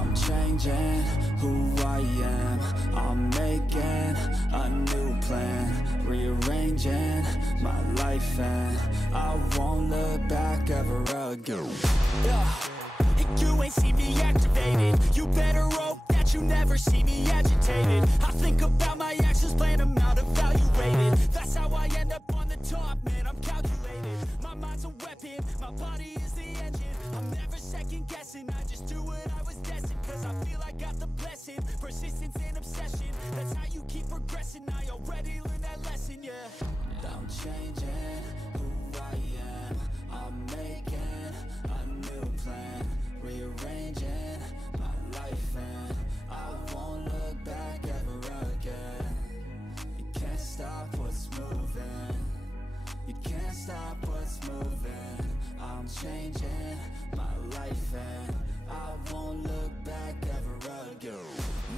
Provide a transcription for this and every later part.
I'm changing who I am. I'm making a new plan, rearranging my life, and I won't look back ever again. You ain't see me activated. You better hope that you never see me agitated. I think about my actions, plan them out, evaluated. That's how I end up on the top, man, I'm calculated. My mind's a weapon, my body is the engine. I'm never second guessing, I just do what I was destined. Cause I feel I got the blessing, persistence and obsession. That's how you keep progressing, I already learned that lesson, yeah. I'm changing who I am. I'm making a new plan, rearranging my life, and I won't look back ever again. You can't stop what's moving. You can't stop what's moving. I'm changing my life, and I won't look back ever again.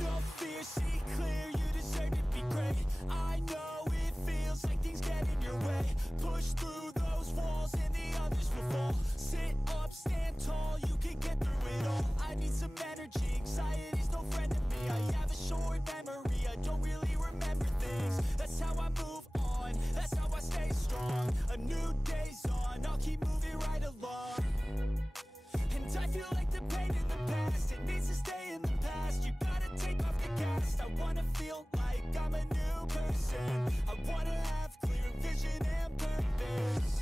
No fear, see clear, you deserve to be great. I know it feels like things get in your way. Push through those walls and the others will fall. Sit up, stand tall, you can get through it all. I need some energy, anxiety's no friend to me. I have a short memory, I don't really remember things. That's how I move on, that's how I stay strong. A new day's on, I'll keep moving right along. And I feel like the pain in the past, it needs to stay in the past. You gotta take off the cast. I wanna feel like I'm a new person. I wanna have clear vision and purpose.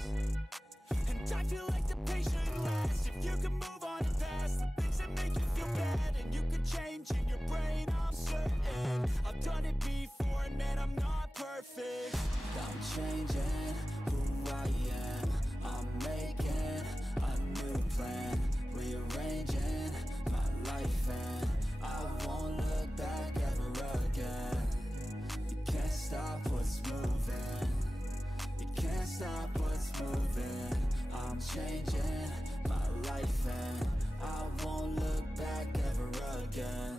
And I feel like the pain shouldn't last. If you can move on and past the things that make you feel bad, and you can change in your brain, I'm certain. I've done it before and man, I'm not perfect. I'm changing who I am. I'm making a new plan, rearranging my life, and I won't look back ever again. You can't stop what's moving. You can't stop what's moving. I'm changing my life, and I won't look back ever again.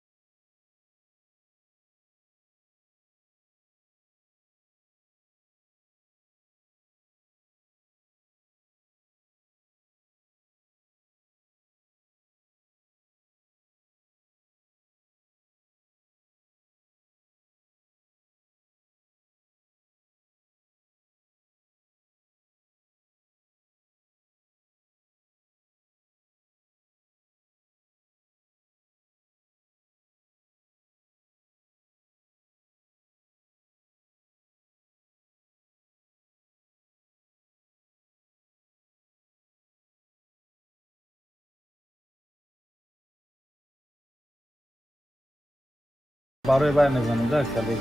برای وای میزنم در کلی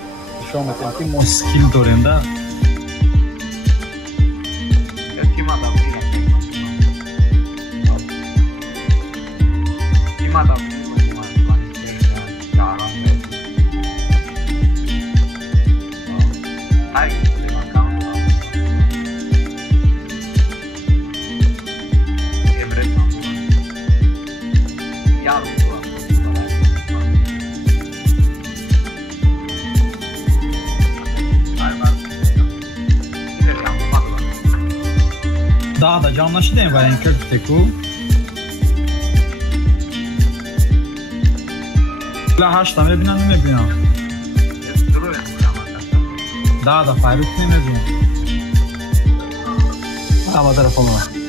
شما میتونید که ما اسکیل داریم ده تیم آدم تیم آدم daha da canlaştı değil mi ben kötü teku la haşta mebina ne mebina daha da fayrut ne mebina ama telefonu var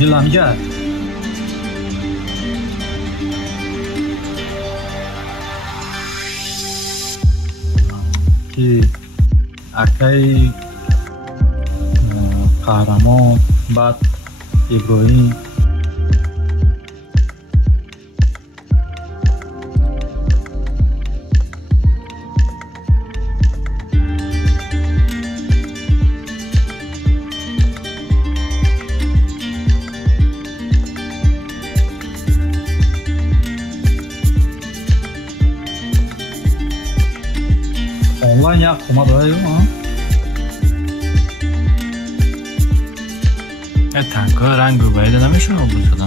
خوشگل گرد که اکای قهرمان بعد ابراهیم online ya kuma da yok mu? tanka rang bayda namishi bo'lsa-da.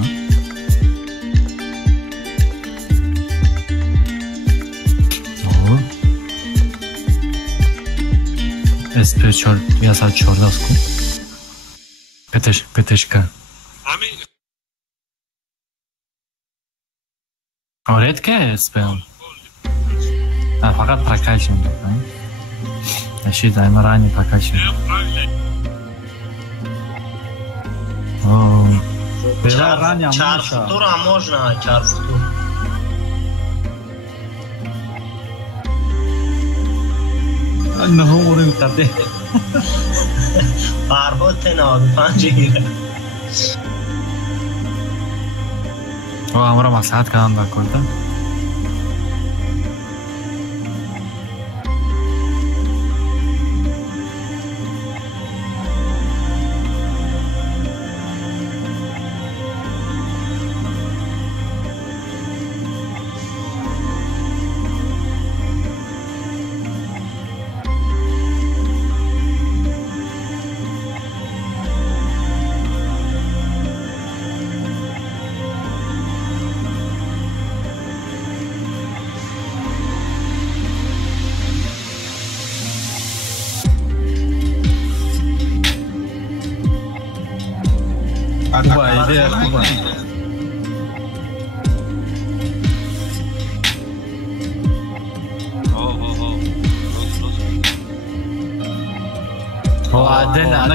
O. SP4 yasal 14 ku. PTSHK. Amin. Oretke SP. فقط прокачиваем, да? Считай, мы ранее прокачиваем. Чарфутур, а можно чарфутур. نه اونم کرده. فرهاد نه 5 گیره. हमरा مصلحت کردن با کرده.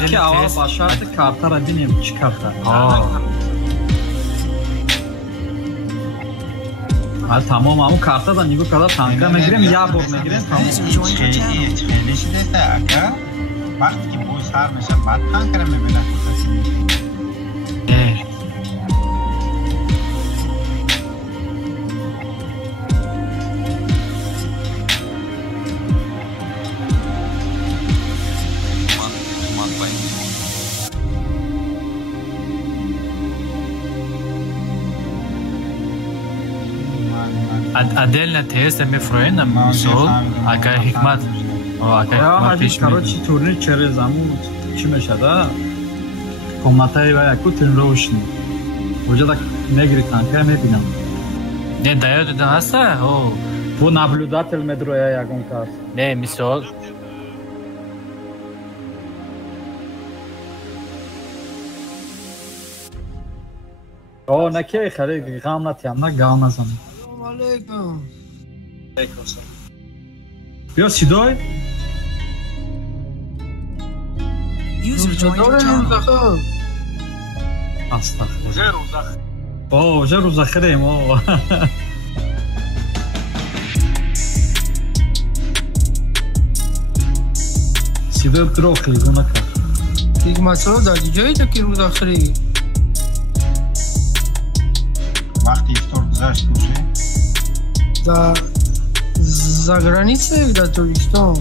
که اول با شرط کارتا را بینیم چی کارتا تمام همون کارتا را نگو کارتا تانکا میگیریم یا بور میگیریم خیلی شده اگر وقتی که بوی سر میشه بعد تانکا را میبینه Отдельно тест ми фроенам сол ага хикмат پیش کارچی تورنی چهره زمون چی میشه دا کمتایی و یکو تیم روشنی وجود نگری تانکه میبینم نه دایا دیدن هسته bu naблюдатель metroya yakın kar ne misal o ne ki خرید قامت هم نه قامزم علیکم بیا سیدای User joined your channel. استغفر اوه جا روز آخریم اوه سیده درو خیلی نکن دیگه مسئله دادی جایی تا که روز آخری وقتی افطار گذشت باشه za granice da Turkistan.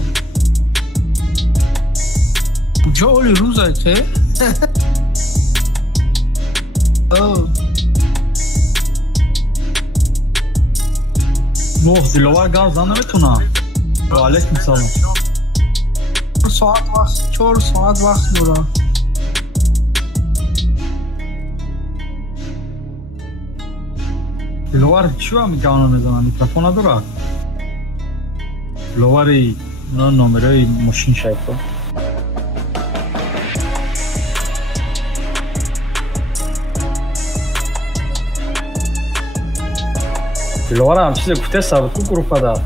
Kujا اولی روز که؟ نوح دلوار گاز نمیتونم و علیکم سلام 4 ساعت وقت داره دلوار چیو هم میگوانم میزنم میکرافون نداره دلواری نمره ماشین شایفه دلوار هم چیز کته ثابت کو گروپا دا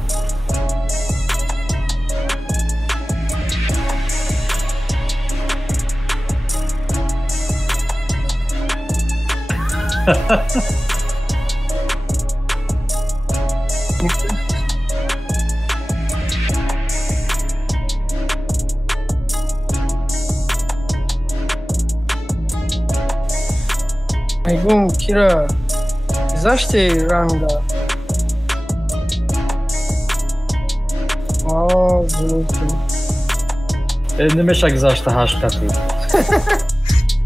میگم کیرا گذاشتی رنگا زود نمیشه گذاشته حقیقتی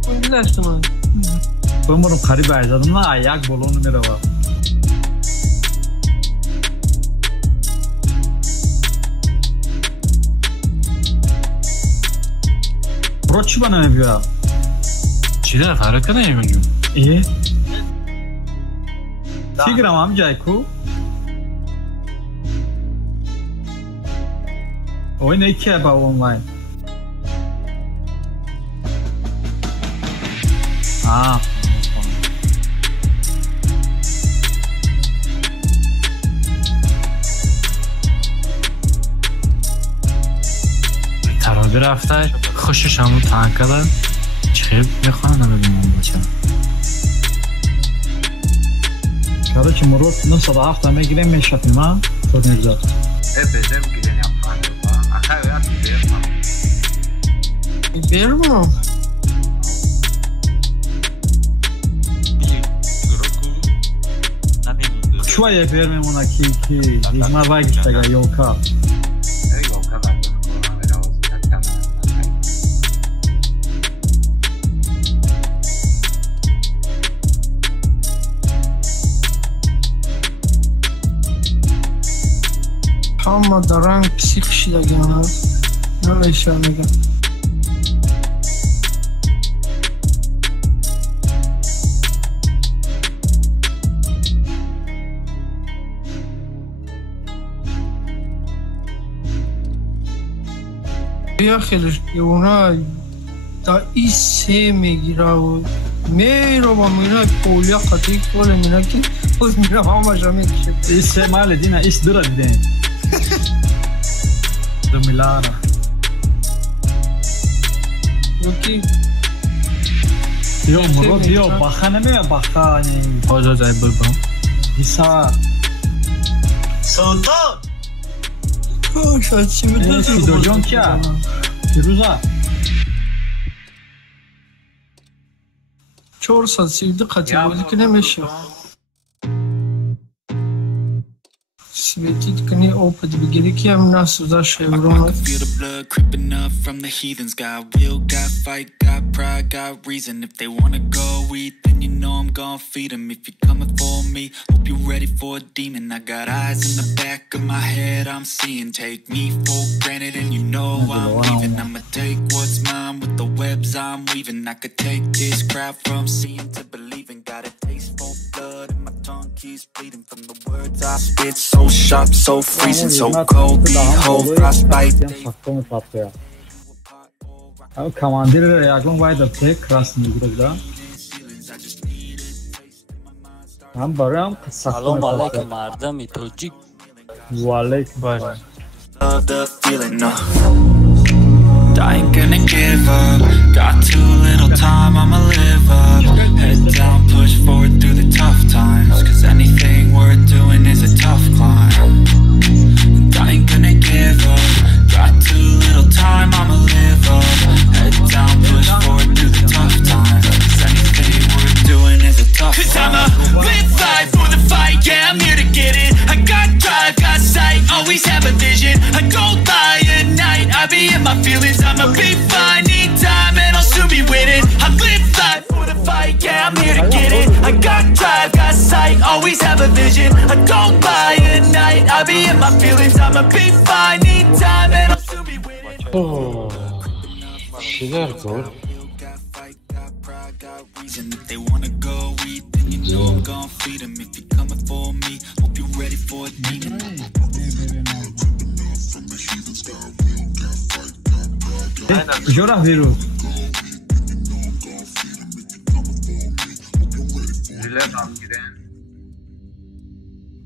اون گذاشته من بمونم قریب ایزادم نه یک بلون میره برو چی با نمیبیا چی داره فرق کنه میگم ای چی گرم هم جای کو اوی نیکیه با اونلاین ترابی رفته خوشش همون تنگ کردن چه میخوانه نبیدیم بچه короче مرور 907 میگیریم میشفیم ها تو نگذار بزر بگیرین هم فانده با اخواه یا بیرم شویه بیر میمونه کی دیگه وگیش تگه یولکا همه دارن پسی خشیده گمه نمیشه میگم یا خیلی اونا تا ای سه میگیره و میره با میره پولیا قطعی کل میره که باز میره همه جا میکشه ای سه مال دینه ایس داره دیدین 2 میلیارد یکی یا مراد یا باخه نمیه باخه آجا جای بلبم ایسا سلطان شاید چی میدونی فیدو جان کیا فیروزا 430 قطعی بازی که نمیشه سویتید کنی اوپد بگیری که هم نسوزه شیورون Feel the blood creeping up from the heathens. Got will, got fight, got pride, got reason. If they wanna go eat, then you know I'm gon' feed them. If you're coming for me, hope you're ready for a demon. I got eyes in the back of my head, I'm seeing. Take me for granted and you know I'm leaving. I'ma take what's mine with the webs I'm weaving. I could take this crowd from seeing to believing. Got a taste for blood and my tongue keeps bleeding from the words I spit. So sharp, so freezing, so cold. Behold, frostbite. کماندیر یکلون باید پک راست میگیره هم برای هم سلام علیکم مردم توجیک و علیکم Love the feeling, I ain't gonna give up. Got too little time, I'ma live up. Head down, push forward through the tough times, cause anything worth doing is a tough climb. And I ain't gonna give up. Got too little time, I'ma live up. Head down, push forward through the tough times, cause anything worth doing is a tough climb. Cause I'ma live life for the fight, yeah, I'm here to get it. I got drive, got sight, always have a vision. I don't lie at night, I be in my feelings. I'ma be fine, need time, and I'll soon be winning. I live life for the fight, yeah, I'm here to get it. I got drive, got sight, always have a vision. I don't lie at night, I be in my feelings. I'ma be fine, need time, and I'll soon be winning. Oh, şeyler kor. If they wanna go eat, then you know I'm gon' feed them. If you're coming for me, hope you're ready for it. Jora virus. Ziler tam giren.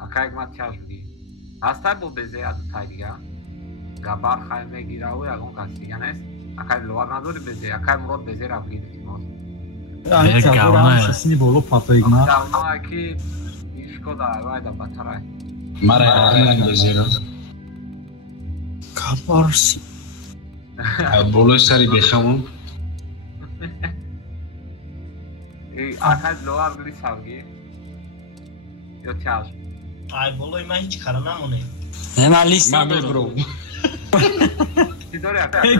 Akayk mat çajdi. Hasta bu beze adı taydiga. Gabar khayme girawi agon kasiganes. Akay lovar nadori beze. Akay murod beze rafid timos. Yani çavura seni bolu patlayma. Çavura ki işkoda vayda bataray. Mara yarın bezero. Kaparsi. Bolu sari bekhamon. Akay lovar gri savgi. Yo çaj. Ay boloy man hiç karanamone. Hemen liste bro.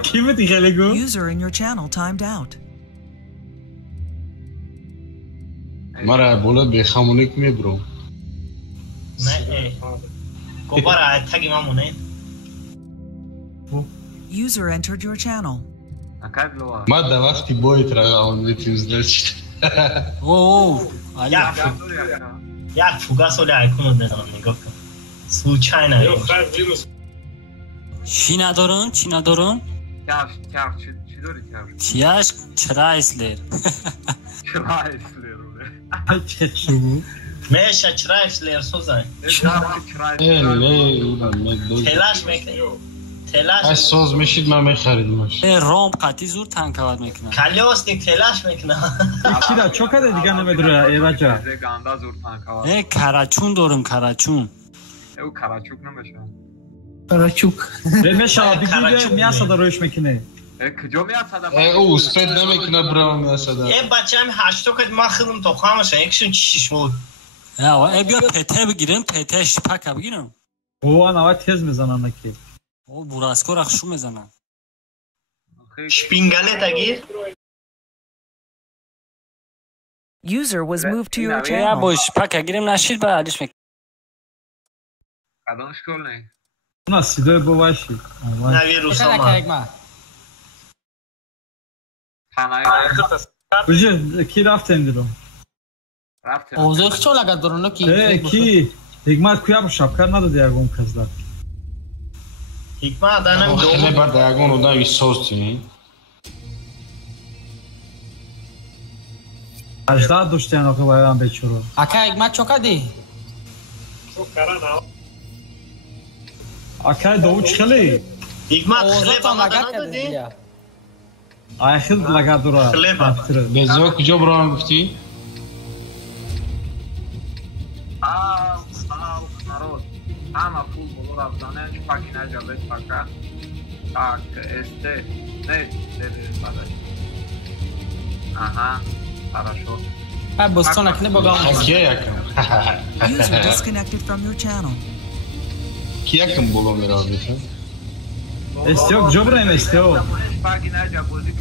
Kimi digelego? User in your channel timed out. Mara bolu bekhamonik mi bro? Ne? Kopara tagi mamone. User entered your channel. Akay lovar. Ma da vakti boyut raon netimizler. Oo. Ya. Ya fugasole aykono dedim nigah kن. Случайно. چی ندارن؟ چی ندارن؟ Çaj çi dori çaj. چیاش چرایسلر. Çrayisler. Meşe çrayisler sozay. Telaş mekne. Telaş. Ay soz meşid ma mekharidmash. رام قطعی زور تنکواد میکنن. Kalyosnik telaş mekne. Kira çok adı digane medura evaca. Ganda zor tankava. کراچون دارم کراچون. او Karaçuk ne meşa? Karaçuk. Meşa digide miyasada roş mekine. Kıjo miyasada? O usped ne mekine bravo miyasada. بچه‌م 8 تا که ما خودم تو خاموشه یکشون چیش بود. Ya bia pete بگیرم pete şpaka بگیرم. O ana tez میزنن ki. O burasko raxşu میزنن. Şpingale tagir. User was moved to your Ya channel. bu şpaka girim naşil بعدش میکنم. Kadın şkol ne? Buna sidoy bavaşi. Ne virusama. Tanay. Buje ki raftem dilo. Raftem. اوضاع چون لگا درونو ki hikmat kuya bu şapkar nadı diyagon kızlar. Hikmat anam Ne bar dayagon odan bir soz tini. Ajda doştayan oku bayan beçoro. Aka hikmat çok hadi. Çok karana. Akay doğuç khali. Hikmat اوضاع تا لگا کردی. Ayxil laga dura. Bezo kujo bravo gufti? Народ. Ама фул боло рафтане чпаки наҷа без пака. Так, este. Не, падай. Ага. Хорошо. Ha boston akne bagam. Ki yakın. User disconnected from your channel. Ki yakın bolo merabete. Esteo jobra em esteo.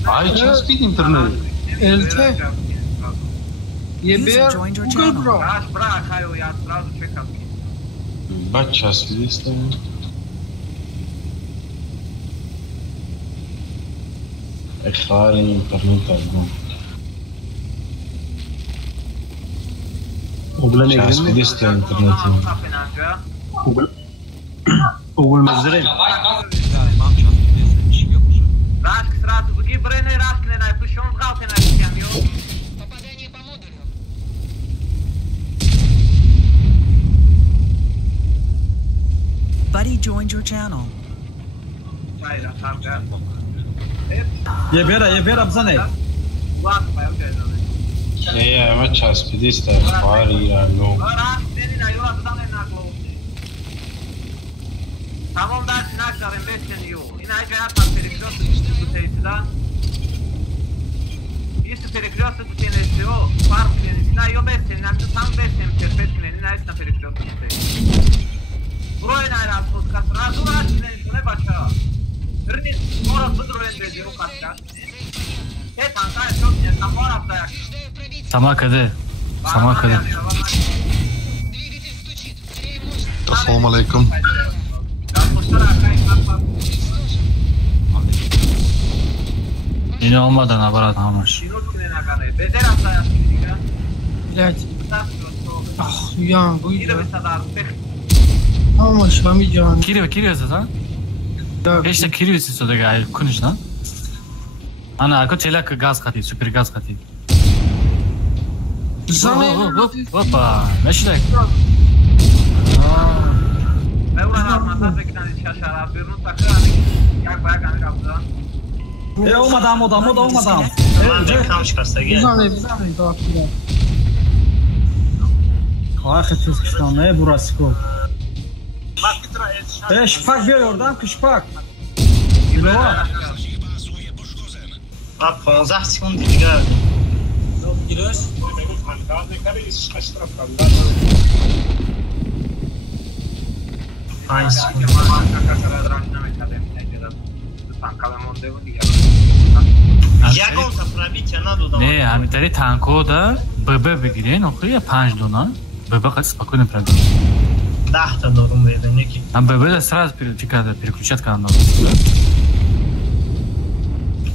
Ay ças speed internet. Elte. Ye ber Google Bro. Baš bra, hajo, ja srazu čekam. Baš čas liste. Ekhtari internet azman. Čas liste interneti. Google mezre. Rašk srazu, bugi brene raškne najpušon zgalte najpušjam, jo. Buddy joined your channel. یه بیره بزنه همه چسبیدیست در خواهر ایرانو Tamam dersin aktarım 5 sene yok. Yine hayat perikliyorsun bu serisinden. Isso perikliyorsun bu serisi o. Fark yani. Yine yok 5 sene. Nakti tam 5 sene terpetsin. Yine hayat perikliyorsun bu serisi. Buraya ne ayran podcast. Razı var yine şuna başa. Ürünün orası budur öyle o kaçar. Hey kanka çok ne tam var hafta yak. Samak hadi. Assalamu alaikum. Yine olmadan haber almış. Блядь. Охуян, выйди. Помощь, Мамиджан. Кириус это? Эште Кириус сюда гай, конечно. Она ако челак газ хати, супер газ хати. Опа, мешлек. olmadan. Tam çıkarsa gel. Bizane dağıtıyor. Kahve Türkistan ne burası ko? Şpak bir oradan kışpak. Bak 15 sekund gidiyor. Giriyoruz. Не, амитари танко да ББ бигирен, охуя 5 дона. ББ как спокойно пройдет. 10 та дорум ведем неки. А ББ да сразу переключать канал.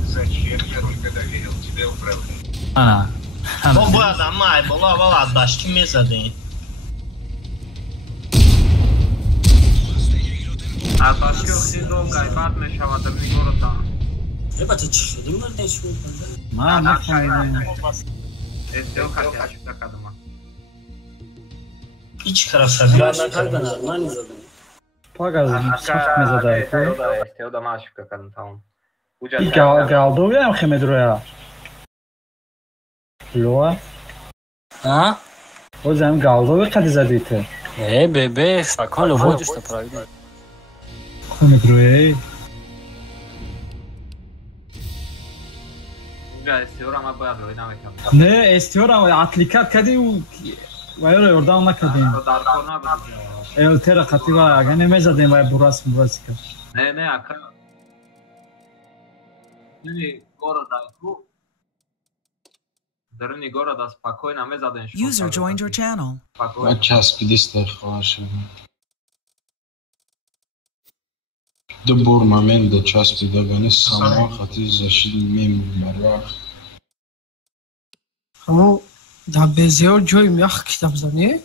Зачем я только доверил тебе управление? Ana. Bu adam ay bola daş kim yazdı? Ataşıyor siz o kaybat mı şavada bir gorota. Треба ти чишедим на нещо. Ne fayda. Esteo kaçya çıktı kadıma. Hiç karasa. Я на когда нормально задам. Pagazım, şak mı zadaydı? Esteo da maşık kadın tamam. Galdo ya Khemedroya. Loa. А? O zaman galdo kaç zadıydı? Бебе, спокойно водишь то правильно. Khemedroya. Esteo ama bayağı bir oynamak yaptı. Ne istiyor ama atlikat kadi u vayro oradan na kadin. El tera kativa gane mezadem vay burası ka. Ne akar. Ni goroda ku. Drni goroda spokojna mezaden što. User joined your channel. Ben çaspidist der خواهش. دو بور من ده چسبیده بنی سامان خطی زشید میم برواق Ama da beziyor joy miyah kitap zani.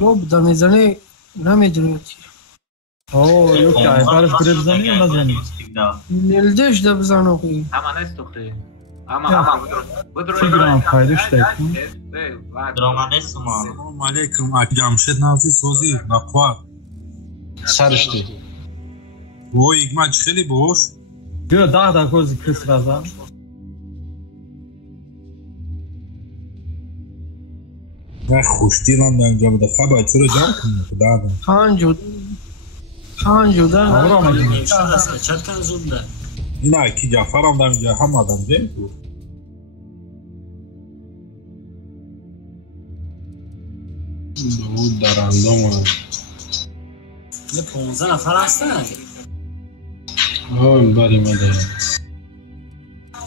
Lob da mezane namedruyor. Oo yok ya barış greb zani ona zani. Neldeş da bizan okuyor. Ama ne stokti? Ama Figran fayda işte. Dramane suma. Assalamu alaikum Jamshed Nazi sozi naqwa. Sarıştı. O igmaç xeli boş. Diyor da koz kısraza. Ne خوشتیران انجام بده خبر چرا جمع کنی خدا خان جدا چتکن زود ده اینا کی جعفرم در اینجا هم آدم زیم تو بود در اندام یه 15 نفر هستن ها بری مده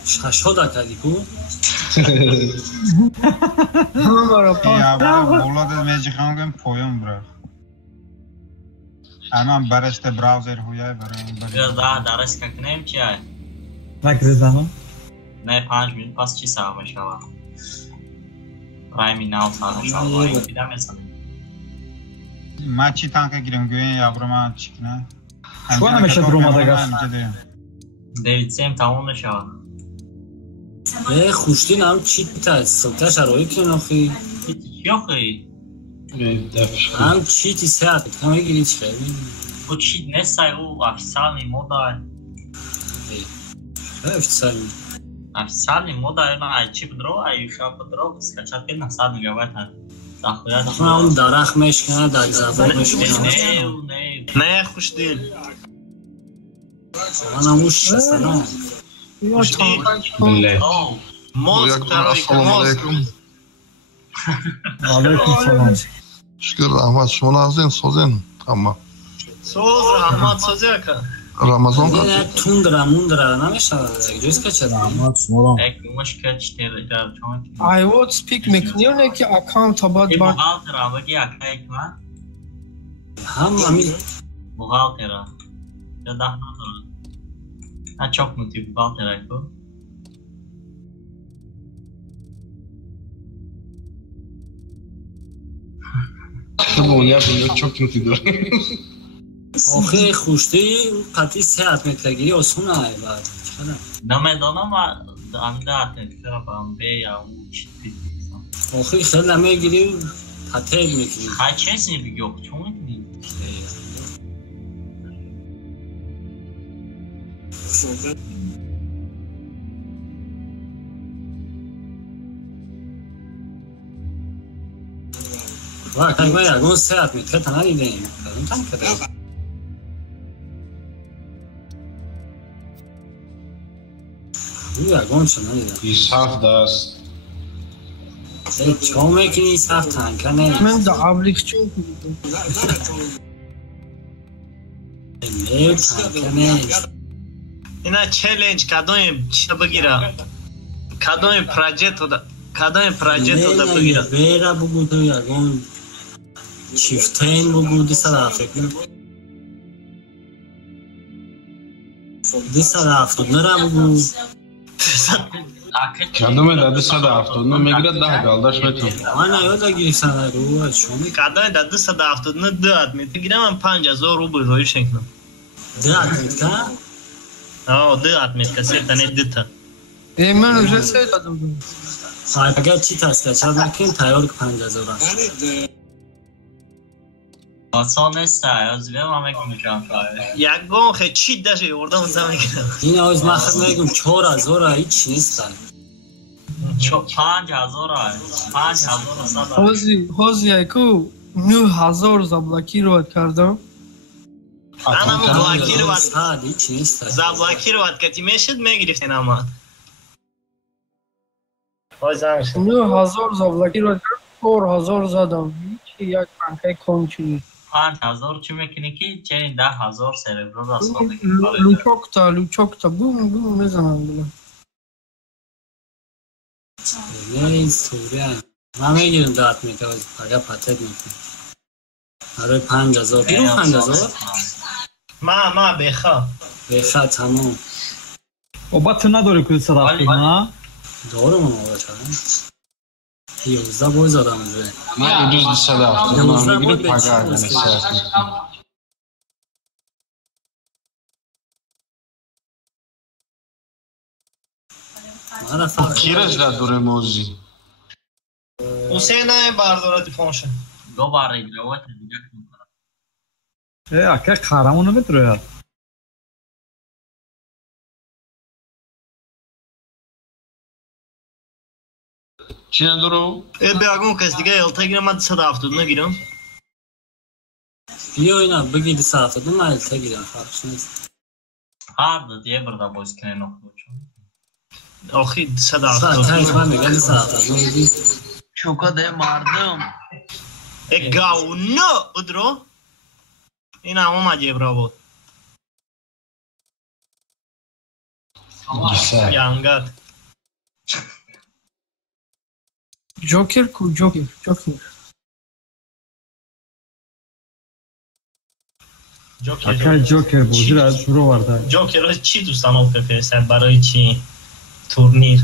شاشو کردی کو Ya bula mecik hanım poyum bırak. Hemen barışta browser huyay bırak. Biraz daha ders kaknem ki ay. Bak zaman. Ne 5 minut pas çi saat inşallah. Prime now saat inşallah. Bir daha mesela. Maçı tanka girin göğün yavruma çıkına. Şu an meşe durmada gaz. David Sam tamam inşallah. خوشتی نام چیت بیتای سلطه شرایی کن آخی yok هم چیتی ساعت همه گیری چه bu cheat ne say o oficialny moda Официально. Официальный мода на чип дрова, а еще дрова скачать 500 мегабайт. اون درخت مشکنه در زبان مشکنه نه خوش دل انا مش سلام خوش دل بالله موز السلام علیکم علیکم سلام شکر رحمت شما نازین سوزین اما سوز رحمت سوزی که رمضان نه توندرا موندرا نمیشه جوز که چه رحمت شما یک مشکل چطور در چون I would speak میکنه که اکانت about این بغالتر بگی اکای کمان همین بغالتر یا ده نداره نه çok mutluyum بغالتر ایکو خب çok kötü dur. آخه خوشتی قطعی 3 مترگیری آسونه بعد نمیدانم آمده اتنکتر برام به یا اون چیزی آخه خیلی نمیگیری پتر میکنی های چیزی بگیوک چون میکنی وقتی ما یکون 3 متر تا ندیدیم کدوم کده یکون چه ندیدم این صاف دست چه میکنی صاف تنکه نه من دعابلیک چون نه تنکه نه اینا چلنج کدوم چه بگیره کدوم پراجکت دا بگیره بیره بگو تو یکون چیفتین بگو دی سر افریقی دی سر افریقی نره بگو کدوم داده 179 میگیره 10 گالداش میتون من نیاده گیرستن رو شما کدوم داده 179 2 اتمیت گیرم من 5000 روبل روی شکنم 2 اتمیت که؟ آه 2 اتمیت که سیرتنه دیتا من اوجه 3 دادم اگر چی تسکه چرا نکنیم تیار که 5000 آسان نیست از بیم همه کنم یک گون خیلی چی داشته اردم زمین کنم این آیز من خیلی میگم 4000 هیچ نیست 5000 حوزی ایکو 9000 زبلکی رو کردم همون زبلکی رو هیچ نیست زبلکی رو کتی میشد میگرفتین اما 9000 زبلکی رو کردم 4000 زدم هیچ یک پنکه کن چی 5000 چی میکنی که چنین 10000 سربرو را ساده لوچوکتا بوم بوم میزنم بلا نه سوریه من میگیرم دارت میکنم اگر پتت میکنم برای 5000 بیرون 5000 ما بخواه تمام بابا تو نداری که صداقی نه؟ دارم بابا چرا 11 باید زدم اونجا من امروز 170 میگیرم پگه اگه نسیت میکنم کیرش در دوره موزی حسین های بردارتی فانشه 2 بار ایگراوات دیگه ای اکه قهرمون نمیتونه چی ندارو؟ بیاگون کس دیگه التا گیرم من 170 نگیرم بیا اینا بگی 270 من التا گیرم فرقش نیست هر دو دیگه برده باز کنه نخلو چون آخی 170 تایز من میگن 270 چوکا ده مردم گاونو بدرو این همه مجیب را بود یانگت جوکر کو جوکر اکه جوکر بودی را شروع ورده جوکر را چی دوستان رو بفرستن برای چی تورنیر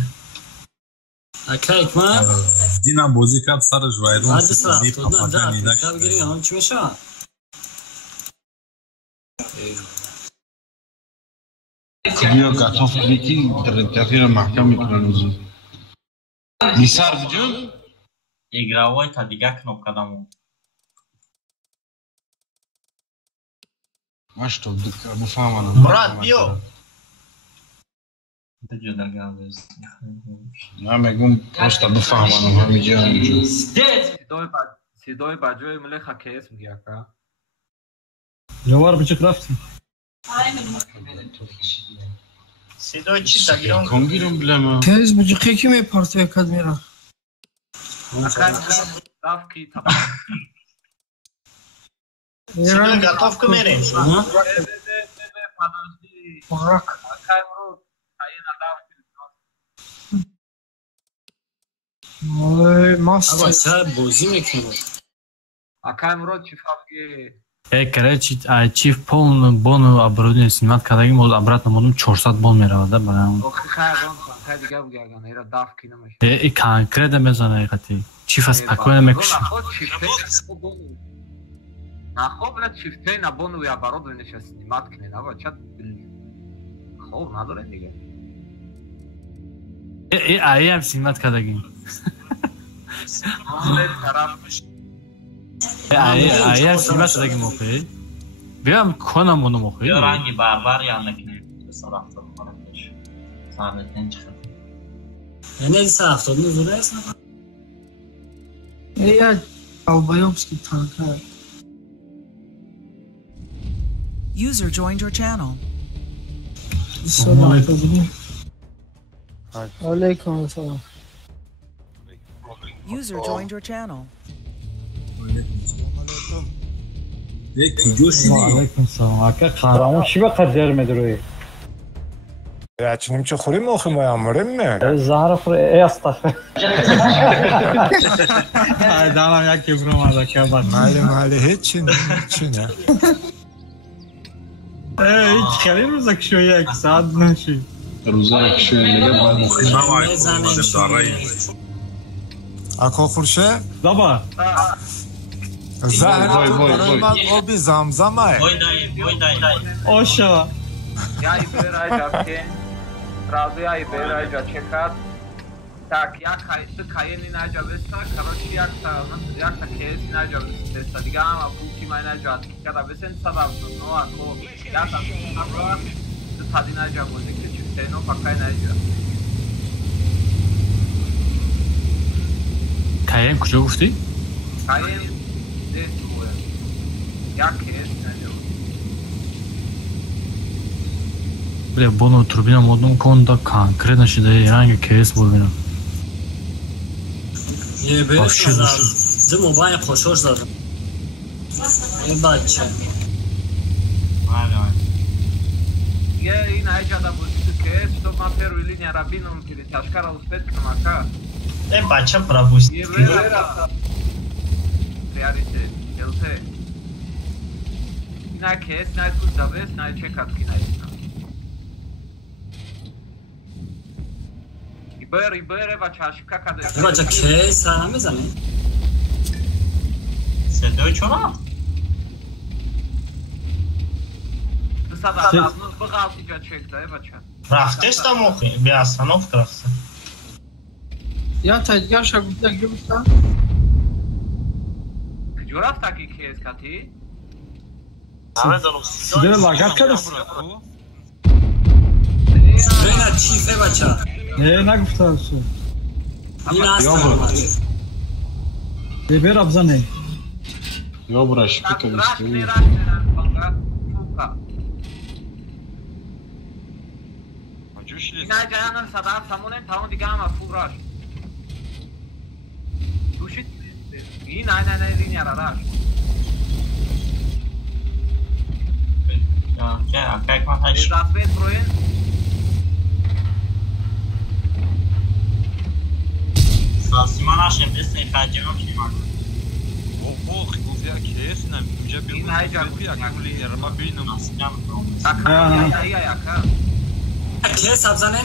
اکه اکمه دینم بازی کرد سرش ویرون بعد 270 نه ده اکمه بگیریم هم چی میشه بیا گتاف کلیکی تفیر محکم میکنن وزو میسر بجون ایگراوات تا دیگه کنم کدامو ماشتو بفهمانم مراد بیو جدا قاعد همه просто بفهمانم همینجا همینجا صدای بجای مله خکیس میگه اکا جوار بچه رفتیم صدای چی تگیرم کنگیرم بلما تیز بچه خیکی می پارتو اکد میرا داف کی تبا صدای گتاف که میریم پاک ماست چه بازی میکنه ака имрод чифавги короче чиф полную бону оборудование снимать когда мы обратно будем 400 бон меравад да барам конкретно мезана хати чифа спокойно мекуш нахоб ла чифтей на бону и оборудование сейчас снимать кине да чат хоб надоре дига ай снимать когда Eğer silmezse de kim okuyor? Benim konum onu okuyor. Hangi barbar yanındakine sarafta olmalıdır. Sahabetten çıkar. Ne sarafta onu zorlayasın? Ya Albayovski tanka. User joined your channel. Aleyküm selam. User joined your channel. Aleyküm selam. Aka kahraman şibe kadar medir o. Ya çinim çukurayım mı okuyayım ayağımırayım mı? Zahra kur estağfur. Ay daha ya kibrim ada kabar. Mali hiç ne? Hiç kalimizak şöyle saat naşı. روزا شويه نگه اکو خورشه؟ دابا زهر من آبی زمزمه Boy dayı Oşa я и берайжа сразу я и берайжа чекат так я кайни најджа веста короче јакта кеси најджа веста дига ама пути мај најджа када весен садав но ако ја сам набра тади најджа бозе ке читено пакај најджа Kayen kuca gufti? Kayen desuwe ya kes naјđa Bile bunu turbina modunun konuda konkretno ще да е herhangi KS bulbina. Вообще за мобайл خوشش دارم. این بچه. Je i naјđa да бузите KS, што ма перву линија рабином или ташкара успетка мака. Бача пропусти. Приоритет. Елте. На KS, на кузавес, на чекатки на една. Ибер чашка каде. Бача KS сара мезане. Седой чора? Сада бгавти ҷа чекда бача. Рафтеш там охи, бе остановка рафта. Я тайгаша гуфта гуфта. Кҷо рафта ки KS кати? Sidere lagat kadar. Bena çife bacha. Ne guftasın? Yine aslan. Beber abza ne? Yo bura şpika istiyor. Inaja yanar sadaf samunen taun digama furash. Dushit iyi nane linya rarash. Ya kijk maar hij is. Dat weet Brian. Simana şimdi sen kaçıyor ki bak. Oh, gufti KS nam inja bir gufti akuli yarma binum. Ya. KS abzane.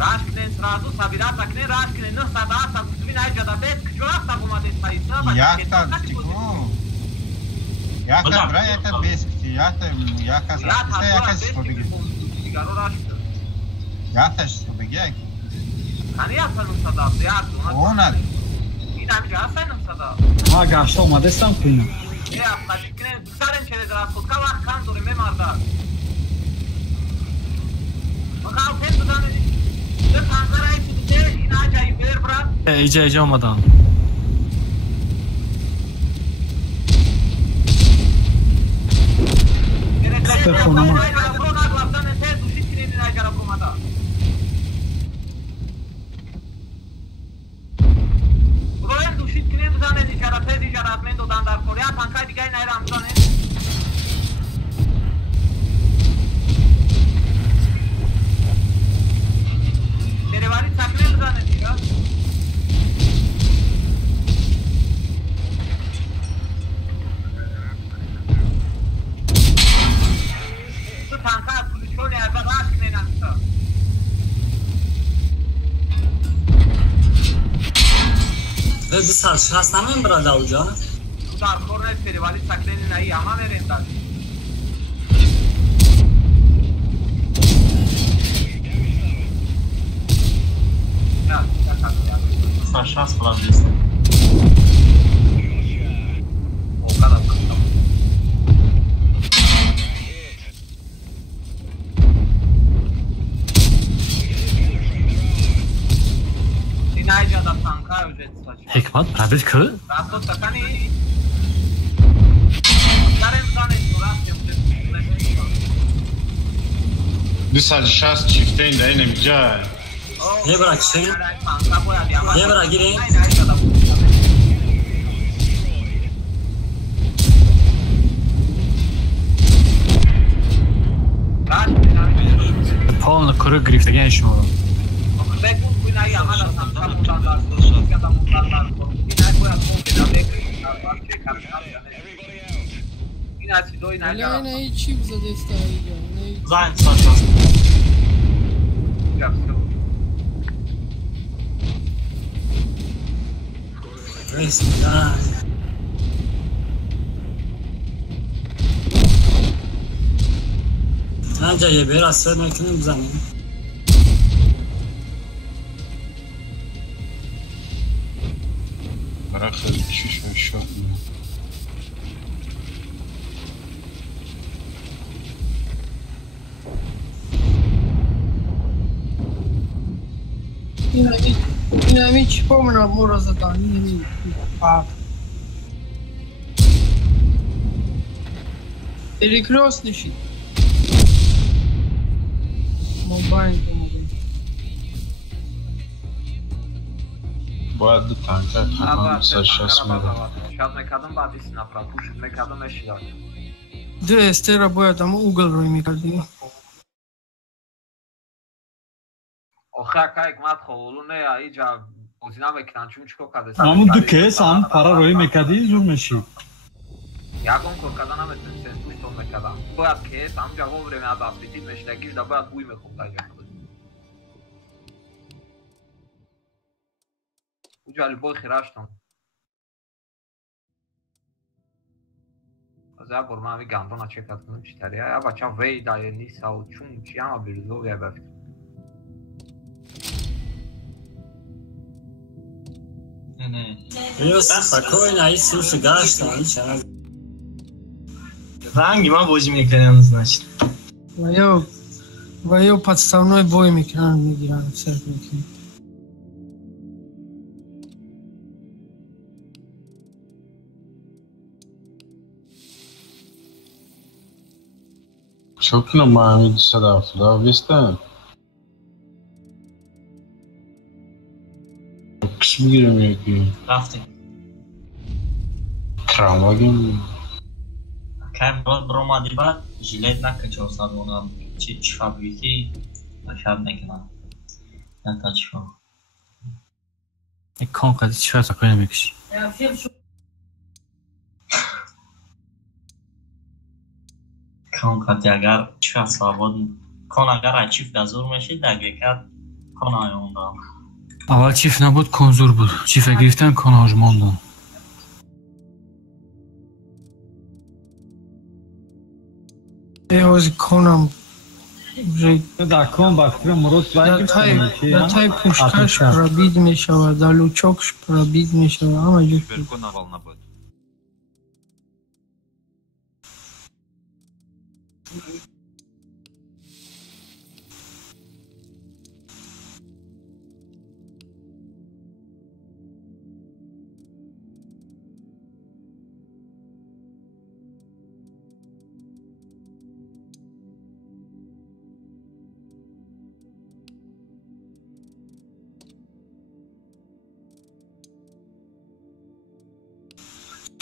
Raşkinen sıradu sabirat akne raşkinen ne sada sa kutbin ayca da bet kjoraf ta gumade sayısa bak. Yakta tiku. Yakta bra yakta beskti yakta sa yakta stobigi. Yakta stobigi. Hani yapanım sada ya. Ona. İn amca asanım sada. Ha gaşta olmadı sen kuyna. Ya başkine saren çele dra kutka var kan duri me marda. Kalkın buradan. Ve Ankara'ya çıktı. Yine acayip bir bırak. İyice olmadan. Telefonuma. Brojem dušit knem zane dičara, te dičara atmen do dandar Korea, pankaj digaj na eram zane. Derevari saknem zane dičara. Tu pankaj pulişol yerda rahat knen ansa. به 260 همین براده اونجا تو در کور نسپری ولی سکنی نهی همه میرین دادی Saçmas bulabilirsin. O kadar kıstım. Sinayca'da tanka ücret saçma. Hikmat, Rabbit kı? Rasto sakani. Yarın sana istorasyon. 260 çifteyin de yine güzel. یه برا کشیم یه برا گیریم Paul'la kuru grifte şunu. نه نه چی زده است اینجا Zayn saçmas. Bence یه بیر از سر نکنیم بزنیم برای خیلی چشم شد این همی چی پا منم مورا زدن این همی اریک راست نشید موبایل باید دو تنکر تمام 260 میده Сейчас мекадам бади си направо, пушит мекадам еши дали. Две стера боят, ама угъл рой ми кади. Оха кайк мат холуне а иджа узина мекан чун чко каде. Аму дуке сам para roy mekadi zur meshi. Ягон коркадана метен сен туш то мекадам. Боят ке сам ҷаво време аз аспити мештагиш да боят буй мехом дажа. Уҷали бой хираштам. Я борман ами гандона чекат кунам чӣ тария я бачам вей да нисау чун чӣ ама бирзов я бафт Yo спокойно, а если уж гашта, ничего. Rangi man bozim ekranı значит. Вайо подставной бой микрон мигран сервики. Çok normal bir sadafla vistem. Kişi giremiyor ki. Rafting. Kramagim. Kaj bromadi bad jilet nakачал сад ona чи fabriki aşağı mekan. Ne taçfa. Kanka hiç fazla koyamamış. Ya film şu Kanka اگر چه سواد کن اگر چیف دزور میشه دقیقاً کنای اوندا. اول چیف نبود کنزور بود. چیف گرفتن کناج موندن. از کنم در کن باکتر مرد در تای پشتش پرابید می شود در لوچاکش پرابید می شود همه جور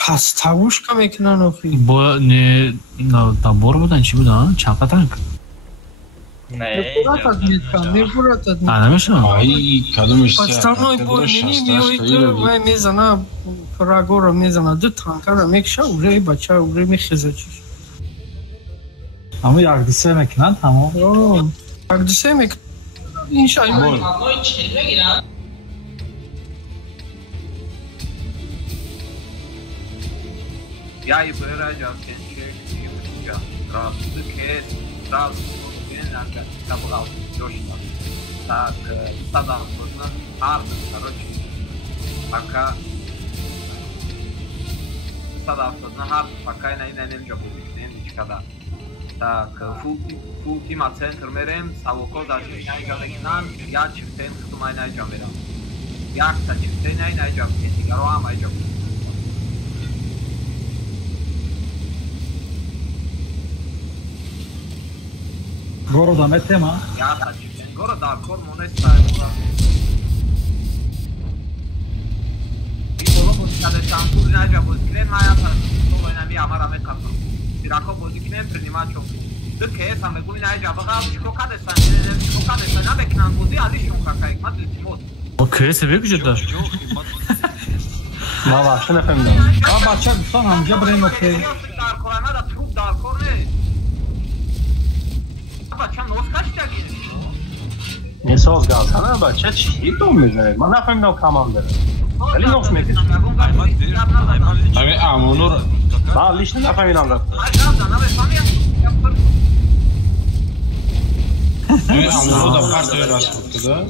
Хаставушка мекунан охи. Бо не табор будан чи будан? Чапа танк. Мебуратад. Намешам. Ай, кадомиш се. Пастаной бо нини миоид вай мезана фрагора мезана ду танкара мекша уре бача уре мехеза чиш. Ама ягдисе мекунан тамом. Ягдисе мек иншаллоҳ. Я и выражал кенчек юнга. Здравствуй, кес. Здравствуй, кенанга. Табрал, Джошна. Так, садам, можно. Короче. Пока. Садам, пока я не джабу. Никогда. Так, фултима центр мерем, савоко даже не айжавекнан, я чифтен хтумай найджамерам. Якта чифтен айжавкен, дигароам айжавкен. Города метема. Якта чифтен, города кор монеста. И боло бускаде шампур найжавкен, маята, това нами амара мекату. Рако бозикнем принимачо. Дке саме гули найжабага, чокадесан, чокадесан, набекнан бузи алишон какай, мадлитимот. Окей, себе кujeda. Ma vaxtı nefemden. Ha bachcha son hamja brem okey. Dar korana da trup dar korne. Bachcha noskaşta geliyor. Ne söz kalsana bachcha çiğ dolmayacak. Ma nefemden tamamdır. Ali nos mekis. Abi amunur. Ba lişni nefemden rat. Abi amunur da farklı rasputtu da.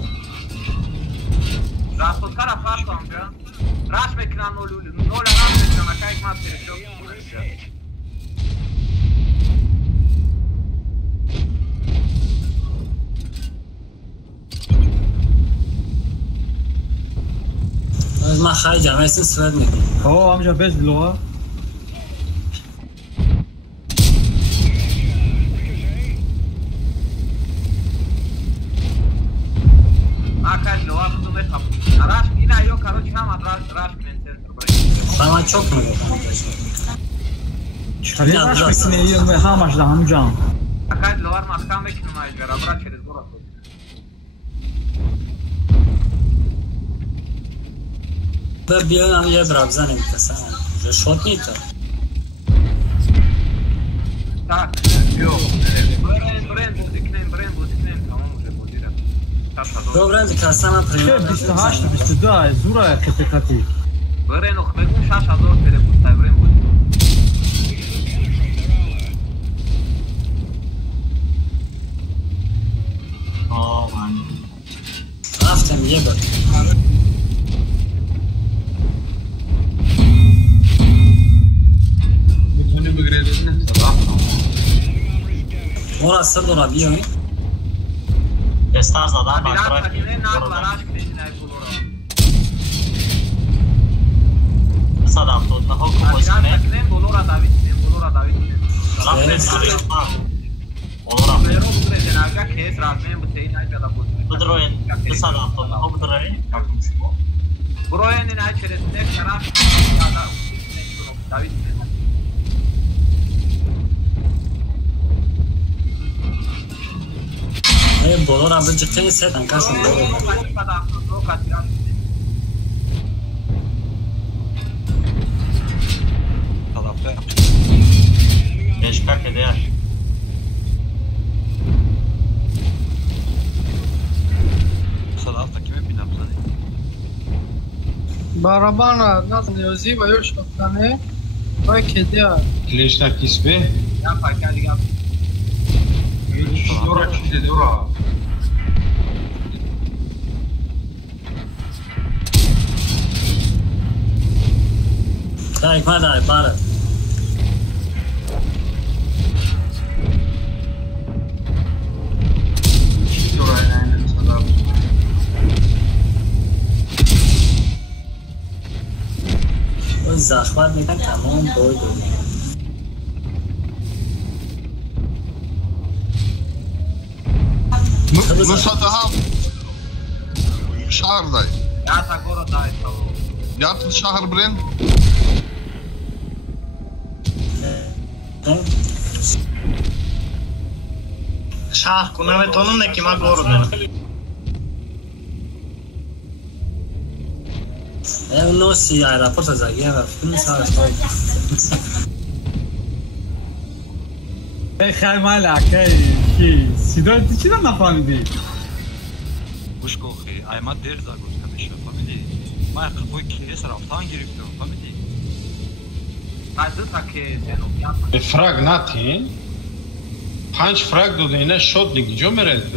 Rasputkara farklı amca. Raş mekran nolulu. Nola ram mekran akayık madde çok. از من خیلی جمعه سن سوید میکنم اوه همجا بیش بلوها Akaj loa kutume tapu. Arash ina yo karochi ham arash men center bray. من çok میگم چلی راش بکنه یه همش ده همجا Akaj loa mahkam mekin majgar abra çeriz gora. بیان هم یه برابزن میکسن جا شد نیتا Tak, yo. Brand buziknem tamam уже buzira. Добре, касам هم پریمه 28 22 زورا کتکاتی Brand och begun shash ador tere buzta brand buz. من رفتم یه بار میتونی بگیری نه مورا سر دورا بیایی Estás a dar para Mirat atrás. ne na arash kdin ay bulora. Sadam tot na hoko Mirat bozine. kdin bulora David. Lafne sari. Olora. Pero bugre denaga kes razme butei nay jada buz. Budroin. Sadam tot na hoko budroin. Kakım şu. Broyen nay cheresne karash jada David. بولو را بچه خیلی سه تنکاشون بولو Beşkak eder. Sadafta kime binam zani? Barabana نیازی و یا شفتنه و کده ليش تاكيس به؟ Ya fark hadi gel. دورا چیده دورا تایک ما دای باره دورا اینه صدا اون زخمت میکن تمام باید مساتها شهر داي Ya ta goro dai tavo. يعطي شهر برين شهر کنم تونم نکی ما گورو دارم اونو سی ایرپورت از اگه رفتیم سرش خیلی مالکه کی سیدای چی نفهمیدی؟ گوش کن خیلی ایمت دیر زاگوز کمیشه فهمیدی؟ ما خیلی کیس رفتان گرفتم فهمیدی؟ به فرق نتین 5 فرق داده اینه شد دیگه جو میرد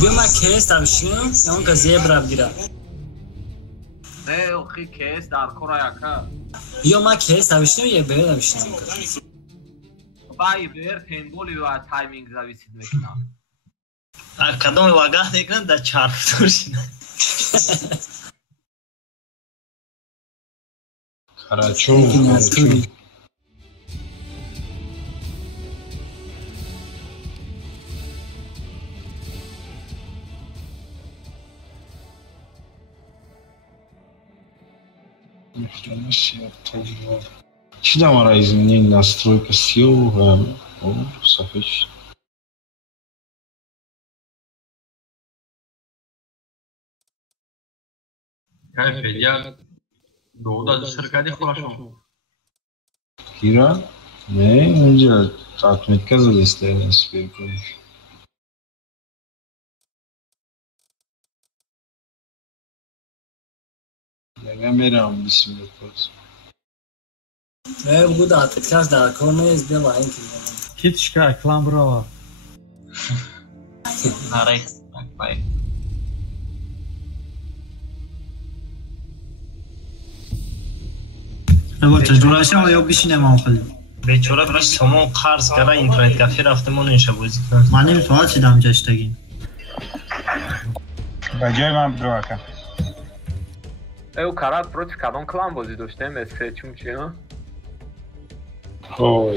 بیا ما کیس داشتیم یا اون که زیبرا بگیرم نه اوخی کیس در کورا یکا بیا ما کیس داشتیم یه بیر داشتیم بایی بیر تنگولی و تایمینگ زویسید میکنم کدوم واقع دیگرن در چارف داشتیم Карачун. Чи дамара изменение настройка сил соответственно. Кайф, я doğuda sırkadi хорошо. Kira? Ne? Önce atmetka zadesteyen süper konuş. Я мерам бисмилlah просто. буду отвечать да корне сделаем. Китчка кламброва. Арекс, так бай. جوراشم یا بشینم آخری بیچاره براش سامان قرض کرده اینترنت کافی رفتم اون اینشا بازی کنم من نمیتونم چیدم جشتگی بجای من برو اکا او карат против кадом клан бозӣ доштем эсфечумчи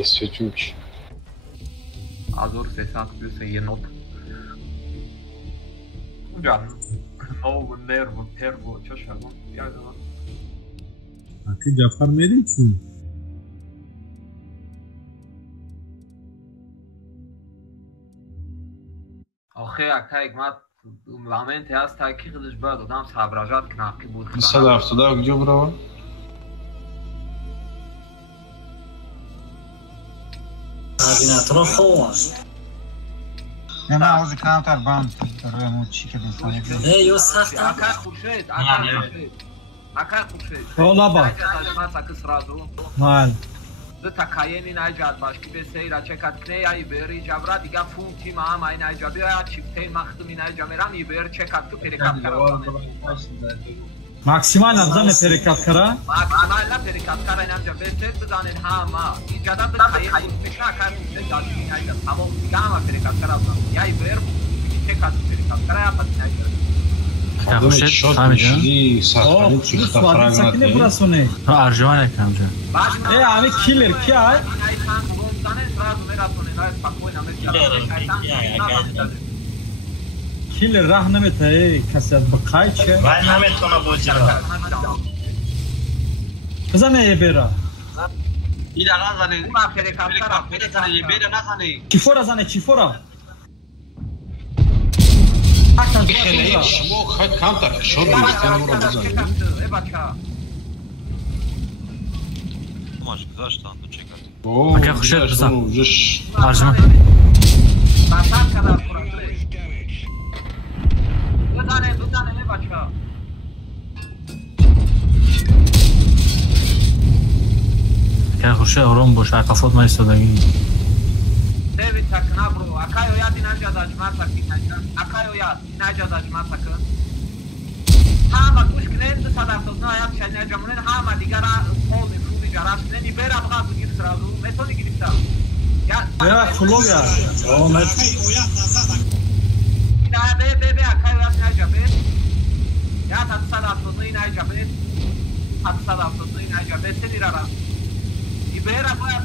эсфечумчи 1300 плюс енот ҷан нову нерву терву чо шавам ядам Akı Cafer Merin çün. آخه اکتایک ما مومنتی هست تا کی خودش باید آدم صبرجات کنه که بود 170 کجا برو؟ Koordinatorun خواه نه من آوازی کمتر بند روی همون چی که بستانه نه یو سخت اکا خوشید اکا خوشید Ola bak. Mal. ده تکایمی نجات باش که به سیرا چکت کنه یا ایبری جبرا دیگه فونتی ما هم این نجابی یا چیفته مخدومی نجامیرم ایبر چکت تو پریکت کرا Maksimal nabzan perikat kara. Maksimal na perikat kara inamca beset bzanen hama. İcadat da kayem fikra kar dadi nayda. Tamam دیگه هم perikat kara bzan. Ya ایبر چکت تو پریکت کرا یا پس نجا. خوشت فهمیدی؟ ساختن چی خطر ساکنه براسونه. ارجمن یکم جا. همه کیلر کیا؟ کیلر راه نمیته کسی از بقای چه؟ باید نمیتونه بازی را. بزنه یه بیره. ایده نزنه. بزنه یه بیره نزنه. چیفورا زنه چیفورا. خیلی شما خیلی کمتر شد میستن رو بزنید Masz zaszczan, to czekać. اوه خوشت بزن جش ارجمن بزنه بچه که خوشه آرام باش عقفات ما ایستادگی David takın ha bro. Akayo ya dinanca da acıma takın. Akayo ya dinanca da acıma takın. Hama kuş klient sadafsızlığı hayat şeyler camının hama digara kol nefrubi jaraş ne ni bera bırak bu gibi sıradu. Metodi gidip ta. Ya flow ya. O met. Ya be akayo ya dinanca be. Ya tat sadafsızlığı dinanca be. Tat sadafsızlığı dinanca be. Seni rara. İbera bırak.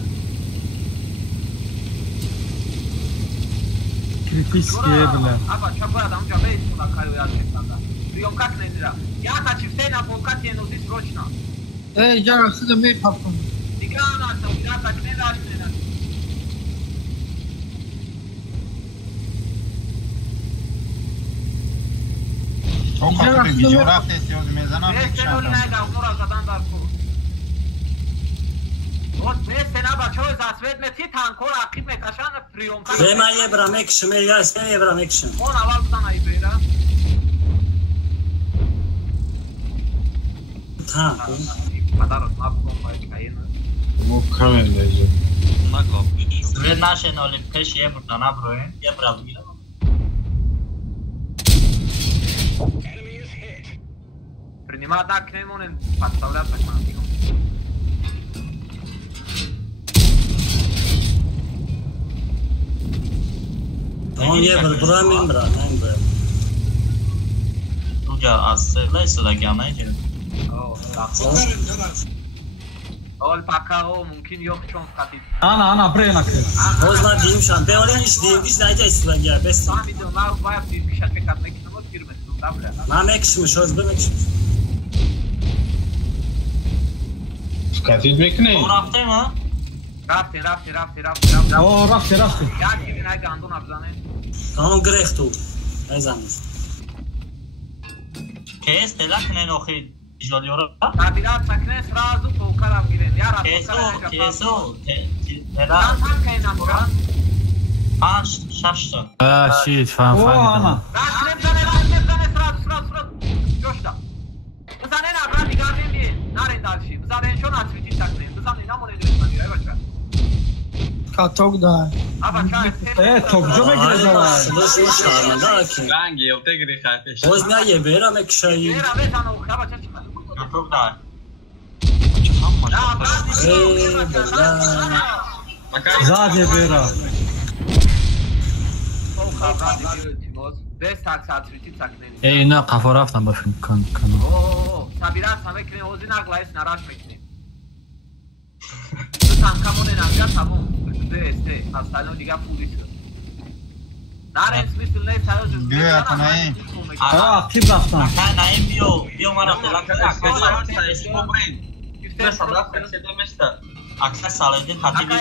Kritiskiye bile. Aba çabuk adam cebe istiyorlar kayo ya çekmeden. Прием как нельзя. Я хочу все на полкате носить срочно. جان خود میخوام دیگه آن تو یا تکنه داشت نه تو خاطر ویدیو رفت استیاز میزنم بسته نوری نگه اونو را زدن در کو بسته نه بچه های زسوید میتی تنکو رقیب میکشن پریوم کنه به من یه برم اکشم یه برم اکشم اون اول بودن ای بیرم تنکو پدر از مبکن باید که اینه مکمل لیزر سوید نشه نولیمپیش یه بردانه بروین یه برا بگیرم Принимать так к нему не подставляться к нам. Он یه برم این برم تو جا از سرلای سوداگی هم نگیره اول پاکاو ممکن yok چون خطیب Ana برای نکنه Bozma diyeyim şu an. Ben oraya hiç diyeyim. Hiç nerede istiyorlar ya. Besin. Tamam videom var. Bayağı bir şey çekmek için girmesin. Tamam. Ben ekşimiş. Öz ben ekşimiş. Katil bekleyin. O rafte mi? Rafte. O rafte. Ya gidin ay gandun abzane. Tamam grek tu. Ne zannet? Kes telak ne noxi joliora. Tabirat sakne srazu pokaram giren. Ya rafte. Keso. Telak. Tam kaynam kan. Şaştı. Shit فهمیدم رقم زنه سراز جوشتا بزنه نبرا دیگر نمیه نرین دارشی بزنه شون اطریتی تکنه بزنه نمونه دوید من دیره بچه کاتوک دار توکجو بگیره زمان Şunu şarmanda aki. Rangi yok tegri xayfish. Boz ne ye beram ekşayı. دیره بزنه و خبا چه چمه Çok da. زاده بیرا بس تاکس اطریتی تکنه اینا قفا رفتم با فیلم کنم سابیرات همه کنه اوزی نقلایس نراش میکنیم تنکمونه نمجا تموم بسته هستانو دیگه پولیس ناره اسمیسل نه سایوز بیا کنه aktif رفتم Naim bio mara telak aksa brin. Ve sabah sedemesta. Aksa saledin hatibi.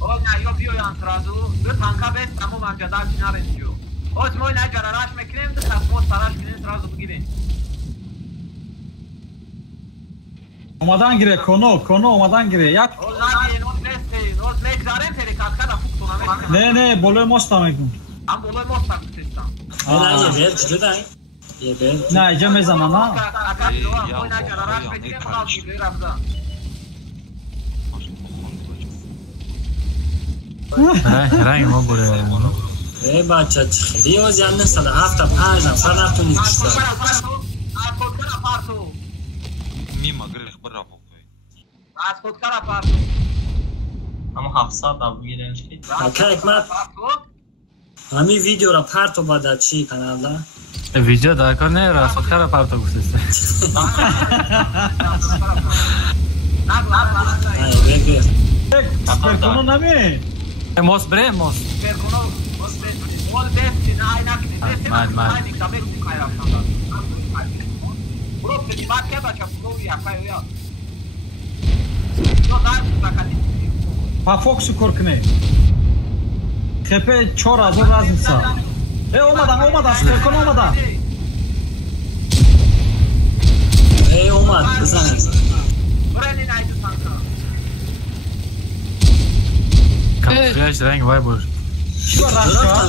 Olha, eu vi o Antrazu, eu tanca bem, estamos manjadar de nada isso. Hoje moi na garagem me creme, de capô saraj que nem Antrazu bugire. Olmadan gire konu olmadan gire yak Olha, não neste, nós me exarem ter katkada fuktuna. ne boloy mostam ekun Am boloj mostak sistem. Ona ye ver cüda. Ye ver. ne cem zamana Moi na garagem me creme, al gibi rabda. رنگ ما بوده ای بچه خیلی از یعنی سال 7 نفر رفتون نیست Mimo grech برا فوقی. از خودکار اپارتو Ama hafsa da bu girenç ki. که اکمت همی ویدیو را پرتو باید چی کانال ویدیو در کار نه راست خرا پارتا گفتسته ای بگیر کonu nami موس بره موس Ol besti na aynak ni besti mal. aynak da besti kayar şanda. Bro peki bak ya bacha bro ya kayo ya. Yo daha bakadi. pa foxu korkne tepe çor azor razınsa olmadan konu olmadan ey olmaz kızanır Buranın aydı sanka. Kamuflaj rengi vay bu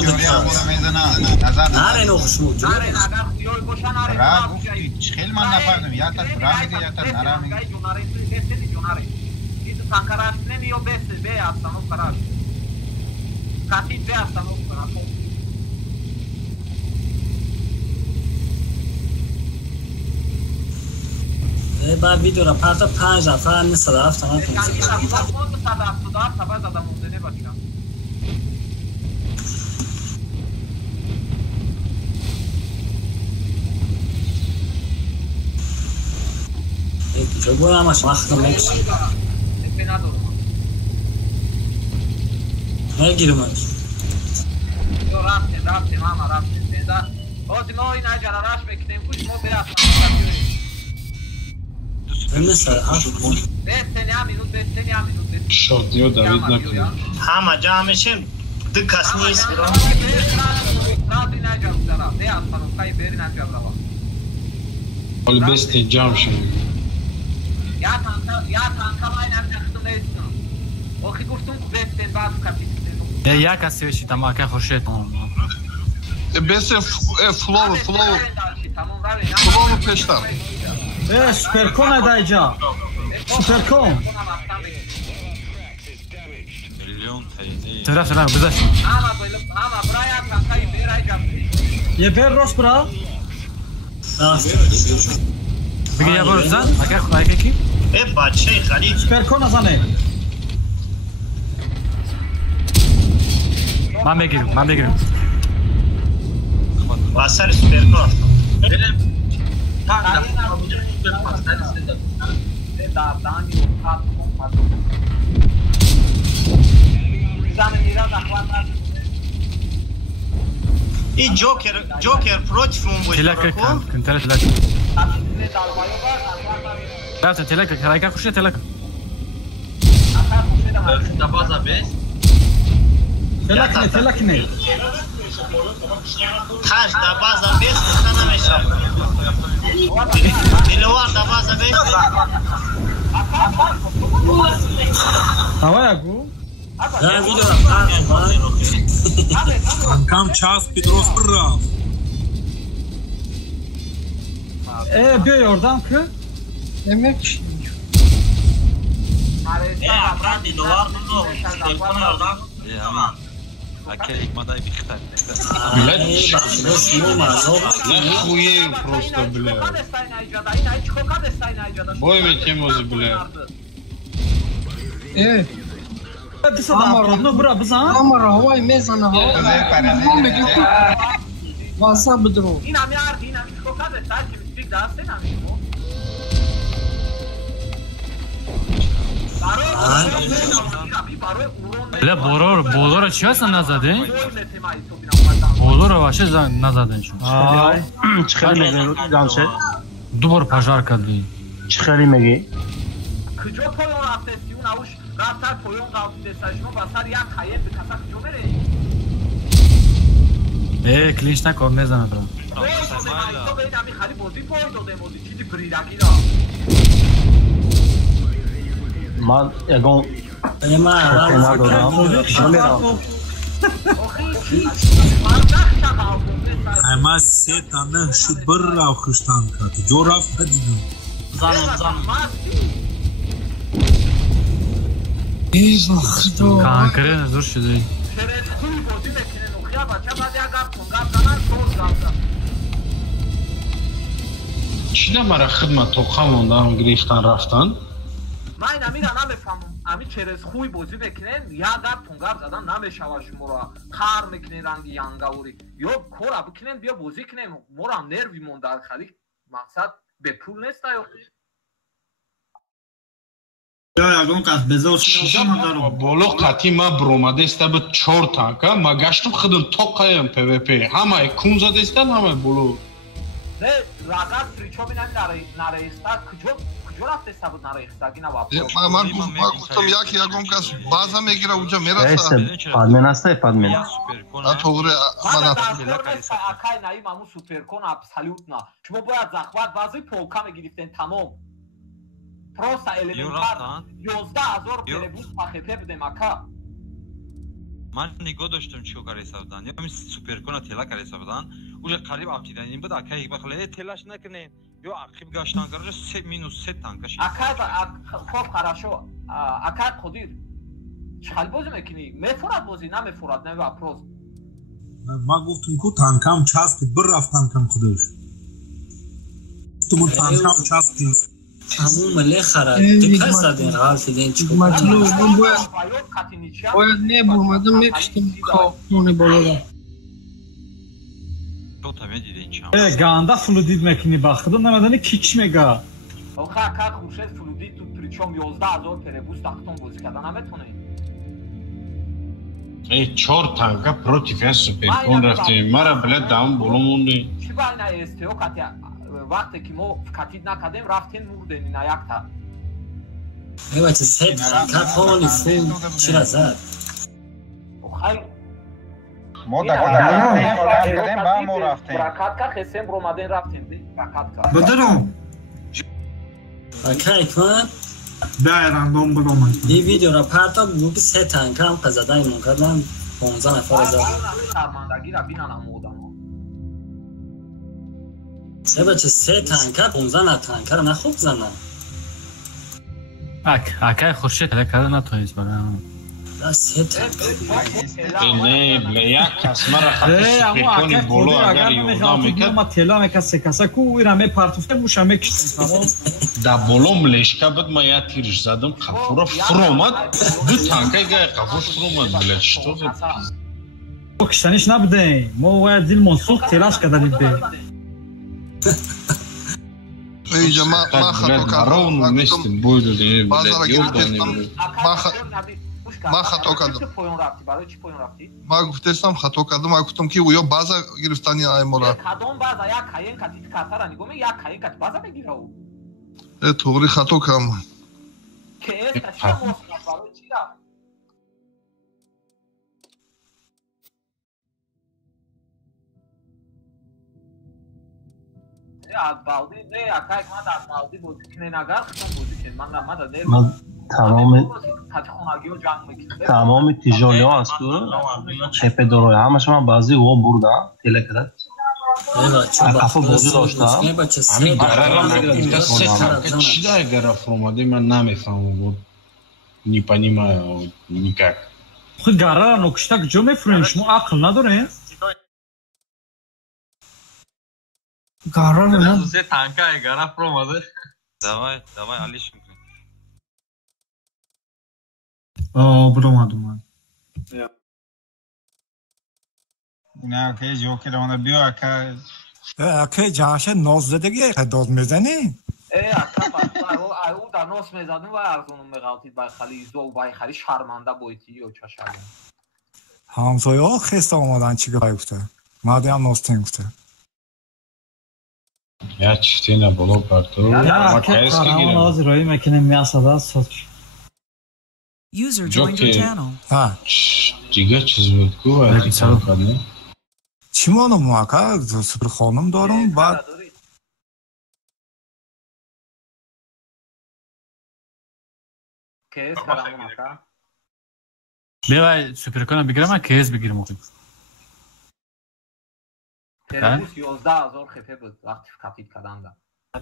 جوریا بودا میزنه نظر نره نخش مو Nare nagar yoy boşa nare. را گفتی خیلی من نفردم یا تا را میگه یا تا نرا میگه Itu sankaras ne yo besti be aslan o karar. Katil be aslan o karar. ای بعد ویدیو را پرتو 5 نفر نیست رفتن Yani sabah oldu sabah adam oldu ne bakacağım. جو برو همش وقت نمیکش Fena durma. نگیرمش Yo rapte mama rapte. да. Оди мо ина жарараш бекинем куш мо берасам. Шодио Давид накуни. Ҳама ҷамъ мешем, ду кас нест. Ҳоли бестен ҷамъ шуд. Я каси веши тамака хуршед. Бестен флоу пештар. Суперкон адайҷа. Суперкон. Тара гузашт. Е бер рост бра. Биги я борзан, ака ки? Бачаи Халид. Суперкон назане. Ман бегирам. Васар суперкон. И Джокер против он будет. Телека, телека, хуши телека. Da baza bez. Telekne. Taş da baza bez kanameşa. Dilovar da baza bez. Havaya gu. Kam ças Pedros Bravo. Bey oradan ki. Demek Aprandi dolar bunu. Telefon oradan. Tamam. Окей, мадай бихтар. Нахуй просто, бля. Бойме темозы, бля. Камера havai mezana Vasa bidro. Бля, болора чи ҳаста назаден? Болора вообще назаден шуд. Чӣ хеле мегӯ Галше? Ду бор пожар карди. Чӣ хеле мегӣ? Куҷо поён рафтести ун ауш рафтар поён галдесажмо ба сар як хаен бикаса куҷо мере? Клинч накор мезана бра. Ман ягон кенар додам. Намерам. Ҳама се тана шуд биррав хуштан кард. Ҷо рафт дидам. Занам. Канкре зур шуди. Чина мара хидмат тоқа мондан гирифтан рафтан? Ман амира намефаҳмам. Ами через хуй бозӣ мекунен, як гап тунгаб задан намешава шуморо. Қар мекунен ранги янгавурӣ. Ё кора бикунен биё бозӣ кунем. Моро нерви монда халик. Мақсад бепул неста ё. Боло қатӣ ма бромадеста ба 4 танка, ма гаштам хидм тоқаям ПВП. Ҳамаи кун задестан, ҳамаи боло. Не, рагар причоми нареиста, куҷо рафтеста буд нареиста, гина вопрос. Ман гуфтам ягон кас база мегира уҷа мераса. Падмен аста, падмен. Тоғри, ман акай наим аму суперкон абсолютно. Шумо бояд захват базы полка мегирифтен тамом. Просто элементар 11000 перебус ПХП будем ака. Ман нигоҳ доштам чико каресавдан. Ё ми суперкона тела каресавдан. Уже қариб автидан ин буд акай бахле телаш накунен. Ё ақиб гаштан гаража 3 танка шид. Акай хоб хорошо. Акай Қодир. Чхал бозӣ мекунӣ? Мефурад бозӣ, намефурад, не вопрос. Ман гуфтам ку танкам часпид бир рафт танкам худаш. Гуфтам танкам часпид. Аму мале хара. Дикkat sadin галсиден чико. Бояд мебурмадам мекиштим хони болода. Ganda fludid mekini baxdım, namadani kichmega. Oxa ka khurshid fludid tu причем 11000 перебус тахтон бозӣ карда наметонӣ. 4 tanka против я суперкон рафтем мара блядь дам боломунди чи байна СТО катя вақте ки мо катид накадем рафтен мурден ина якта бача сет кафони фул чира зад хай мо дакадем ба мо рафтем ракатка хесем ромаден рафтем ракатка бадаром окей кан дай рандом брома ди видео парта бук сетан кам казадай мон кардам 15 نفر زد شرمندگی را بینا نمودم سه بچه 3 تانکر 15 تانکر نه خوب زنن اکای خورشید لکه نتونیست برام سه تانکر نه بله یک کس مرا خطی سپیکونی بولو اگر یودا میکرد ما تلا میکسه کسه کو ایرا می پارتوفته موشه میکشتن تمام دا بولو ملشکا بود ما یا تیرش زدم قفورا فرومد دو تانکای گای قفوش فرومد بله شتو زد او کشتنیش نبوده ما باید دیل منسوخ تلاش کردن ده اینجا ما خطا کردم بازار گرفتم ما خطا کردم ما گفتم خطا کردم ما گفتم که اویا بازار گرفتنی ایمورا کدام بازار یا کاین کتی کاتارا نگومه یا کاین کت بازار بگیره او توری خطا کردم که است چه موضوع برای چی را از باودی نه اکای ما از باودی بودی که نگار خودم بودی که من نماده دل تمام تیجالی ها از تو چپه داروی همش من بعضی او بردم تله کرد کافه بازی داشتم همین گره نگرد سه تنکه چی داره گره فروماده من نمیفهمم بود نیپا نیما نیکک خود گره را نکشته کجا میفروین شما عقل نداره؟ گره را نه سه تنکه گره فروماده دوای علیش میکنی برام نه که جوکی رونه بیو که جاشه ناز زدگی داد میزنی او در ناز میزدن و ارزونم میگفتید بای خالی زو بای خالی شرمنده بایتی و چشاله همسایه ها خسته آمدن چی گفته مادی هم ناستین گفته یا چیتی نبولو پرتو یا که کارامون آز روی مکنه میاسده سوچ User joined your channel. دیگه چیز بود گو وقتی سر کنه چی مانو موقع سپر خانم دارم بعد کیس کارامون آکا بیای سپر کنم بگیرم من کیس بگیرم آقای تلفوس 11000 خفه بود وقتی کپیت کردن دا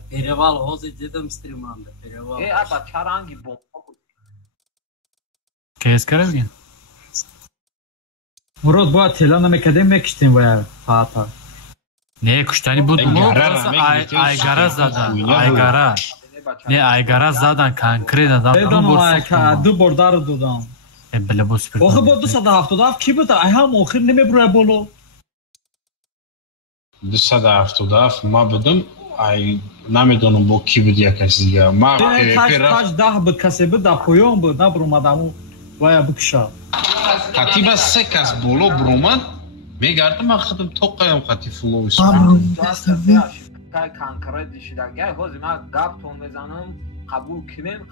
پیروال حوزی دیدم استریمان ده پیروال ای ابا چه رنگی بوم کیس کرده بگین مراد باید تلا نمیکدیم میکشتیم باید فاتا نه کشتنی بود ایگره زدن ایگره نه ایگره زدن کنکری دادن بدانم دو بردار دادم بله بو سپر آخه با 277 کی بود ای هم آخر نمیبره بولو 277 ما بدم ای نمیدونم با کی بود یا کسی دیگه ما تاش 10 بود کسی بود در پویان بود نبرومدم باید بکشم قطی با سه کس بولو برومد میگردم من خودم توقعیم قطی فلویس کای کانکره دیشیدن گه هوزی من گپ تون میزنم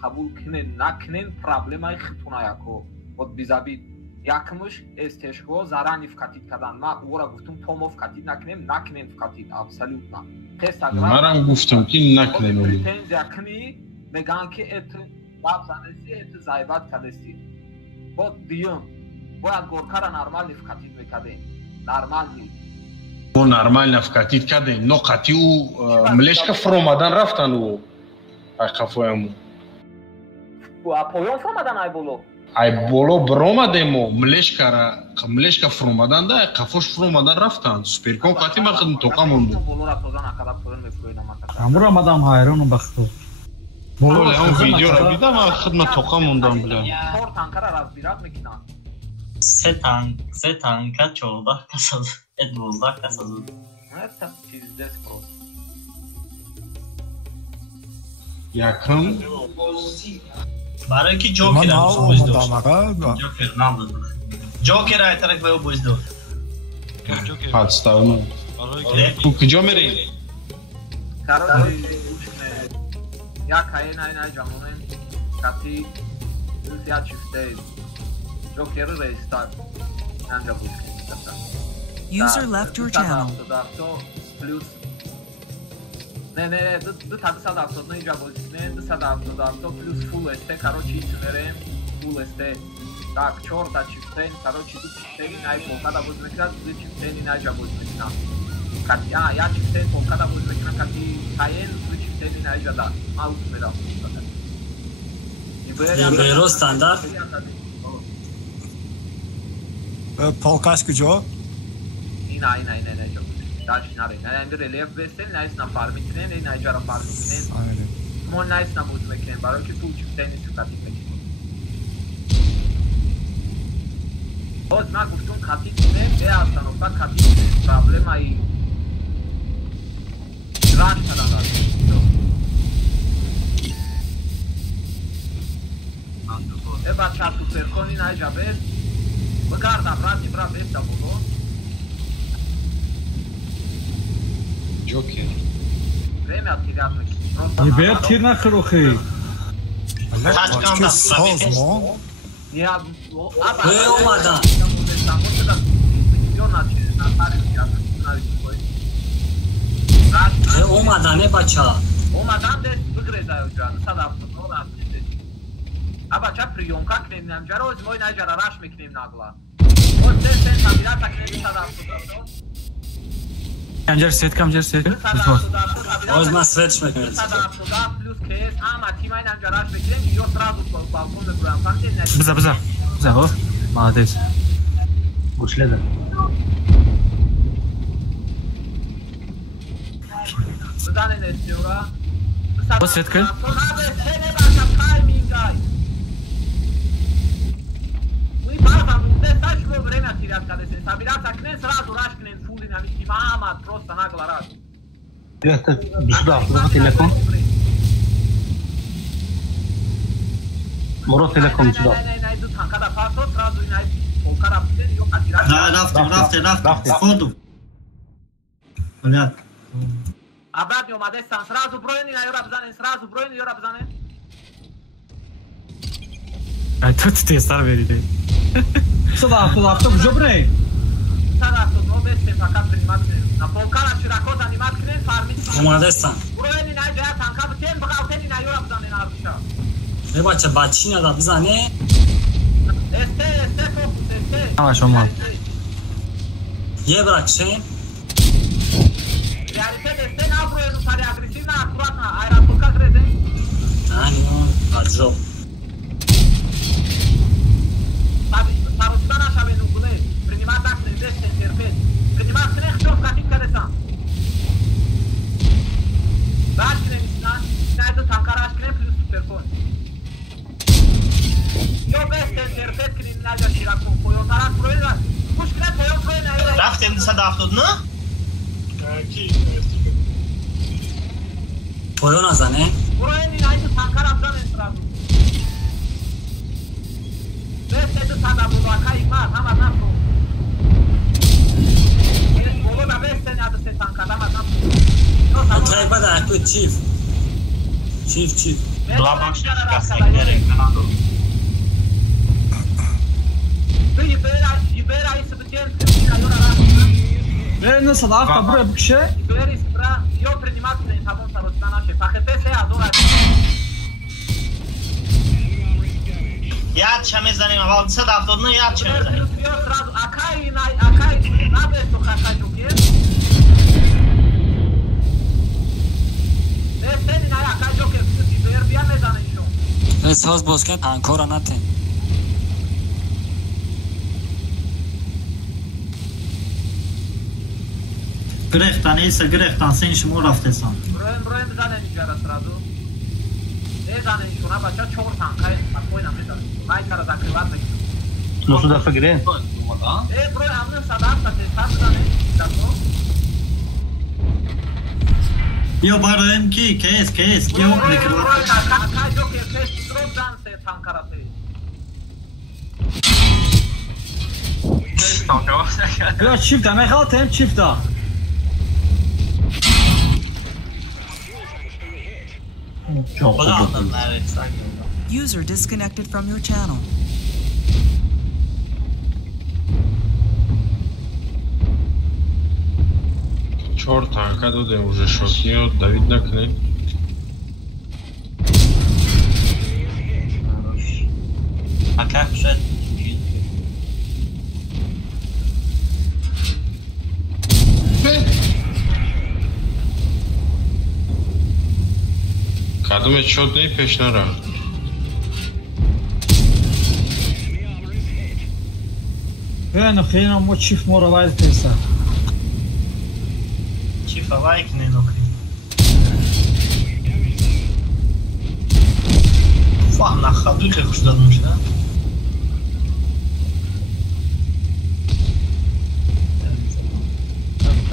قبول کنین نکنین پرابلمای خطونه یکو بود بیزابید یکمش استشکو زران افکتید کردن ما او را گفتم توم افکتید نکنیم افکتید ابسولوت نه مرم گفتم که نکنین اولی پرتنز یکنی میگن که ات باب زنستی ات زایبات کدستی بود دیم باید گورکا را نرمال افکتید میکردیم نرمال نید او نرمال نفکتید کردیم نو قطی او ملشک فرومدن رفتن او قفویمو پویان فرومدن ای بولو ای بولو برومدیم او ملشک فرومدن ده قفوش فرومدن رفتن سپیرکون قطی من خودم توقع موندو امور آمدم هایرونو بختو بولو اون ویدیو را بیدم من خودم توقع موندم بله 4 تانکر را رازبیرات میکنن 3 تانکر 14 کس از 12 کس از یکم برای که جوکر هم جوکر نام دادم جوکر های طرف به او بوجدو Podstavno. Kdo meri? Короче, я кайнай жамонен кати я чифте Joker restart анжа буд. User left your channel. Plus Ne, dı tadı sadafto ne jabozne, dı sadafto plus full este, короче, исмерем full este. Так, чёрта чифтен, короче, ды чифтен, ай полкада возьмекна, ды чифтен, ай жабозмекна. Кати, я чифтен, полкада возьмекна, кати каен, ды чифтен, ай жада. Ау смера. Ibero standart. Polkaş gücü. Ina, job. Dash nare. Na bir relief besten, nice na farmitne, ne jara farmitne. Aynen. Small nice na bozmekne, baro ki full chiften istati. Oz na guftum khatit ne be astanokta khatit problema ai rash karaga. E bacha superconi na jabel. Bagarda brati bra besta bolo. Joker. Время оттерять. Ibero tirna khroxi. Kaç kanda Soz mu? Ya olmadan. Olmadan ne bacha? Olmadan de выгрызаю джан. Садавто, ну раз. Aba çap priyonka knemnem jara oz moy na jara rash miknem nagla. Oz sen tabira taknem sadavto. Kamjer set. Oz ma svet shmeknes. Sadavto da plus kes ama timay nam jara rash miknem yo sразу balkon me buram fakte ne. Biza ho. Молодец. Güçledi. Zadane ne istiyorga? O set kır. Abi sene başa timing ay. Мы базам достаточно время терять, когда се собираться к ней сразу рашкнем фулинами и мама просто нагло раз. Это сюда, телеком. Moro Telekom сюда. Ne, ду танкада фасо сразу инай полкара битен ё катира. Рафте, ходу. Понятно. Обратно омадестан сразу броени на ёра бзанен, сразу броени ёра бзанен. Ay tut testar verdi. Sadafto gücü bre. Sadafto no beste fakat primatne. Na polkara şirako zanimatkne farmit. Омадестан. Броени на ҷая танка битен бгалтени на ёра бзанен арбиша. Ne bacha bachina da bizane. Este fokus, este. Ama şoma. Ye bırakşen. Realitet este na broenu tare agresivna, akuratna, aeratulka crede. Ani on, ajo. Sarostan așa venugule, prima dacă ne deste interpret. Prima sneh șof ca interesant. Rașkine misnan, snaydı tankara rașkine plus supercon. Eu beste interpret criminalja şirakon, poyotarak proyla. Pușkine poyon proyla ayla. Raftem de sadafto, nu? Poyon azane. Proyeni naydı tankara abzanen sıradu. Beste de sadafto, akay ikmaz, ama nasıl? Bolo da beste ne adı se tankada, ama nasıl? Atay bada aklı çift. Çift. Labak şaşkasın gerek. Ibera isso biten criminal ora. Ne sadafto bre bu kişi? Ibera spra, eu primat ne sabon sarostan așa. Pakete se azora. Yad şame zanim, aval sadafto nu yad şame zanim. Eu sразу akay na besto kaka joker. Este ni akay joker Ibera bia me zanim şu. Esas bosket ankora naten. Grehtan, sen şimdi raftesan. Brojem zanen jara sразу. Ne zanen şuna başa çor tankay akoyna me zanim. Mai kara zakrivat me. Nu su da făgre. Broj, amnem sadafta te sad zanen. Zato. Eu barem ki, kes. Eu ne kırvat. Akay joker kes drop zan se tankarate. بیا چیفت هم میخواد هم چیفت ها User disconnected from your channel. Черт, а когда уже шокнет, Давид накнет. Пока уже. Kadın çok neyi peşine ra? Ben خیلی مو چیف مو رو باید پیسا چیف وای کنه نوکری فهم نخدو که خوش دادم شده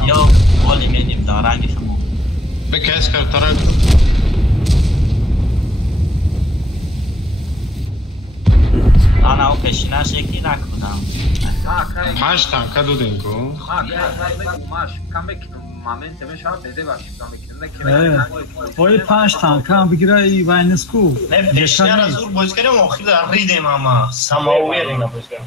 یا والی میدیم دارنگی شما بکس کرد ترک نه او پیشینه شکلی نکنم 5 تانکا دادیم کو ماش کم بکنم момент میشه بده باش کم بکنم وای 5 تانکا هم بگیره ای واینسکو نه پیشینه را زور باز کردم آخر ریدم اما سماوی ریدم باز کردم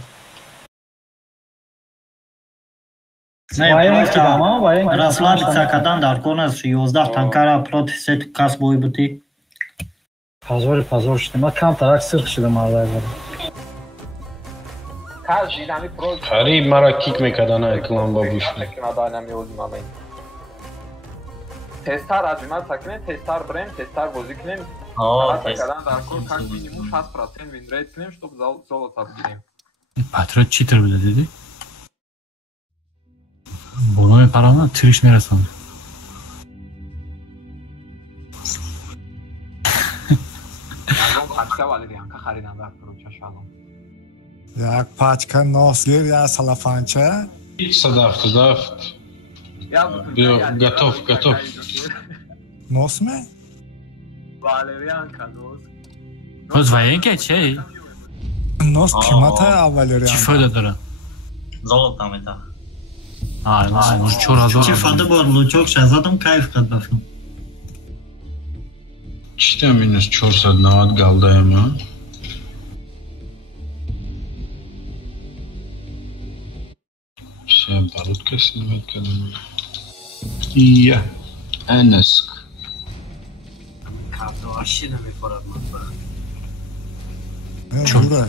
Расслабиться, когда Дарконас 11 танкара против сет кас бой бути. Позор, что мы кам тарак сырх шидам аллах. قریب مرا کیک میکردن اکلام با بوش تستر از من سکنه تستر بریم تستر بازی کنیم کردن در کل کم مینیموم 60% وین ریت کنیم щоб золото بگیریم پاتریوت چیتر بده دیدی بالا میپرم تریش میرسم الان پاتکا والیدیم که خریدم رفت رو چشالم یک پاچکا نوسگیر یا سلافانچه صدافت готов نوس می؟ والریانکا نوس نوس واینکا چه؟ نوس قیمت اولیریانکا چی فایده داره؟ زولت نمیده چی فایده بار لوچوک شازادم کیف قد بفهم چیتا minus 490 qaldayım ha Все, порудка снимать когда-нибудь. Я. Энеск.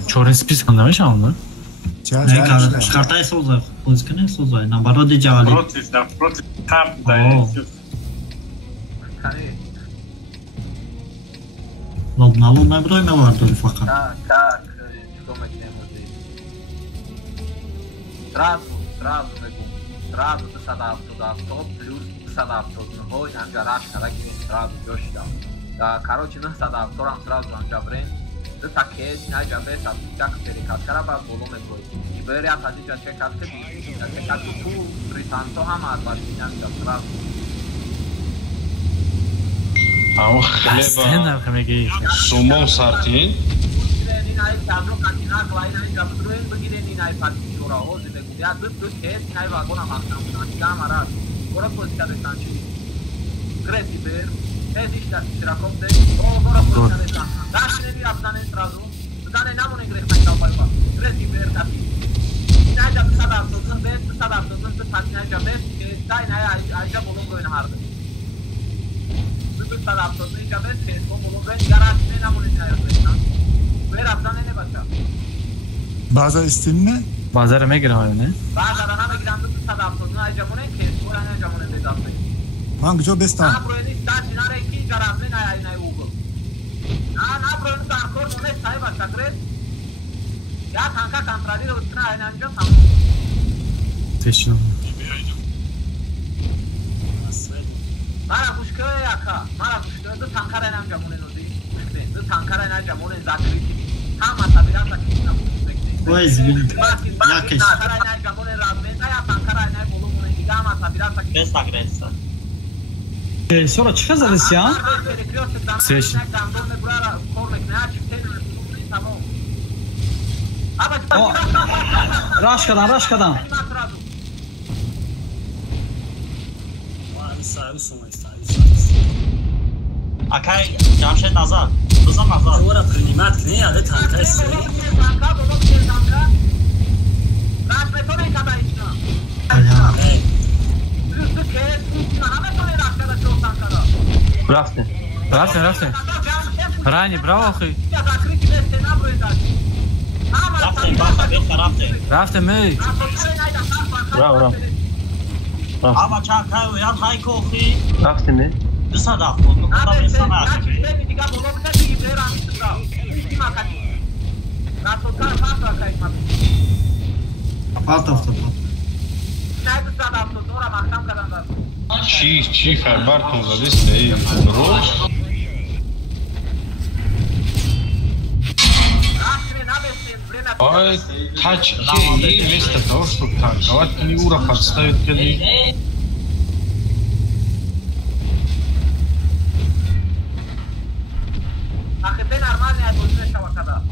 Черный список он давай шаунда? Картай созай, поискане созай. Наоборот делали. Против, тап, да. Лобнало наброй на варту фака. Так, что мы делаем сразу ты садавто плюс садавто ну инжа рашка ракин сразу жошда да короче на садавторам сразу инжа брен ты такие инжа бес так перекат караба боломе бой иберя хадижа чекат ки чекат ту британто ҳам арбаш инжа сразу ам хлеба сумон сартин инай табло катина клайна инжа бдрен бгирен инай пати шораҳо Я тут кет най вагона махтам камера гора поискade танчи креси бер эдишта тракопте гора поискade тан дашне ми абдане сразу дане намоне грехта калпайба креси бер кати найда садав тозун бет садав тозун tu tatna jabet ke dai nay aija bolon goin harde tu sadav tozun jabet ke to bolon goin garashne namone nay ber abdane ne bacha baza istinne بازار میگیرم نه بازار انا میگیرم تو صدافتون اجامونه که قرآن اجامونه بدم من کجا بستم نه پروینی استاد نره کی جرابه نه نه اوگو نه پروینی کارکور مونه صاحب شکرت یا تانکا کنترالی رو اتنا نه انجا تمام تشو مارا خوشکه یاکا مارا خوشکه تو تانکا را انجامونه نودی تو تانکا را انجامونه زاکری هم مطابقات تکی نمونه Pois bem. Yakış. Sonra çıkacağız ya. Seçin. Raşkadan. Akay Jamshed nazar. Buzam nazar. Ora primat ne ale tanka ise. Tanka dolu bir tanka. Rasmetone kadar işte. Üstü kes. Rasmetone rakada çok tankada. Rafte. Rani, bravo axi. Rafte mi? Bravo. Ama çakay uyan hayko axi. Rafte mi? Dışa da bunu. Bunda insan axi. چی خبر کن زدیسته ای روز آی تاچ که ای میسته داشت رو تنکوات کنی او را خستاید کنی Akıbbe normal ne yapıyorsun şavakada?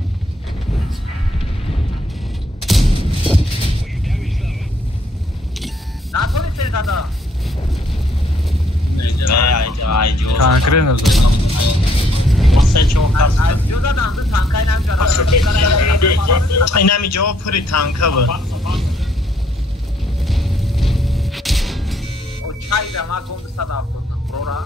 NATO ne sen kada? Kankre ne zaman? Sen çok hasta. Yoda dandı tankayla اینمی جواب پوری تانکا بود O çay da ma gondu sada yaptın. Prora.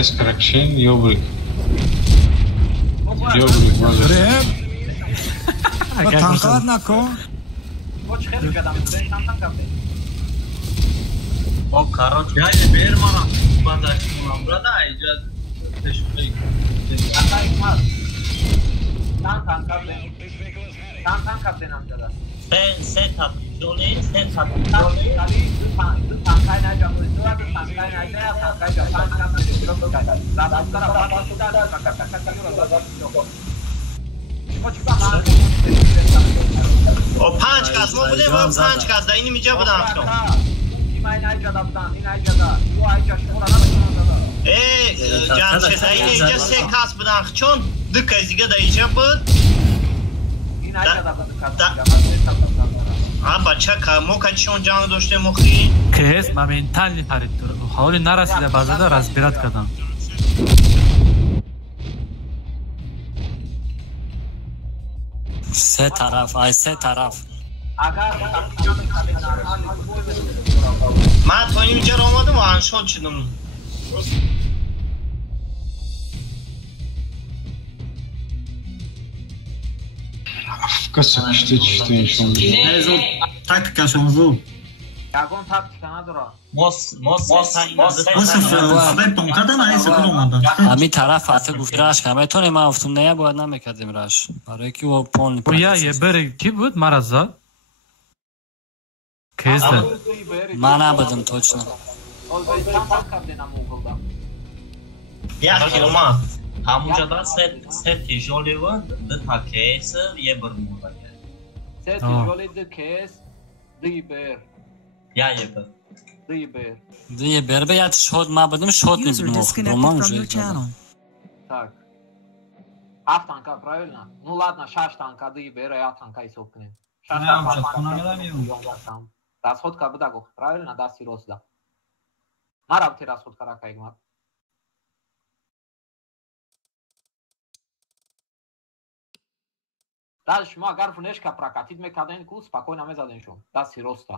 Ice correction, Yobrik. Yobrik, mazur. با تنقلت نکن O çıkıyor ki adam. Ben tankan kaptı. O karot. Yani bir mana bana burada icat teşvik. Tankan var. Tankan kaptı. Tankan kaptı amcada. Sen tat. Joli, sen tat. Joli. Tabii tankayla yapıyoruz. Sonra tankayla ya tankayla. Tankayla kilo kadar. Zaten tarafta başında O پنج کس ما بودیم و پنج کس در اینی میجا بودم افتم جمشد در اینی اینجا سه کس بودم چون دو کس دیگه در اینجا بود بچه که ما کچون جان داشته مخی که هست моментальный харид حوالی نرسیده بازده رزبیرات کردم سه طرف من تا اینجا را آمدم و انشاد شدم Kasa işte inşallah. Nezo taktika sonzu. Yagon taktika nadura. خبر تونکادا نایست کدوم آدم. همین طرف فاته گفت راش کنم. تو نمی افتم نه باید نمیکردیم راش. برای کی و پون. و یا یه بره کی بود مرزا؟ کیسه. من نبودم точно. یک کیلومتر. همونجا دا سه تیجولی بود دو تا کیس یه برمودا کرد سه تیجولی دو کیس دی بر یا یه بر دی بر باید شد ما بدیم شد нибудем Так. Half танка, правильно? Ну ладно, 6 танка ди бер, я танка и сокнем. 6 танка. Расходка буда гуфт, правильно? Да, сиросда. Мараб ти расходка ракайгмат. Дальше шумо агар фунешка прокатит мекарден ку спокойно мезаден шум. Да сироста.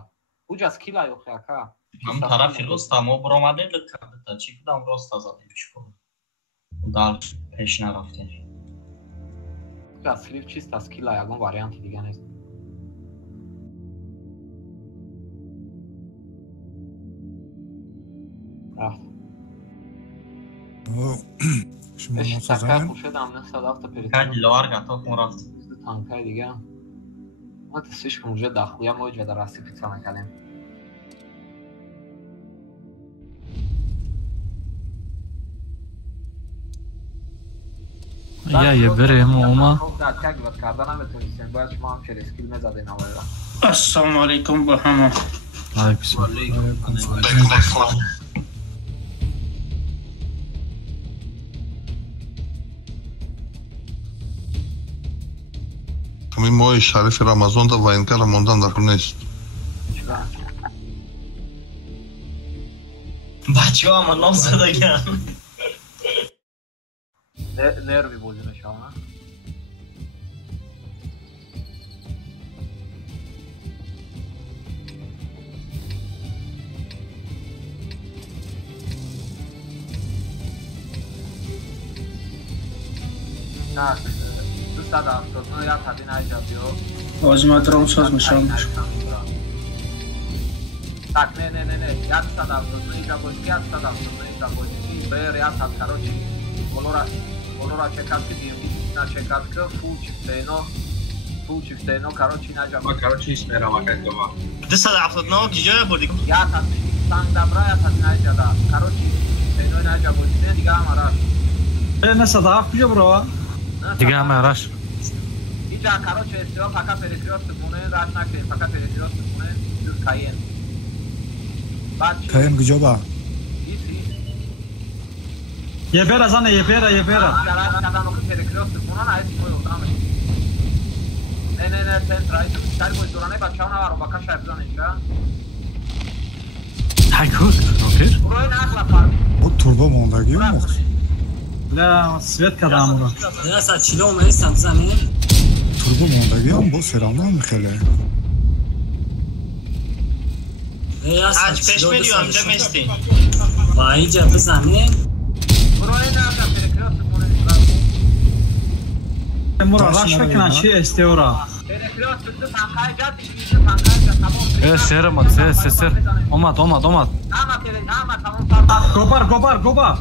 Уҷа скила ёхи ака. Ҳам тарафи роста мо биромадем диккарда чӣ будам роста задем чикор. Дар пеш нарафтем. Да слив чиста скила ягон варианти дига нест. Рафт. شما نسازن؟ کاج لوارگا تو کن رفت. تانکای دیگه. ما تسیش کنجا داخویا ما وجود راستی پیتزا نکردیم. یا یه بریم اوما. السلام علیکم با همه. علیکم السلام. ми мои Шарифи Рамазон да военка Рамондан дар нест. Бачо ама ном задаган. Нерви бозина шама. Так, دوستا دافتادنو یا تبین ایجابیو آزمایت رو ساز میشم Так, не, я دوستا دافتادنو ایجابوشکی, я دوستا دافتادنو ایجابوشکی بر я сад, короче, колора чекатки дивни, на чекатка, фул чифтено, короче, наджаб. Ма, короче, исмерам, акай дома. دوستا دافتادنو киҷоя бурди? Я табин, санг дабра, я табин айҷада, короче, чифтено наҷабошне, дига амараш. Neyse daha kıca bro. Diga ham arash. Ija, короче, все, пока перекрёст муне, раш накрен, пока перекрёст муне, düz Kayen. Kayen kıca Yebera zane, yebera. Когда ну перекрёст муна, на эти мой там. Не, центра, чай бой дуране, бача на варо, бака шайбзанича. Haykut, okey. Buraya ne akla fark? O turbo mondagi yok. La Svetka damura. Ya sa çilo olmayı samzani. Turbo mondagi ham bu selamlar mı khele? Ya sa çilo da amca mesti. Vay cevap zani. Buraya ne akla перекрёст муне. Mura raş fakina şey esteora. Перекрёст tankaycat, işte tankaycat, tamam. Ser. Omat. Ama tamam. Kopar.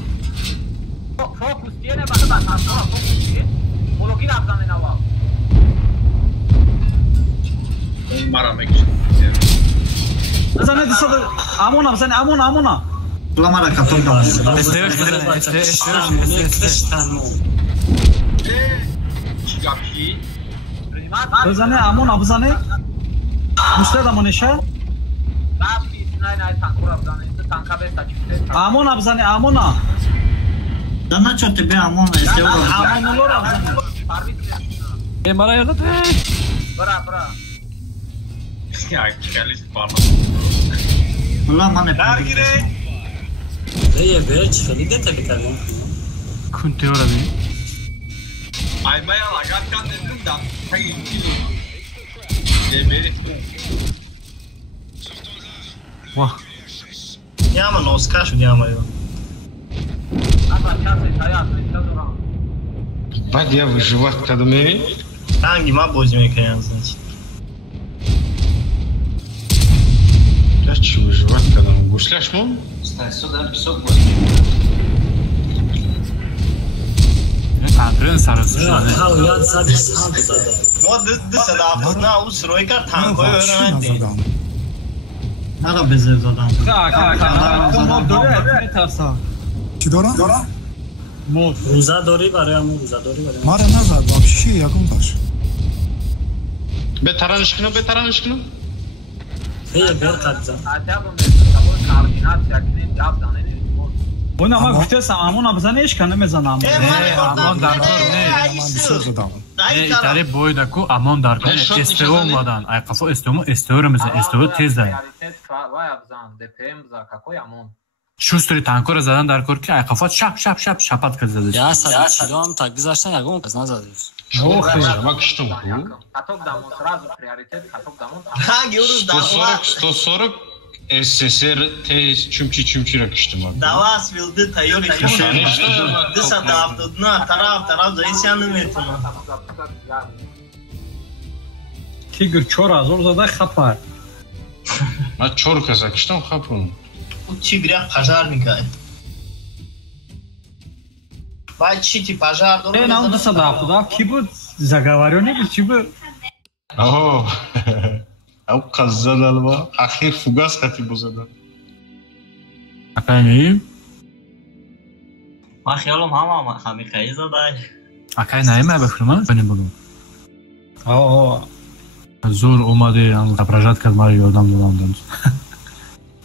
Fokus tiene bastante, fokus tiene. Coloqué la plan en agua. Maramek. Zane dışarıda amona. Lamara kapıldı. Este. Çigaki. Zane amona bzane. Müşteri amoneşa. Nein, tankura bzane. Tanka besta çifte. Amona bzane. Dana čo tebe amona esteora. Amona lora bzane. Mara yagat. Bra. Ya çıkarız parma. Ulan mane. Dargire. Beye ver çıkılı da tabii kalın. Kunte ora bi. Aymaya lagatkan dedim da. Hayır. Demeri. Vah. Яма но скажу, яма его. Бать я выживать когда мы. Танги ма возьми, конечно, значит. Я че выживать когда мы гусляш мон? Стой, сюда песок возьми. Андрей sarısı. Ha uyad sadı sadı. Вот дыса да, на устройка танко öğrendi. Nara bezev zadan. Чи дора? Mod. Ruzadori var ya, ruzadori var. Mare nazad вообще yakın var. Be taranışkını. Hey ver kadza. Ona ama gütesa amona bzane iş kanı mezana amona. Amon darkor ne? Tare boyda ku amon darkor ne? Esteo olmadan. Ay kafa esteo tezden. Şu sürü tankora zaten darkor ki ay kafa şapat kazıdı. Ya sen çilo ham tak bizashtan yagom kazna zadıyız. Bak işte bu. Ha görürüz da. 140 SSR tez çümçü rakıştım bak. Davas vildi tayyor ikişi. Dışa dağıttıdına taraf zayısyanım etme. Tigr çora zor da xapar. Ma çor kazakistan xapun. У тигря пожарника. Вачити пожар. Нам дыса да, кибу заговорённый кибу. О. Ау каззадалва. Ахир фугас хати бузада. Efendim? Ma xiyalım hami xayizaday. Akay neyime bakıyorum benim bugün. Zor olmadı yani prajat kazmayı yordam.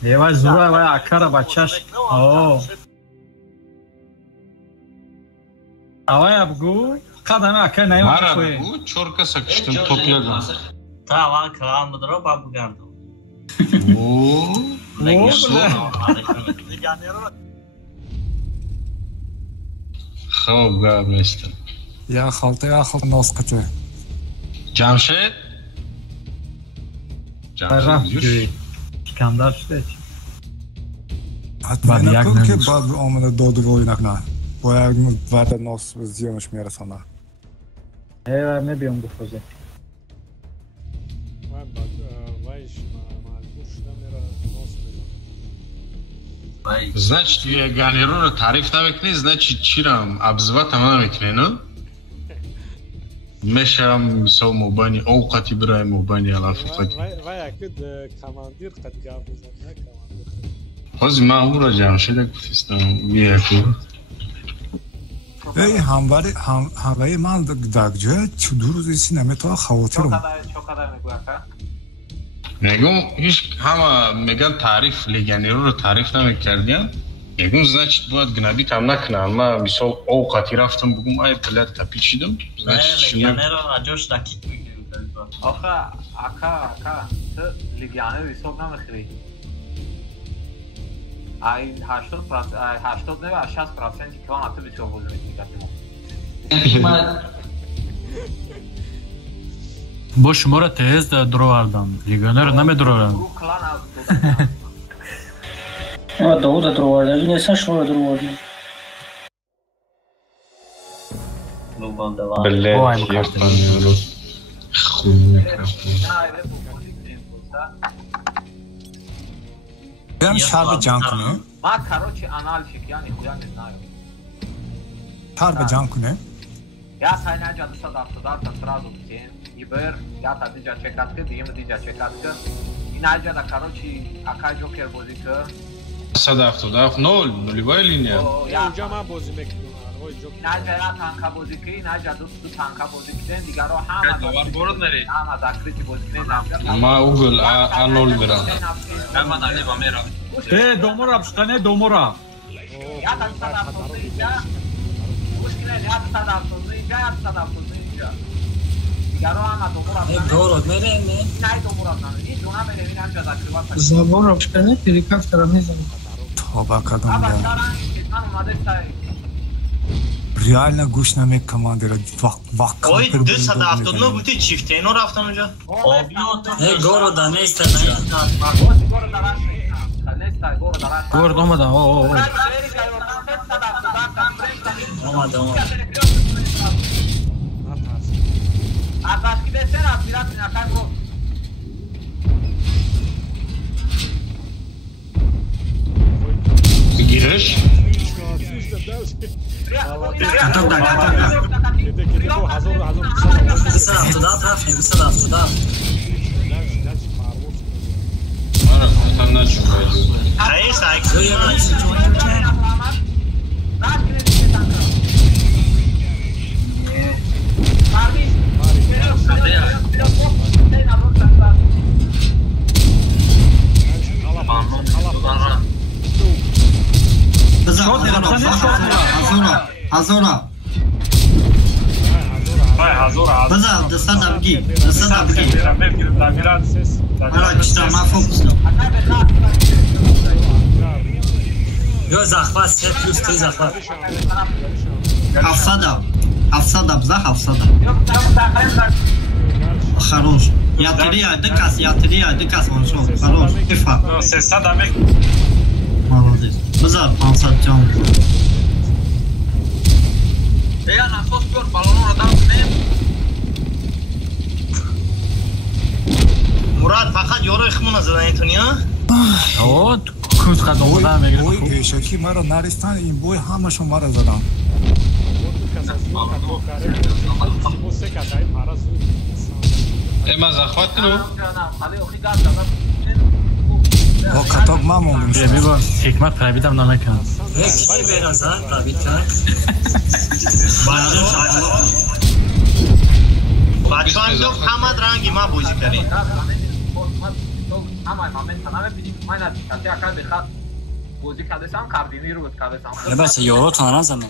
Yavaş zora vay akara bachash. Avay abgu Qadam aka ne var? Mara bu çorka sakıştım topyadan. Tamam kıran mıdır o babu gandı. Oo. Ne Xo'p, gaplashdim. Ya xalta nosqiti. Jamshid. Jamshid. Skandal shdet. Hatman که بعد آمده داد و اینا نه باید وقت ناس زیانش میرسانه ایوه میبیم گفته Значит, я генерирую тариф навекни, значит, чирам обзывать навекни, ну? Мешам мисал мобани, овқати бирай мобани алафиқати. Вай акид командир қад гап бизад, не командир. Хози ман ура ҷамшида гуфтистам, вияку. ای همواره من در جای 2 روز ایسی نمیتونه خواترم میگم هیچ همه میگن تعریف لگنیرو رو تعریف نمیکردیم میگم значит باید گنابی کم نکنم من مثال اوقاتی رفتم بگم ای پلت تپیچیدم значит لگنیرو اجاش دکیت میگیریم آخه اکا تو لگنیرو حساب نمیخری ای 80% نه 60% کام اتو بیشتر بوده میگم با شما را تهز درو آردم لیگانه را نمی درو آردم داود درو آردم این اصلا شما را درو آردم بله یکتانی خوب نکرفتم بیام شرب جان کنه ما کاروچی آنالشیک یعنی خویا نزنایم شرب جان کنه یا ساینا جادو صدافتدار تا سرازو بتین یبر یا تا دیجا چکات که دیم دیجا چکات که این آجا دا کاروچی اکای جوکر بودی که صدافتدار نولیوای لینیا اونجا من بازی میکنم این آجا یا تانکا بودی که این آجا دو تانکا بودی که دیگر رو همه داکریتی بودی که ما اوگل آنول برم من علی با میرم دومورا بشتنه دومورا یا تا صدافتدار اینجا مشکل یا صدافتدار اینجا یا صدافتدار اینجا دیگر رو همه دومورا بشتنه دورت میره نه نه دومورا بشتنه این دونا میره این آجا داکریوات زبان رو بشتنه تریکاف ترا میزنه توبه کدام реально гуш намек командира вақ ой 279 бути чифтено рафтам онҷа горо данеста город омада гириш Hazora. Baza da sadabgi. Ara kişiler mahfuz. Yo zaxvat 3 zaxvat. Hafsada baza hafsada. Хорош. Я декас оншо. Хорош. Кифа. Се садабек. Молодец. Baza 50 can. یا نخواست بیار بالون رو دم کنیم مراد فقط یارو اخمون زدن اینتونی ها؟ اوه کوز خد آمده میگیره بوی پیشکی مرا نرستن این بوی همشون مرا زدن اما زخوات کنو با کتاب ما موندیم بیبا حکمت قربیدم نمکن کی برازن قربید کرد بچه هم گفت همه رنگی ما بوزی کنیم بچه یارو تانه زمین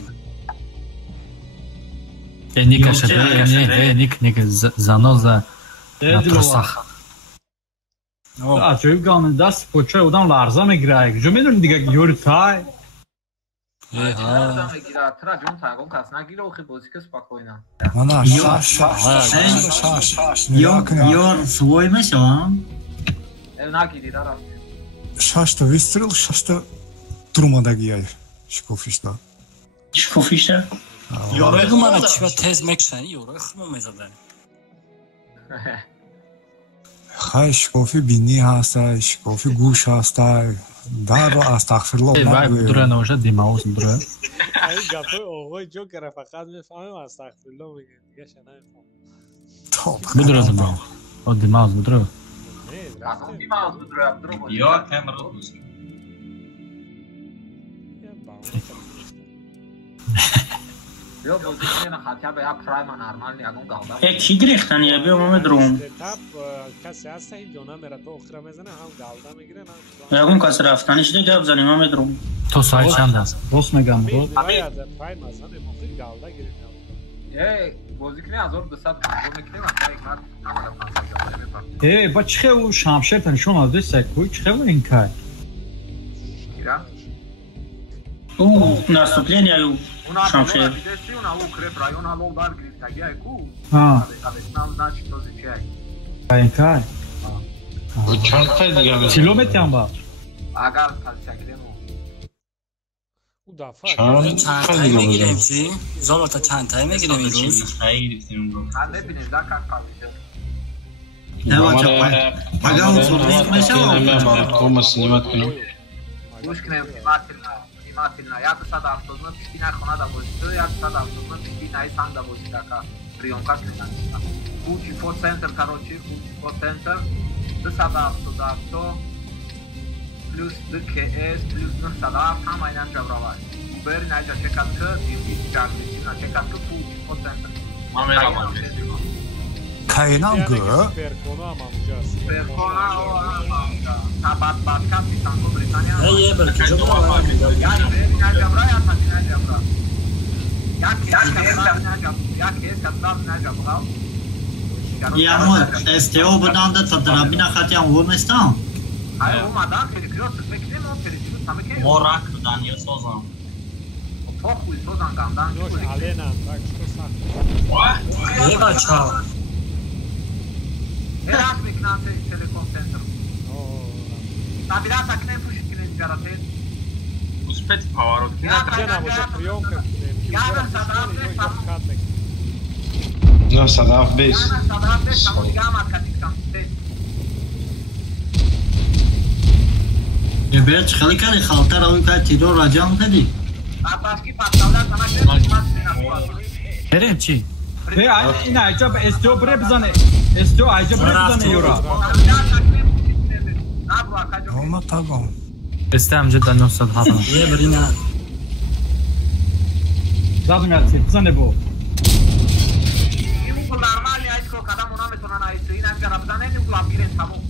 Nika şede, nik zanoza natrosakh. Acayip kanlı dast poça odan larza میگیره. کجا میدونی دیگه یوری تای. Larza میگیره. ترا جون تاگون کس نگیره و خیلی بازی که спокойно. Mana şaş. Yor свой mesela. نگیری دارم. Şaş da выстрел, şaş da durmadagi yer. Şkofişta. Şkofişta? Yorağım bana çıva tez mekşeni yorağım mezadan. Hay şkofi bini hasta, şkofi guş hasta. Daro astagfirullah. Vay durana hoca dimaus dura. Ay gapı oğoy çok kere fakat mefahmem astagfirullah میگه دیگه شنا نفهم. Bu durası bu. O dimaus bu dura. Aslında dimaus bu dura. Yok kamera olsun. Yo pozisyonu hatta veya prime normal yagun galda. کی گرفتن یا بیا ما دروم. تاب کسی هست هیچ دونا میره تو اخرى میزنه هم galda میگیره نه. یاگون کس رفتنش دیگه گپ زنیم ما دروم. تو سایت چند است؟ Dost megam bu. Abi prime azane mafil galda giriyor. بازیکنی 1200 میکنه مثلا یک مرد با چه او شمشیر تنشون آده سکوی چه او این کار او наступление او شمشیر این کار چند تا دیگه کیلومتر هم با اگر چند تایی میگیریم چی؟ زالوتا چند تایی میگیریم این روز؟ مگه اون صورت میشه گوش کنیم ایماتیلنا یا 170 پیشتی نخونه دا بازیده یا 170 پیشتی نای سنگ دا بازیده که پریونکاش نگنشتن خوچی فور سنتر کروچی خوچی فور سنتر 270 plus 2 KS plus 9 هم aynen cevravar. Beri naja çekat ki bir çarpıcı na çekat ki bu potential. Kameraman. Kaynan gı. Perkona o tabat batkat bir tango Britanya. Hey belki çok var. Yani beri naja cevra ya tabii naja cevra. Ya kes katlar naja cevra. یا ما استیو بدان ده تدرابینا خاطی هم و مستان Hayır olmadan gerekiyor. Peki mi o gerekiyor? Tabii ki. Morak Daniel Sozan. Çok iyi Sozan gandan. Yok Alena bak şu sak. Ne kaçar? Biraz miknası telefon center. Tabii biraz sakın puşuk kine jarate. Uspet pavarot. Gena može prionka. Yana sadaf No sadaf base. Yana sadaf base. Tamam gamat katikam. بیاد خیلی کاری خالتر روی که تیرو راجع هم دادی بریم چی؟ این عجب استیو بره بزنه استیو عجب بره بزنه یورا Olma tamam. استم جدا 907 یه بری نه زدن گرسی بزنه بو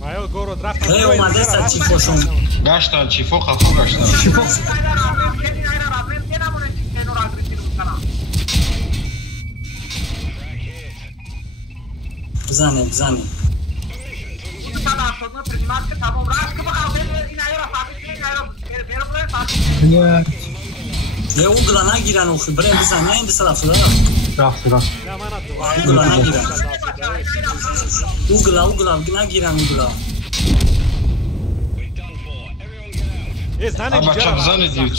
Majo Goro draft. اومده سر چی خوشم گشتن چیفو خفو گشتن چیفو بزنه یه اوگلا نگیرن اوخی بریم بزنه این دست رفته دارم رفت اوگلا نگیرن اوگلا نگیرن اوگلا Ama çok zannediyor.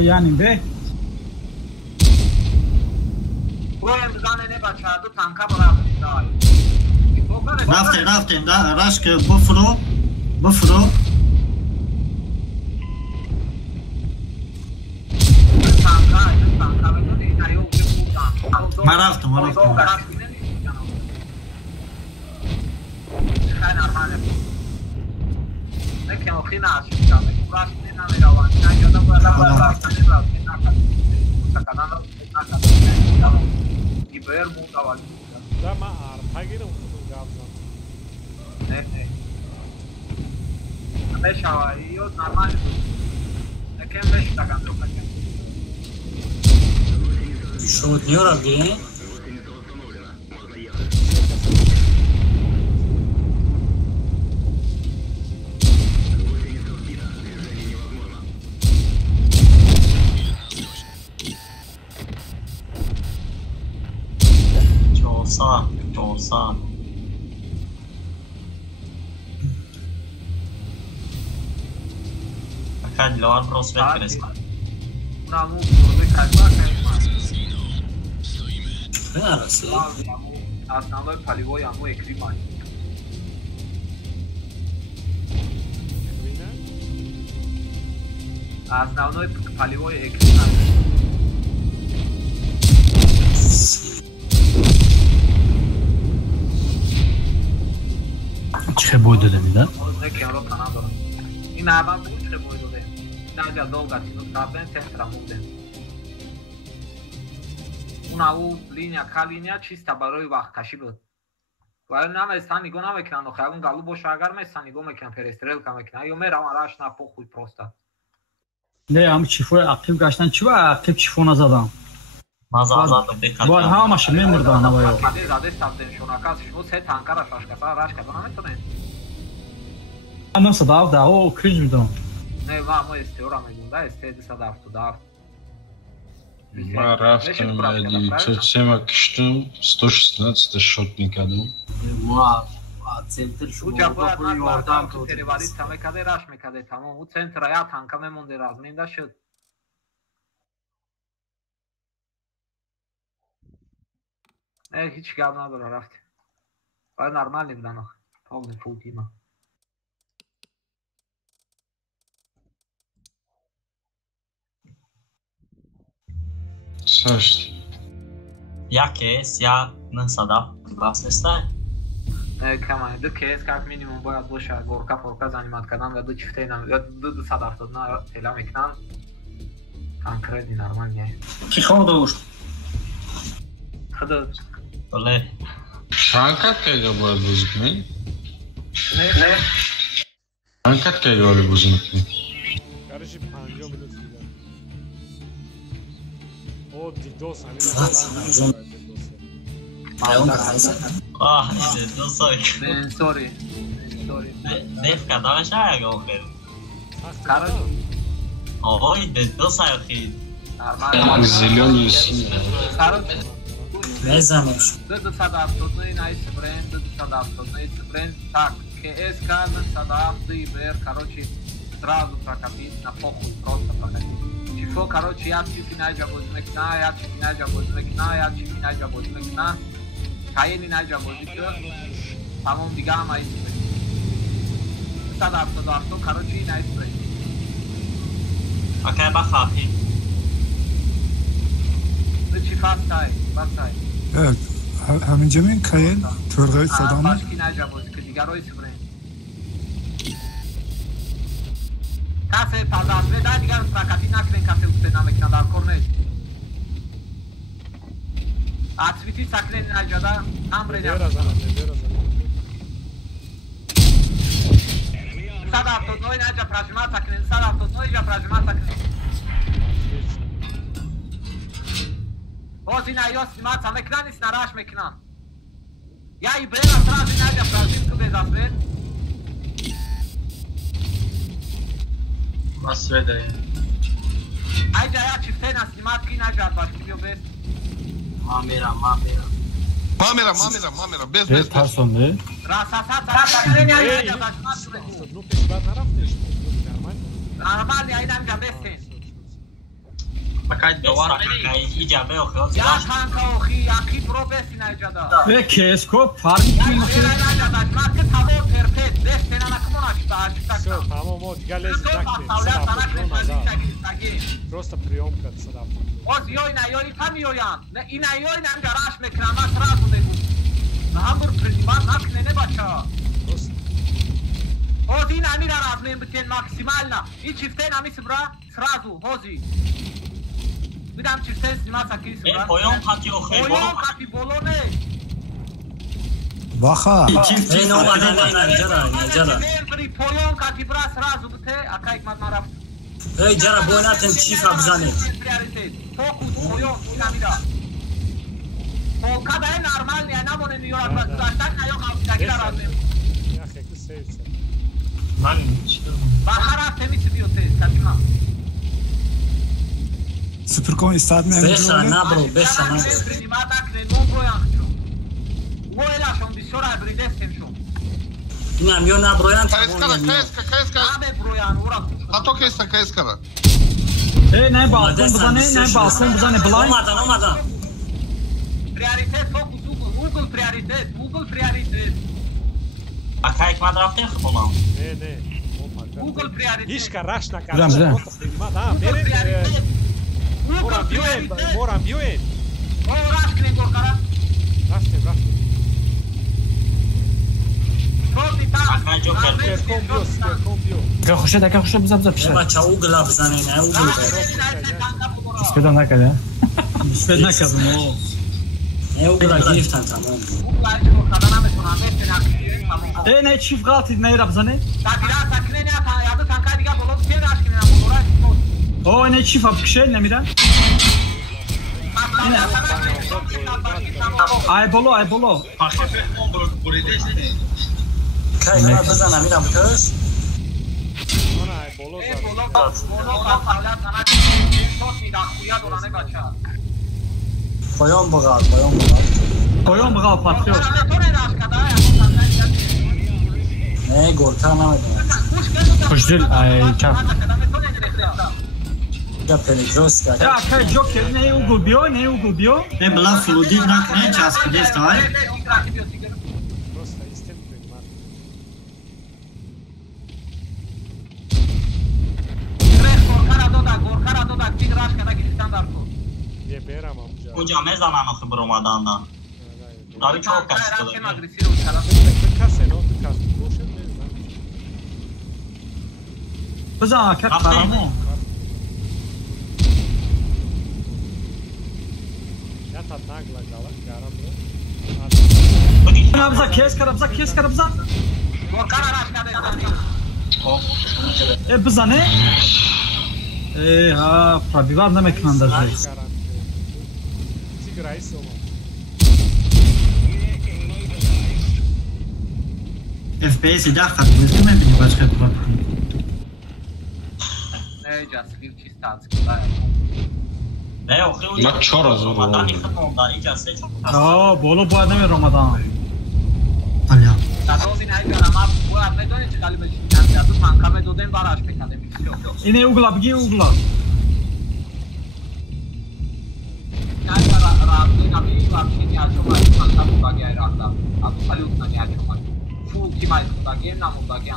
Yani be رفتیم رشک بفرو من رفتم Nekem oxina aşıkta. Nekem uğraşmayın amiravan. İnancada bu arada bırakmanı lazım. Sakadan da nakadın. İber muğda var. Dama arpa girin kuzun gabzan. Ne? Beş havayı yok normal. Nekem 5 takan çok nekem. Şut niye abi? Çoğusa. Acá lo han prospectado. Namu burada kaçma kaçma. Ne arası? Основной полевой аму эквипмент. Основной полевой эквипмент. چه بوی داده میدن؟ این اول بود چه بوی داده این اجا долго тянут кабель центра муден اون линия ка линия чисто барои вақткашӣ буд вале наместан нигоҳ намекунанд охи агон галу боша агар местан нигоҳ мекунанд перестрелка мекунанд ё мераванд раш на похуй просто не ам чифои ақиб гаштан чӣ ва ақиб чифо назадам باید همش میمردن آیا من صداف ده او کریج میدم نه ما استیورا میدونده استیدی صداف تو دار ما رفتم ولی چه کشتم 116 شوت میکردم ما центр شما باید مردم تو تریوالی تمه کده راش میکده تمام او центра یا تانکا میمونده رازمینده شد هیچ گاب نداره رفتیم باید نرمال بودن آخه پاول فول تیما ساشت یا کیس یا نصدا باس نسته کمان دو کیس که مینیموم باید باشه گورکا پورکا زنیمات کردن و دو چفته اینم یا دو صد افتادن تیلا میکنن تانکردی نرمال نیه کی خود دوست خدا Olé. Tankat kayga bu arada gözükmeyin. Ne? Tankat kayga öyle gözükmeyin. Karışı 5 minut gider. O Didos hani sorry. Def kadar şaya gönderin. Karışı. Oy Didos ayakı. Zilyon yesin. Karışı. Nezameš. Do sada aptodnoj najsprem, do sada aptodnoj sprem, tak, KS kamen sada apto i ber, короче, сразу прокатить на похуй, просто прокатить. Чифо, короче, я чифи найджа бозмекна, я чифи найджа бозмекна, я чифи найджа бозмекна, каели найджа бозмекна, тамон дига ама испрем. Sada apto, короче, и найсprem. Окей, бахапи. Do чифа стай, бастай. همینجا این کایل ترغای صدامه باشکی نجا بازی که دیگر روی سبرین کسی پازاز بده دیگر پراکتی نکنین کسی اوسته نمکنه در کرنش اکتیویتی سکنین نجا دا امره نجا صد افتاد نوی نجا پراجمه سکنین صد افتاد نوی نجا پراجمه سکنین باز این ایاس نیمت هم مکنن نیست نراش مکنن یا ای برین اصلا از این نجا پرازیم تو بیز اصلا بس بده ای جایا چیفتین از نیمت کی نجا باشکی بیو بیز ما میرم بیز ترسونده راساسات سکنین یا نجا باشمت تو بیز نو پیش بعد نرفتش نرمال یا این نجا بیستین Bakayım dovar mı? İcabe okuyoruz. Ya kanka oku, yaki pro besin aycada. Ve kesko fark etmiyor. Ya aycada, market hava perfect. Besin anakımın açtı, açtık. Все, tamam o diğerleri bıraktı. Просто приемка сюда. Oz yoyna, yoy tam yoyan. İna yoyna garaş mekrama sразу degu. Na hamburg принимать накне не бача. Oz ina Amira razmen biten maksimalna. I çiften ami sıbra srazu hozi. Midam çiften sima sakiri sıbra. Poyon kati oxe. Poyon kati bolone. Baxa. Ey no jara. Membri poyon kati bra srazu bite aka hikmat maraf. Ey jara boynaten çift abzane. Fokus poyon Amira. Polka da normal ne namone niyor zaten ne yok alttakiler razmen. Ya xekli sevse. من Bahara temiz diyor tez kaçma. Supercon istad mi? Besa na bro, besa na. Primata crenon broyancho. Vuela son bisora bridestem schon. İnan yo na broyan. KSK. Abe broyan ura. Hato kesta KSK'da. Ne balkon bu da ne blind. Olmadan. Prioritet fokus Google prioritet. Aka hikmat rafte xbolam. Ne. Google prioritet. Hiç karaş na Bram. Moram bioen. O raş kren gorkara. Raftem. Sorti ta. Aka joker. Ka خوشه بزن پیش. بچا اوگل abzane ne اوگل. İspeden ne kadar? İspeden ne kadar o? Ne اوگل گرفتن tamam. Ne çift qatil ne rabzane? Takine ne ata yadı tanka diga bolo bir raş kren amora. O ne çift apkşe ne miran? Ay bolo. Kayına bızana miram kız. Bolo kavla sana çok mi dakuya dolane bacha. Poyon bıgal. Koyon bıgal patlıyor. Ne gorka na. Hoş değil. Ay kaf. Ya peligros ka. Ya kay joker ne Google bio? Ne blan fludi nak ne çaspide stai? Gorkara doda tig raş kada gittan darko. Geberam amca. Kujya mezanan oxe bromadandan. Davi çok kaçtı. Bızan kar karamo. Ya ta nagla garam. Nabza kes karabza. Gorkara raş kada. Bızan ne? Ha, prabivar ne mekanda zay. Tigrais olma. FPS'i daxil gözüme beni başka problem. Ne jasliv çistatskda. Ne oxe. Ma çora zor. Madani xatmanda icazet çok. Bolo bu adamı Ramadan. Hala. Dadovin ay garama bu adamı dönün çıkalı meşin yaptı tanka me doden baraş pekade bitiyor. İne ugla. Rahatlığı nabili var şimdi açılma tanka bu da gel rahta. Adı salutna ne açılma. Full kimay da gel namurda gel.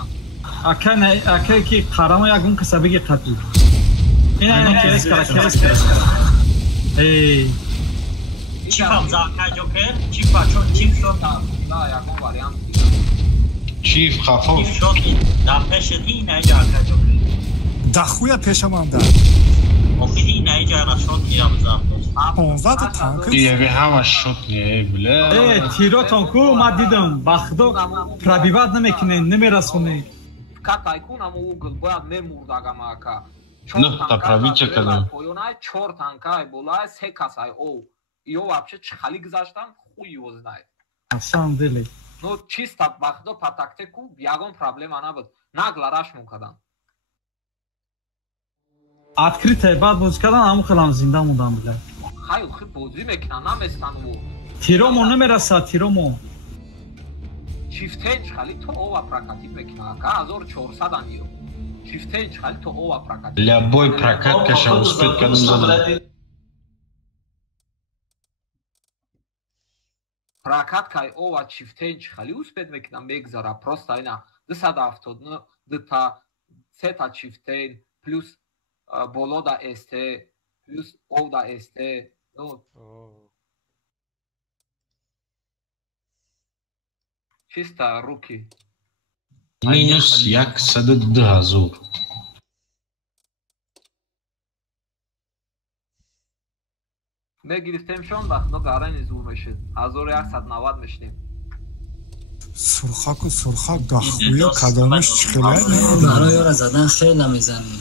Aka ki karamo yagun kasabe ki tatlı. İne kes kara. Çifam zaka joker. Çift shot. Da yagun varyant. Çift xafo. Çift shot. Da peşeti ne jaka joker. Daxuya peşamanda. Oxidi ne jara shot yapza. 15 tank. Yevi hava shot ne bile. Tiro tanku ma didam. Baxdo prabivad nemekine nemerasune. Kataykun ama Google boyad memurda gamaka. Nıhta pravice kadar. Poyonay 4 tankay bolay 3 kasay o. Io вообще чхали гзаштан хуй его знает. На самом деле. Ну чисто бахдо патактеку ягон проблема набуд. Нагла раш мукадан. Открытая бад бузкадан аму хелам зинда мундам била. Хай хи бози мекна наместан во. Тиромо немераса тиромо. Чифтен чхали то ова прокатит мекна. Ка 1400 иро. Чифтен чхали то ова прокатит. Любой прокат каша успеть кадам задан. Прокаткай ова чифтен чхали успет мекна мегзара просто ина дсада автодно дта сета чифтен плюс болода ст плюс овда ст ну чисто руки минус 102,000. بگیریم شون وقت ما قراره زور میشه 1190 میشیم سرخک داخویا کدامش چخیله برای یارا زدن خیلی میزنی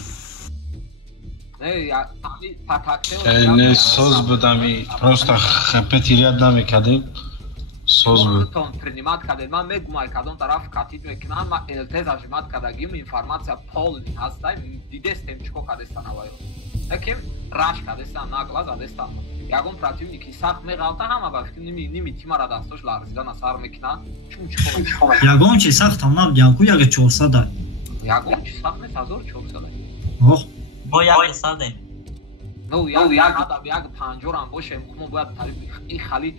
نه سوز بدمی просто хапет ряд намекардем соз буд тон принимат кардем ман мегумай кадом тараф катид мекунам ма элтез ажмат кадагим информация полни ҳастай дидестем чико кадестан аваё яким раш кадестан наглаз адестан ягон противники сахт меғалта ҳама ба фикр ними тимара дастош ларзидан асар мекуна чун чико ягон чи сахт ҳамна ягку яг 400 ягон чи сахт нест 1400 ох бо як садем ну як адам як панҷорам бошем мо бояд тариф и хали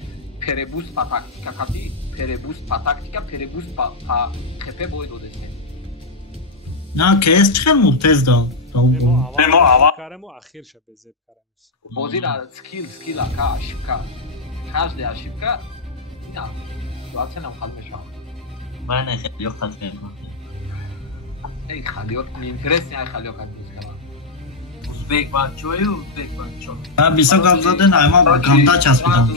перебус по тактика кати перебус по тактика перебус по хп боид додестем на кес чхел мутез да мо ава каремо ахир ша безет карамис бозира скил ака ашибка каждый ашибка ина ситуация нам хал мешам ман хелио хатмем эй хелио мне интересно ай хелио как бискала узбек бачою узбек бачо а бисо гап заден айма камда часпидам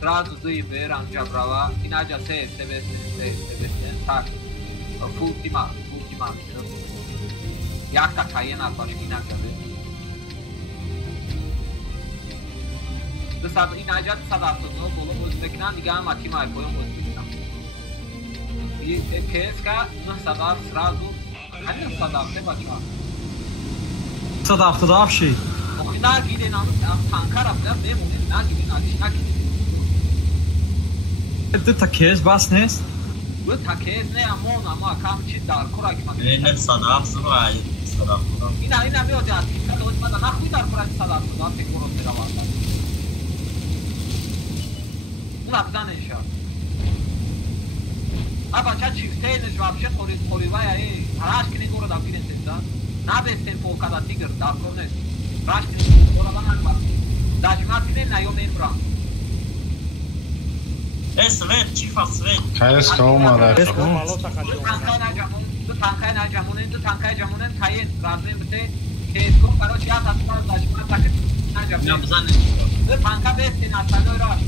сразу зуи берам ҷабрава инаҷа се так фултима якта каен албашки накарде инаҷа 279 боло боз мекунам дига ҳама тимаи поён боз мекунам кска 900 сразу 900 бача 177 ши нагирен танка рафта бемонем нагирен нагирен ду такез бас нест ду такез не амон ама камчи дар кора ки не садап сурай садап ина миёд я тика дод мада нахуй дар кора садап дод те корот меравад уна бдане иша аба ча чифтейн вообще хоривай ай араш ки не горо да гирен теста набестен полкада тигр дар корнес раш ки горо да нахва дажмат ки не наёмен брам свет чифа свет кайс каумада ду танкай наҷамонен таен размен бите кеско кароч як асман дашман такит наҷамонен ду танка бестен асаной раш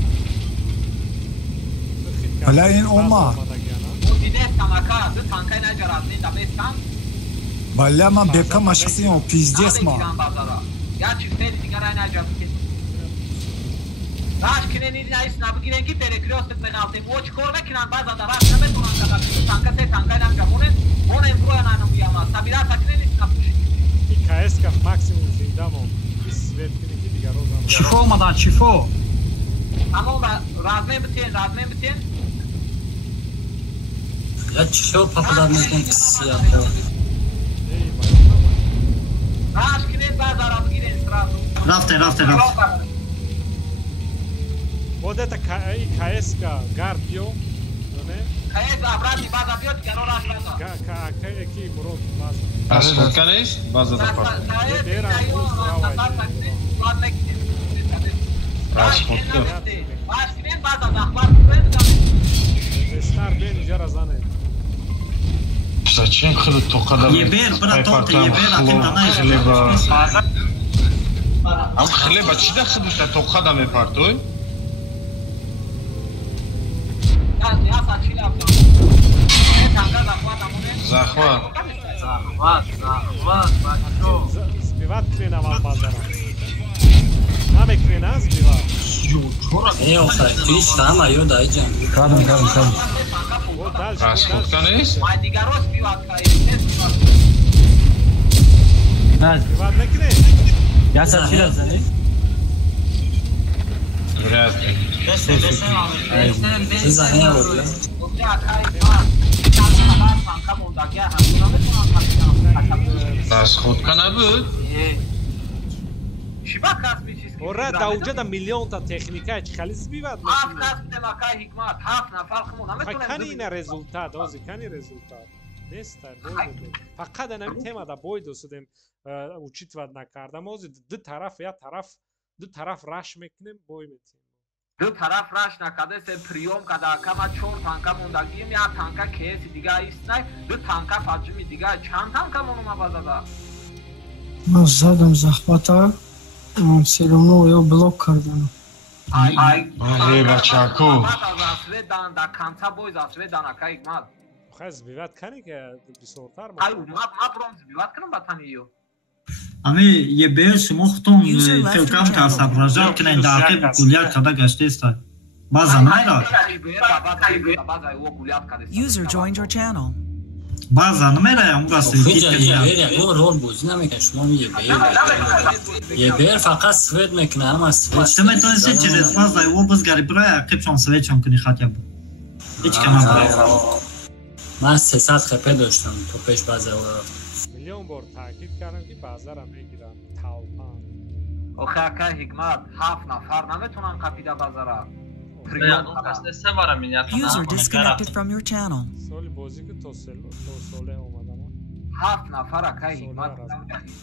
ҳала ин ома дидестам ака ду танкай наҷа размен да бестам баля ман бекам ашқсиён пиздес ма як чифтели дигарай наҷамонен раш кинен ис набгирен ки перекрёсток меналтем оч кор мекунан баъза да раш наметавонанд када танка се танкай наҷамонен он имрӯя нанамуяма сабира такинен ис напуши икаеска максимум зиндамо ис веткиники дигарозам чифо омадан чифо тамом размен битен я чифо пападар мекун сияхо раш кинен баъза набгирен сразу рафте вот это КСК Гарпио, не? КС обратно база бьет, дигаро раш база. Какие мурод база? расходка нест база да пар расходка баш кинен база захват бен стар бен ҷара зане зачем хеле тоқада ебер братон ебер атинана ам хлеба чида худуша тоқада мепартой захват збиват кренам базара намекрена збиват пич тама ё дайҷам кадам расходка нест збиват мекне яса чи разане вряд ли расходка набуд ора даунҷада миллионта техникае чӣ хали збивад кани ина результат ози кани результат неста фақат анами темада бой досудем учитвад накардам ози ду тараф раш мекунем бой метем دو طرف راش نکرده سه پریوم کده کما 4 تانکا موندگیم یا تانکا کیسی دیگه ایست نه دو تانکا فاجمی دیگه چند تانکا مونوما بازده من زدم زحمتا سیلونو یا بلوک کردن ای بچاکو دا کانتا بویز اسوی دانکا اگماد خواهد بیوت کنی که بسورتر ما برونز بیوت کنم بطنیو امی یه بیرش مختم فلکم که سبرازار کنن داخل گولیت کده گشته است بازا نمیرا User joined your channel. بازا نمیرا اونگا سویت کنید اون رول بوزی نمیکن شما یه بیر فقط سوید میکنه اما سوید شما تونستی چیز بازا او بزگاری برای عقیب چون سوید چون کنی خطیب هیچ کمان برای من 300 خپه داشتم تو پیش بازا و میلیون بار تاکید کردم که بازار هم میگیرم تاوپان آخه اکا حکمت 7 نفر نمیتونن قپیده بازاره User disconnected from your channel. سولی بازی که تو سوله اومدم 7 نفر اکا حکمت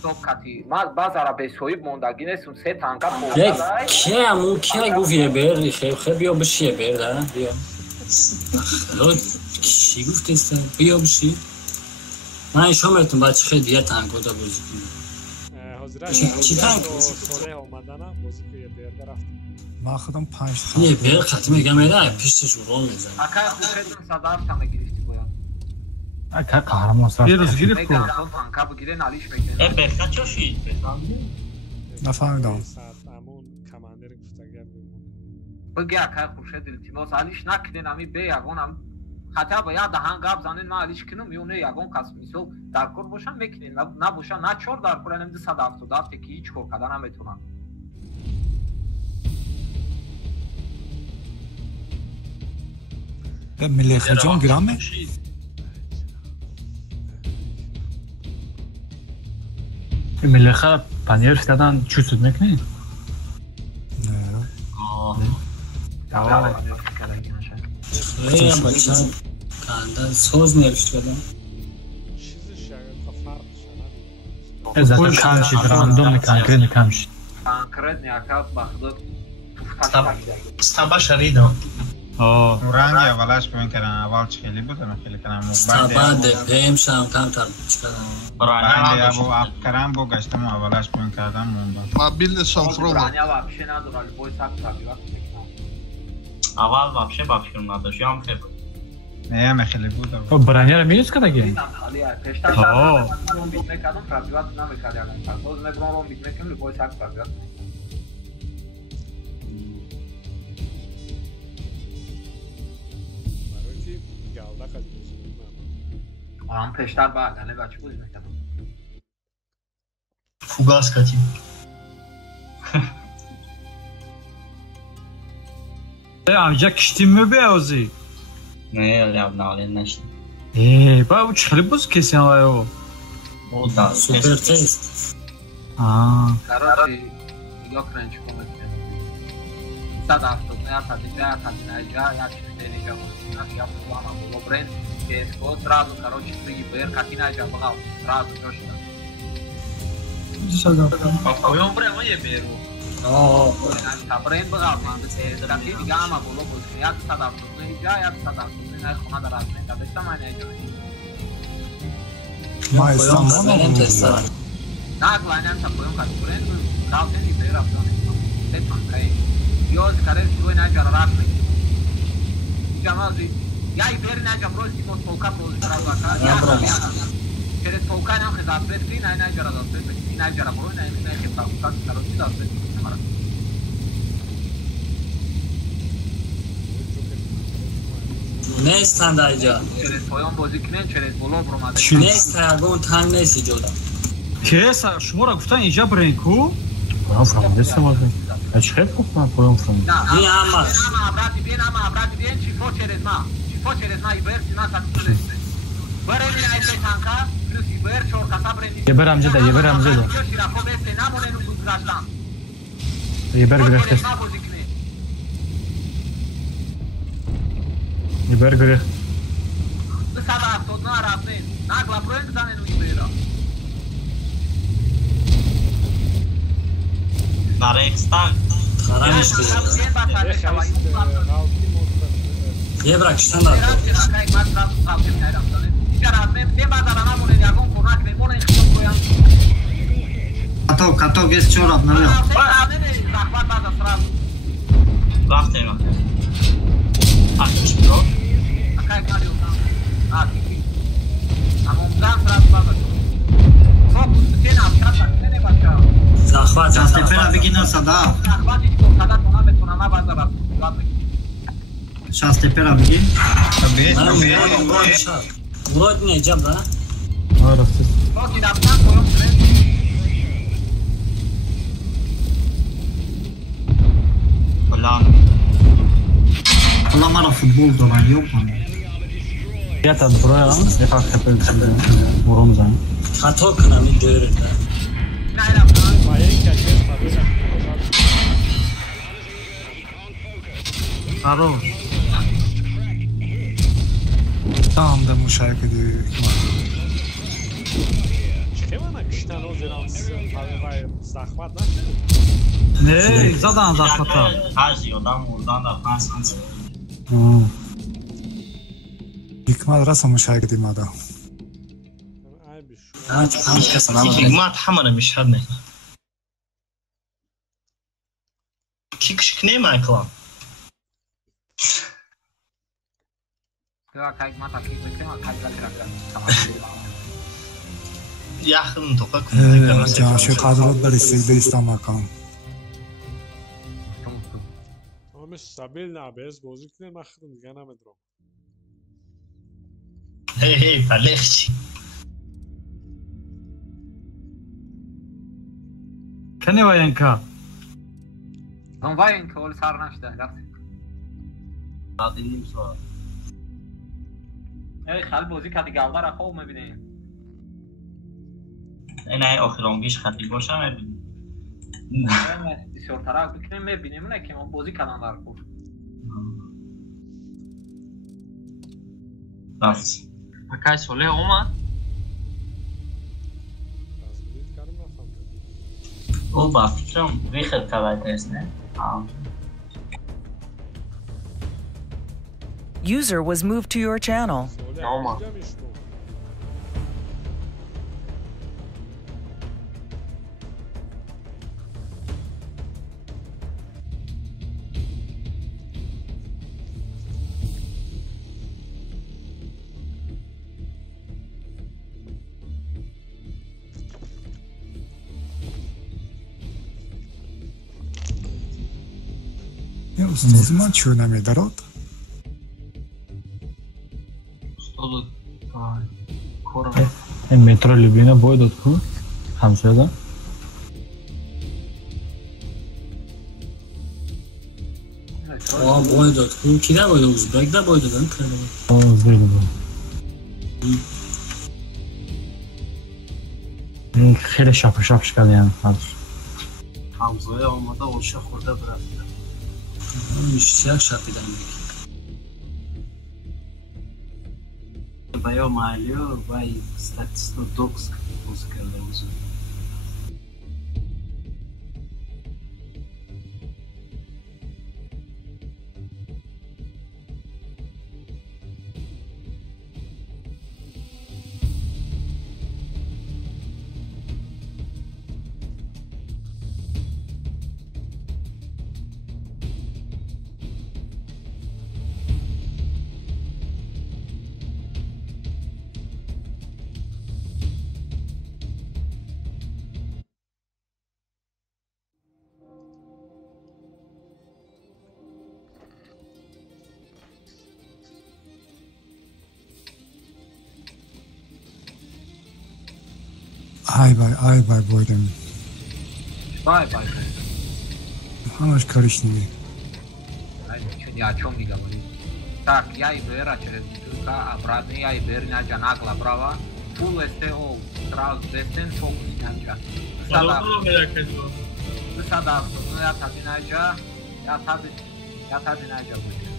توب کتی ما بازاره به سویب موندگی نیستم 3 تانکا یک که همون که گفت یه بیر خیلی بیا بشی یه بیر ده بیا چی گفت است بیا بشی من ایشان میتونم بچه خیلی دیگه تانکو دا بازی کنم چی تانک؟ سوله اومدنم بازی که یه بیر درفت من خودم 5 یه بیر خطی میگم ایده پیشتش رول میزن اکا خوشتون صداف تامه گرفتی باید اکا قهرمان سر بیروز گیرف کن تانکا بگیره نالیش بگیره برخط چو شید نفهمیدم امون کماندر گفتگر بگی اکا خوشت دلتیماس علیش نکنین امی به یگونم خطا باید دهان گاب زنین ما علیش کنم یونه یگون کس میسو درکور باشن میکنین نباشن نه 4 درکور نمیده 177 که هیچ کور کده نمیتونن به ملیخه جان گرامه؟ ملیخه پنیر فتادن چو سود میکنی؟ خیلی بچه کندن سوز نرشت بدن zaten kamši random konkretni kamši. Konkretni akad baxdod استبا شریدم رنگ اولش ببین کردن اول چه خیلی بود من خیلی کنم استبا دپیم شم کم تر برای ابو افکرم بو گشتم اولش ببین کردم موندم مبیل سانفرو اول вообще бабшкам надо я خیلی نه من خیلی بود خب برانیا رو میریز کنه گه هم پیشتر بعدنه بچه بودی میکنم فوگاس کتیم امجا کشتیم میبیازی نه یاد نالین نشد با او چخلی بوز کسی هم او سوپر تست کراچی یا کرنچ کنه 170 نه تدیجا تدیجا یا چیزی دیگه یا پروانه بولو برند که اسکو سرازو کراچی بگی بیر کتینا جا بگاو سرازو جوشتا پاپایون برند ما یه بیرو برند بگاو من کتی دیگه همه بولو بولو یا 170 نه یا 170 نه خونه در آزمین که بشتا من نیجا ما استانبول نه اگلانی هم پاپایون کتی برند راو تنی بیر افزانه تتون که یوز کاره شروع نجار راست میگی جمازی یای بیر نجام روز کی مون توکا روز برای واقعا چه توکا نه خدمت بری نه نجار داشته بی نجار برو نه نه که توکا کارو چی داشته مرا نیست اندایجا پایان بازی کنن چه بالا برام نیست اگون تنگ نیست جدا که شما را گفتن اینجا برینکو پایان فراموزه سمازه اچ خیلی خوب من پایان فراموزه این همه ابراتی بین چی فوچرز ما ایبر سینا ساتونه بره می ایت تانکا پلوس ایبر چور کاسا برندی یه برم جدا شیرافو به سنامونه نو گذاشتم یه بر گرفته یه بر گرفت تو ساده افتاد نه رفتن ناگلا برند زنه نو ایبر برای اکستاک Xaram işte. Ye bırak işten de. Kato gez çorap ne ya? Bak tema. Açmış bro. Şastepera bigina sada. Şastepera bigin. Murat ne cam da? Arasız. Allah mara futbol dolan yok mu? Ya tabi buraya efak tepelisiyle vurumuz hani. Kato kınamı görür de. Aro. Tam da müşahede ediyor. Ne? Zaten zahmata. Hazi adam oradan da pasansı. Hikmat rasa müşahede edeyim adam. Hikmat hamara müşahede ne? Kikşik ne Michael? Yaxın topa can şu kadrolar isteydi istemakam. Ama stabilna bez bozuk ne maxdum دیگه نمیدونم. Hey Palexi. Kani vayanka? Non vayanka ol sarnaşta lafı. Adillim sual. ای خال بازی کردی گلدر اخو میبینی این ای آخرانگیش خطی باشه میبینی بسیار طرف بکنیم میبینیم نه که من بازی کردن در خود بس اکای سوله اومد او با فکرم ریخت توید است نه User was moved to your channel. Normal. Ya ustazman çöğ nemidarot? Metro Ljubljana boy.com Hamşehir'de. boy.com kiler boyda Uzbek'de boydadan kırdı. Uzbek'de boy. خیلی شاپش کرده yani hazır. Hamza'ya olmadı oluşa kurda bıraktı. Siyah şapiden bir. Bayo malio vai statistico dox música uso. Ay bay boydum. Bay. Hamaz karıştırdı. Я о чем не говорю. Так, я и Бера через Турка, обратно я и Бер няджа нагла брава. Фул СТО, сразу дестен фокус няджа. Сада, я тади няджа, я тади няджа будет.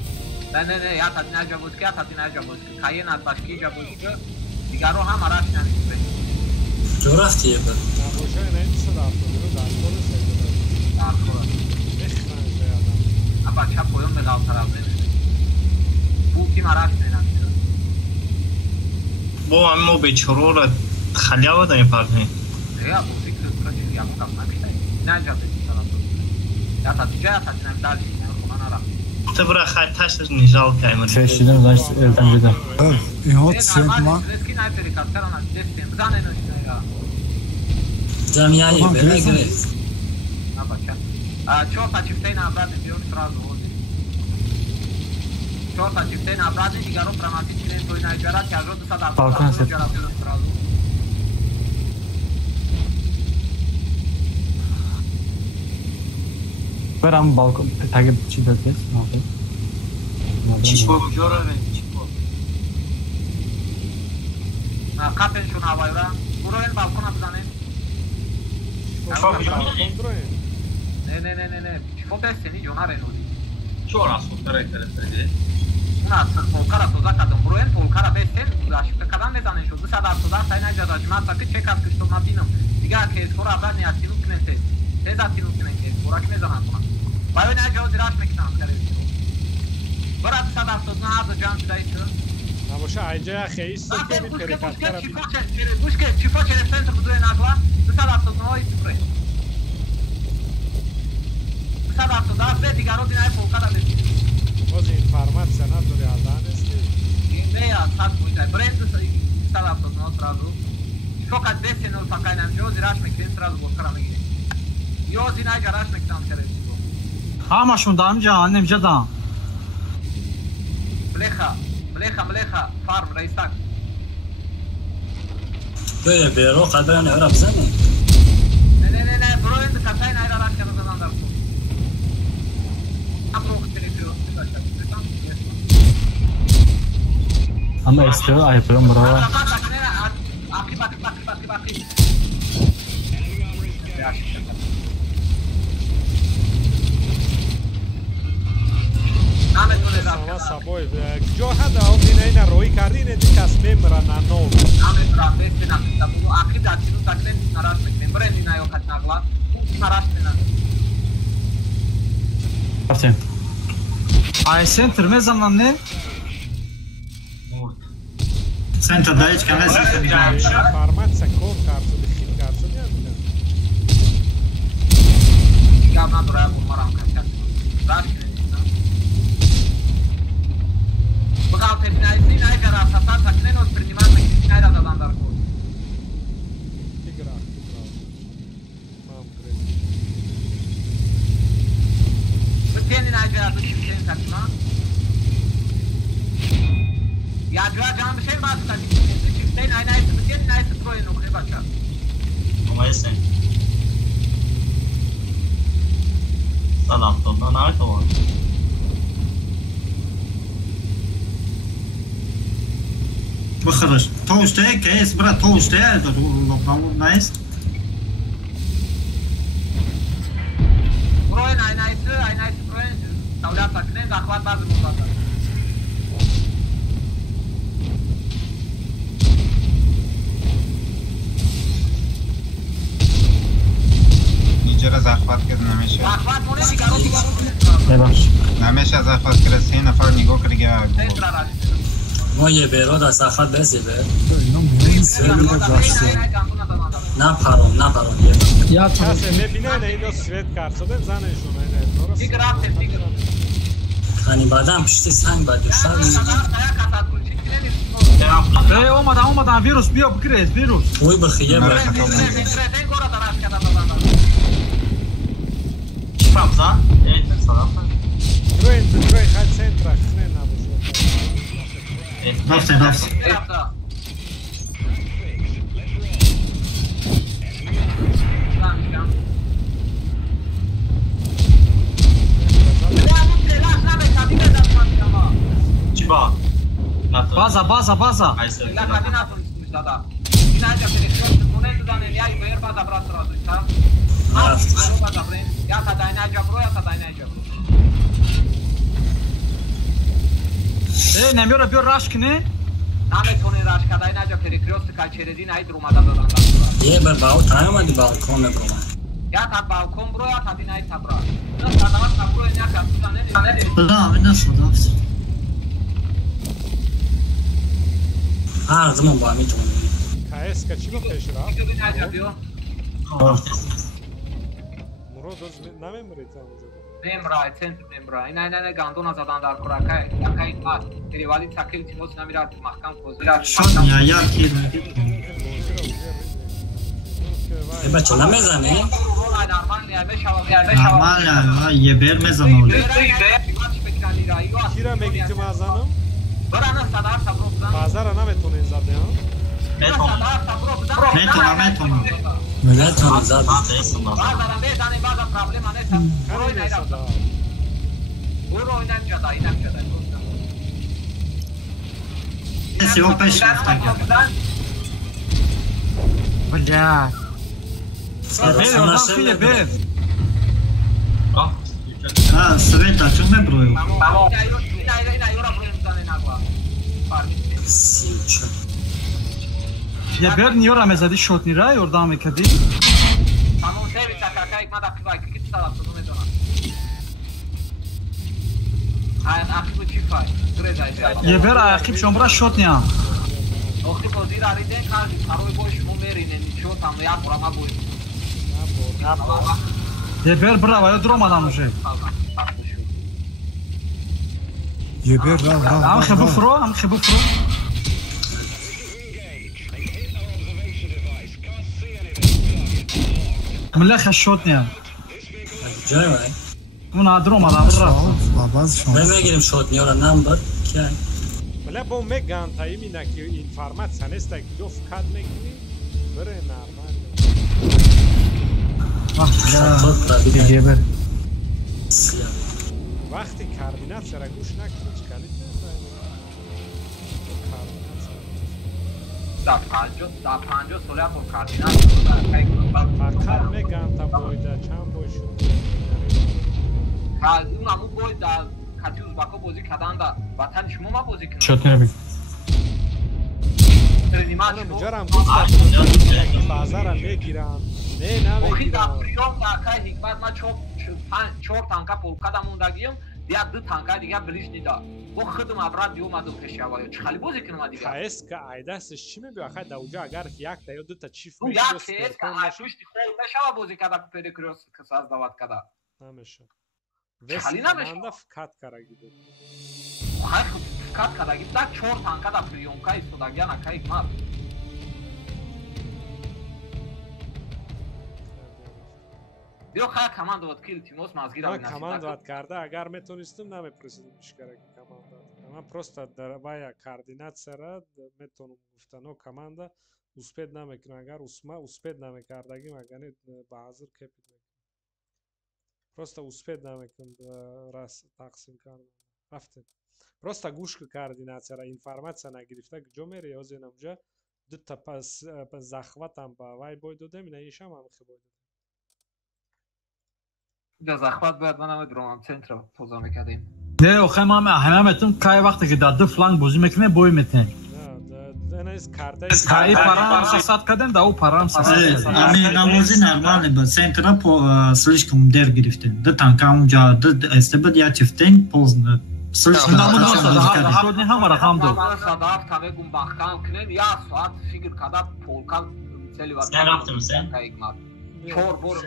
Не, я тади няджа будет, Каен от башки джа будет. Дигаро хам араш няджа. جو رفتی یه بر نباشه نه این چه رفته برو در خور سیده در خور Abacak koyun ve alt tarafı. Bu kim araç denen? Bu amma beçorora xalyava da yapardı. Ya bu fikri proje yapmak işte. Ne acaba sana? Ya tatlıca tatlıcan dalış falan ara. Tabra xat taşır nijal kaymer. Çeşidin zaş elden ceda. İhot sentma. Eski nayperi kaptaran destem zanen işte ya. Camiayı böyle gire. Abacak. Çok açıkten abad ediyor sırası oldu. Çok açıkten abad ediyor dramatik bir oynayacak ya rodu sada. Balkan set. Beram balkon takip çiğdetiz. Çipo jora ve çipo. Kapen şunu havayla. Buraya balkon atzanen. Ne. Çipo beseni jonaren odi. Çora sotara interesedi. Una polkara toza kadın. Buraya polkara besen. Ulaşıkta kadar ne zanen şu. Dışarıda toza sayına cadacıma takı çek atkış tomatinum. Diga kes kora abad ne atinu kmente. Tez atinu kmente. Burak ne zaman buna? Bayo ne acaba diraş mekinan karesi. Burak dışarıda toza azı can sırayısı. Naboşa aycaya xeyis sokeni perikatkara. Bushke çifo çere center buduye nakla. Dışarıda toza o ispre. Dışarıda toza ve digaro dinay polkara besi. Ozi informacja na to realna jest. Ne ya sat buydu. Brand dışarıda toza o sırada. Fakat besin ol fakayla jo diraş mekinan sırada polkara mekine. Yo dinay jaraş mekinan karesi. Ama şunda amca annem jada. Mleha, farm, reistak. Böyle bir o kadar ne öğrensen mi? Ne, broyun da katayın ayrı araç yanından da. Amro gerekiyor. Ama istiyor ayıpıyorum bravo. Bak. Sama saboj. Gdje hada ovdje na roji karine dika smemra na novu. Ame brate, ste na tabu. Akib da ću takne na rašmek membrendi na jokat nagla. Na rašmena. Partim. Ay center ne zaman ne? Center da hiç kanal center. Farmacja kod kartı, hit kartı ne yapıyor? Gavna duraya bulmaram kaçak. Rašmek. Băgau pe mine aici, n-ai care a satat, să cine nu-ți primimat, n-ai dat la dar cu. Putem din aici aduc și putem să acționa. Ia joa geam și în bază, că și putem, n-ai să putem, n-ai să troi, nu cred așa. Nu mai este. Să laptop, dar n-ai că o. بخرج توشته كيس برا توشته نايس Proen, ai nice proen. Tauleat acne, dar cu bază nu bază. Nicara zahvat کرد نمیشه. Zahvat mone digaro. Beraş. نمیشه زحمت کرد 3 نفر نگاه کرده. ما یه براد از صفحت بس یه بر نه پرام Ja se ne binene ino svet kartı ben zanešao ne. Hani badam pişti sen baduşlar. olmadan virüs bir kriz virüs. Oy bakıya bak. Sprawdza? Nie, co? Troje, chodź centra, chne na Dobrze. Ciba. Baza. Hai să La cabinatul spus, da. Financia selecțion, momentul de ne iai pe baza brațul ăsta, da? Baza vrem. Iată dai neaja bro, nemiora bir raşk ne? Name tone raşka dai neaja perikrios ca ceredin ai druma da. Ye ber bau tayamadı balkona bro. یا تا بالکن برو یا تا بینایی تا برو نه صداوت تا برو اینیا کسیدن نه نه صداوت هر زمان با همی تونیم کایس که چی بخیش را؟ مرو دوز نمیمری تا نمیرای центр نمیرای این گاندونا زدن در کراکای یکای پاس ولی تاکل تیموس نمیراد محکم کوزیرا شد یا یکی بچه نمیزنی؟ نرمال یه بر میزنم کی را میگی که مازنم؟ برانه صدار سبرو بودن بازار نمیتونی زده ها؟ میتونم میتونم زده بازارم بیدانی بازا پرابلم نیست بروی نیرم برو اینم جدا کسی او پیش رفته بجا بیر oradan خیلی بیر سویتا چون مبروی یه بیر نیورا مزدی شد نیرای oradan میکردی یه بیر عقیب شما شد نیم اوخی بازیر آریدن کاری پروی باش مومرینه نیچو تامو یا برام باش یه بیر برا وای درو مادام میشه یه بیر را هم خبو فرو مله خشوت نیم جای وای اون درو مادام برا نمیگیریم شد نیارا نمبر که ولی با میگن تایمی نکی اینفارمات نیست که دو فکر میگیری بره نرمال وقتی کاردینات سر گوش نکنی چی کنید دا پنجو سوله پر کاردینات فکر میگن تا بایده چند بای شد اون همون باید کتی اوزباکو بازی کردن دا وطن شما ما بازی کنم شد نبی مجرم گفتم بازارم میگیرم نه نمیگیرم دا پریوم دا اکای حکمت ما چور تانکا پولکا موندگیم دیا دو تانکا دیگه بلیش نیدا با خودم ابراد دیو مدو کشیوایو چه خالی بازی کنم دیگه خواهست که عیدستش چی میبی آخه دوجا اگر یک تا یا دو تا چیف میشی یک خواهست که عیدوشتی خود بشا بازی کده که پریکروس کساز دوات کده نمیشه خالی نمیشه فکت کرگی بود خواهی خود فکت کرگی دا چور تانکا دا پریومکا ایستودگیان اکای حکمت دیو خواهی کماند واد کل تیموس مازگی را بیناشید کماند واد کرده اگر میتونستم نمیپرسیدم بشکره کماند واد من پروستا در بایا کاردینات سرد میتونم گفتنو کماند успеть نمیکنه اگر успеть نمیکردگیم اگر بازار کپید просто успеть نمیکنم راست تقسیم کردم رفتیم просто گوش координация را информация نگرفته جو میری از اینجا دو تا پس زخوتم با وای باید دادم اینا ایشم هم خیلی دا زخوت باید من هم دروم سنتر پوزا میکردیم نه اوخه ما همه میتون کای وقتی که در دو فلانگ بازی میکنه بوی میتن کای پرام ساسات کردن دا او پرام ساسات امی نمازی نرماله با سنتر слишком در گرفتن دو تانکا اونجا دو استباد یا چفتن پوز слишком شد نه هم رقم دو صداف تامه گم باخکام کنن یا ساعت فکر کدا پولکا سلی وقت چور بور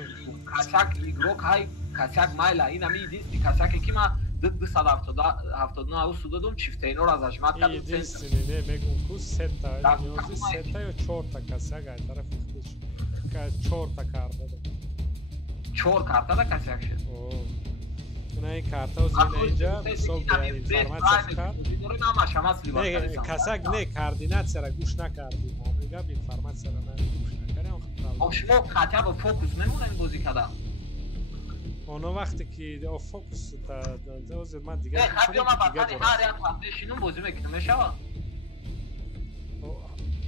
کاساک ایگرو کای کاساک مایلا این امی دیستی کاساک کی ما دو صدافتادن او سودادم چفته اینو را زشمت کردم دیستی نه میگم کو ستا نیازی ستا یا چور تا کاساک ای طرف خودش که چور تا کارده چور کارتا دا کاساک شد نه این کارتا از اینجا بسیار اینفارماسیون کرد کاساک نه کاردینات سر گوش نکردیم میگم اینفارماسیون را گوش نکردیم شما خاطر با فوکوس نمونه این بازی کردم اونو وقتی که فوکوس تا من دیگه خب یا ما بعد هر یک فاندیشنون بازی میکنم میشوا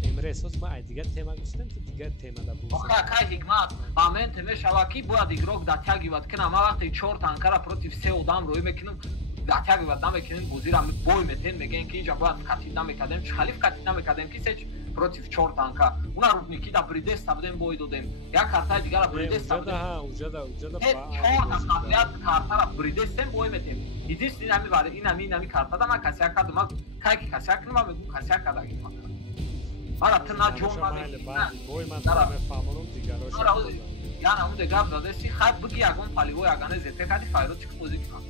امره اساس ما دیگه تема گفتم تو دیگه تема دا بود آخه کای حکمت момент میشوا کی باید ایگروک دا تاگی وقت کنم ما وقتی 4 تانکا را پروتیف 3 ادم روی میکنم датяги ва намекунем бозира бой метен мегӯян ки инҷа бояд катиб намекардем халиф катиб намекардем ки сеч против 4 танка уна рукникида бридеста будем бой додем як картаи дигара бридеста будем 4 таслият картара бридестем бой метем единствен ами вари инами картада ман касия кардам кайки касия кунам мегӯ касия кардаги мара тна ҷон яна унде гап додеси хай буги ягон паливо ягане зете кади файро чик бозӣ кунам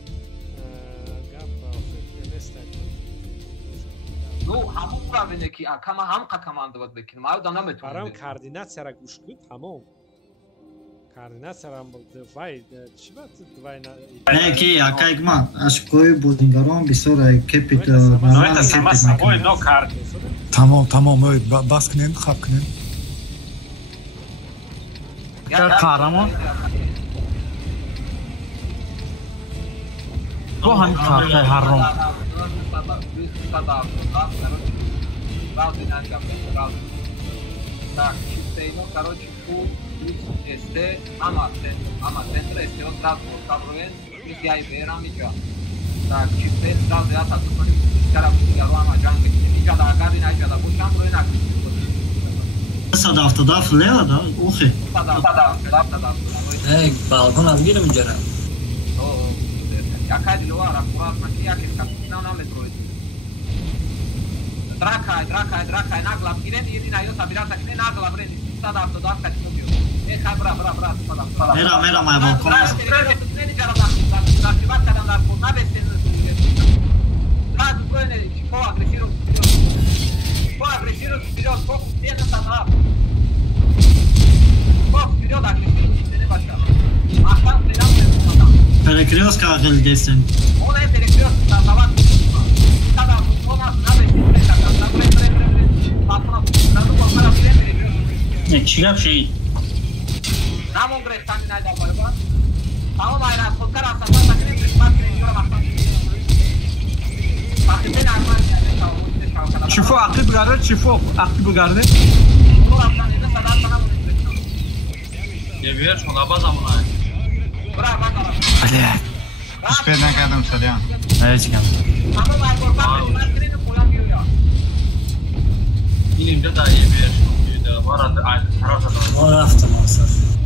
ну ҳамон правине ки акама ҳамқа командовать бекунем аюда наметонем барам координатсияра гӯш куд ҳамон координатсияра вай чӣ бад вай не ки акайгма ашқои бозингарон бисёр кепит тамом бас кунем хаб кунем қаҳрамон бо ҳамин қартаи ҳарром Так, чистейно, короче, фу, este, ama centru este o strat Cabroen, я и берам иҷа. Так, чистейно, стrat я та духони кара бугаро ама ҷанг иҷа да агари наҷа да бушам рои нак. 170 лева да? Ухи. 170. Эй, балкон алгирам инҷара. Якай дилова аккуратно ки якис капитна наметроид. Дракай, наглав гирен ини наё сабирата кне наглав рен 170 катимо биё. Эй, хай бра. Мера май балкон. Нени ҷара дактиват кардам дар кор набестен. Раз коне по агрессиро вперёд, фокус не садап. Фокус вперёд агрессиро не баша. Ахтан педал Перекрёстка агил десен. Он е перекрёстка садават. Садав, томас набестен. чигап шид намон грехтани найдар барба тамом айра худкар асафар такрим рисмат инҷора мақтан фахибен арман чифо ақиб гард чифо ақиб гард ро рафтан ида садат намон девер шона базамона бра базара блядь успех накардам садям айчикам тамом айгор фахибен крин поям биёя ин инҷа да девер ما رفتم آسف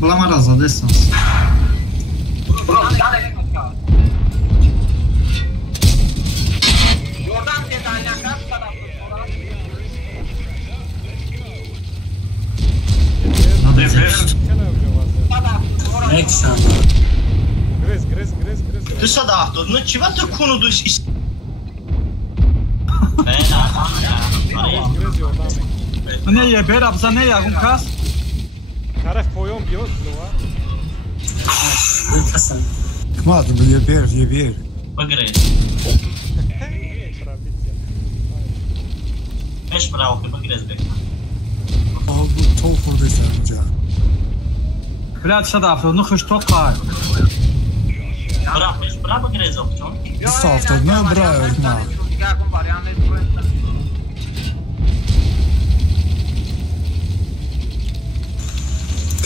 بلا ما رازا دستانس Ты садахту, ну чего ты куну Ne ye ber abza ne yağın kas? Taraf poyon biyoz var. Kmadı bu ye ber. Bagray. Beş bravo ki bagrez bek. Bu tol kurdaysa amca. Blad şadaflı onu kış toqa. Bra beş bravo bagrez opçon. Safta ne bravo ma.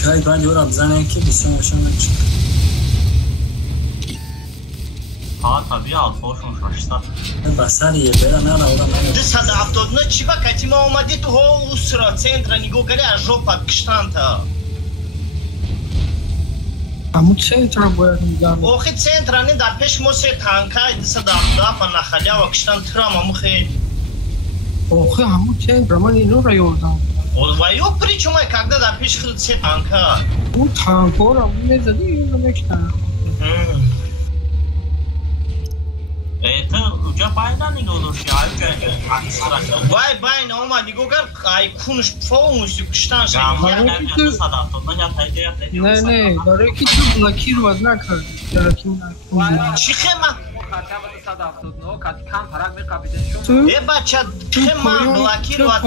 کای بعد یورا بزنن که بسیار hoşuma çıktı. Ha tabii alfoşun şaşta. Basar ye bera na ora na. Ты садавтодна чива катима омади ту ҳол усра центра нигогари аз жопа киштанта. Аму центра бояд мигам. Охи центра не дар пеш мо се танка иди садавта па нахалия ва киштан трам аму хел. Охи аму центра ман инора ёрдам. Ва причем когда да пиш се танка. У танкора не зади я мечта. Это уҷа байна нигоҳдош вай байна омад нигоҳгар ай кунш полностью киштан не барои ки ту блокировать накард чӣ хема е бача хема блокировать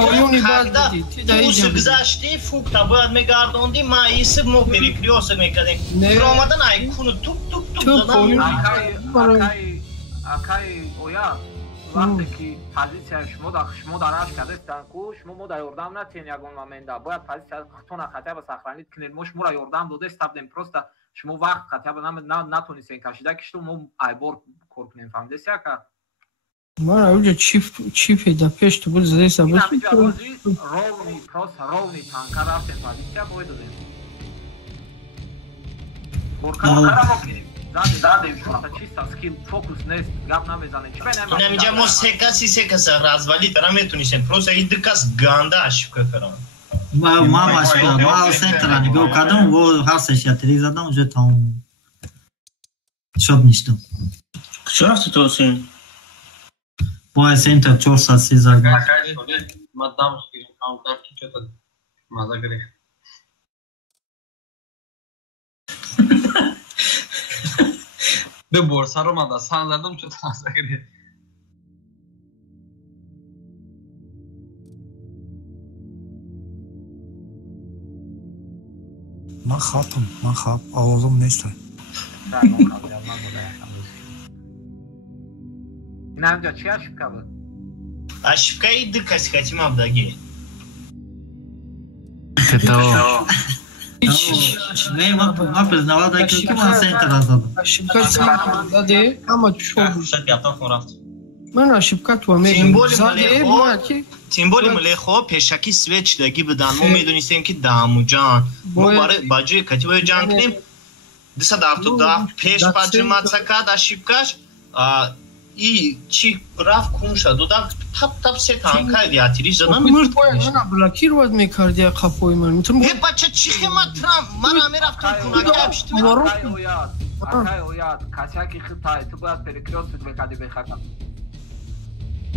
когда ту гузашти фукта бояд мегардонди ма иси мо перекрёсток мекардем омадан ай куну тук акай оя вақте ки позитсияи шумо дараш кардастан ку шумо мода ёрдам натиҳем ягон момента бояд позитсия хатона хатя ба сахранид кунед мо шуморо ёрдам дода истабдем просто شما وقت хотя бы نتونستین کشیده کشتو ما ایبار کار کنیم فهمیدی яка من اونجا چیف دا پیش تو بود زده سبز ровный просто ровный танка رفتن позиция باید دادیم Задев шота чисто скил фокус нест гап намезане чӣ бенема инамиҷа мо се каса развали дара метунисем просто идикас ганда ошибка кардан мам ошибка ма сентра нигоҳ кардам во ҳасташ ятри задам уже тамом шод ништам куча рафти то сен бо сентр 413 ма дамш гирем камтар ки чото маза гирефт به borsa رو من دستان زدم چون تازه گرید من خواب آوازم نیست این همجا چی اشبکه بود؟ اشبکه ایده کسی کتی مبدگی تتاو не ма признавал да ки ма сентр азад ошибка заде ама чо ман ошибка то ме символи млехо пешаки свеч даги бидан мо медонистем ки дамуҷан мо барои баҷои катибаи ҷанг кунем 270 пеш паджимацакад ошибкаш и чи раф кунша дода тап се танка диатири задан мурд мана блокировать мекарди қафои ман митум е бача чи хематрам ман амерафтам кунаки аптивару акай ояд касяки хитай ту бояд перекрёсток бекади бехакам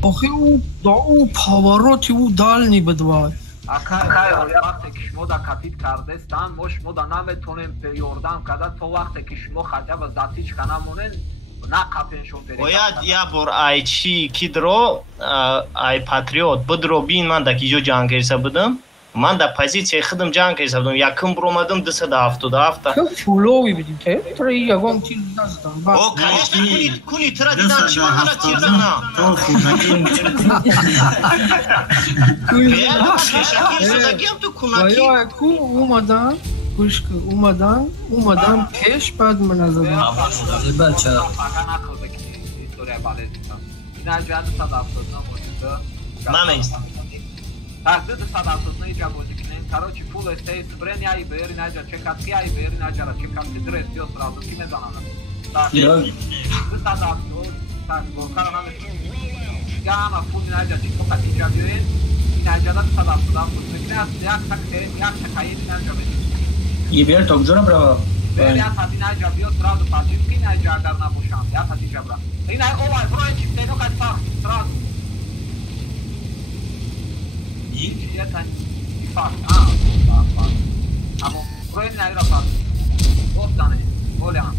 охи у повороти у дальний бедвай акай ояд вақте ки шумо да капит кардестан мо шумо да наметонем ёрдам кардан то вақте ки шумо хатя ба затичка намонен бояд я бор ай чи кидро ай патриот бидро бин ман да киҷо ҷанг кеса будам ман да позитсияи худам ҷанг кеса будам якум буромадам 277 фулови бидим те тра ягон тир наздам о конечно куни тра дидам чи ма ҳала тир дана то кунаки я шашаки задагиам ту кунаки я ку умадан Кушка, умадан пеш бад мана задам. Бача. История балетица. Иначе 270 Намест. Так, 270 иджа бозикнем. Короче, фул стейс брения и бери најджа чекатки, а и бери најджа чекатки дрес био сразу ки ме занана. Так. 270. Так, кара наме. Гама фул најджа чекатки иджа био е. Најджа 270 бозикнем. Як чекај најджа бе. ये बेर तो जो ना ब्रावा बेर या साथी ना जब यो सराद पाजिस की ना जा करना पोशाम या साथी जबरा लेकिन ओ भाई फ्रेंड चिप तेनो का सराद ये था फाक amo फ्रेंड ना इरा फाक बहुत जाने बोले हां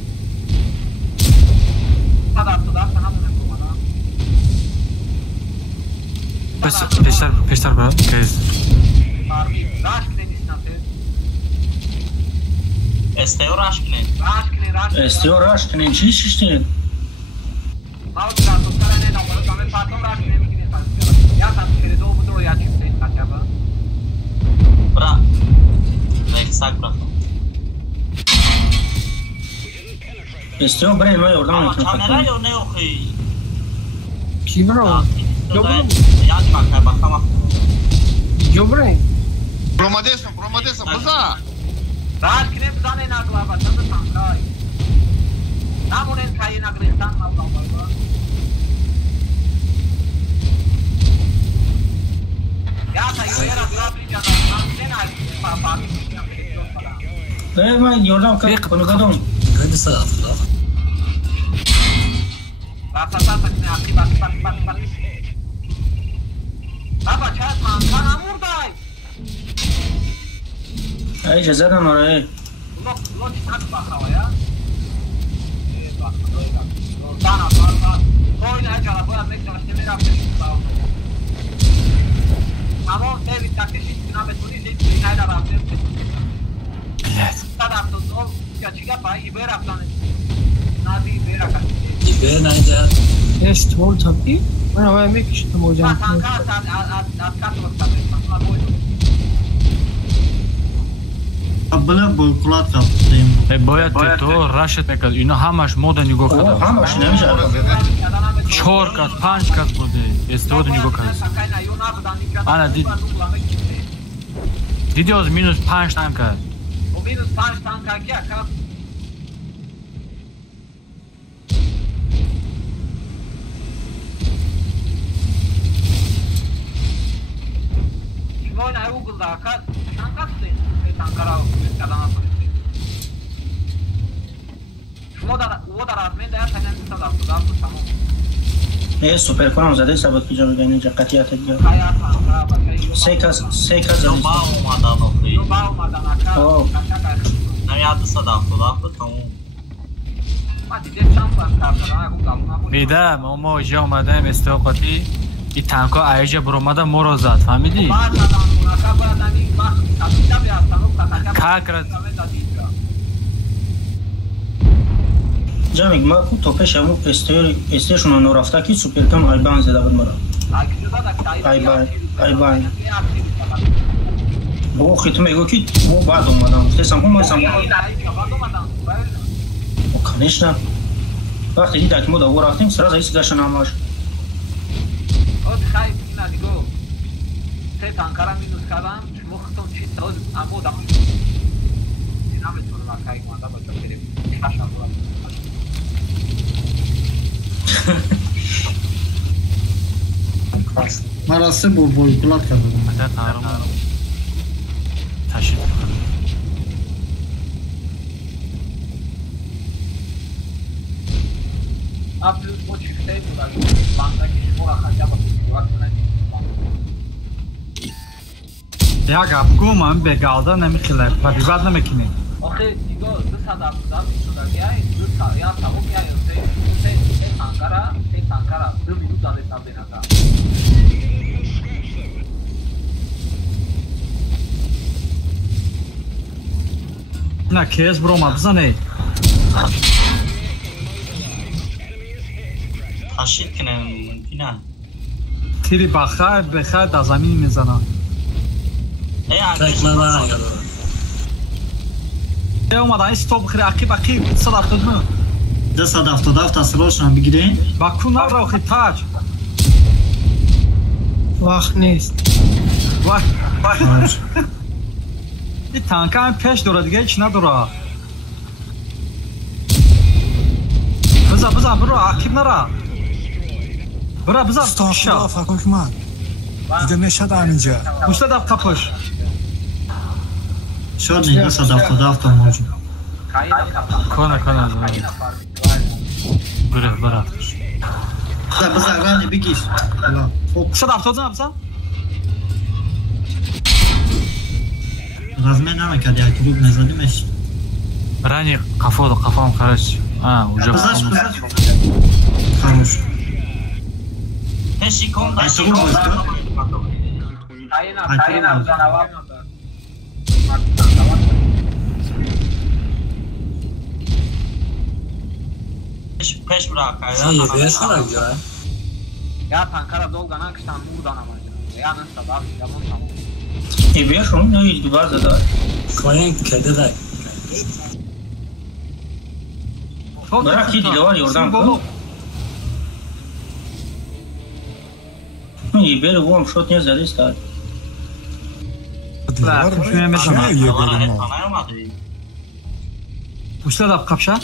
सादा तो दा सना मुने को माना पेशर बरा केस राश के استیو راش کنین استیو راش کنین چی شیشتی ماو تو کارانه نمونه کامل پاتم راش کنین میگین یا تا خیلی دو بودو یا چی کنین کاتیابا برا یک ساک برا استیو برای ما یوردان میکنم کامرا یا نه اخی کی برا یاد باکه باکه جو برای پرومادسم بزا راش کنیم بزانه نگلا بچه ده تنگای نمونین که این نگریستان موضوع بایده یا تا یه را بیاد بیجا دارم نمونین هایی پاکی نه من یوردم که کنو کدوم خیلی صدف دا راستا کنی اقی باکی بابا چه تنگا نموردای ای جزا دم آره لو چی تاک باخوا یا دانا توی نه جالا باید میکنشتی میرم بشید اما دیوید تاکشی کنم بتونی دیوید نه را رفتیم صد افتاد یا چیگه پای ایبه رفتانه نازی ایبه را کنی ایبه نه جا است هول تاپی من هوای میکشتم موجم تانکا از کات وقت بسید من باید بله بولکلات کردیم. باید تو رشت میکرد. اینا همش مود نگاه کردم. همش نمیشه. 4 کات 5 کات بوده. استفاده نگاه کردم. آنا دیدی از مینوس 5 تام کرد. و مینوس 5 تام کرد که کرد. شما نه اوگل داکات شانکاتین تانکارا کدام است. شما در آزمین در تنین ساده است تمام. نه سوپر کنم زده سبب کی جلو گینه جقتیات دیگه. سیکاز ما اومدن آخری. ما اومدن آخر. نمیاد صدا خدا تمام. ما دیگه چند پاس کردم. بیدا ما اینجا اومدیم استوقاتی. این تانکا ایجا برآمده ما رو زد فهمیدی؟ کاکرت. جامعه ما کو توپش همون استیشن رو رفته کی سوپر کم آیبان زده بود مرا. آیبان. بو خیلی میگه کی بو بعد اومدم. تسام هم میسام. او کنیش نه. وقتی دیدم که ما دو رفتیم سر از ایست گشتن همش. od خیلی ندیگو سه تانکارا مینوس کردم شمختون چی ساز امودم نمیتونم اکای مانده بچه بریم شاشا بود مراسم بولکلات کردم تشریف Absolut motivate oder waren eigentlich nur nach aber یا گفتم من به گادا نمیخوام پریواد نمیکنی. آخه دیگه دو ساعت افزار میشد که این دو ساعت یا تمام یا سه تانکارا 2 minut داده تابه نکرد. نه کیس برو ما بزنه. خشید کنم ممکنه. تیری بخیر در زمین میزنن. اومدن استوب خیلی عقیب 179 277 اصلاشون هم بگیرین باکو نرو خیلی تاج وقت نیست این تانکه هم پیش دوره دیگه هیچ نداره بزن برو عقیب نره برو بزن استغفر فکر من دیده نشد همینجا پشت دف کپش شاد نیست 277 موجود کنه بره بزن رانی بگیش 170 بزن رزمه نمکرد یک روب نزدیمش رانی قفام خرش اونجا بزنش خروش هشی کن داشتی تایینا جانوار peş bırakıyor. İyi bir sana güzel. Ya tankara dolganan kıştan buradan amacına. Ya nasıl da tamam. İyi bir şunun ne ilgi var da. Koyun kedi de. Bırak ki diyor yordan. İyi bir bu şut ne zeli ister. Puşta da kapşa.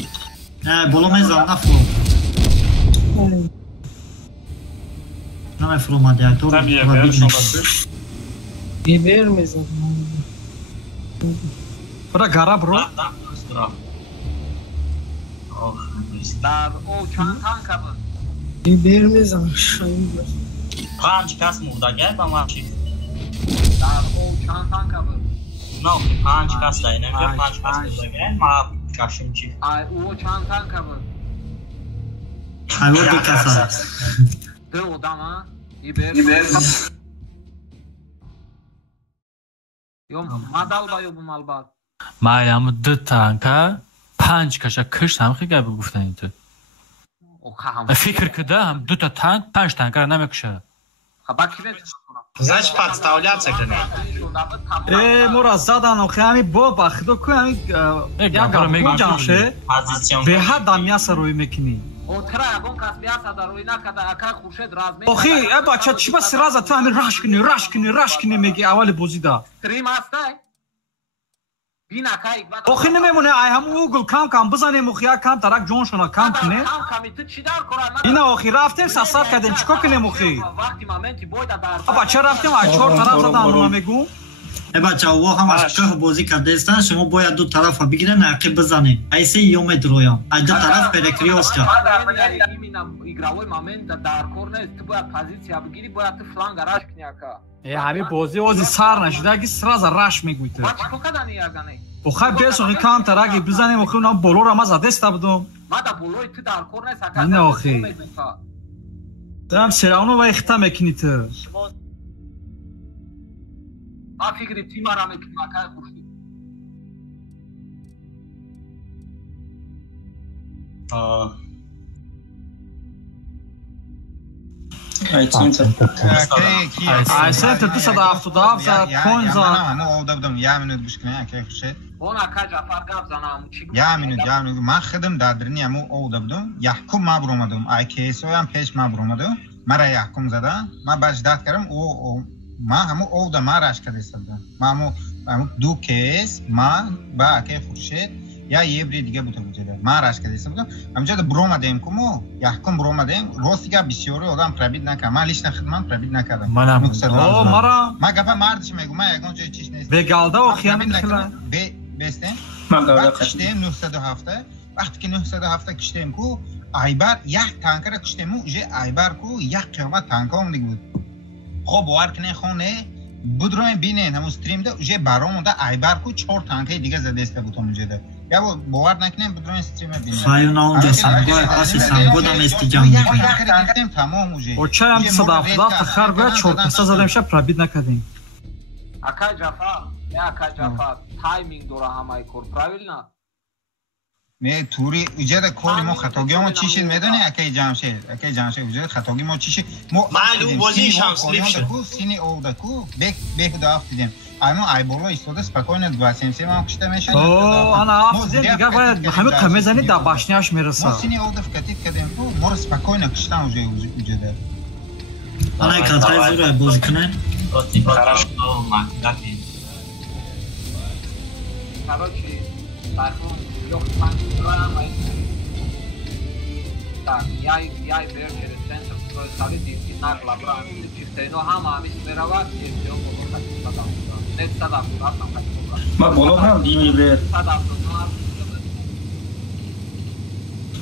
بولومزان نفرو نفرو ما دیاتور بیبر میزن برا گارا برو در او چند تانکا بود بیبر میزن 5 کس مرده گرد با ما چی در او چند تانکا بود نه 5 کس دایی نمیگه 5 کس مرده گرد ما Kaşım çift. Ay o çantan kabı. Ay o da kasa. De o da mı? İber. Yo madal bayo bu malbat. Mayamı 2 tanka 5 kaşa kış هم خیلی گفت گفتن این تو. فکر کردم 2 تا تانک 5 تانک را نمیکشه. خب کی میشه Значит, подставляться к нему. Мора задан охи боба худо ку ами я гап ҷамше беҳад дамяса рӯй мекини охи э бача чӣ ба сраза ту ами раш кини меги аввали бозида охи намемоне ай ҳам угл кам бизанем охи як кам тарак ҷоншона кам кине ина охи рафтем сасад кардем чӣ кор кинем охи бача рафтем ай чор тараф задан ма мегӯ бача во ҳамаш шоҳ бозӣ кардестан шумо бояд ду тарафа бигирен ақиб бизанем айсе ёмед роям ай ду тараф перекриёс кард ҳами бозӣ ози сар нашудаги сраза раш мегӯй ту охай бесохи кам тараги бизанем охи унам болора ма задеста будум ина охи дам сераунова ихта мекини ту ما فکری تیم را میکنیم اکای خوشی айсен ту сада афтудав за кон за ано овдабдам я минут бишкне акай хуши он акай ҷафар гап занам я минут ман хидим дадрини аму овдабдум яҳкум ма буромадум ай кейсоям пеш ма буромадум мара яҳкум зада ма баҷдат кардам ما همو او دا ما راش کرده سردم ما همو دو کیس ما با اکه خورشید یا یه بری دیگه بوده بوده ما راش کرده سردم همجا دا برو مدیم کمو یحکم برو مدیم راستی که بسیاری آدم پرابید نکرد ما لیش نخد من پرابید نکردم ما گفه مردش میگو ما یکان جای چیش نیست به گالده و خیامت خیلی بستیم وقت کشتیم 907 وقتی که 907 کشتیم کو ایبر یک تانکر کشتیم اوجه ایبر کو یک قیمت تانکا هم دیگه بود خب باور کنه خونه بدرویم بینین همون استریم ده اوجه برامونده ایبر کو 4 تانکه دیگه زده است بود اونجا ده یا باور نکنین بدرویم استریم بینین خایونا اونجا سنگای خاصی سنگو دم استیجام میکنیم تمام اوجه اوچه هم صدافت تخر باید 4 پسته زدیم شب پرابید نکردیم اکای جفا تایمینگ دوره همه کور правильно نه توری ایجاد کاری ما خطاگی ما چی شد میدونی اکی جمشید ایجاد خطاگی ما چی شد ما معلوم بازی شانس لیف شد سینی اودکو به خدا افتیدیم اما ای بالا ایستاده спокойно 273 ما کشته میشه انا افزین دیگه باید همه قمزنی در باشنیاش میرسه ما سینی اودف کتیت کردیم تو ما رو спокойно کشتن اوجه انا کاتای زور بازی کنن хорошо макдаки короче тайфун Так, я беру через центр, строить халит и знак лабра. Чисто, но хама, а мисс Мерават, и все, было как садам. Нет садам, да, там как было. Ма было хам, дими бер. Садам, но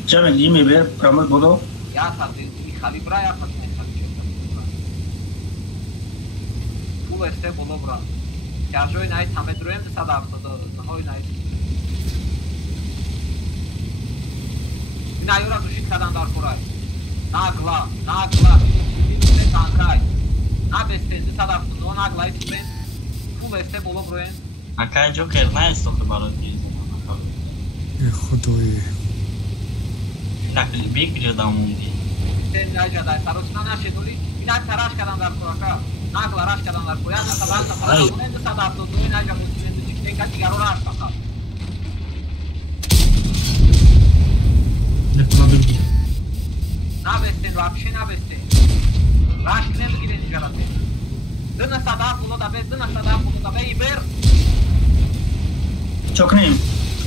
Чаме дими бер, прамат было? Я садил, и халибра, я садил, Фул эсте было бра. Я жой найт, хаме друем садам, но хой найт. Ina yura dushit kadan dar kuray. Nagla. Ne tankay. Na bestendi sadaftu no nagla ismen. Fu beste bolo broen. Akay joker na istoktu barodi. Khudoy. Nakli big jadamundi. Sen najada sarosna na sheduli. Ina tarash kadan dar kuraka. Nagla rash kadan dar kuray. Sadaftu no najada ismen dikten ka tigaro rash kaka. Nabestin, вообще nabestin. Raş ne mi girin icarate? Dına sadaf ulu da be iber. Çok neyim?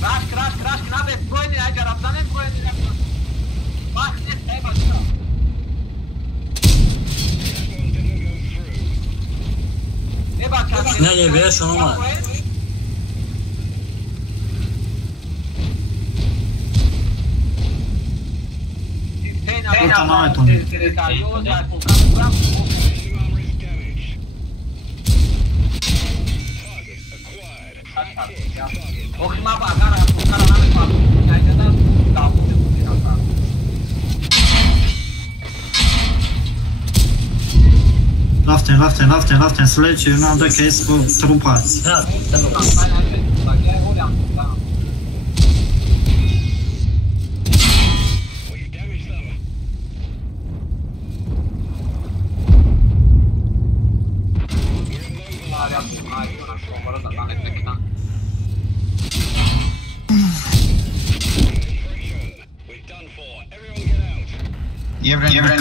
Raş nabes koyni acar abdanen koyni acar. Bak ne say başla. Ne bakar? Ne ye şunu mu? Tamam et onu. Laften. Следующий надо кейс по трупа.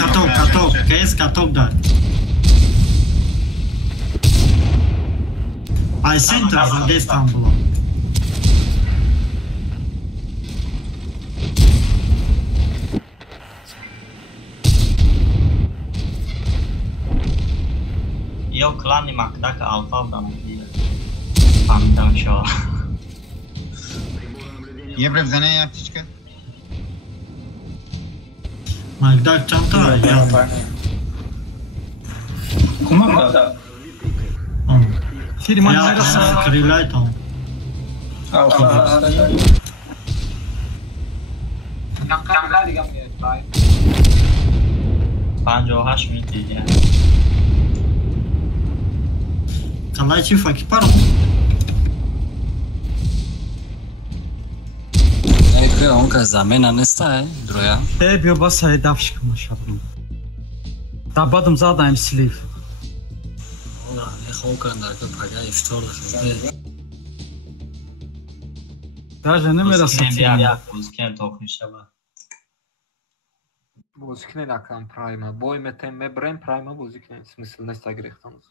Каток, КС каток дад. Ай центр задест там было. Eu clan Macdac Alpha Bramdile. Pamiętam się. Jebre bzane yaptıçka. Macdac çanta. Kumanda. Firman neresi? Krilay tam. Kanka دیگه میاد 58 minut دیگه. Kalay çi fakir paro. که اون که زمین نسته درویا بیا بس های دفش کنم شبنم دبادم زادم سلیف خواه کندر که پگه افتار داشته даже نمیرسه تیم بوزکن توخی شبه بوزکنه نکن پرایمه بای متیم مبرین پرایمه بوزکنه смысл نسته گریختانوز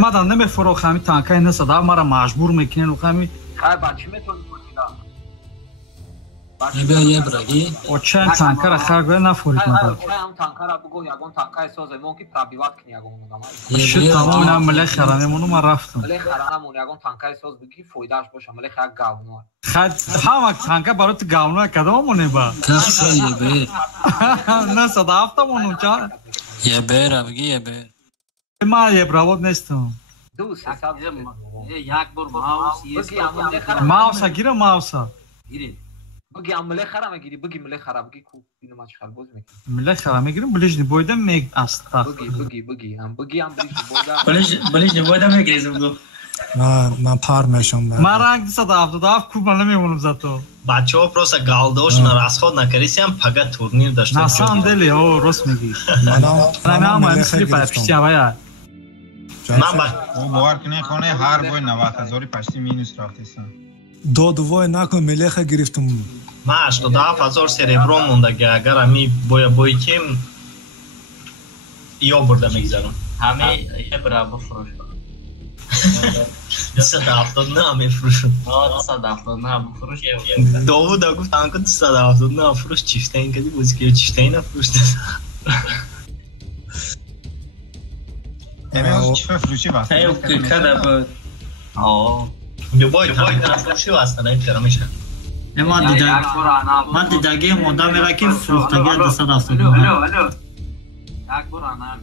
مادام نمیفروخ همی تانکای نساده مرا مجبور میکنین و همی خیلی بچه میتونی کنیلا بیا یه برگی و چند تانکا را خرگوه نفورید مادام چند تانکا را بگو یگون تانکای سازه مون که پرابیوات کنی یگون شد تمام هم ملی خرانه مونو من رفتم ملی خرانه مون یگون تانکای ساز بگی فویداش باشه ملی خیلی گاونوه همه تانکا برای تو گاونوه کدام مونه با کسی یه بیر نساده هفته مونو چند یه بیر بگی یه بیر ما یه برابط نیستم دوست حساب یک بار ماوسا گیره ماوسا بگی ملی خرا میگیری بگی ملی خرا بگی کو اینو ما چخال بوز میکنیم ملی خرا میگیریم بلیجنی بویدم میگ است بگی هم بلیجنی بویدم میگیریم بگو من پر میشم من رنگ دیسا داف کوب من نمیمونم за то بچه ها پروسا گالدوش نراس خود نکریسی هم پگه تورنیر داشتن на самом деле о راست میگی من هم سلیپ پیشتی باید او باور کنه خونه هر بای 90,000 پشتی مینوس رفتیسن دو نکن ملیخه گرفتم ما 87,000 سریبرون مونده اگر همی بای کم یا برده میگذارم همه یه برابر فروش 279 همه فروشون 279 همه فروش داوود ها گفت همکن 279 فروش چیفته این کدی بودی که چیفته این فروش دست همه چیفه فروشی بست کده بود دوبای فروشی بست نایب میشه من دیدگه مونده میره که فروختگه 279 الو یک بار انا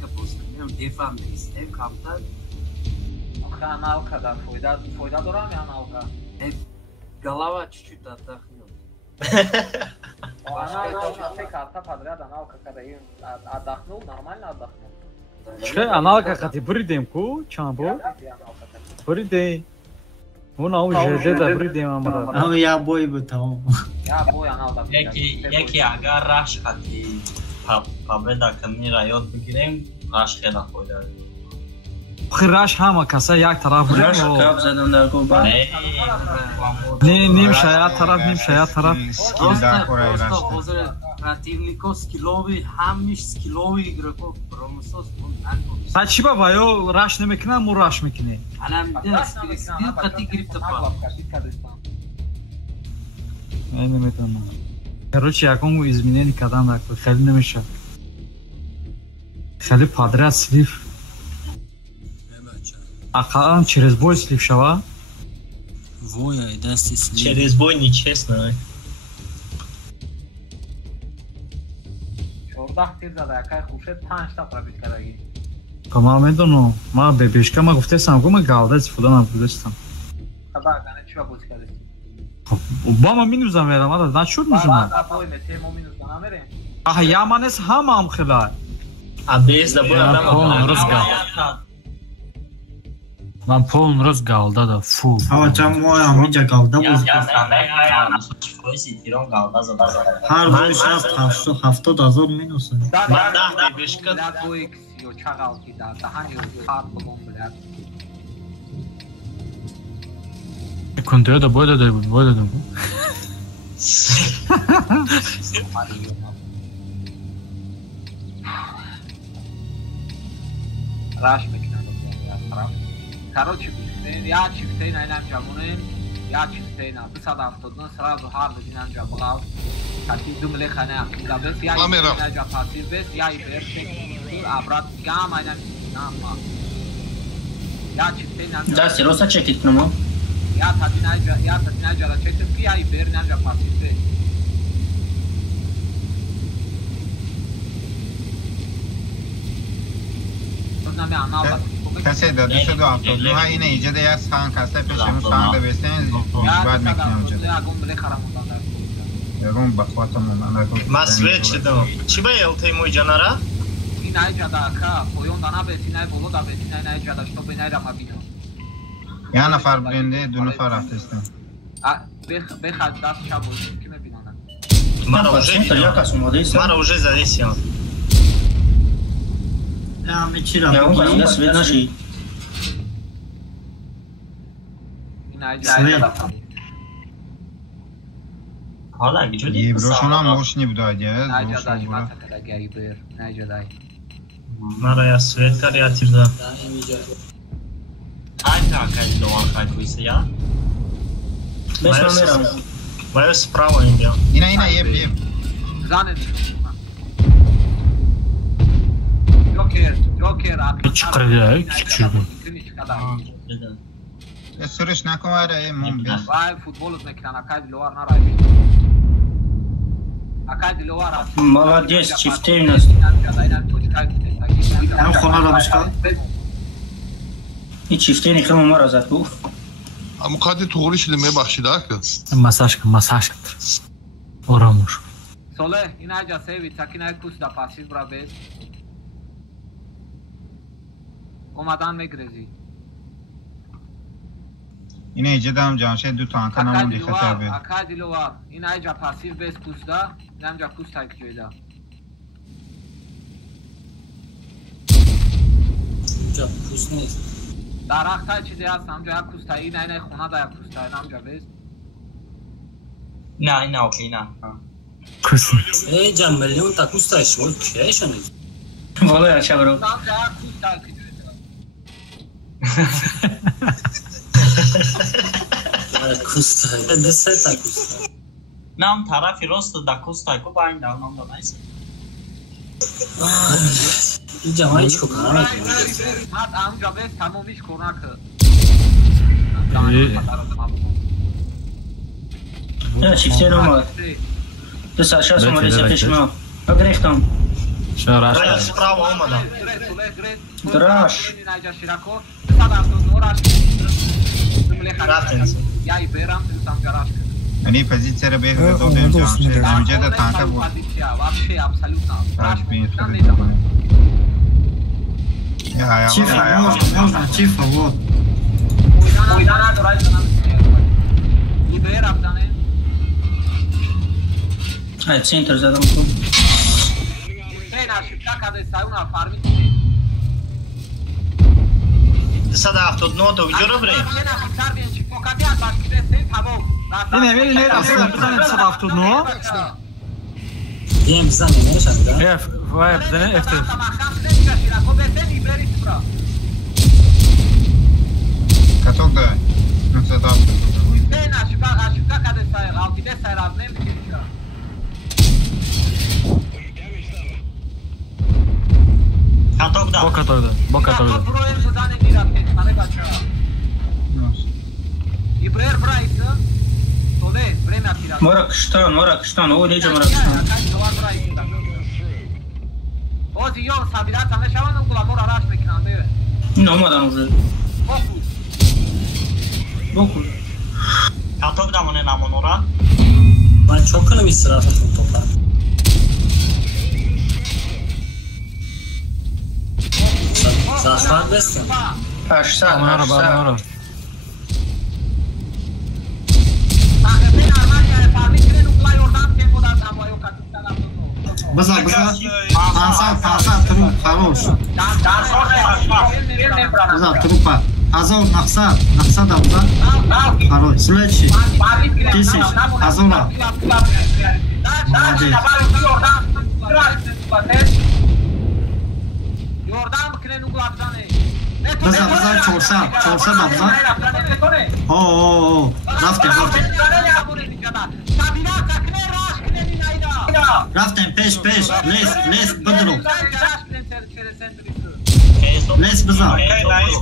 که پوستیم دیفام نیسته کامتر Канал когда фойда дорам я налка. Голова чуть-чуть отдохнет. Она все карта подряд аналка когда я отдохнул, нормально отдохнул. Что аналка когда бридем ку чамбо? Бридем. Он уже да бридем амара. А я бой бутал. Я бой аналда. Яки агар раш хати победа кани райот бигирем раш хела фойда. خیرش همه کسا یک طرف بودیم راش کاب زدم در گوبا نیم شاید طرف نیم شاید طرف просто حضور противников скилловый همش скилловый игроков промысос а چی баба yo раш نمیکنه مو раш میکنه الان میده скилл قطعی گرفته پا من نمیتونم короче якому изменение кадан такое خیلی نمیشه خیلی подряд слив Акалан через бой слив шава? Воя и дасти слив. Через бой нечестно. Чордах тир зада, якай хушет 5 та пробит караги. Кама медону, ма бебешка ма гуфтесам, гума галдец фудан будестам. Каба гане чува буз кардес. Бама минус замерам, ада на чур мизуна. Ба бой ме темо минус намере. Аха яманес хамам хила. Абез да бой адам розга. من پول روز گالدا دا فو چم موی همینجا گالدا بود هر بوی 70,000 مینوسه من 10 بشکت کنده دا بوی داده بود Раш мекунам тарaf. Короче, я чифтей найнам жабунем, я чифтей на 270 сразу hard dinam jabulav. Кати думле хана акилабес, я найнам пассивбес, я иверсек, обрат гам айнам нама. Я чифтей нам. Да, сероса чекит нама. Я тадинай жара чекит ки я ивернам жа пассивбес. کسی داد 272 ها این ایجاد یک سان کسی پیشمون سان ده بستین بعد میکنم یکم بخواتمون مسئله چی دو؟ چی باید التیموی جانارا؟ این ایجاده اکا پویون دانا بسینای بولو دا بسینای نیجاده شتو بینای رما بینو یه نفر بینده 2 نفر رفته استن بخد دست شب بودیم که میبینانم مرا اوژه زده سیان همه چی را بگیم حالا اگه جدید یبروشون هم موشنی بود آگه مرا یا سویت کار یا تیر دا های کاکای دوان خواهی کویسته یا باید سپراو این بیا اینه یب زانه Çıkarıyor küçük. Sürüş ne kadar mum bir. Vay futbol mekan akad lovar na rabi. Akad lovar. Молодец, çifteyim nasıl? Hem konuda başka. Hiç çifteyim ki mumar azat bu. Ama kadi doğru işlemeye başladı ki. Masaj. Oramış. Sole, inaja sevi takinay kus da pasiv brabe. اومدن میگرزی این ایجاد هم جانشه 2 تا انکان همون دیخته بید اکای دیلوار این ایجا پاسیو بیس کوستا این همجا کوست تایک جویده اینجا کوست نیست در اختای چیزی هست همجا یک کوست تایی نه خونه دا یک کوست تایی همجا بیس نه این اوکی نه کوست اینجا میلیون تا کوست تایی شما چه شنید والا یا برو همجا یک کوست تایی کوستای دسته تا کوستای نام طرفی راست دا کوستای کو با این نام دا نیست این جمعه هیچ کنه مد همجا بیست تمومیش کنه که نه شیفته رو ما 260 اومده سفتش ما بگریختم شراش سپراو اومدم دراش رفتنز یعنی پوزیسیون به دو بیم جانشه نمیجه دا تانکه بود چی فواد های سینتر زدم تو صد هفتاد نه تو کجا رو بریم؟ اینه بینی نه اصلا بزنیم 179 دیم بزنیم نرش هسته اف وای بزنیم اف کتوک ده نفسه دار با کتاک ده Morakistan, o nece Morakistan? Ozi io stabilizzato a me c'avevano un lavoro a Rashmekande. No, ma da уже. Boku. Katok da mı ne namon ora? Ben çok kanım israf ettim toplar. Zahar bestem. Aşağı. بذار پانسا تروپ خاموش بذار تروپا Azor naqsa davza. Хорош, следующий. 10. Азора. Молодец. База 400 давза. О, рафтем. Рафтем, пеш, лес, бадро. Лес база.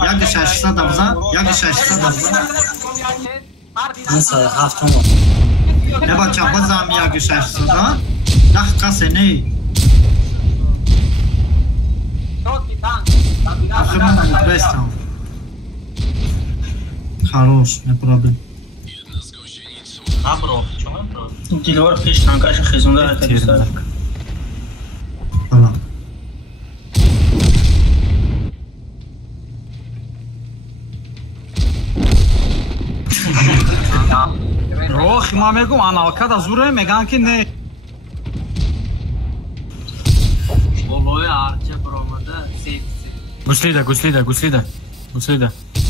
Як 600 давза. Mesela haftam. Ne bacak bazam ya güçleştirdi. Dah kaseni. Ахмад бестам. Хорош, не проблем. Абро, чому? Дилвар пеш танкаш хизунда хатиста. Ала. Рох, ма мегум аналкада зуре меган ки не. Болои арча промада сеп. Гуслида.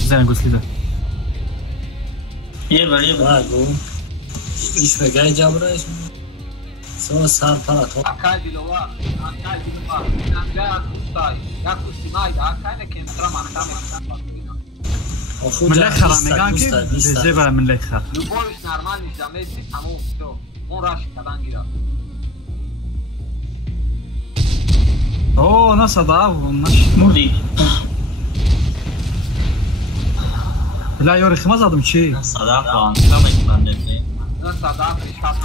Зен гуслида. Ye. İş ve gay cabra. Sonra sar para to. Akay dilova. Nanga kustai. Ya kustimai da akay ne kentra mahkame. Millet khara megan ki zeba millet khara. Любовь нормальный замесит, тому всё. Он раш kadan gira. O nasıl da bunlar? Murdi. La yor khmaz adım ki. Sadaf falan tamam ben de. Sadaf işat.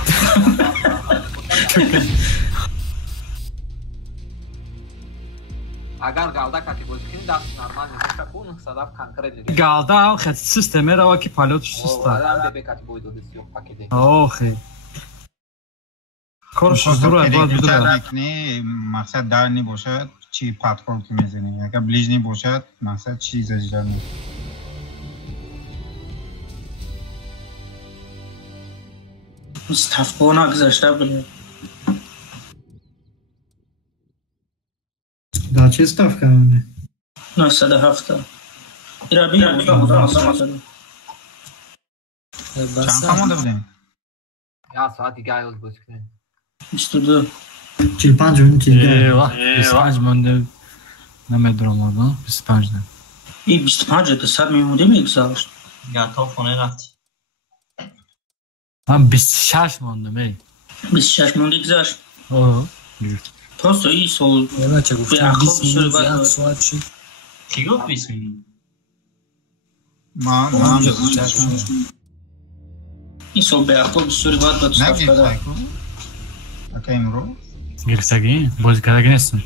Agar galda kategorisi da normal mesela bunu sadaf kankara dedi. Galda xat sistemi ra ki pilot sistem. Adam bebek kategorisi yok paketi. Okey. کارش دوره باید بدونه نه مقصد در نی باشد چی پاتکول که میزنی اگر بلیج نی باشد مقصد چیز اجرا نی استفقونا گذاشته بله دا چه استف کنه؟ 907 ایرا بیم چند خمانده بودیم؟ Ya saat 2 ay oldu bu çıktı. 22 45 gün kildi. Eyvah. 25 mönde nemedir olmadı? 25 ne? İyi 25 da saat memnun mi güzel? Ya telefonu rafti. Ha 26 mönde mi? 26 mönde güzel. Oo. Prosto iyi sol. Evet çok güzel. Ki yok bismi. Ma این صبح به اخبار بسیاری باید با تصف کده اکا امرو گرسگی؟ بازیکردگی نیستم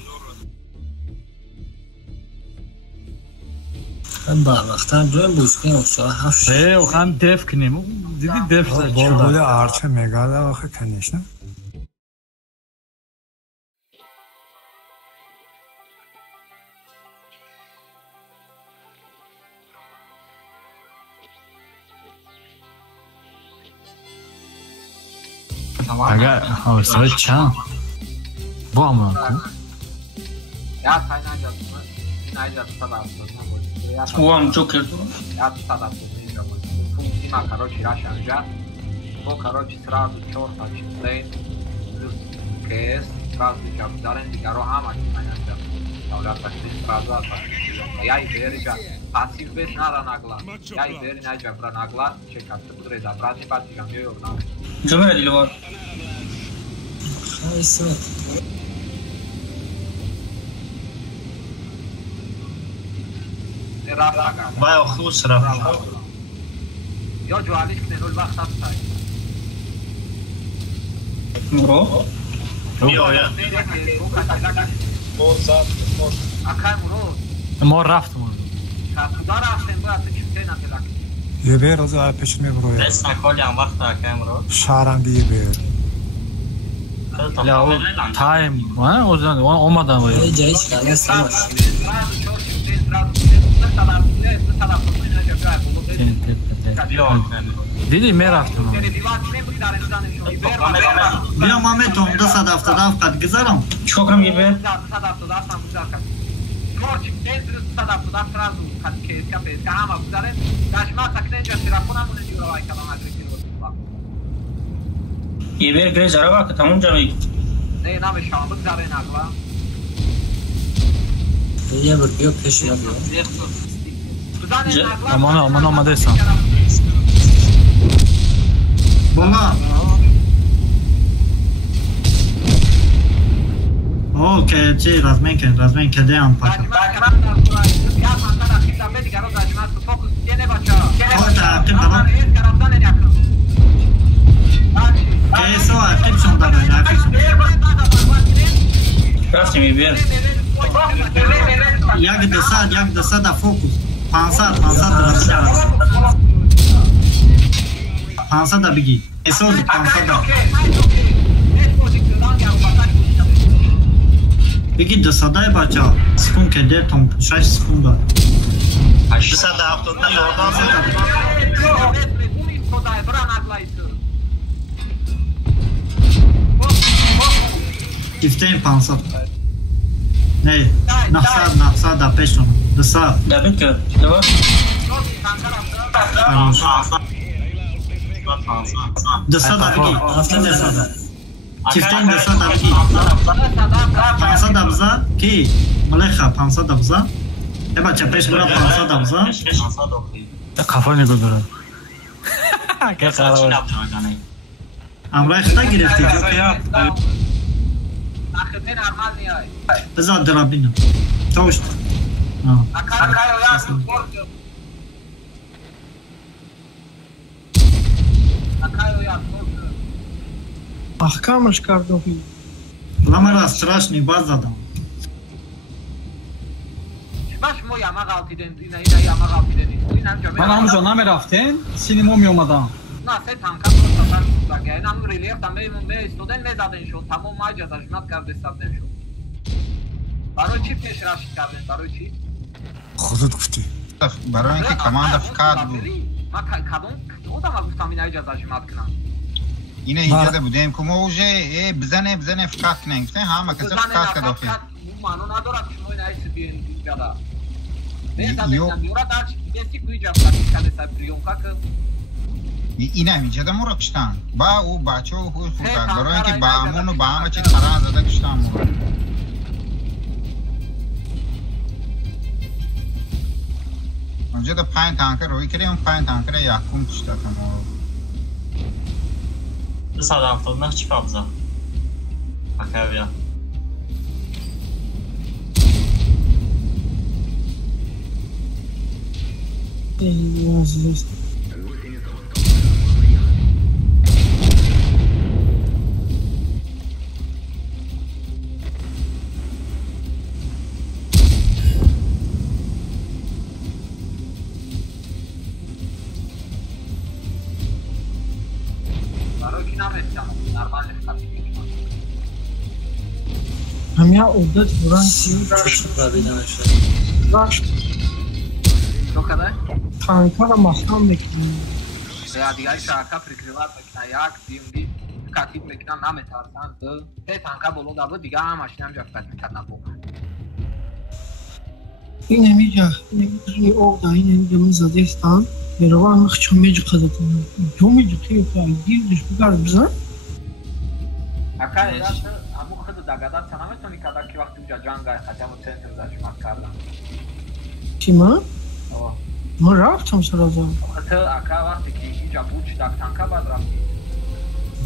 خیلی با وقتا دویم بوشکنیم اخشا هفت او خواهم دف کنیم دیدی دف زد بول آرچه مگاله آخه کنیش نه؟ اگر حوصله چند با هم کو ya kaynayacağını sadafını o am çok kötü ya sadafını zaman funksima короче рашанжа то короче сразу чёрта числей плюс кс сразу жабдарен дигаро ама kaynayacağ davlat takdir sразу ya iberija pasif bez nada nagla ya iberi na jabra nagla чекатты budre zabrati patijam yo yorna Cömert dili var. Hayse. Vay خصوص رفت. یا جوالیش کنه رول وقت هستای. برو. بیا یا. اکای مرو. ما رفتم. کار رفتم باید چیزی نمی‌لک. یه بیر از آپش میبروه. دست نکالی هم وقت اکای مرو. شهرم دیگه بیر. Ya o time var o zaman olmadan var. Caiz kalmaz. Dedi meraftım. بیا محمد تو 10 هفته قد گذارم چوکم یه بیر Сморчик, дентро сада туда сразу, как кейска, песка, ама бзаре, дашма сакненджа сиракона муне дюравай калан агрегировать. Ибер грей зарава, катамун жарой. Не, наме шам, бзаре нагла. Я бы бьёт пеш я бьёт. Aman olmadıysa. Baba. Okey, razmenke de ampaka. Orada aktif tamam. Keso aktif sonda ben aktif. Raftim bir. Jak do sada fokus. Pansa da bigi. Eso pansa da. Bigi do sada bacha. Sekund keder tom 6 sekunda. 8 haftada yoldan Çifteyin pansa. Ne? Nahsa da peşon. Dışa. David que, tu vois? Dışa da bigi. Hafta dışa da. Çifteyin dışa da bigi. Pansa da bza ki. Maleha pansa da bza. Eba çapeş bura pansa da bza. Kafanı götürün. Gel karar. Amra xta girefti. Akhirte normal niye ay? Bza drabina. Toşt. Akayo ya korkuyor. Akayo ya korkuyor. Ahkamıш картофель. Ламара страшный базадан. Baş mo yamak altiden, ina yamak altiden. Man amca name raften, sinimom yomadan. Na se tanka prosta tak ya. Nam relief tam me student me zaden shod. Tamam maja dajmat karde sabden shod. Baroy chi pesh rashid karden, baroy chi? خودت گفتی برای اینکه کماند فقط بود ما کدوم خودم گفتم این اجازه داشتم کنم اینه اجازه بودیم که موجه بزنه فقط کنه گفتن همه کسی فقط کد آفه مانو ندارم شما این ایس بیان جدا نه دادم یورا داشت دیسی کوی جاب کده سابریون کا اینه اجازه مورا کشتن با او بچه و خوش فقط برای اینکه با همون و با همه چی خران زده کشتن مورا اونجا دا 5 تانکر روی کردیم اون 5 تانکر یکم کشته تمام 270 چی فابزا اکاویا هم یا عدت بران راش تو kadar? Tankara mahtam bekliyorum. Ya diğer şarkı prikrivat beknayak dimdi katit bekna name tarsan te tanka bolo da bu diga maşinam jaftat mikadna bu. این نمیجا این او دا این نمیجا زدستان میروان مخچم میج قدتن تو میج خیلی فعال دیدش بگار بزن Akar ya amu khud dagadat sanametoni kada ki vaqti uja janga khajam center dashmat kardan. Kima? O. Ma raftam saraza. Ata aka vaqti ki uja buch dak tanka bad rafti.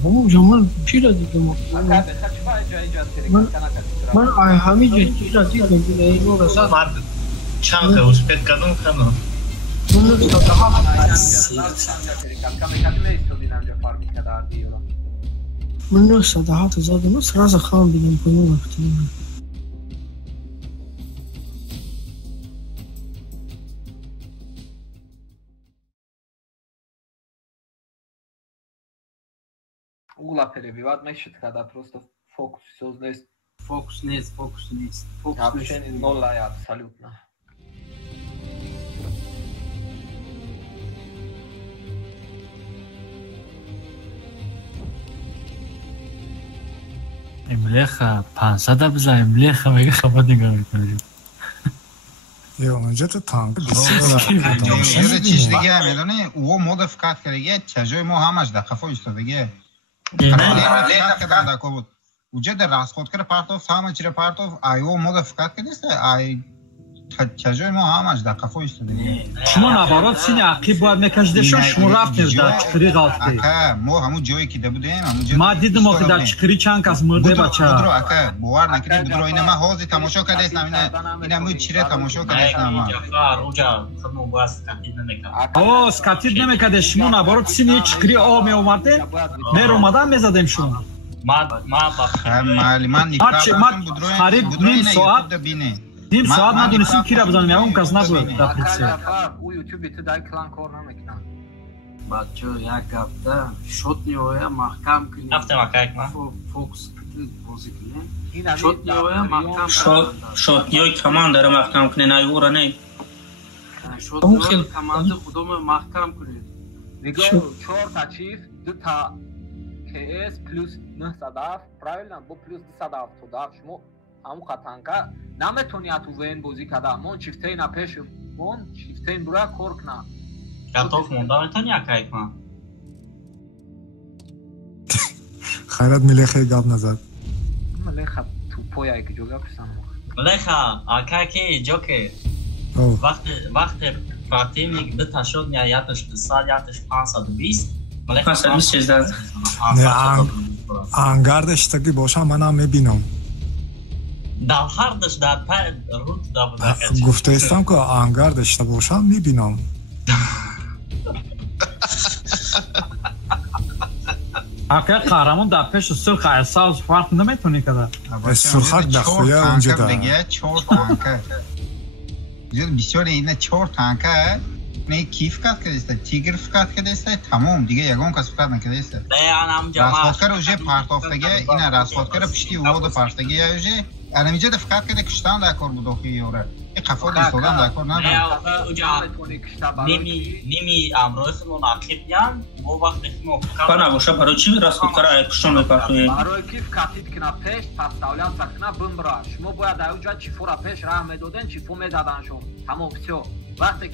Bu jamal pira dedim. Aka be khachfa eja terekan kana katra. Man ay hami je pira dedim ne no rasa. Çanka uspet kadın kanı. Bunu daha منو صداحات زاده مس راز خام بگم کنم وقتی Угла перебивать значит, когда просто фокус все знаешь. Фокус не. Вообще ноль абсолютно. املیخ 500 بزن املیخ مگه خبر نگاه میکنه اونجا تو تانک یه چیز دیگه هم میدونی او مودفیکات کردگی چجای ما همش در قفا ایستادگی اونجا در راست خود کرده پارتوف همه چیره پارتوف او مودفیکات کردیسته چجای ما همش در قفا ایستادگی شما نبارات سین عقیب باید میکشدشون شما رفتید در چکری غلطی ما همون جایی که بودیم ما دیدم که در چکری چند کس مرده بچه بدرو اکا باور نکردی بدرو اینه ما حوضی تماشا کردیستم اینه همون چیره تماشا کردیستم ما اوه سکتید نمیکرده شما نبارات سین چکری آب می اومده میر اومدن میزدیم شما من خریب نیم ساعت ندونستیم کی را بزنیم یا اون کس نبود در پلیسه او یوتیوب بیت دای کلان کار نمیکنه بچه یک هفته شد نیوه محکم کنیم هفته محکم فوکس بازی کنیم شد نیوه محکم شد نیوه کمان داره محکم کنه نه او را نه شد نیوه کمانده خودم محکم کنید نگاه 4 تا چیف 2 تا KS plus 9 صدف правильно бо plus 270 شما همون خطانکا نمیتونی اتو وین بازی کده من چیفتین پیش من چیفتین برای کار کنم کتاف مونده میتونی اکایی کنم خیرت ملیخه گاب نزد ملیخه تو پویا که جوگا پسن ملیخه اکایی که جو که وقت پارتی میگه دو تا شد نیا یادش 200 یادش 520 ملیخه 520 چیزده انگردش تکی باشم منم میبینم در هردش در پای رود دابده گفته استم که آنگر داشته باشم میبینم اگه قهرمان در پیش سرخ احساس فرق نمیتونی کده سرخک در خویه اونجا داره 4 تانکه بسیار اینه 4 تانکه نه کیف فکت کردیسته تیگر فکت کردیسته تمام دیگه یکون کس فکت نکردیسته راسخودکر اوژه پارتافتگی اینه راسخودکر پشتی وود پارتافتگی اوژه اینجا ده فکت کرده کشتان در کار بود اخی یوره این قفا دیستادن در کار نداره نیمی امروی خیمون عقیب بیان و وقت خیمون فکر نباشه برای چی راسخودکر کشتان بپرتوی برای کی فکتید کنه پیش پس دولیان سکنه بمبرا شما باید در اونجا چیفو را پیش راه میدادن چیفو میزدن شما تمام بسیار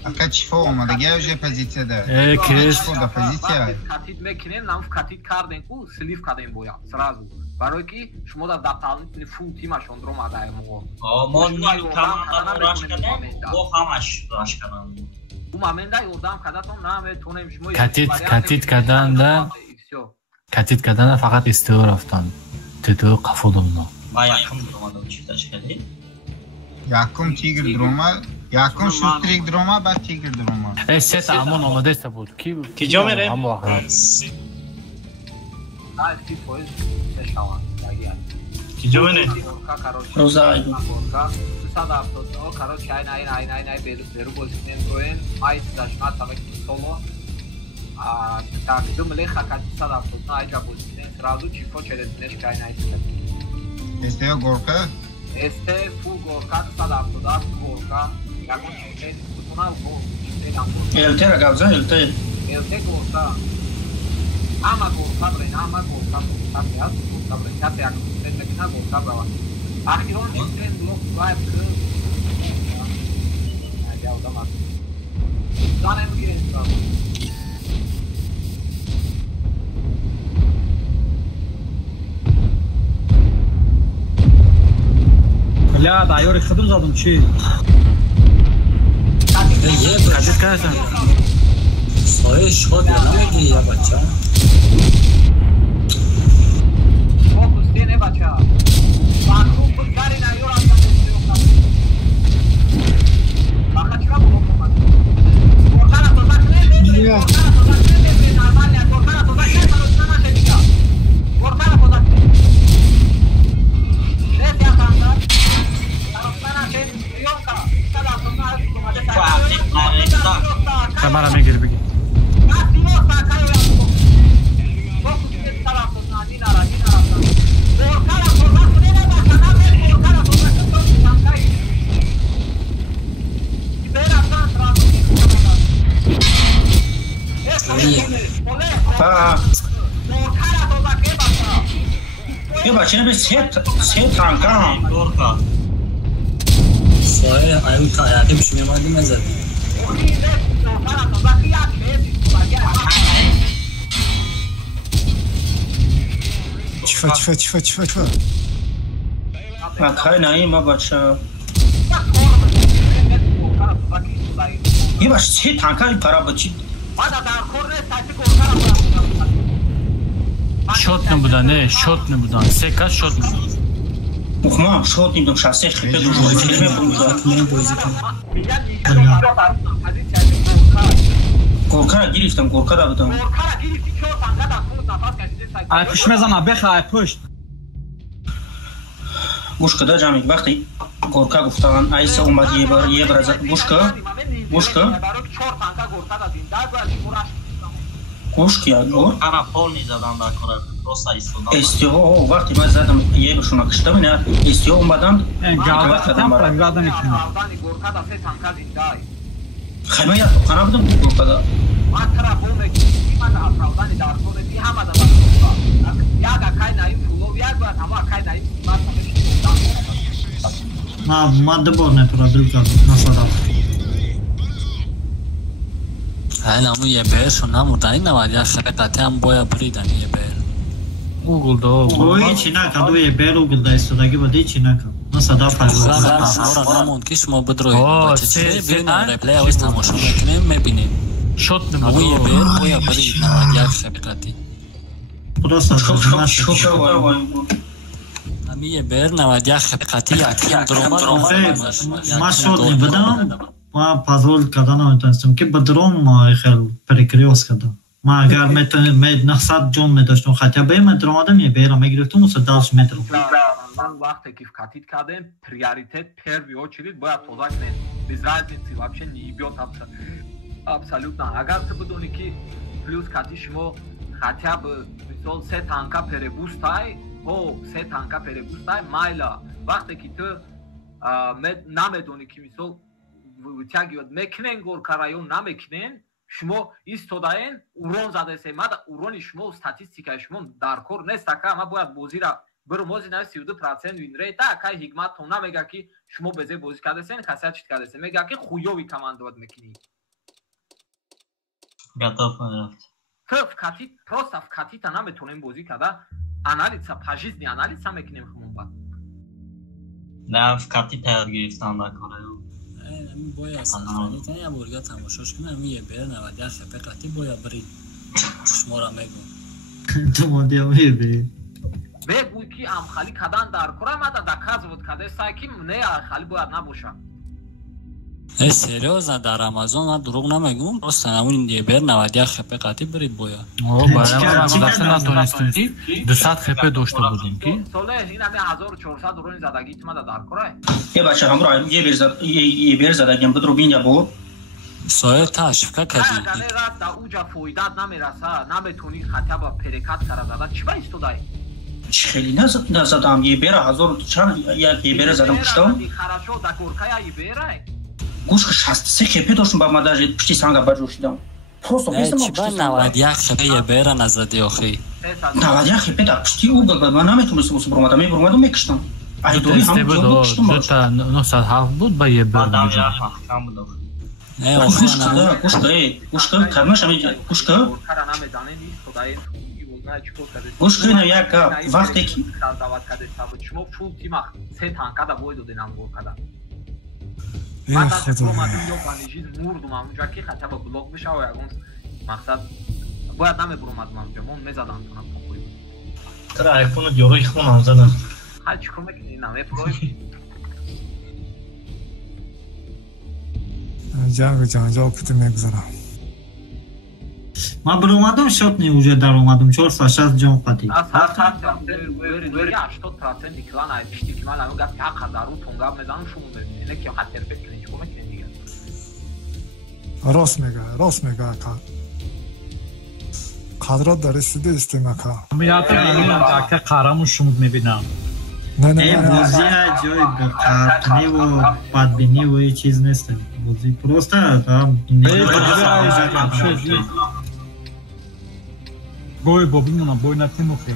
اگه چیفو اومدگی اوژه پوزیسیه ده کریس کاتید میکنین نام کاتید کردن کو سلیف کردن باید سرازو برای کی شما در دفترنی فول تیمش اندرو مادای مو ما نیم تمام راش کردن و همش راش کردن او مامندا یوردام کداتون نمیتونیم شما کاتید کردن فقط استو رفتن تو قفودم ما یکم دروما چیتاش کردی یکم تیگر دروما یکم شوتریک دروما بعد تیگر دروما سه امون آماده است بود کی جا میره کی جا میره روزای sada to короче ай беру бозинен роен ай дашма тамак соло а так думали хакат sada to ай ja бозинен сразу чифо через неш кай este gorka este fu gorka sada to da gorka як он тунал го eltera gavza elte gorka ama gorka так так як на горка брава Ахирон истен блок драйв кыл. Я удамат. Занем гиренца. Бля, да, Йори ходом задом чи. Кадет кажется. Сой шот я намеги я бача. Фокус те не бача. Kamera me geri begi. ये बच्चे ने भी सेट थांका سوای ایو تا یادم شمی مادی مزد چفا خیلی ناییم بچه یه باش چه تانکایی پرا بچید شوت نبودن شوت نبودن سکه شوت نبودن مخمام شوت نیدم شاسته خیلی دوشوی کلمه گورکا را گرفتم گورکا را بدم ای پشت میزنم بخواه ای پشت گوش کده جامعه وقتی گورکا گفتن ایسا اومد یه برازه گوش که گور استیو وقتی من زدم یه بشونا کشتم نه استیو اومدن خیمه یا خانه بدم گورکا دا ما دبور نتورا دلکا نصداف هلا مو یه بیر شو نموردن نوادی خلقاتی هم بایا بریدن یه بیر اوگل دا اوی چی نکن دو یه بیر اوگل دا استودگی بودی چی نکن نصداف خورا نموند که شما بدروی بچه چه بینیم ریپلی اویز تماشا میکنیم میبینیم شوت نمو یه بیر بایا برید نوادی خلقاتی خدا صدق همی یه بیر نوادی خلقاتی یکیم ما شوت نبودم ما پازول کردن نمیتونستم که بدروم ما خیلی پریکریوس کردم ما اگر نخصد جون میداشتم خطیا به من درآمدم یه بیرم میگرفتم و صدالش میدرم من وقتی که کاتیت کردم приоритет первый очередь باید توضیح کنم без разницы вообще не ебет абсолютно اگر تو بدونی که плюс کاتی شما хотя бы مثال 3 танка перебустай او 3 танка перебустай майла وقتی که تو نمیدونی که مثال вытягивать мекнен горка район намекнен шумо истодаен урон задесем мада урони шумо статистикаи шумо дар кор нест ака ма бояд бозира биру мози на 32% вин рейта ака ҳикмат то намега ки шумо безе бозӣ кардесен хасият чит кардесен мега ки хуёви командовать мекунӣ готов рафт то в катит просто в катита наметонем бозӣ карда анализа по жизни анализа мекунем хумонба на в катит тайёр гирифтан накора همین باید سنجانی کنی یا برگاه تماشاش کنی همین یه بیر نوادی خپه قطعی باید برید شما را میگو تو مادی هم یه بیر بگوی که ام خالی کدن در کره مده دکاز بود کده سای که نه خالی باید نباشه ای سریوزه در آمازون من دروغ نمیگم راستن همون یه بیر نوادی خپه قطعی برید باید برای ما دسته نتونستیم که 200 خپه داشته بودیم که ساله این همه 1400 درونی زدگی تو مده در کره یه بچه همراه یه بیر زدگیم بدرو بینجا بود سایه تشفکه کدی اگر راست در اوجا فویدت نمیرسه نمیتونی خطیه با پرکت کره زده چی باید استودای؟ خیلی نزدم یه بیر 1000 چند یه بیر زدم کشتم خراشو در گرکه یه بیره گوش که 63 خپه داشتم با مدرجه پشتی سنگا برجوشیدم چی با 91 خپه یه بیره نزدی آخی 91 خپه در پشتی او من نمیتونستم اصلا برمادم میکشتم ایدوری هم جون کشتم دوتا 907 بود با یه بیر نه آخی گوش که کرمش همین گوش که گوش که نه یک وقتی که شما فول تیم 3 تانکا دا بویدو دینم گورکا ای خدا مردم اونجا که خطا با بلاک بشه و یکون مقصد باید نمی برامدم اونجا من میزدم کنم پاپوی ترا ایفون دیوری خونم زدم های چی کنم میکنی نمی پروی جا کتی میگذارم ما برامدم شد نیوجه در اومدم 460 جان قطی از هر طرف وری 80% دیکلان های پیشتی که من همون گفت که حق دارو تونگاب میزنم شما ببینید اینه که حتی رفت کنید چکو میکنید دیگه راست میگه اکا قدرت داره سیده استیم اکا میاتم اکا قرامو شمود میبینم نه بازی جای قطنی و بدبینی و یه چیز نیست بازی پروسته هم گوی با بینونم بوی نتیم و خیر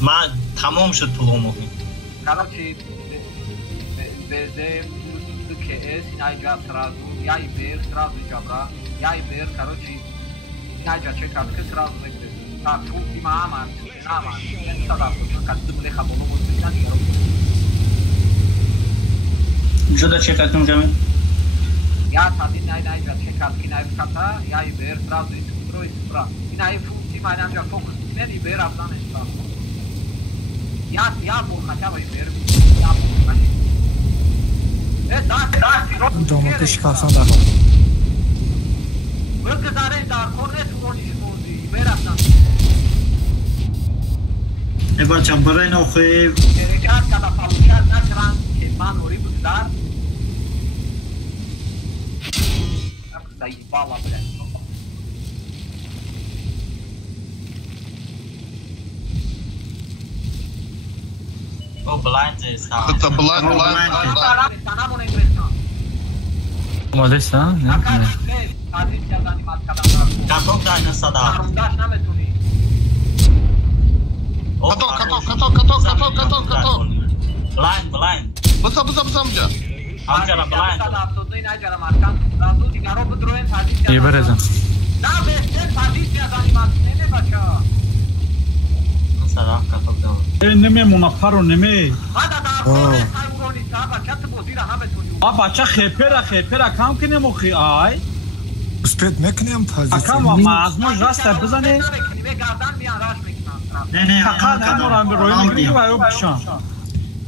من تمام شد پلومو короче везде КС найдя сразу я и бер сразу жабра я и бер короче найдя чекатка сразу выиграет так фулти мама нама не тогда как ты мне хаболо можно не делать جدا چکت نمی‌کنم. یا تادی найдя чекатки найдката я и бер сразу строи стра اینای фулти майданҷа фокус мени бер афдан эста я бо хотя бы бер я Domates şikastan da. Bırakıdaren dar kornet uğraşmış oldu. Berattan. Bacha برای نوخه شرکت کلا فالوشت نکرن که من اوری بودار اقصایی بالا بلند Oh, blind is how. It's a blind. اومده سا؟ کتاب داینه صدا کتاب blind بسا امجا amca blind یه برزم صدا کتاب داینه نمی منافر نمی بچه خیپره کم کنه مخی آی اسپید میکنیم پازیشن اکم و معظمش راست بزنه نه فقط نمورم به روی میگیری و او بشان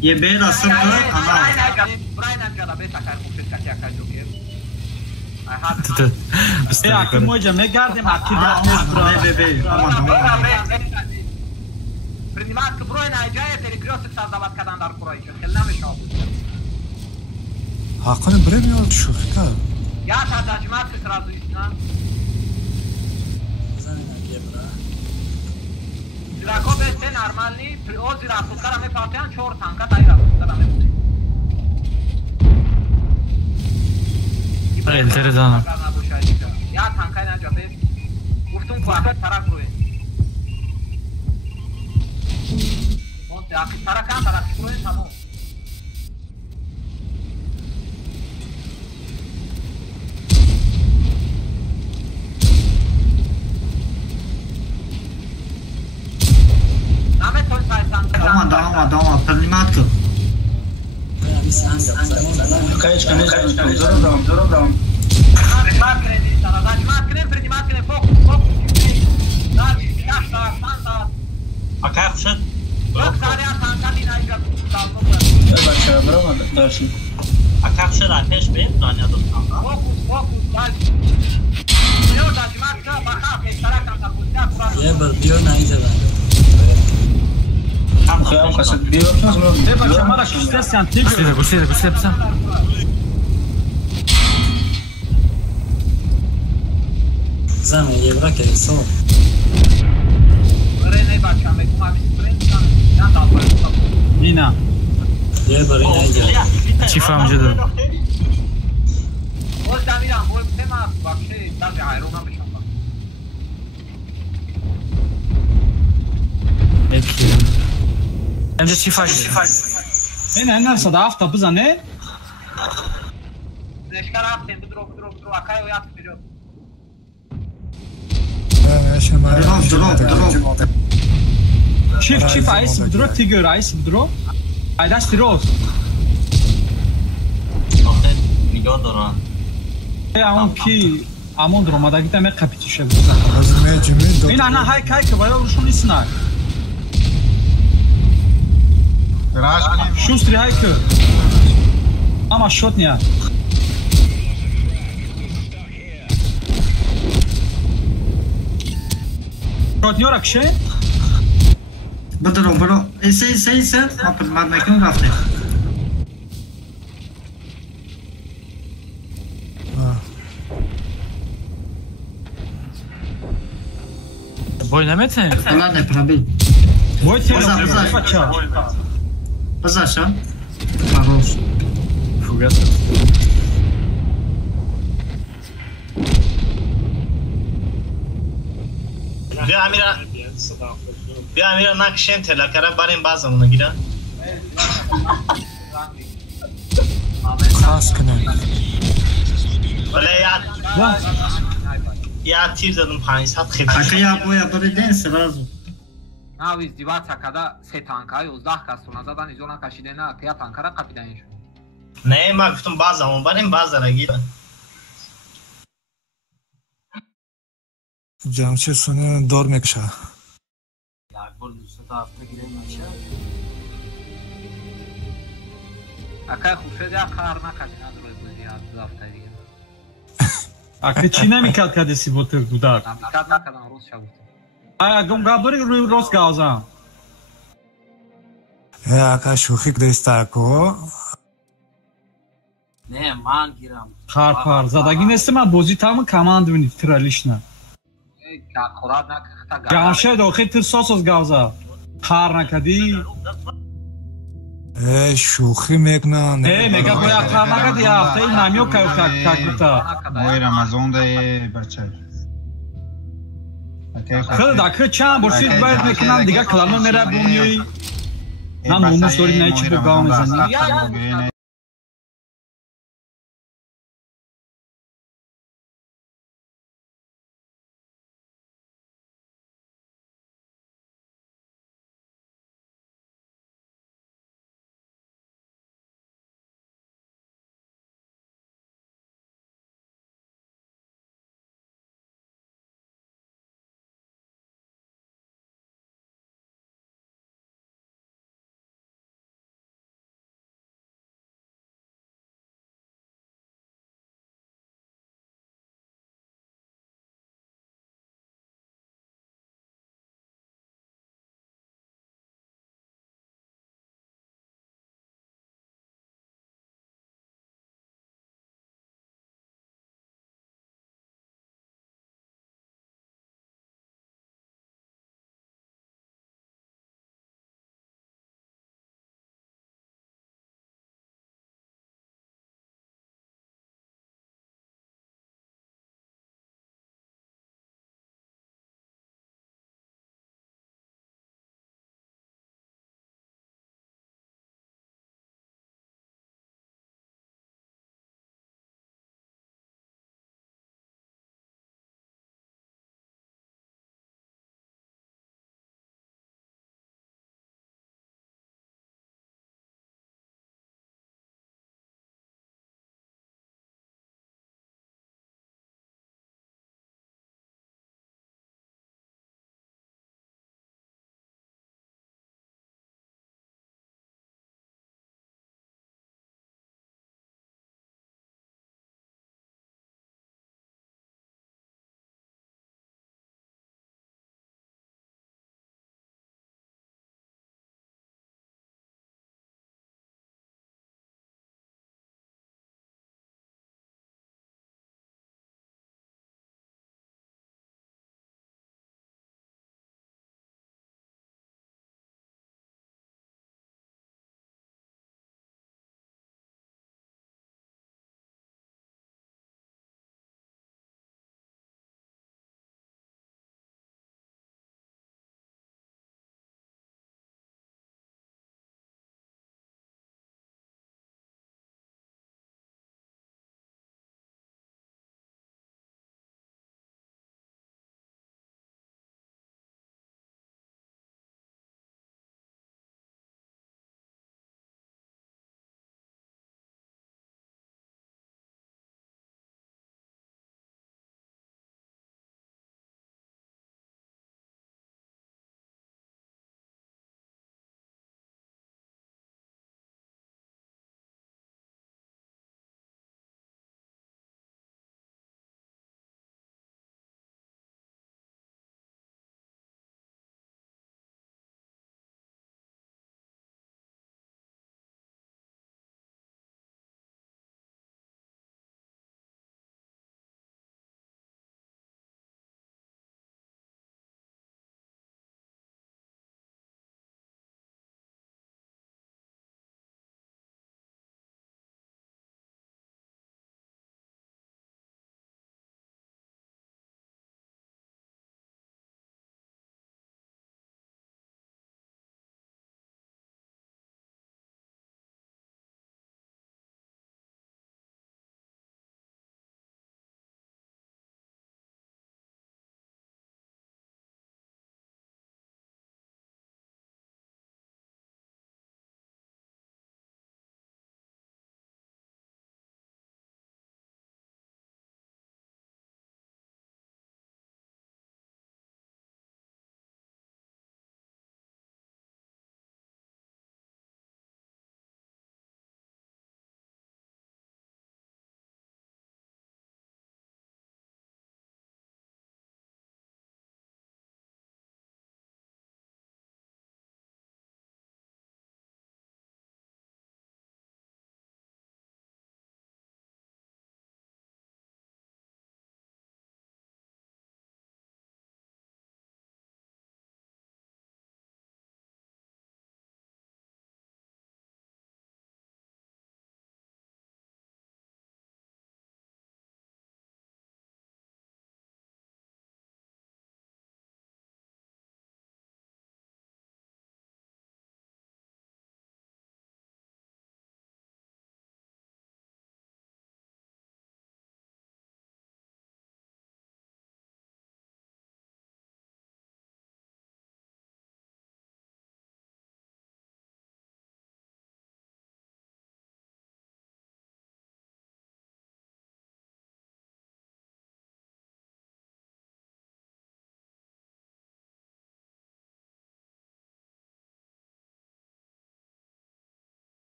یه بیر اصلا اکی موجه میگردیم اکی принимать к брой найдя перекресток создавать когда дар курайча хелна мешал Hakkını bilemiyor şu hita. Ya tadacmat sразу истина Зирако бесте нормальный при о зиракуткара ме патян 4 танка тайра куткара ме الترزانا Ya tanka найдя бес гуфтум квартет тарак руе Monte aqui tarakan tarak ruе tamam Дома, принимать ко. Конечно, здорово. А как шед? А как шед опять бе? Таня тут там. Я был био на изера. خیام قصد بیرون ای بچه مرا کشته سنتیگ گوشته بسن زمه یه برا که سو اینا یه برای نایجا چی فهم جده امجا چی فاش این صدا هفته بزنه چیف ایس بدرو تیگر ایس بدرو ایداش تیروز نگاه دارم اون کی امون درو مدگی تمه قپیتیشه بزن این انا های که باید روشون نیستن Шустрый хайка. Ama shot не. Shot не ракше? Бро. Ese. Апа мадмекин рафте. Бой наметен? Ладно, пробил. Бой тебе. Позаша. Хорош. Фугас. بیا امیرا نقشن تلاکره بریم بازمونو گیرن خاص کنه ولی یا تیر زدم 500 خیلی اکا یا بری دین سرازو ناو ازدیوات سکده 3 تانکای 11 کسونه زدن ایزونا کشیده نه که یا تانکره قپیدنش نه ما گفتم بازمون بریم بازره گیرن جمشه سونه دور میکشه یک بار دوست تا هفته گیره میشه اکای خوب شد یا کار نکردی ندروی بودی از 2 هفته دیگه اکای چی نمیکرد که دستی بوتر دودک نمیکرد نکردم روز شد اگم گابداری روی روز گازم اکا شوخی دستا کو نه من گیرم خار زدگی نیست من بازی تمام کماند بینید ترالیش نه جمشه داخل تو ساسوس گازا خار نکدی شوخی میکنن میگه باید خار نکدی هفته نمیو ککوتا مای رمضان ده بچه خیلی دکه چند برسید باید میکنم دیگه کلمه میره بونیوی نه نوموس داری نه چی بگاه میزنی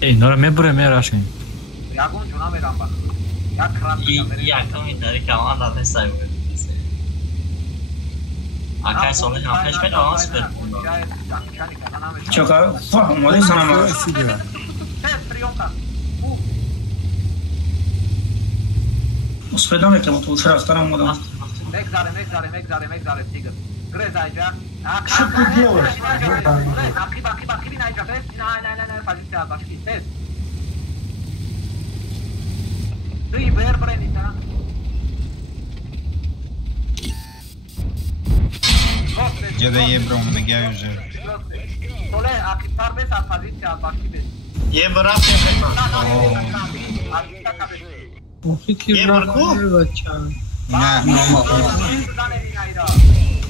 اینا رو میبره میراش کنیم یکون جونا میرم بخ یک خراب یکم این داره که آن داره سایی بود آکای سوال همش به آن سپر چکا اومده سلام Ospedame che tu c'era stare un modo. Megzare tiger. Grezai già. Aki naija bes. Ne poziția bașki test. Dui ber brenita. Gdzie je brom gdzie już. Tole aki parbes a poziția bașki bes. Je brate یه برکو؟ نه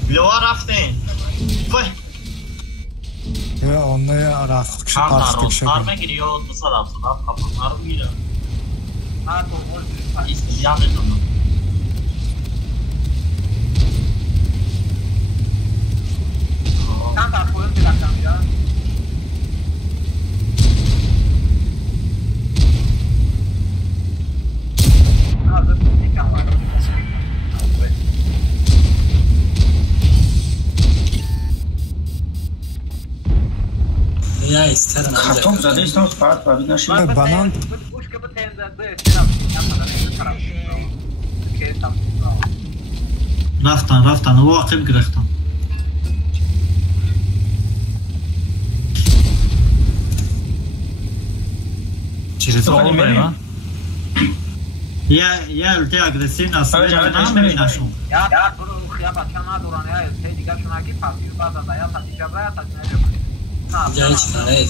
لوا رفتین Onları rastlık şey tasdik şey. Sarma giriyor, bu taraftan kapılar giriyor. İsteyeceğim de onu. Sen de koyun bir dakika ya. خطاب زده ایستم فرد بابید نشید بنان رفتن واقعی گرفتن چیزی olmuyor ha? Ya ülke agresif nasıl namerinashun. Ya bunu khiyab achana durane ya se diga shunagi pasiv baza da ya sati jabra sati na. Jai chare.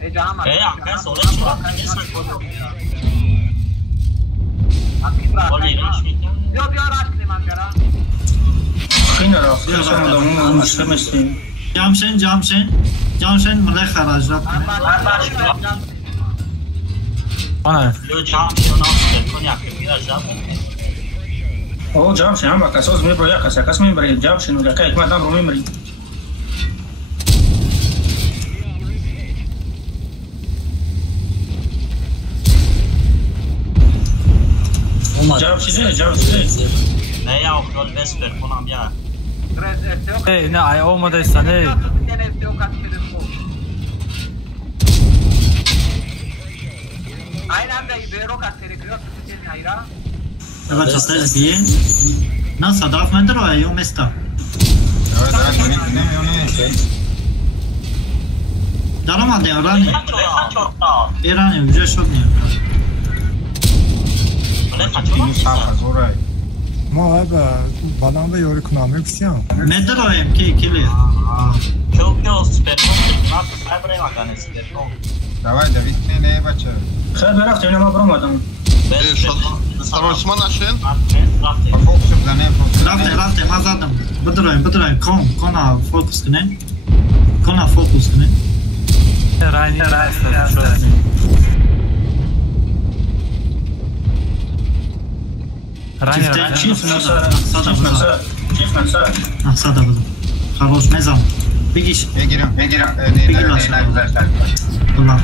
E jam. Akar sole chura. Yo rash kliman jara. خیلی رفت یا زمان مشکل مستیم جامشن مله خراج رفت آنه لو جامشن ناسته کنی اکی بیرا جامشن او جامشن هم با کساز میبره یا کس میبره جامشن و لکه اکمه دم رو میمری جامشن نه یا اخلال بسپر کنم بیا نه ای اومده استانه Evet, estás bien? No, Sadaf Mendro é eu mesta. Dalam ade Irani. Irani уже шок не. ما بنام به یوری کنامی بسیار Mendro é que kili. Çok süper. Nasıl sabre makan süper. Давай, Давид, ne bacha. خیلی برفتیم اینا ما برام آدم سرویسمان نشین؟ رفته ما زدم بدرایم کنا فوکس کنه رانی چیف نصر احساده بودم خلاص مزام بگیش بگیرم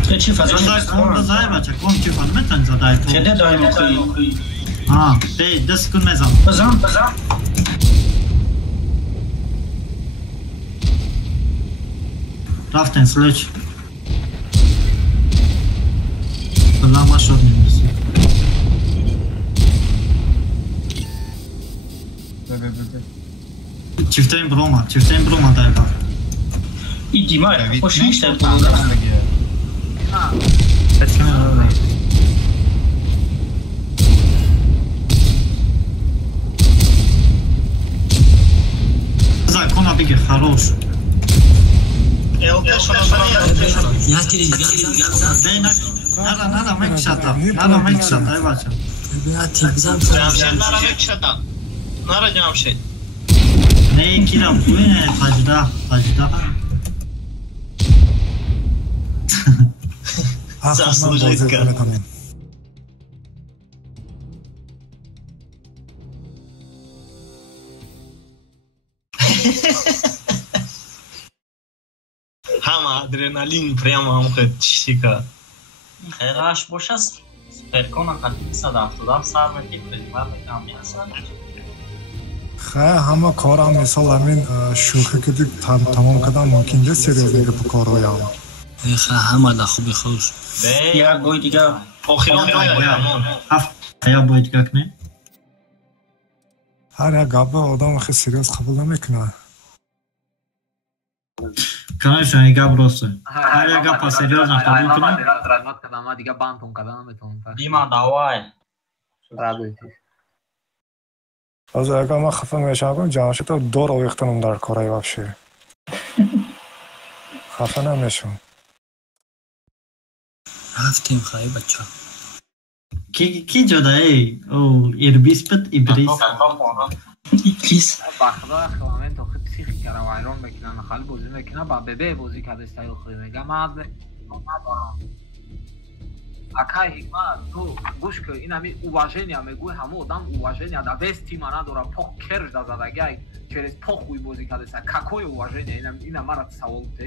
چه چیف از اون دزای بچه کن چیف از متن زدای تو چه دای مخوی بی دست کن مزام بزام رفتن سلچ بلا ما شد نیمسی چیفتین بروما دای با ای دیمای خوش نیشته زای کنا بگه خروش Nada mekşata ey bacha. Nara Camşen. Ne kiram bu ne tajda. Zaslıca прямо адреналин, прямо чика. Хераш боша суперкона қатти 170 сар метр придмар мекам ясад. خیلی همه کارم مثال همین شوخی که تمام کردن ممکن نیست سریاز میگه پا کار روی هم خیلی همه در خوبی خوش یک بای دیگه آخران یا باید دیگه کنه هر یک گبه آدم خیلی سریاز قبول نمیکنه کنه شما یک گب راسته هر یک گب سریاز نقبول کنه بیما دوای از اگه ما خفه میشم کنم جانشی تو دور آویختنم در کارهای وفشی خفه نمیشم رفتیم خواهی بچه کی جدایی؟ او ایربیس پت ایبریس ایبریس بخدا خواهمین تا خود سیخی کرده و ایران بکنن خالی بازی میکنه با ببه بازی کرده استایل خوی میگه من از ندارم акай ҳикмат ту гӯш кӣ ин ҳами уважения мегӯй ҳама одам уважения да вес тима надора пох керш да задагай через похуй бозӣ кардеса какое уважение ина мара савол те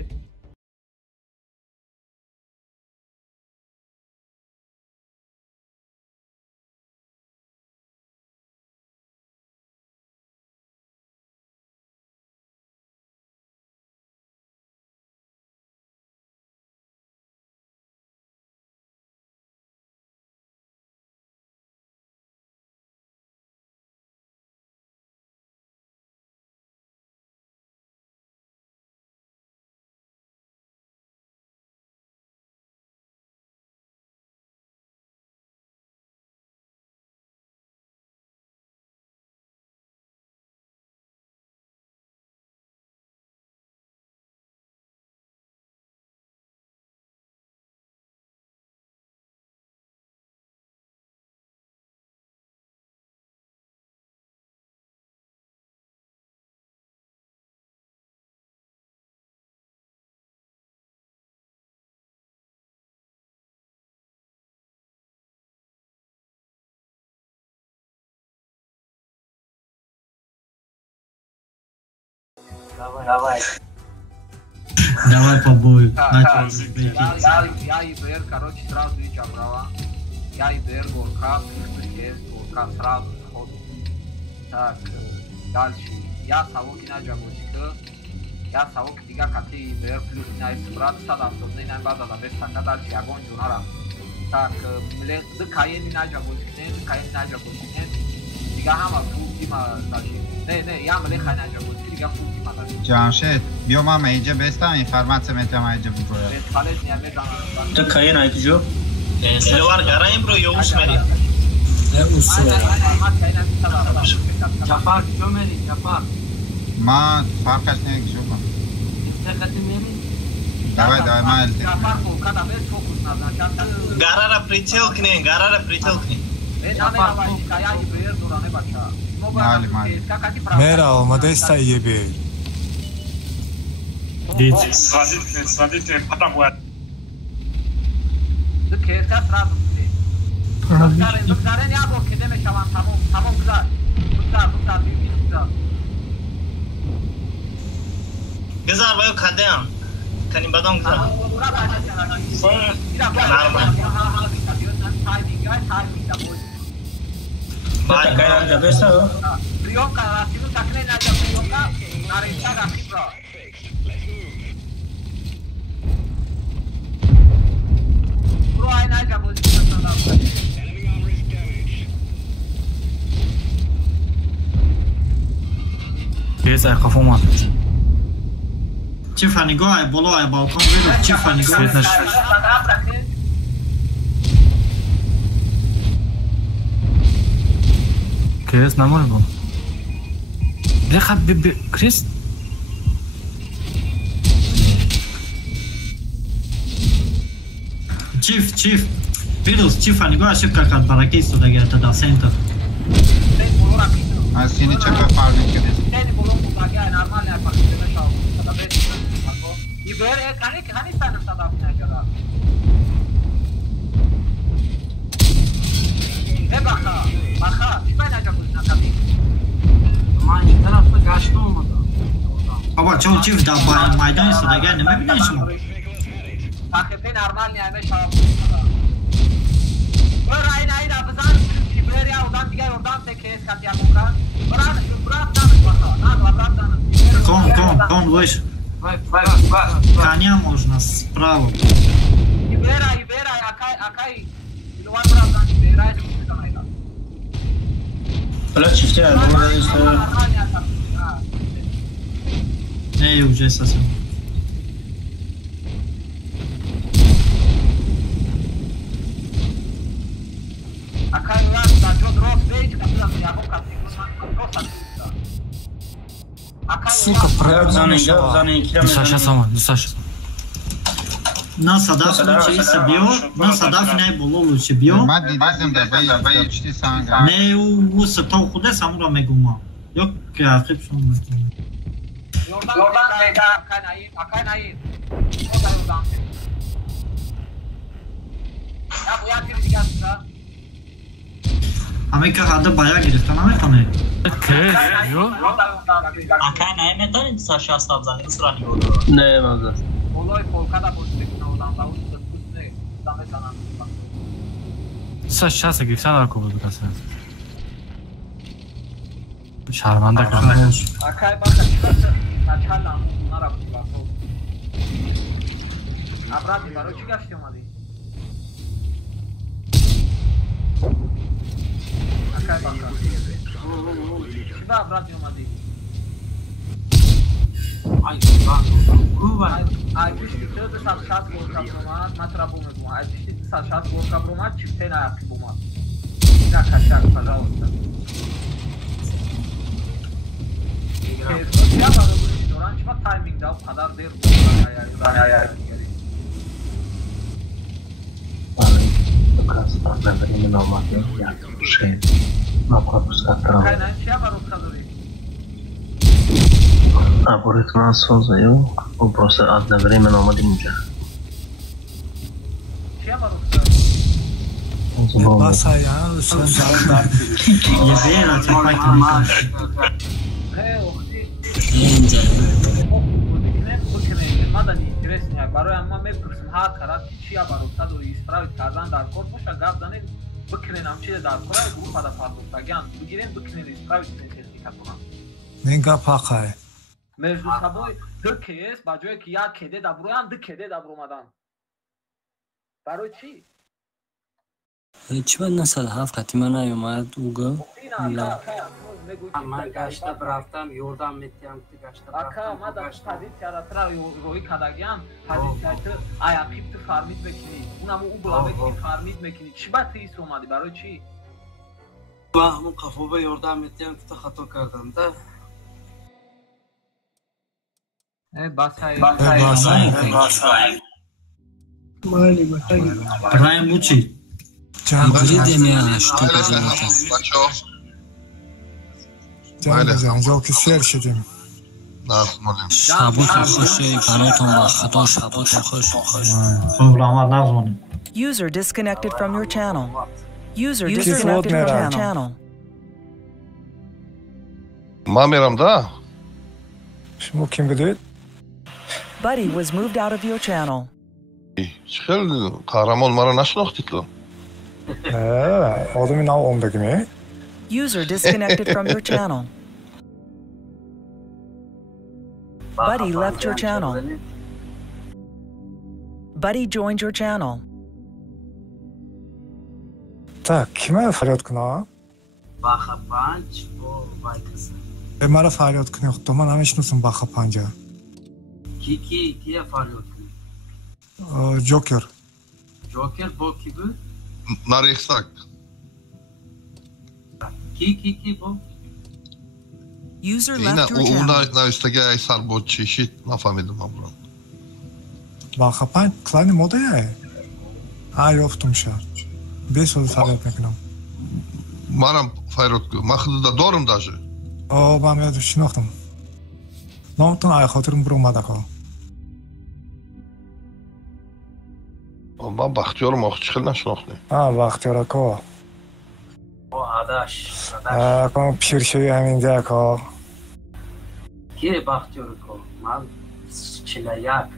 Давай. Давай побой. Я ИБР, короче, сразу и Джабрава. Я ИБР, Горка, Горка сразу сходу. Так, дальше. Я Савоки на Джабусика. Я Савоки дига кати ИБР плюс на Исбрат сада автозный на база да без така дальше огонь Джунара. Так, да Каен на Джабусика, Каен на Джабусика. Дига хама фултима дальше. نه یا مله خانه جا بود دیگه خوبی مداد جامشید بیا ما میجا بستم اینفرماسیه میتونم ایجا بگویم خالد نیامه دانم تو کاین ایت جو الوار گرایم برو یا اوس میری نه اوس جفار جو میری جفار ما فرقش نیست جو کنم دقتی میری دوای ما التی جفار کو کدا بس فوکس نزن گارا پریچل کنی گارا پریچل کنی نه آواز کایا ایبر دورانه بچا Mera olmadı isteği bir. Sladite, patabuat. Dukeka sразу ты. Доктора не было, когда мы шаван самом куда. Куда, бибиста. Гезар баю кадем. Кани бадам куда. Baik, kayak ada biasa. Priyanka, rasinu takne na aja Priyanka, narita rakibra. Bro, ay na aja bozi sana. Yes, ay kafam attı. Çift hani ay bolo ay balkon böyle çift hani Svetnaş. Chris, não morreu. Deixa beber, Chris. Chief. Virus, Chief, igual a Chief Kakat para que isso daqui até da center. Assim, não tinha para falar que isso. Tem bolão com pagar normal é para que deixa o cada vez. E ver é cani está na cidade da Niagara. É baxa, şüphe ne acaba bu nakati? Ama iki tarafta kaçtı olmadı. Baba بچه‌ها چی در میدان ایستادگی نمیبینید شما تخفی نرمال نیامه شما برای این افزان برای اودان دیگه اودان تکیس کاتیا بکن برای Кон, выше. Коня можно справа. Ibera, акай. Илуан бразан, Ibera, Бля, чифтя, Не, уже совсем. Акай лас, да, джо дрос вейч, капитан, я бом капитан, Сука, правильно Саша сама, Саша. На садав лучше собьё, на садав не было лучше бьё. Не у сатау худе самура мегума. Ёк ахиб шон. Yordan akay nayi. O da Yordan. Ya bu ya bir diğer همه که حد بایا گرفتن نمیکنه Akay nayi میدونید Sasha Sabzani sırani oldu. Ne mazda. Olay polkada pozitif olan da usta ne damet anan. Sasha se giften arko buldu kasa. Şarmanda kalmış. Akay bak çıkarsa açarlar bunlar yaptılar. Abrati baro çıkaştı mı diye. Akay bak. Şurada abrati mı diye. Ay düştü de saçat gol kapromat matrabu megum. Ay düştü saçat gol kapromat çifte na yaptı bu mat. Ya kaçak pожалуйста. Ya baro bu oran çıma timing da o kadar der bu ya. Просто одновременно ломать я душе. На корпус отправил. Кайна чья бaro kadar? Алгоритм создаю, он просто одновременно модинja. Чья бaro? Басая, сон залдар. Я верю, ты поэтому. Мадан интереснее, барои амма мепурсим ҳар тараб ки чия барофтаду исправит кардан дар кор боша гап занед бикунен ҳамчида дар кора группада пардохтагиан бигирен бикунен исправит техника кунам мен гап ҳақай между собой ду кес ба ҷое ки як кеде даброян ду кеде дабромадан барои чӣ چی باید نسل هفت قطیمه نیومد اوگا؟ من گشتب رفتم یوردم میتیم که گشتب رفتم ما در پازیسیا را روی کداگیم پازیسیا تو آیاقیب تو فارمیت بکنی اونم او بلا بکنی فارمیت میکنی چی باید تیس اومدی برای چی؟ با همون قفو به یوردم میتیم که تو خطا کردم ده باسای برایم بوچی جا که سر شدیم شباتون خوشه براتون با خدا شباتون خوش خب رحمت نزمانیم User disconnected from your channel. User disconnected from your channel. ما میرم ده شما کیم بدید؟ Buddy was moved out of your channel. خیلی قهرمان مرا نشناختید تو آدمی نو اومده می User disconnected from your channel. Buddy left your channel. Buddy joined your channel. Так, киме фарёд кунам? Баха панч бо вайкаса. Мара фарёд кунӣ, то ман намешнусам Баха панҷа. Кия фарёд кунӣ? Ҷокер. Ҷокер бо ки буд? нарихсак. Ки бо? User left your channel. Ина навистаги ай сарбод чишид нафаҳмидам амро. Баха панҷ клани модае? Ёфтум шаҳр. Бесоз фарёд мекунам. Манам фарёд кунам. Ман худуда дорам даже. Ман яд шинохтам. Номтон ай хотирам биромадако. Ман Бахтиёрам охи чӣ хел нашинохтем? Бахтиёрако. Адаш. Кон пиршои ҳаминҷако. کی باختیار کو من چلاyak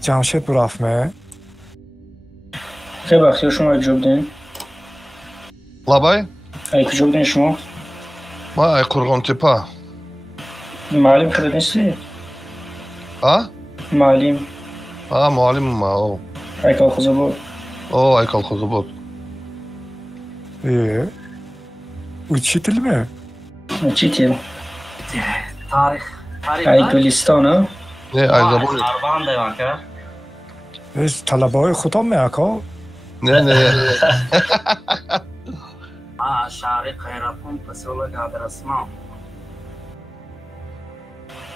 جمشید برافمه کی باختیار شما جوبدین لابای ای که جوبدین شما ما ای قرغان تپا معلم خود نیستی معلم معلم ما او ای کالخوزه بود ای کالخوزه بود учитель mi? Учитель. Tarih. ای گلستان ها؟ نه ای زبان Arban da var. طلبای خودم میاکا؟ نه شهر خیرپون پسول گادر اسمام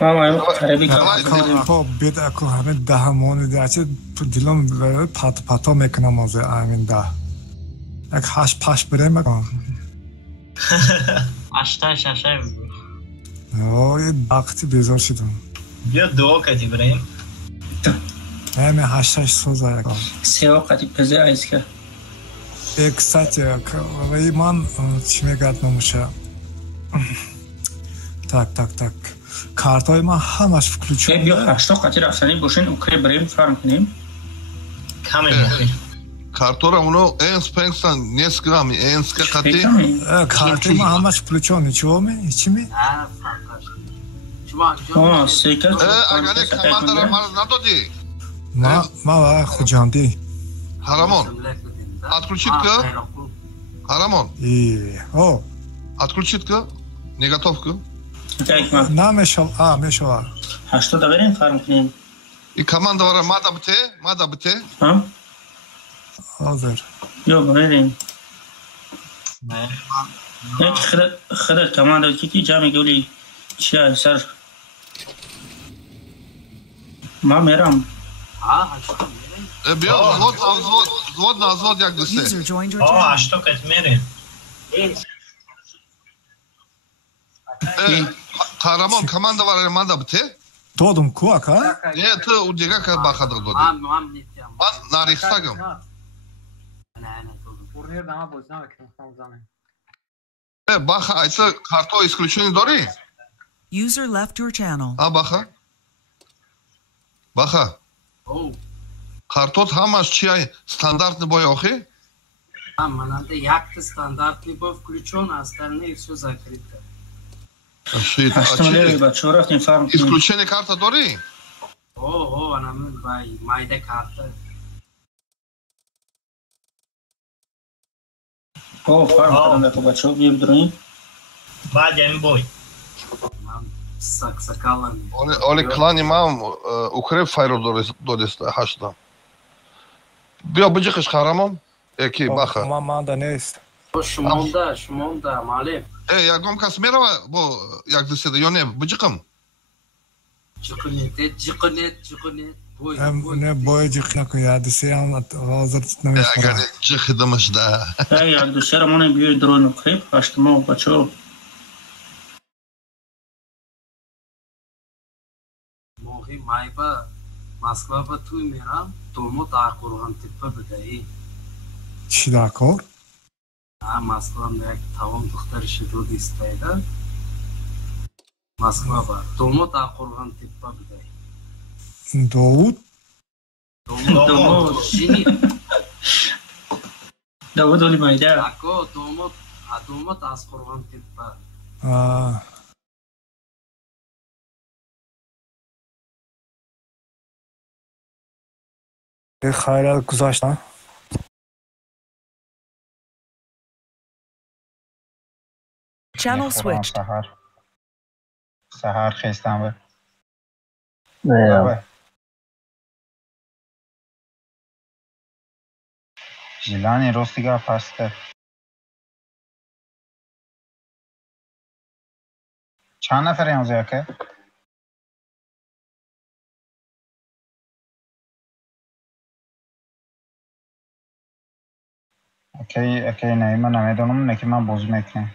ما عربی خب بید اکو همه دهمون دیگه دیلم پتا میکنم از همین ده یک هش پش بره میکنم Aştaş aşağı یه وقتی بیزار شدم بیا دو کتی بریم همه هشتش سوزه یکم سه وقتی پزه ایز که یک ساعت ولی من چی میگرد نموشه так کارتای من همش включен بیا هشتا قطی رفتنی باشین اوکی بریم فرم کنیم کمی بکنیم картора уно энс пенсан нескрами энска кати карты ма хамаш включен ничего ми чими секер агане командара мар надоди ма хуҷанди Харамон отключить-ка Харамон отключить-ка не готов-ка на мешава هشتا دا بریم فرم کنیم и команда вара мада бте حاضر یا بریم یک خرد کمانده کی جمعی گولی چیه سر ما میرم بیا زود نازود یک دوسته هشتا کت میریم Харамон команда вара мада бте додум ку ака не ты у дега ка бахадр доди ман нарихсагам баха айта карто исключение дори User left your channel. баха картот ҳамаш чия стандартный бой охи мананда якта стандартный бой включен а остальные все закрыто исключение карта дори она бай майда карта فرم کردن که بچه ها بیب درونیم بعد یعنی بای оли клани мам укреп файро додест ҳашта биё биҷиқиш Харамон эки баха манда нест шумонда малем ягон кас мерава бо як диседа ё не биҷиқам не бой ҷиқ накун ядисе ҳам ҳозир намешавад ҷиқидамашда як дусера моне биёй дрон укреп ҳаштамо бачаҳо моҳи майба москва ба туй мерам домо дар қурғонтеппа бидаӣ чӣ дар кор москва як тавон духтариша дуд истайда москва ба домо дар қурғонтеппа бидаӣ Davud? Davud oli mayda. Ako domot az Qurg'ontepa. Xayral guzashtan. Channel switched. Sahar xestan be. Jilani rostiga pastda. Chand nafar yozdi aka? Okay, neyman namidonim neki man bozmayken.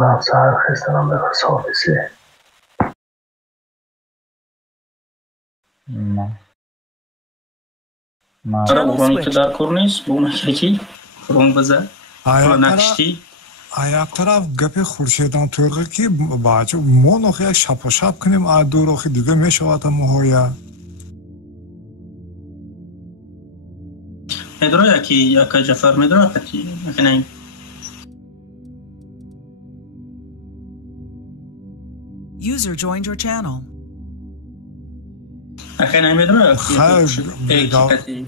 Ben sahar xestanam be sofisi. Ara uğranı kadar korunuz. Bu nakaki. Kurun baza. Nakşti. یک طرف گپ خورشیدان توقع که باچه ما نخی یک شب و شب کنیم دور آخی دیگه میشود مهایا مدرا یکی جفر مدرا کتی نکنیم User joined your channel. نکنیم مدرا کتی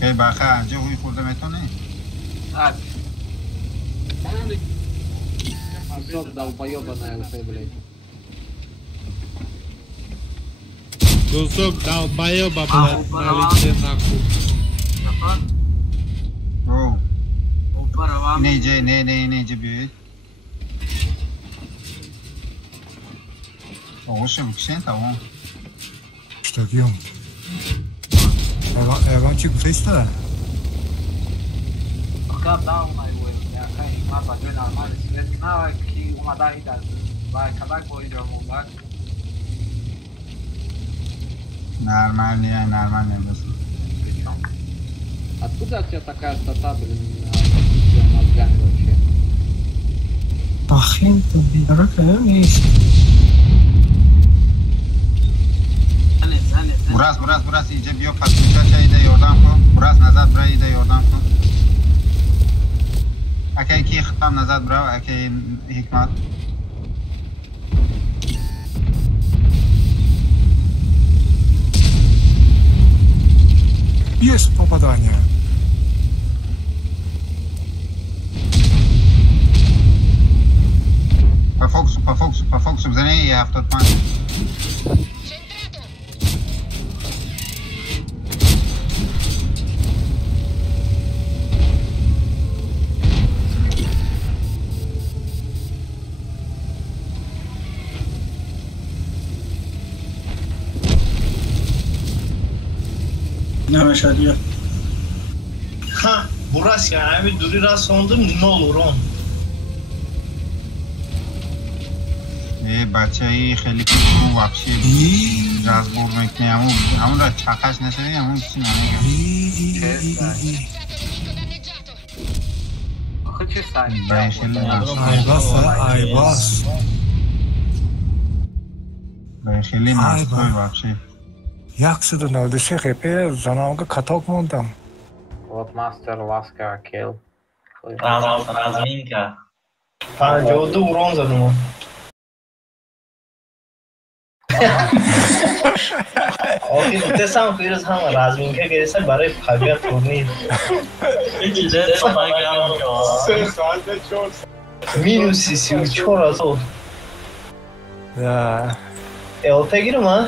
که باخه انجا هوی خورده میتونه؟ Зоб долбоёбаная уже, блядь. Зоб долбоёба, блядь, налите нахуй. О. Не бьет. Оше буксен того. Что делаем? Эванчик фейста? Пока даун его, я конечно, нас один нормальный свет знала, ки умада ида. Ва когда койдо мугак. Нормально бес. Откуда у тебя такая стата, блин, мозгами вообще? Ахин-то бедрака есть. Burası iyice bir patlıca çayda yordan ko. Burası nazar burayı da yordan ko. Akay ki xtam nazar bravo akay hikmat. Есть попадание. По фокусу за ней я автомат. Namaşadiya. Ha, burası ya. Abi duri rast oldum ne olur on. بچه‌ای خیلی خوب واپسی جذب میکنه همون را چقش نشده همون چی نمیگم آخه چه سعی خیلی مستوی واپسی یک سد نودشه خیپه زنام که کتاک موندم Вот мастер ласка кил. Разминка. Jodu урон задумал. Окей, ты сам фирс हम разминका कैसे बारे खबर पूर्णी минус си чора то да элте гирма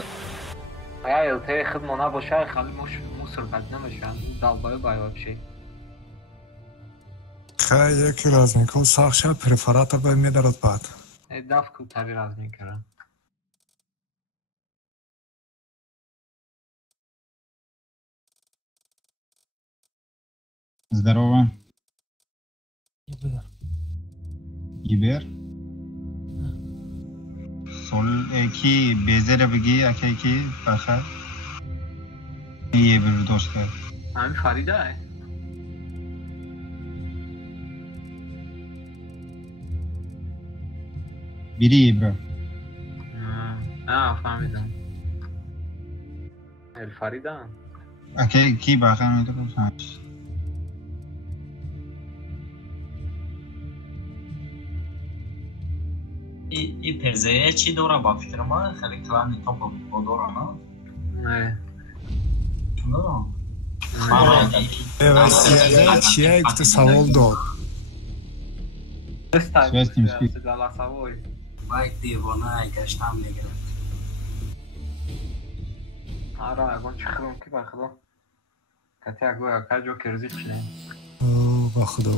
я элте خدمه باشه خالی موسر بد نمیشن دالبای بای вообще خیلی که разминка ساخشه препарата به میدارد بعد دافکو تری разминка Здорово. Гибер. Sol ki bezere bigi akay ki baxa. Ye bir dosta. Ami Farida hai. Biri bro. Fahmidim. El Farida. Akay ki baxa میدونم سانش. I pezeye çi dora bakıştırma, xeli klani topu o dora na? Ne? No. Evet, size çiğe gitти savol dod. Свестим спит. Байк دیوانه گشتم نگرفت. آره اگه چخرم که بخدا کتی اگه کجا کرزی چنه بخدا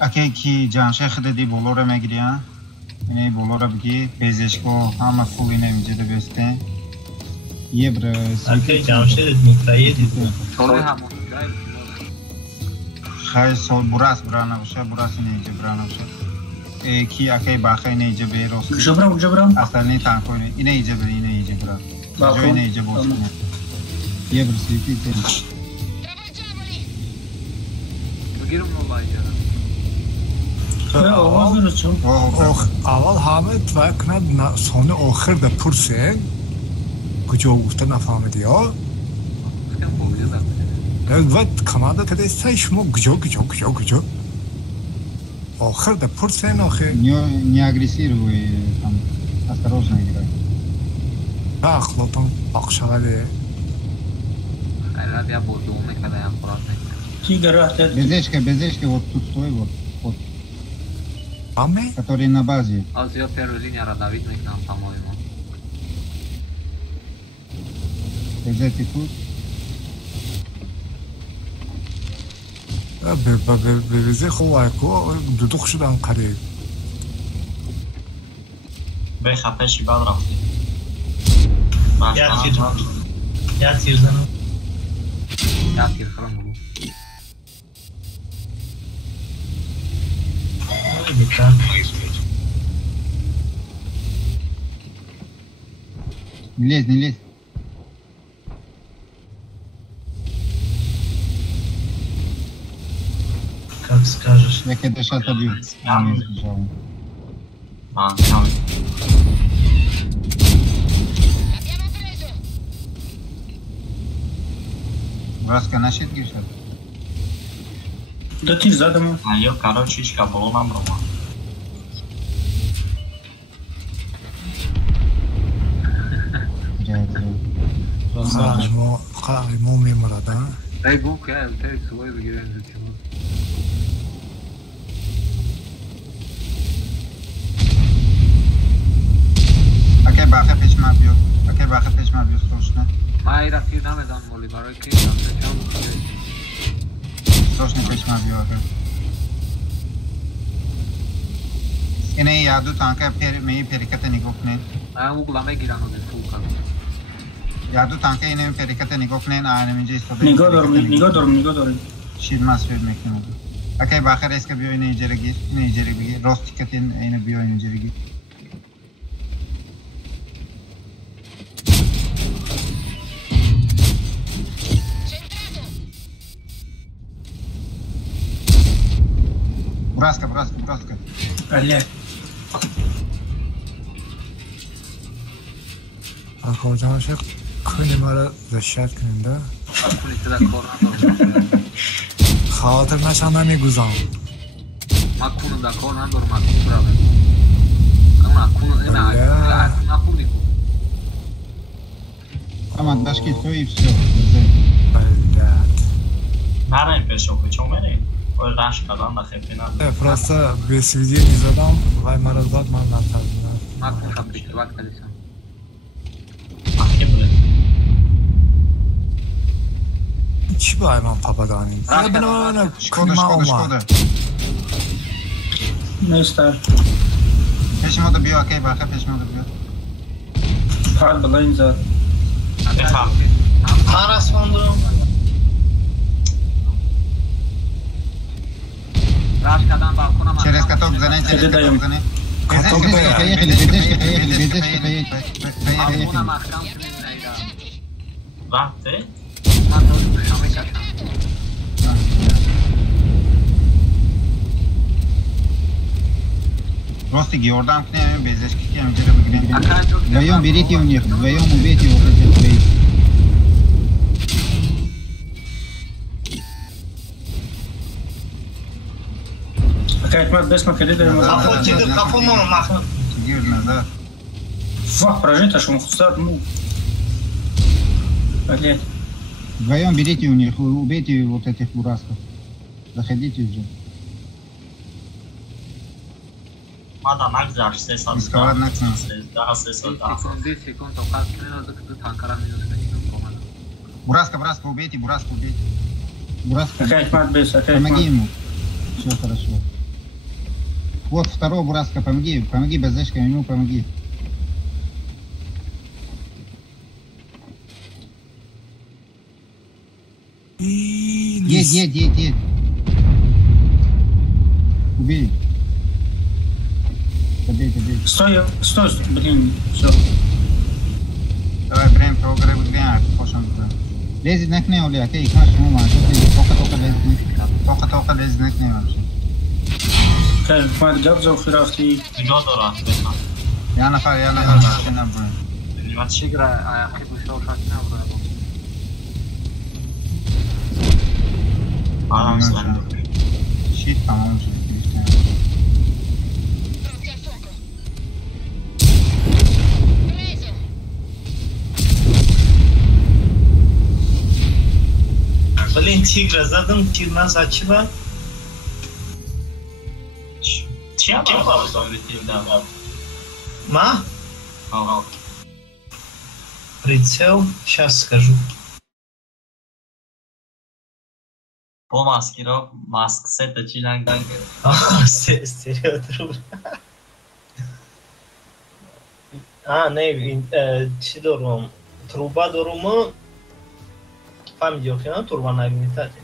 اگه کی جانشخ دادی بولور میگیریم اینه بولور بگی بیزشکو همه خوبی نمیجده بسته یه بر اگه جانشخ میتایی دیدم چونه همون خیلی سال براس برانه باشه براسی نیجه برانه باشه کی اگه باخه نیجه بیروس جبرم اصلا نی تانکو اینه ایجه بر اینه ایجه برا جو اینه ایجه بوسنه یه بر سیپی تری بگیرم نوبایی اول همه توی کنند سونه آخر در پرسه کجا گفته نفهمیدی ها؟ وقت کمانده کده سای شما کجا آخر در پرسه ناخه نی اگریسی روی Осторожно играй. Да, хлопом бақшағали. Хайрат я буду умекада я аккуратно. Безечка, вот тут стой, вот. Аме? Который на базе. Аз я первая линия Давид к нам, по-моему. Безечки тут. бевизе ховайко дудух шудан қариб. بخفشی بعد رفتی یا تیر زنم یا تیر خرم بگو Не лезь. Как скажешь. Я когда сейчас обью. Раска нашит гишат. Да ты задумал. А я, короче, было нам рома. Мо мемора, да? Дай гук, я свой загираю за чего. Окей, баха печма бьет. Срочно. Май рафир намедан моли, барой кришам, зачем? Срочно печма бьет. इन्हें यादू तांका फिर मैं फेरिकते निगोखने मैं वो गुलामे गिरानो दे फूका यादू तांका इन्हें फेरिकते निगोखने आने में जिस तो निगोदर शीर मास फिर में क्यों ओके बाखर इसका बियो इन्हें जरेगी रोस्ट चिकन इन्हें बियो इन्हें जरेगी Buraska. Allez. Arkadaşlar klimaları zaşat gününde. Xatirna şanda meguzam. Makunu da konan durmak problem. Ama kunu ina nakuni. Tamam, дашки то и все. Нараем пешо, почему мерим? Ой, раш кадан да хепина. Просто без видео не задам, вай маразат ман натазна. Макун шаприкват калиса. چی باید من پاپا دانیم؟ بنا شکوده نیسته پیشمو دو بیا اکی باقی پیشمو دو بیا فعل بلاین زد من رسوندم راش کدام بالکونم چرس کتاب بزنه کتاب خیلی بالکونم اخرام کنید نیده رفته؟ من تو شامی کشم Ростиги, ордам к нему, без эшки, я тебе выглядел. Вдвоем берите у них, вдвоем убейте вот этих двоих. Опять мат без македы даем. Кафу можно махнуть. Тигир назад. Фак, прожить, аж он хустат, ну. Блять. Вдвоем берите у них, убейте вот этих бурасков. Заходите уже. Mada nagzar ses aldı. Iskavar naksan. Daha ses aldı. Секунд, как кино, так ты танкара минус команда. Бураска, убейте, Бураска. Опять мат без, помоги ему. Все хорошо. Вот второго Бураска, помоги безешками, ему помоги. Едь. Убей. Добей. Стой, блин, все. Давай, время программы грязь, пошел туда. Лезет на книгу, окей, как мы можем? Только лезет на книгу вообще. Как мать габзал хирафти. Годора. Я на машина был. Матч игра, а я пришел шатна был. Adam sen. Shit, tamam. Блин, тигра задам, тигр нас очива. Чем вам? Ма? Прицел, сейчас скажу. По маскировку, маск сета чиланганга. Стереотруба. Не, чи дорум? Труба доруму? Фамилия охина, труба на винтате.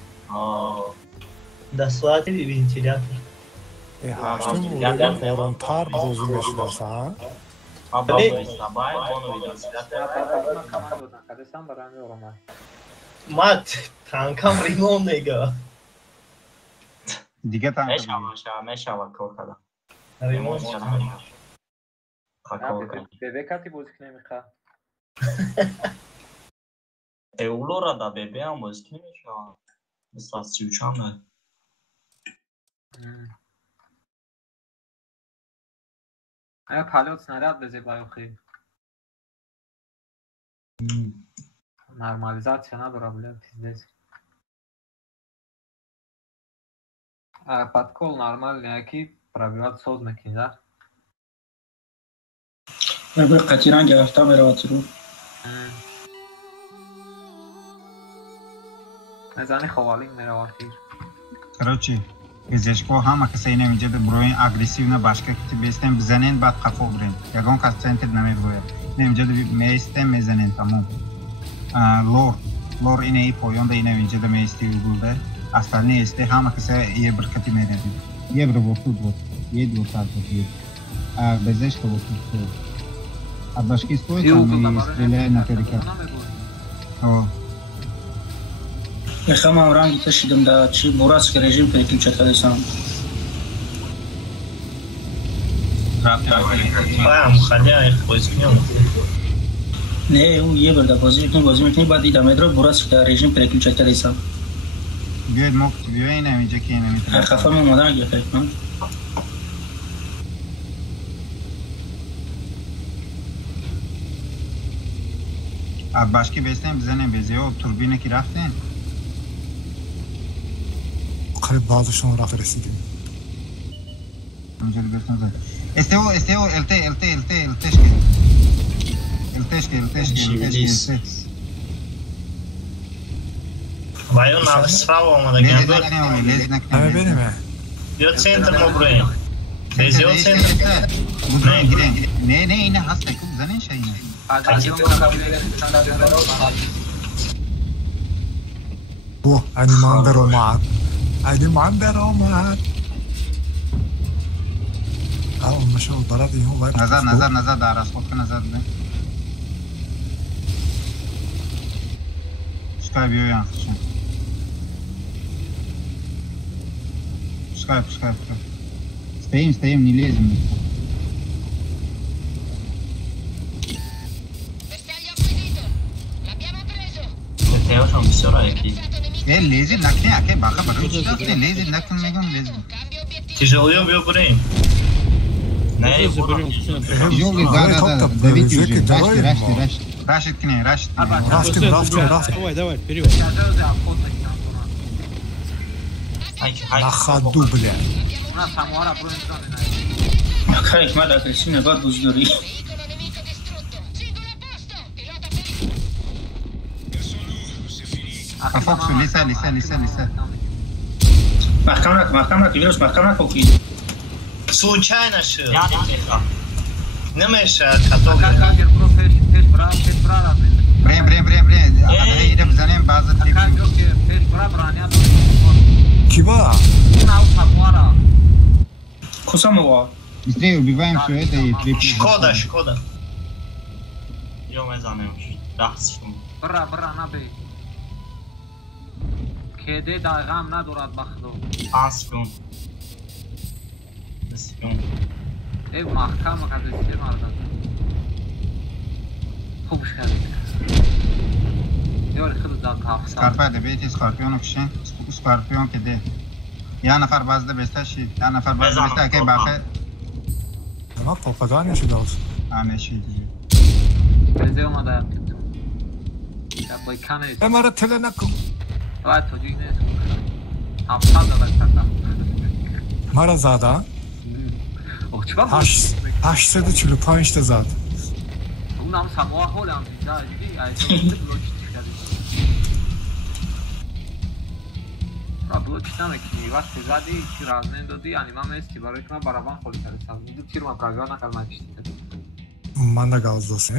Дасвати вентилятор. Ҳаштум орунтар бозӣ мешудаса. Мат, танкам ремонт нега. Дига танк. Мешава коркада. Ремонт. бебекати бозик немиха. Eulora da bebe am văzut și ăsta Siuceană. Aia palot снаряд beze bayoxi. Нормализация надо, блядь, пиздец. Подкол нормальный, аки пробивать соз мекин, да? Я бы катиран графта мераватиру. Мезани хавалин мераватир. Короче, пизешко ҳама касае намеҷаду броин агрессивна башка ки бестем бизанен баъд қафо бурем. Ягон кас центр намеброяд. Намеҷаду меистем мезанен тамом. Лор инаи поёнда ина намеҷаду меисти угулда. Остальные есте ҳама касае ебркати меради. Ебра вохуд вот. Ед вот так вот ед. А безешка вохуд вот. А башки стоит там и стреляет на перекат. Я хама ранги ташидам да чи буратский режим переключать кадесам. Бам, ходя их возьмем. Не, у ебер да возьмем, бад идам медро буратский режим переключать кадесам. Биед мог тебе ина миджаки ина митра. Хафа мы модан гефек, ну. А башки бестем бизанем безео турбина ки рафтен. قریب بازشون رفت رسیدیم. اونجوری گفتم زد. استو التش. Ваю на справа омада гандор. Аме بریم. Бё центр моброин. Безё центр. Не, ина хаста куб занен шайна. О, анимандер омад. Анимандер омад. اون مشو برات این هو نظر در از خود که نظر بده Пускай бью я. Пускай. Стоим, не лезем. Лезет, накни, баха, лезет, накни. Тяжело бью брейн. Да, давите уже. Рашит к ней. Давай, вперед. На ходу, бля. Как мада агрессивная бат буздури. Фоксу, лиса. Махкамрак, вирус, окей. Случайно шил. Не мешает, Брем. Идем за ним, база трип. Кива? Кусамова. Быстрее убиваем все это и трип. Шкода. Идем за ним. Бра, набей. Кеде дайгам надурад бахду. 5 секунд. Ev mahkama kardeşlerim arada. خوبش کردید. یار خیلی داد حافظ. اسکارپیو بیتی اسکارپیونو کشین. اسکارپیون که ده. یا نفر بازده بسته شید. یا نفر بازده بسته که باقی. ما پاپدانی شده است. آنه شید. بزه اومده. یا بای کنه. امارا تله نکن. باید توجیه نیست 700 دلار کردم مرا زده 845 تا زد اونم سماع حالم دیدی بلوچ نمیکنی وقتی زدی چی رازنه دادی انیمه میستی برای که من برابان خودی کرستم دو تیر من پرگاه نکرد من کشتی کرد من da gazdosu.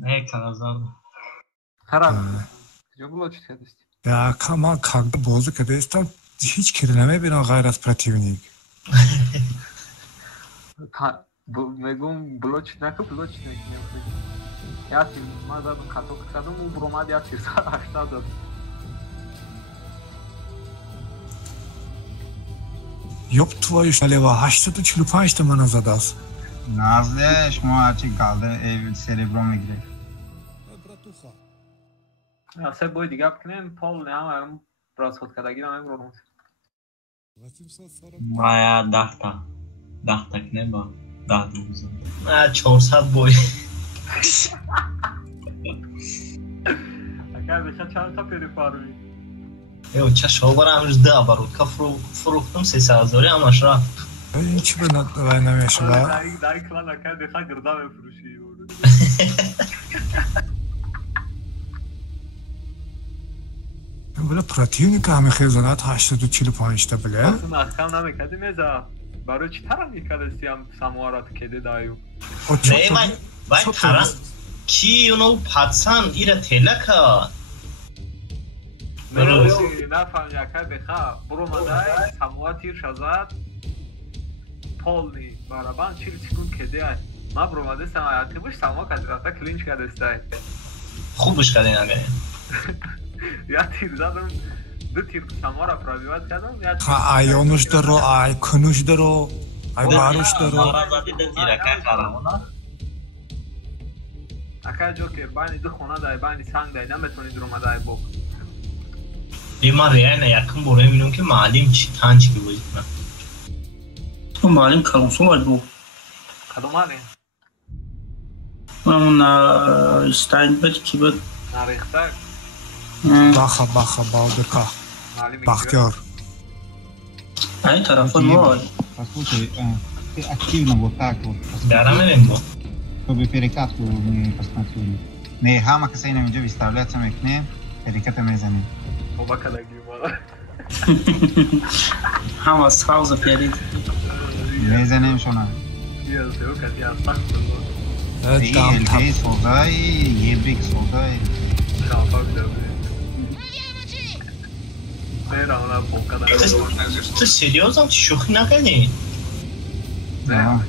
Ne kadar Karar. Joglo çıkıyorsun. Ya kama kaldı bozuk edestem hiç kirleme bir gayret противник. Bu megum bloç nakı bloç ne? Ya şimdi mazadın katok kadın bu bromad ya çirsa aşağıda. Yok твою шалева 845 ta mana zadas. Nazlı şuma açık kaldı ev cerebrum ilgili. Ya sen boy diye yaptın Paul ne ama biraz hotkadagi namı bromad. Maya dahta ne bu? Dahta güzel. Ha 400 boy. Akar beşa çanta peri paru. Yo çaşovar amız da barut kafruhtum 3000 ama şra. Hiç ben anlamıyorum ya. Dai klan akar deha gırda ve furuşuyor. Böyle противник hame xezonat 845 ta bile. Aslında ahkam namekadi meza. Baro çi tara mikadesiyam samuarat kede dayu. Ne vay tara ki you know patsan ira telaka. Mero nafam yakar deha bromaday samuatir shazat polni baraban chil sekund kede ay. Ma bromade samayati bush samua kadrata clinch kadestay. خوبش کردین اگه یا تیر زدم دو تیر سمارا پرابیوات کردم یا آیونش درو آی کنوش درو آی باروش درو اکا جوکر بانی دو خونه دای بانی سنگ دای نمیتونی درومه دای بو بیما ریانه یکم بوره میدونم که معلیم چی تن چی بودید من تو معلیم کلونسو باید بو کدوم معلیم؟ اون استاین بود کی بود؟ نریختک باخا باودکا باختیار این طرف ما è attivo votato veramente proprio per il cazzo mi pastazioni ne hama che sei nemici vistavляться mekne переката мезани o bakadagi mala hama sağza piyade mezanim şona diyorsa o kadar yasak tamam tamam solday yebrik solday Ты серьезно? Ты шухи накали? Да.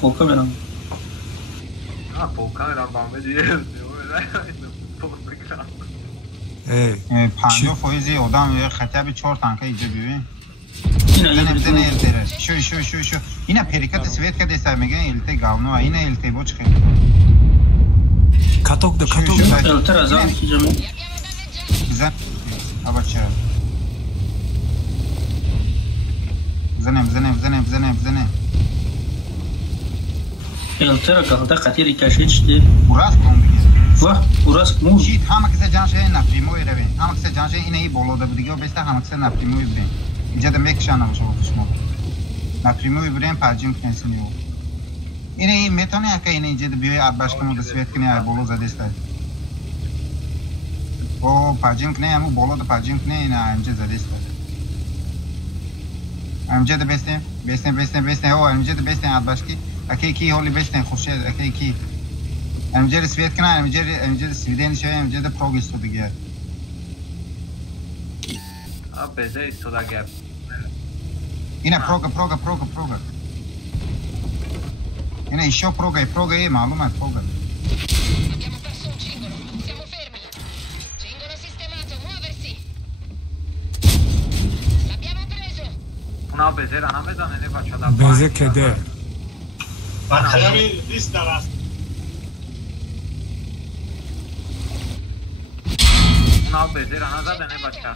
По камерам. По камерам бамбе diye. پنجاه فایزی آدم یه خطابی 4 تانکه اینجا ببین بزنه التره شو اینا پریکت سویت که دیسته میگه الته گاونو اینا الته بوچ خیلی کاتوک التره زن کی جمع بزن آبا چرا بزنه التره kaldı katiri kaşıçtı Uras kondu Va, uras mu? Shit, hamak se janše na primoy revin. Hamak se janše ine i bolo da budigo besta hamak se na primoy brin. Inja da mek shana vashov shmo. Na primoy brin pajim knesini yo. Ine i metone aka ine inja da biyo arbashkamo da svet kne ay bolo zadesta. O pajim kne amu bolo da pajim kne ina inja zadesta. Amja da bestem. O amja da bestem arbashki. Ake ki holi bestem khoshe ake ki. امجد سویت کنه امجد سویدنی شوی امجد پروگ استو دیگه بزه استو دیگه اینه پروگ اینه ایشو پروگ معلومه پروگ اونا بزه را نمیدانه نه بچه دا بزه کده اونا بزه را نزده نه بچه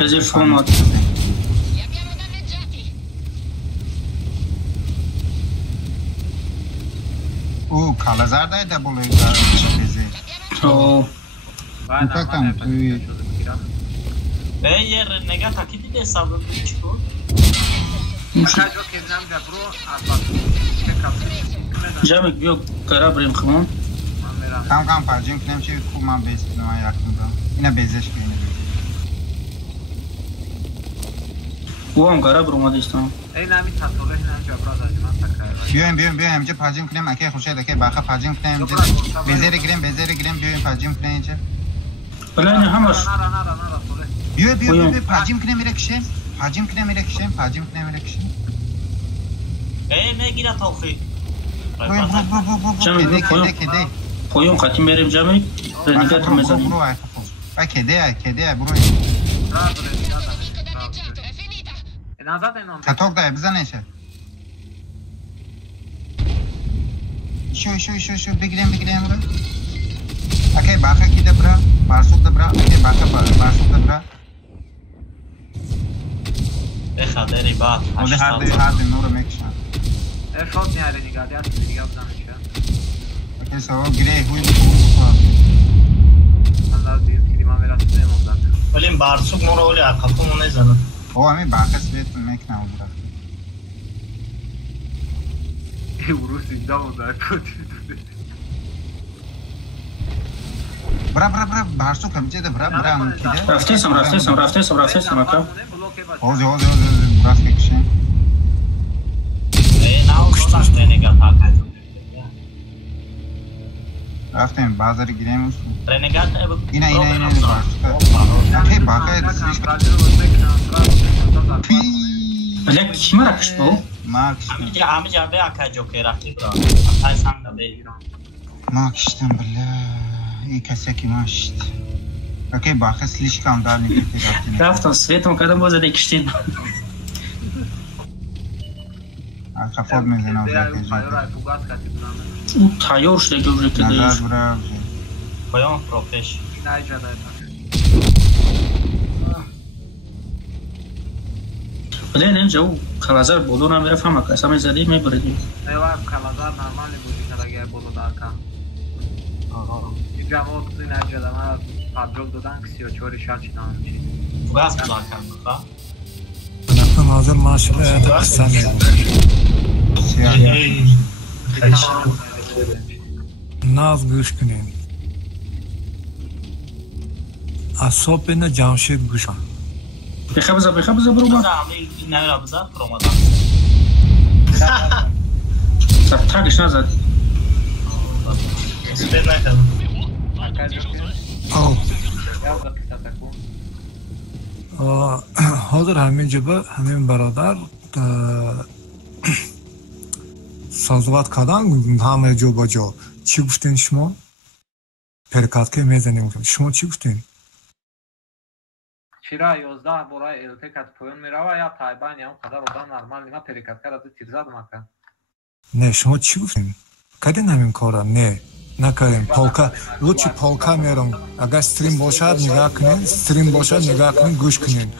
بزه فرمات او کالازار ده بولوی بزه او مفکرم توی yer nega takip de hesabı çıkıyor. Cemik yok kara birim kımam. Kam parçın kinem şey kumam bezine yakında. Yine bezeş yine bezes. Uam kara birim adı istemem. Ey nami tatlı hina jabra da Biyo hemce parçın kinem akey hoşa da ke baxa parçın kinem bezere girem biyo parçın kinem ince. Bala ne hamas. Biyo parçın kinem irekşem. Parçın kinem irekşem. Ne gira tavfi. Cemik kede. Koyun katim berim Cemik. Renigat mezanin. Bak kede bro. Katok da bize neyse. Şu bigirem bro. Okey baka kide bra. Barsuk da bra. Okey barsuk da bra. Khaderi bat. Ole hadi nuru mekşan. Shot ne aleni gadi at diga bzanışa. Okey so gire huy. Allah bir klima veratne mozdan. Olim barsuk nuru ole kafamı ne zanı. O ami baka svet mekna oldu. Urus indamo da kötü. Bra barsuk hamce de bra kide. Rafteysam aka. Hoze bras kekşen. Now nega takip. Raftem bazarı giremiyor musun? Renegat Yine Okey baka Alek kime rakış bu? Amca be aka joker rakip bra. Atay sen de be. Makştan billah. İyi keseki maşt. Okey baka slişkam dar nefret edin. Raftan svetom kadın boza dekiştin. Kafad mezen avzak U tayor şde görecek de. Nazar bra. Koyun profesh. Bale ne jav kalazar bodo na mera fama ka samay zadi me bırdı. Eyvah kalazar normal budi kara gel bodo darka. Camo tu ne jadama padrog dodan kisiyor çori şarçıdan için. Gaz darka ha. Hazır maşallah kısa ne? Naz güçkünün. Asopene Jamşid güçkü. Bekhabuza bro. Ne yapacağız? Ramadan. Tagiş nazad. Süper bakalım. Hazır همین برادر صحبت کردن همه جو با جو چی گفتین شما؟ پرکات که میزنیم شما چی گفتین؟ چرا 11 برای التکات پوین میرا یا تایبان یا قدر odan normal nima perikat karadı tirzad maka. Ne şuma çi guftin? Kadın همین کارا نه نکردیم پولکا لوچی پولکا میرم اگر استریم باشد نگاه کنین استریم باشد نگاه کنین گوش کنین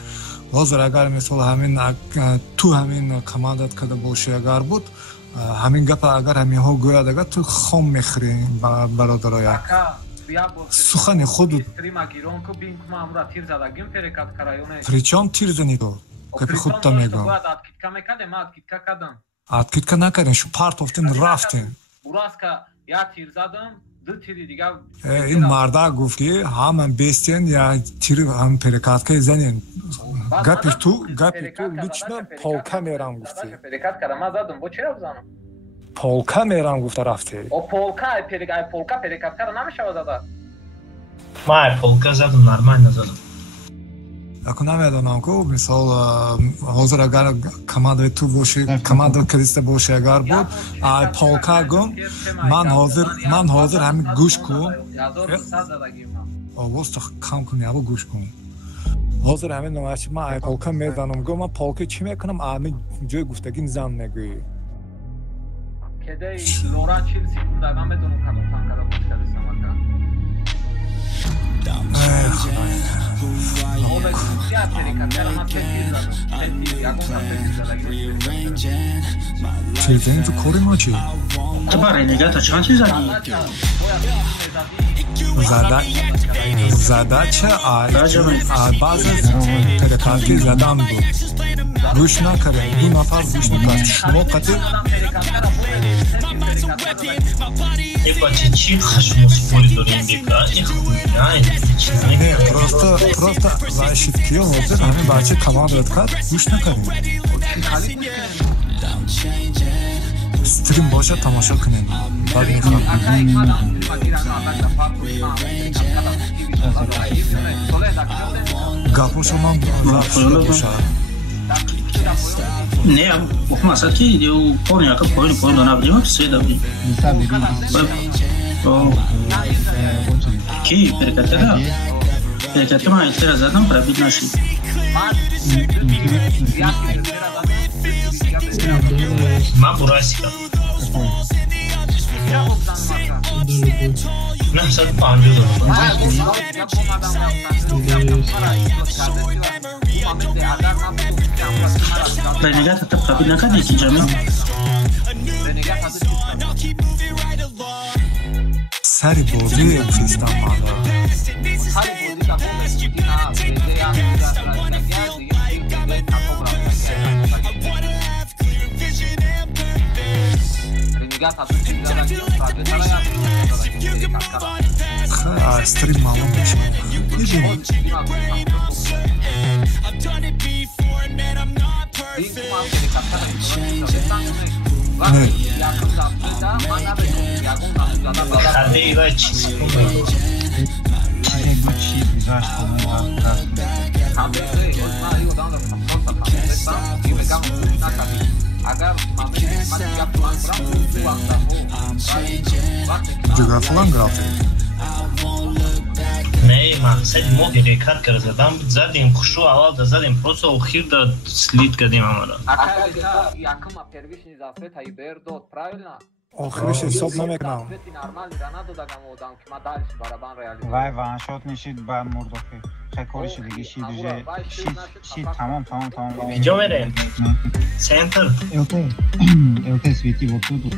حاضر اگر مثلا همین تو همین کاماندات کده باشه اگر بود همین گپ اگر همین ها گوید اگر تو خام میخرین برادرای سخن خود پریچام تیر زنی تو گپ خود تا میگم اتکیtka نکردین شو پارت افتین رفتین یا تیر زدم دو تیری دیگه این مردا گفت که هم بیستین یا تیر هم پرکاتکا زنین گپی تو لیچنا پولکا میرم گفتی پرکاتکا را من زدم با چرا بزنم پولکا میرم گفته رفتی او پولکا پرکاتکا را نمیشه زده ما پولکا زدم نرمال نزدم اکو نمیدونم که مثال حاضر اگر کماند تو باشه کماند کلیسته باشه اگر بود پولکا گم من حاضر همین گوش کن آواز تا کم کنی آواز گوش کن حاضر همین نمایشی من پولکا میدانم گم من پولکا چی میکنم همین جای گفتگیم زن میگوی کدی لورا 40 سکونده من بدونم کدوم تانکا را باش کردستم چیزی تو کاری ما چی؟ تو برای نگاه چند چیز زدی؟ زده چه بعض از ترکاتی زدن بود گوش نکرد دو نفر گوش نکرد شما قطع ای بچه چی خشم و سپوری داریم بکر؟ این خوبی نه просто راشد کیا حاضر همین بچه کمان رد کرد گوش نکرد استریم باشه تماشا کنیم بعد میخوام گپوشو من رفت شده باشه نه بخم اصلا که دیو پایین اکا پایین نبودیم سه دبیم کی پرکته دا پرکته من ایتر زدم پرابید نشید من برایسی کردم نه ساعت 50 رنگات حتی پرابید نکرد یکی جمعی سری بازی امفیستم مالا استریم معلوم میشه ببینیم نه خرده ایوه چیزی جگه فلان گرافیک نه مقصد ما حرکت کرده زدیم خشو اول دا زدیم پروسا و خیر دا سلیت کردیم همارا آخرش حساب نمیکنم وای وانشات میشید با مردوخی خیلی دیگه شید تمام اینجا میره سنتر الته سویتی بود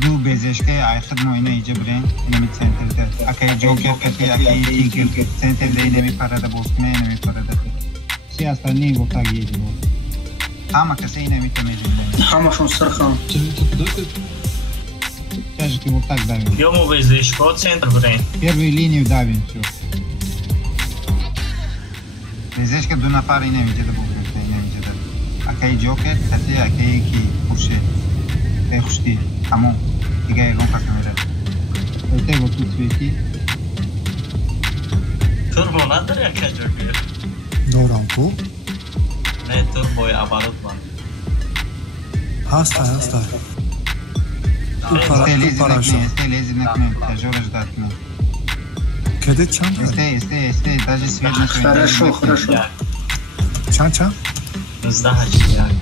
دو بیزشکه آخر موینه ایجا برین نمی سنتر ده اکه جوکر کتی اکه تیگر سنتر ده نمی پرده بوسکنه نمی پرده سی اصلا نی گفتا گیری بود همه کسی نمی تمیزید همشون سرخم چه که گفتا داریم یا مو بیزشکه سنتر برین первую линию давим все بیزشکه دو نفر اینه میجده بکنه اینه میجده اکه جوکر کتی اکه کی خوشه خوشتی همون دیگه ایرون پاکه میره الته با تو سویتی توربو نداره یا کجور بیه؟ دورم کو؟ نه توربوی عبارت من هسته استلیزی نکنه تجورش داد کنه کده چند داره؟ استه داجه سویت نکنه خرشو چند؟ 19 як.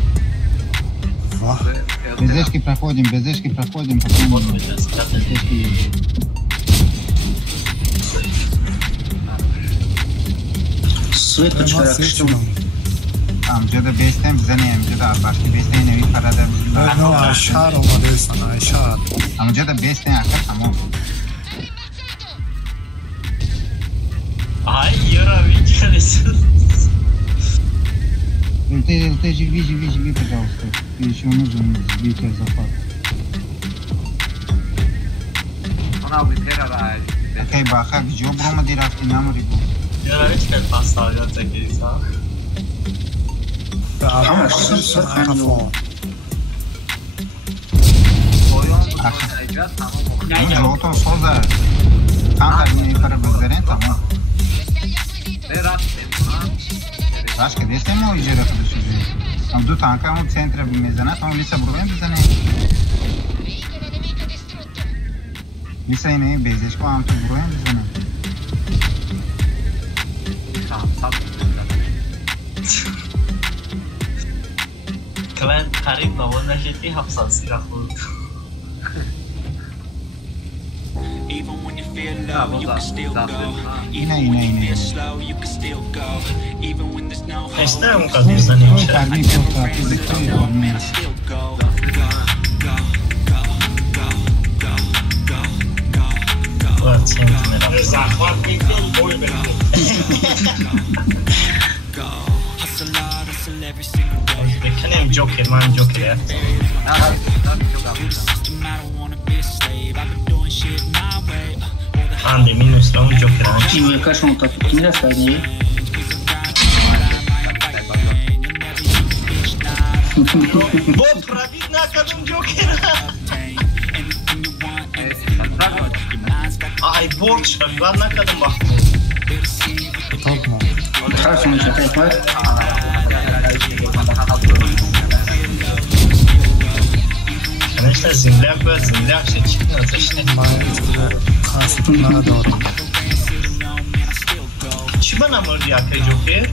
Безешки проходим, потом... Свет почему? Amcada besten bize ne amcada başka besten nevi parada ne aşağı olmadı sana aşağı amcada besten akar tamam Ay yara videosu Ты живи, пожалуйста. Ты еще нужен сбитый захват. Окей, баха, где брома дирахти намори бу? Я равич как поставил такие сам. Да, что Золото соза. Kanka ne yukarı bölgelerin tamam. Başka desem o icra arkadaşı. Ama du tanka o centra bir mezana tam lise buraya bizane. Lise ne bezes ko am tu buraya bizane. Klan tarik nawon nashiti hafsan sirah. Even when you feel low, you can still go. Even when you feel slow, you can still go. Even when there's no hope, you can still go. I never ran so low, man, I still go. Benim Joker, man Joker ya. Ande minus la un Joker. Io che sono stato in realtà lì. Bob Rabbit na kadın Joker. Ay borç ben ne kadın baktım. Tamam. Хорошо, что ты поет. Конечно, земля будет, земля все читается, что Чего нам нужно якой Джокер?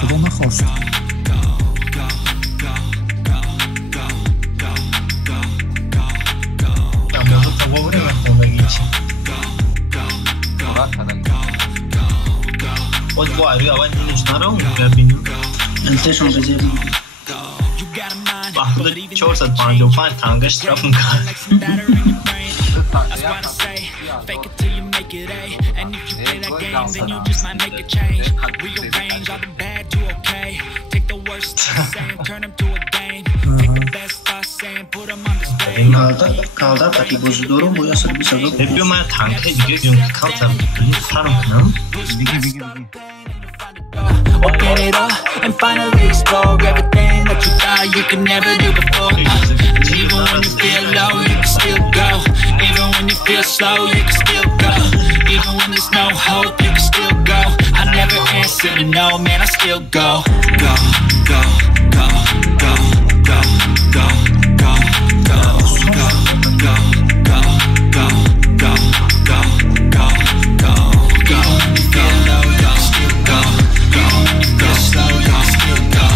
Куда нахожу? Там может того время помогите. Вот говорю, а вот не начинаю, я биню. Ты что же Bak bu da 455 tanga strafım kaldı. Kaldı peki bozulur bu yasa bir sebep. Hep bir maya tanka gidiyor, gün kalta bir farkım. Open it up and finally explore everything that you thought you could never do before. And even when you feel low, you can still go. Even when you feel slow, you can still go. Even when there's no hope, you can still go. I never answer to no, man, I still go. Go, go, go, go, go, go, go, go, go, go, go, go, go, go, go, go. Even when you feel low, you can still go. Go slow, you still go.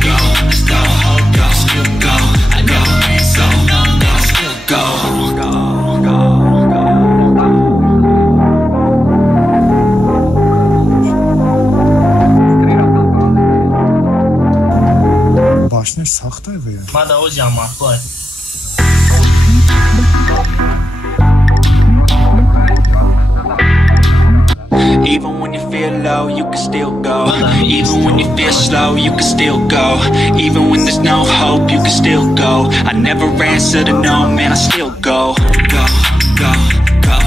Go, there's no hope, you still go. I never answer to no, man, I still go. Başını saxta və ya. Mada o zaman var. Even when you feel low, you can still go. Even when you feel slow, you can still go. Even when there's no hope, you can still go. I never answer to no, man, I still go. Go, go, go,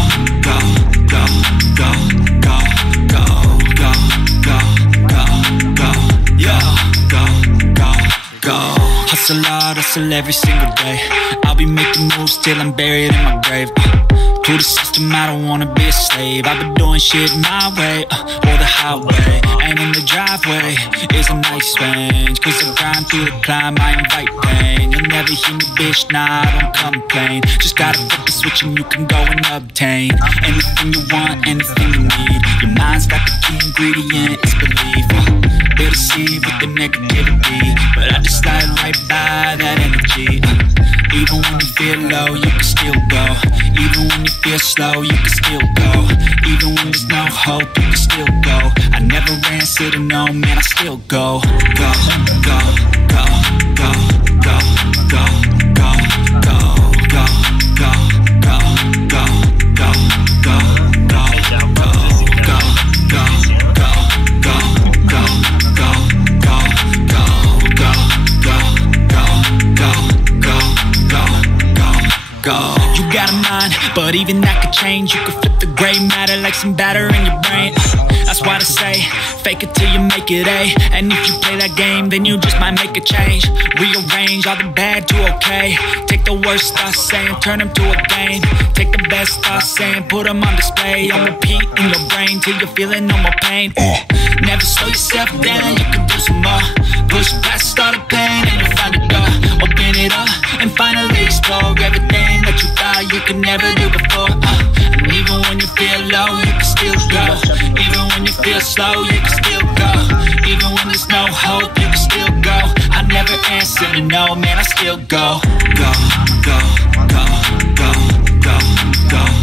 go, go, go, go, go, go, go, go, go, yeah, go, go, go. Hustle hard, hustle every single day. I'll be making moves till I'm buried in my grave. To the system, I don't wanna be a slave. I've been doing shit my way, or the highway. And in the driveway is a nice range. Cause I grind through the climb, I invite pain. You'll never hear me, bitch, nah, I don't complain. Just gotta flip the switch and you can go and obtain anything you want, anything you need. Your mind's got the key ingredient, it's belief. They deceive with the negativity, but I just slide right by that energy. Even when you feel low, you can still go. Even when you feel slow, you can still go. Even when there's no hope, you can still go. I never answer to no, man, I still go. Go, go, go, go, go, go, go, go, go, go, go, go, go, go, go. You got a mind, but even that could change. You could flip the gray matter like some batter in your brain. That's why I say, fake it till you make it A. And if you play that game, then you just might make a change. Rearrange all the bad to okay. Take the worst thoughts saying, turn them to a game. Take the best thoughts saying, put them on display. On repeat in your brain till you're feeling no more pain. Never slow yourself down, you can do some more. Push past all the pain and you'll find a door. Open it up and finally explore everything that you thought you could never do before. And even when you feel low, you can still go. Even when you feel slow, you can still go. Even when there's no hope, you can still go. I never answer to no, man, I still go. Go, go, go, go, go, go.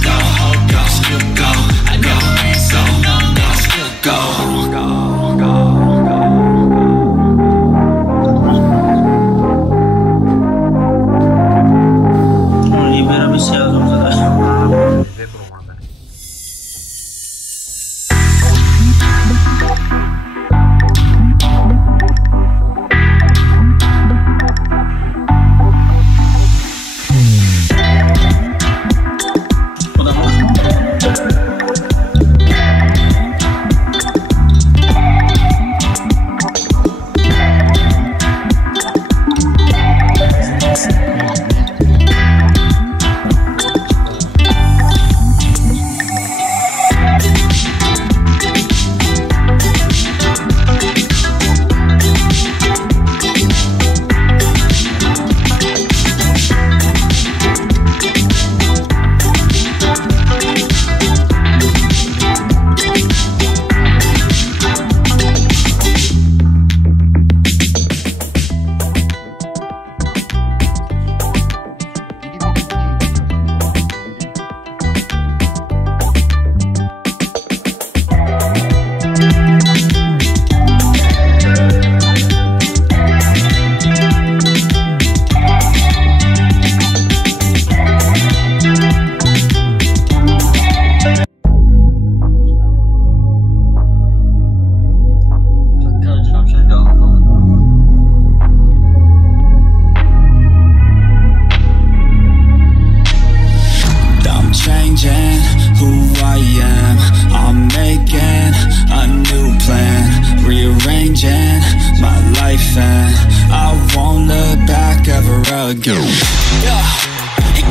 go.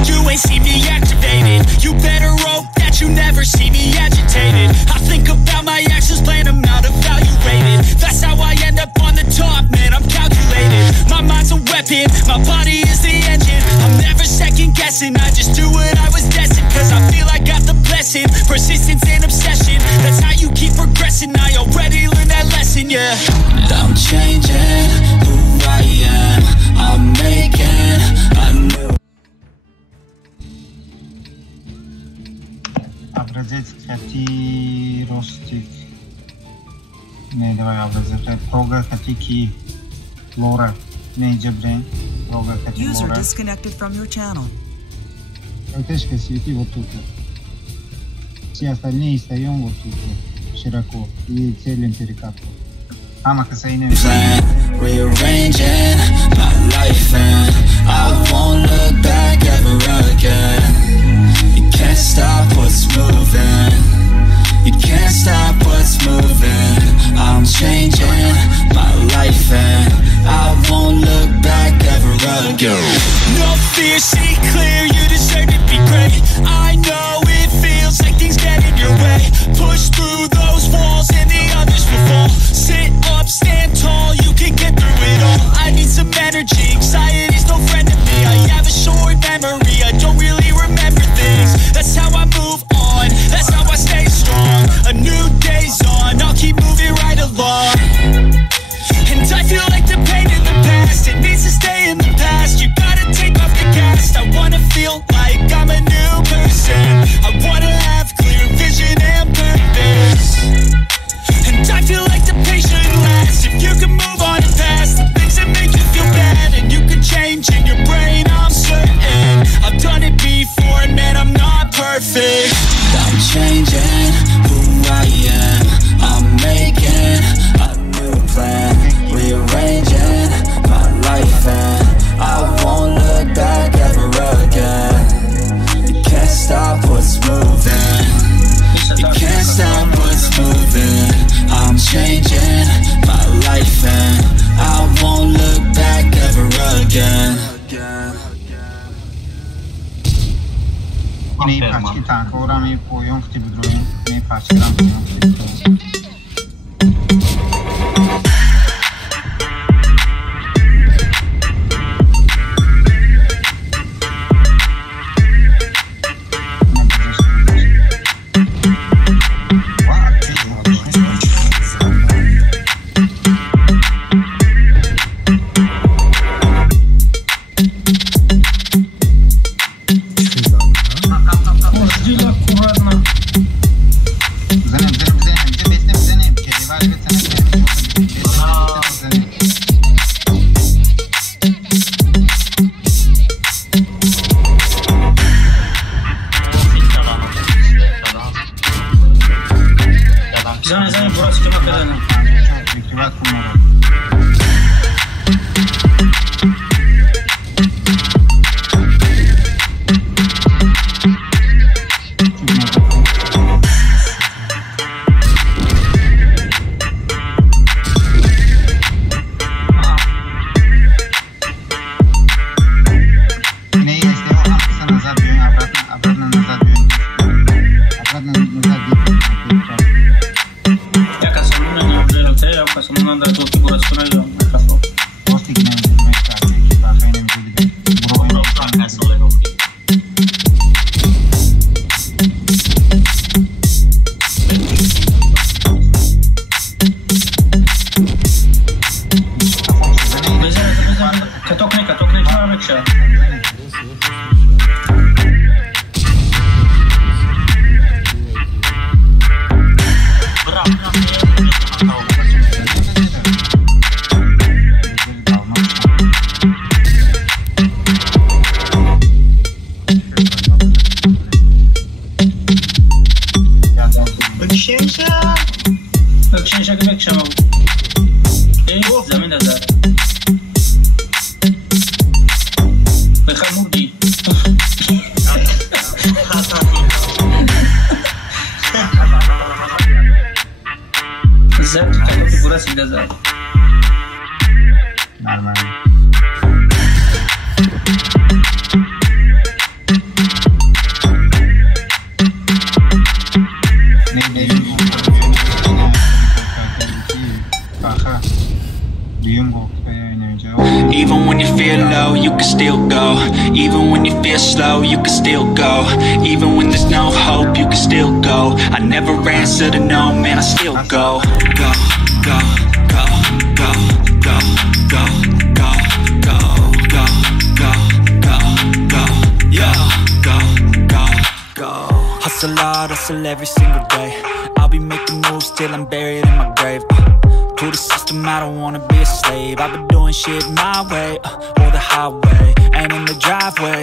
You ain't see me activated. You better hope that you never see me agitated. I think about my actions, plan them out, evaluated. That's how I end up on the top, man, I'm calculated. My mind's a weapon, my body is the engine. I'm never second guessing, I just do what I was destined. Cause I feel I got the blessing, persistence and obsession. That's how you keep progressing, I already learned that lesson, yeah. I'm changing who I am, I'm making a new. Образец хати ростик. Не, давай образец. Прога хати ки лора. Не джабре. Прога хати лора. User disconnected from your channel. Картешка свети вот тут. Все остальные стоим вот тут. Широко. И целим перекатку. Ама хасайнем. Rearranging my life and I won't look back ever again. Can't stop what's moving. You can't stop what's moving. I'm changing my life and I won't look back ever again. No fear, see clear, you deserve to be great. I know it feels like things get in your way. Push through those walls and the others will fall. Sit up, stand tall, you can get through it all. I need some energy, anxiety's no friend to me. I have a short memory, I don't really remember things. That's how I move on, that's how I stay strong. A new day's on, I'll keep moving right along. And I feel like the pain in the past, it needs to stay in the past. You gotta take off the cast, I wanna feel like I'm a new person. I wanna have clear vision and purpose. And I feel like the pain shouldn't last. If you can move on and past the things that make you feel bad, and you can change in your brain, I'm certain. I've done it before and man, I'm not perfect. I'm changing who I am, I'm making a new plan. Rearranging my life and I won't look back ever again. You can't stop what's moving. You can't stop what's moving. I'm changing my life and I won't look back ever again. Не пачки танкора ми поем в ти будроим, не пачки там поем в ти будроим. Нормально. can still go. Even when you feel slow, you can still go. Even when there's no hope, you can still go. I never answer to no, man, I still go. Go, go, go, go, go, go, go, go, go, go, go, go, yeah, go, go, go. Hustle hard, hustle every single day. I'll be making moves till I'm buried in my grave. To the system, I don't wanna be a slave. I've been doing shit my way, or the highway. And in the driveway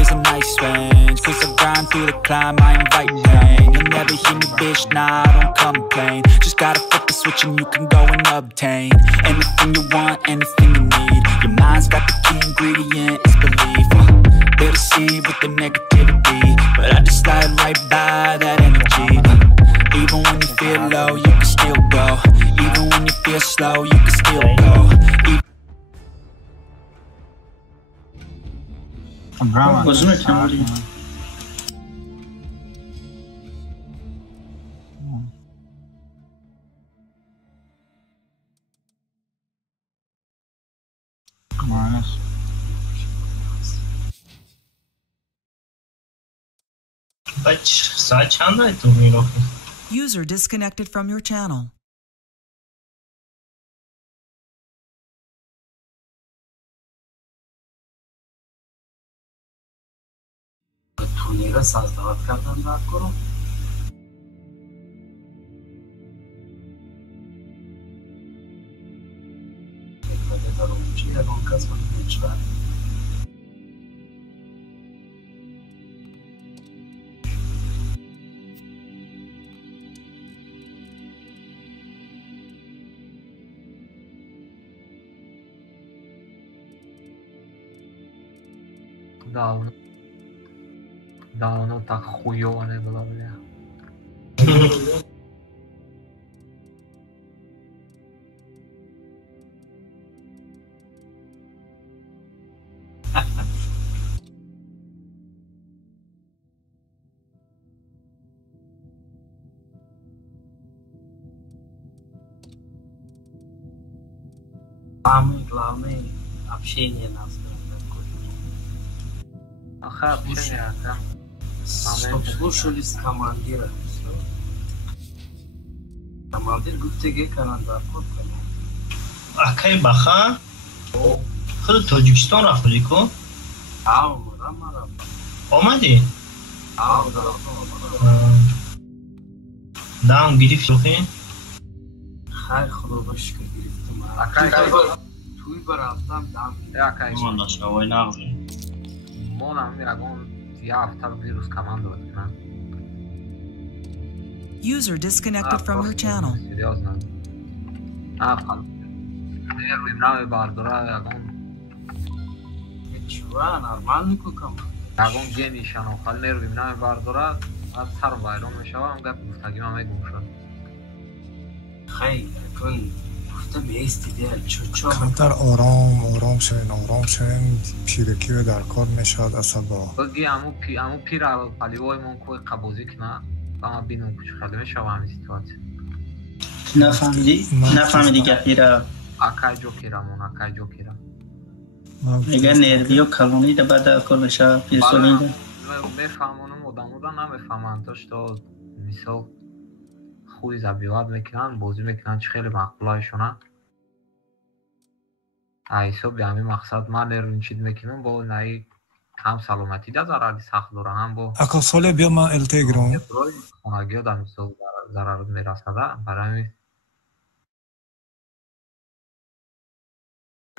is a nice range. Cause I grind through the climb, I invite rain. You'll never hear me, bitch, nah, I don't complain. Just gotta flip the switch and you can go and obtain anything you want, anything you need. Your mind's got the key ingredient, it's belief. They deceive with the negativity, but I just slide right by that energy. Even when you feel low, you can still go. Even when you feel slow, you can still go. Wasn't it somebody? User disconnected from your channel. تونیره سازداد کردن در کنم نکمده در اونجی یکان کس من نچره Давно так хуёво не было, бля. Самое главное общение нас. Ага, общение, да. Чтоб слушались командира. Командир гуфтеге канан дар кор канан. Акай баха? Худ Тоҷикистон рафтади ку? Омадам. Омади? Даам гирифт рухи? Хайр худо ба шукр гирифтам. Акай туй ба рафтам дам. Акай. Мон дашнавой нағзи. Монам ягон яфтар вирус команду бекунам. User disconnected from your channel. Серьезно. Нервы нами бардора ягон. Чува нормально кукам. Ягон гени шанохал нервы нами бардора. Аз сар вайрон мешавам гап гуфтаги ма мегушад. Хай, кун کمتر آرام شوین پیرکی و در کار میشود اصلا بگی امو پیر پلیوای من کوی قبوزی کنه اما بینم کچھ خیلی میشوه همین سیتواتسی نفهمیدی که پیره اکای جو کیرم میگه نروی و کلونی ده بعد کار بشه پیرسولین ده میفهمونم ادامودا نمیفهمن توش تو مثال خوی زبیوات میکنن بازی میکنن چه خیلی مقبولایشونه ایسا به همین مقصد من نرون چید میکنم با نهی هم سلامتی ده ضرری سخت داره هم با اکا ساله بیا من التگرام خونگی ها در مثل ضرر میرسده برای همین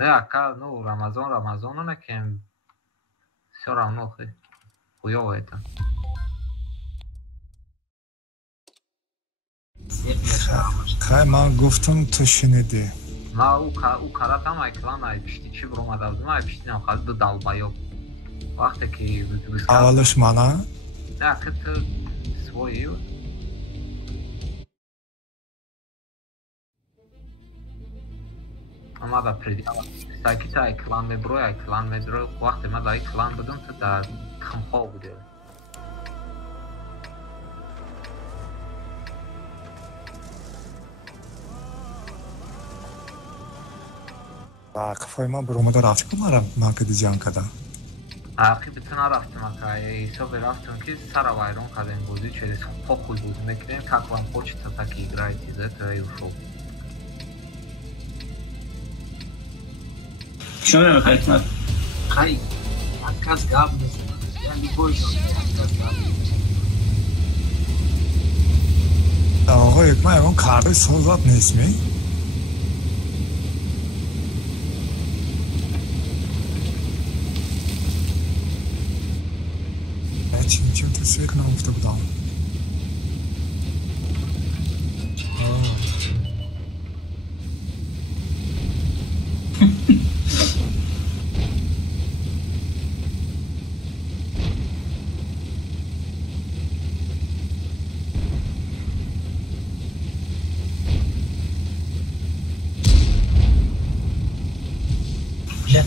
نه اکا نو رمضان رو نکیم سیار هم نو خویا ویدن خیلی من گفتم تو شنیدی ما او کاراتم ایکلان ایپشتی چی برو مدردم ایپشتی نخواهد دو دلبایو وقتی که اولش منه؟ نه که تو سوییو اما دا پریدی سایکی تا ایکلان میبرو وقتی ما دا ایکلان بدم تو دا خمخواه بوده Kafayı ma burumada raftık mı marketi cankada? Akı bütün raftim akaya. İso bir raftim ki Saravayron kadın budu. Через похуй буду мекрем, как вам хочется, так и играйте. Из этого и ушел. Что мне выходит надо? Хай, отказ габны. Я не бойся, отказ габны. آقا یک من اون کارت سوزات نیسمی؟ من چیم تصویر کنم افته بودم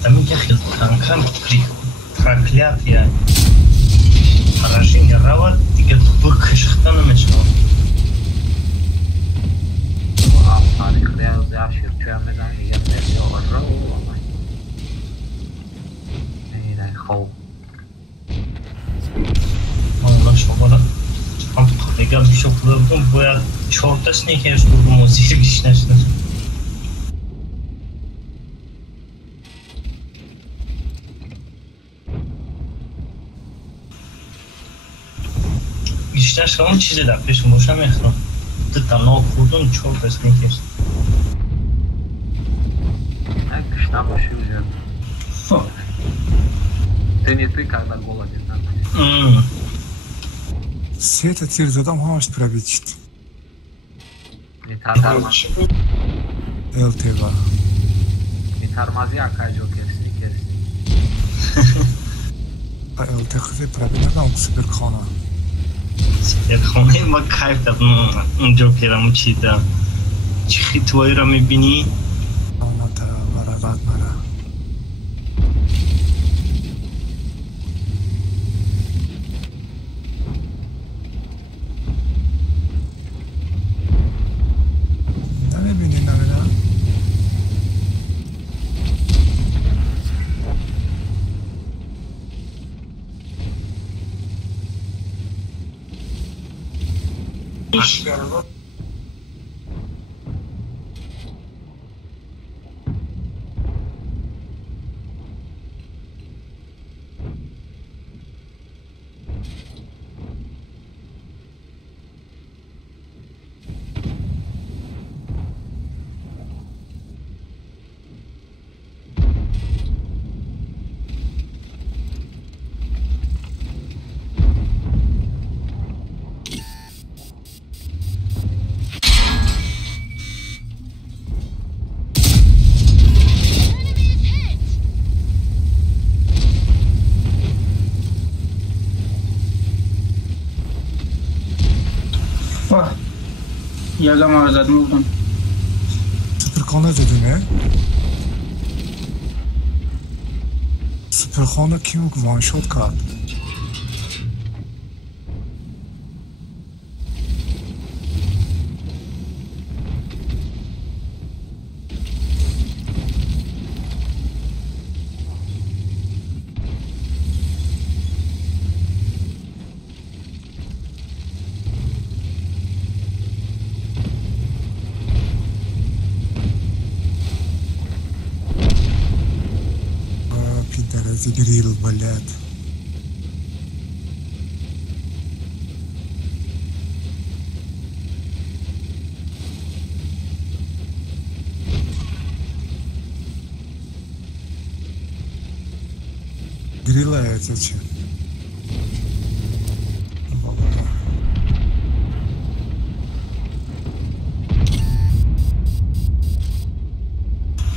Там я хотел танкам проклятие. Поражение рава, ты как бы шахтаном начал. Tarih real yaşıyor. Çömeden yanıyor. Arao. Neyden kov. Allah şokada. Tam pega bir şoklardım. Bu ya çortas ne kez durdum o zehir işlersin. بیشتر شما چیزی در پیش باشم میخوام تو تنها خودم چور بس میکرد Кыш набаши уже. Ты не ты, когда голоден. Света тир задам хамаш пробичит. Не тормози. ЛТВ. Не тормози, акайджо керси, керси. ЛТХ пробинадам суперхона. خونه ما کیف دادم اونجا پیرامون چیدم چی توی را میبینی؟ آنا تا ورادات مرا نمیبینی نمیدم یادم آزاد بودم سپرخانه زدی نه؟ سپرخانه کیو وان شات کرد؟ Грил, блядь. Грила это че?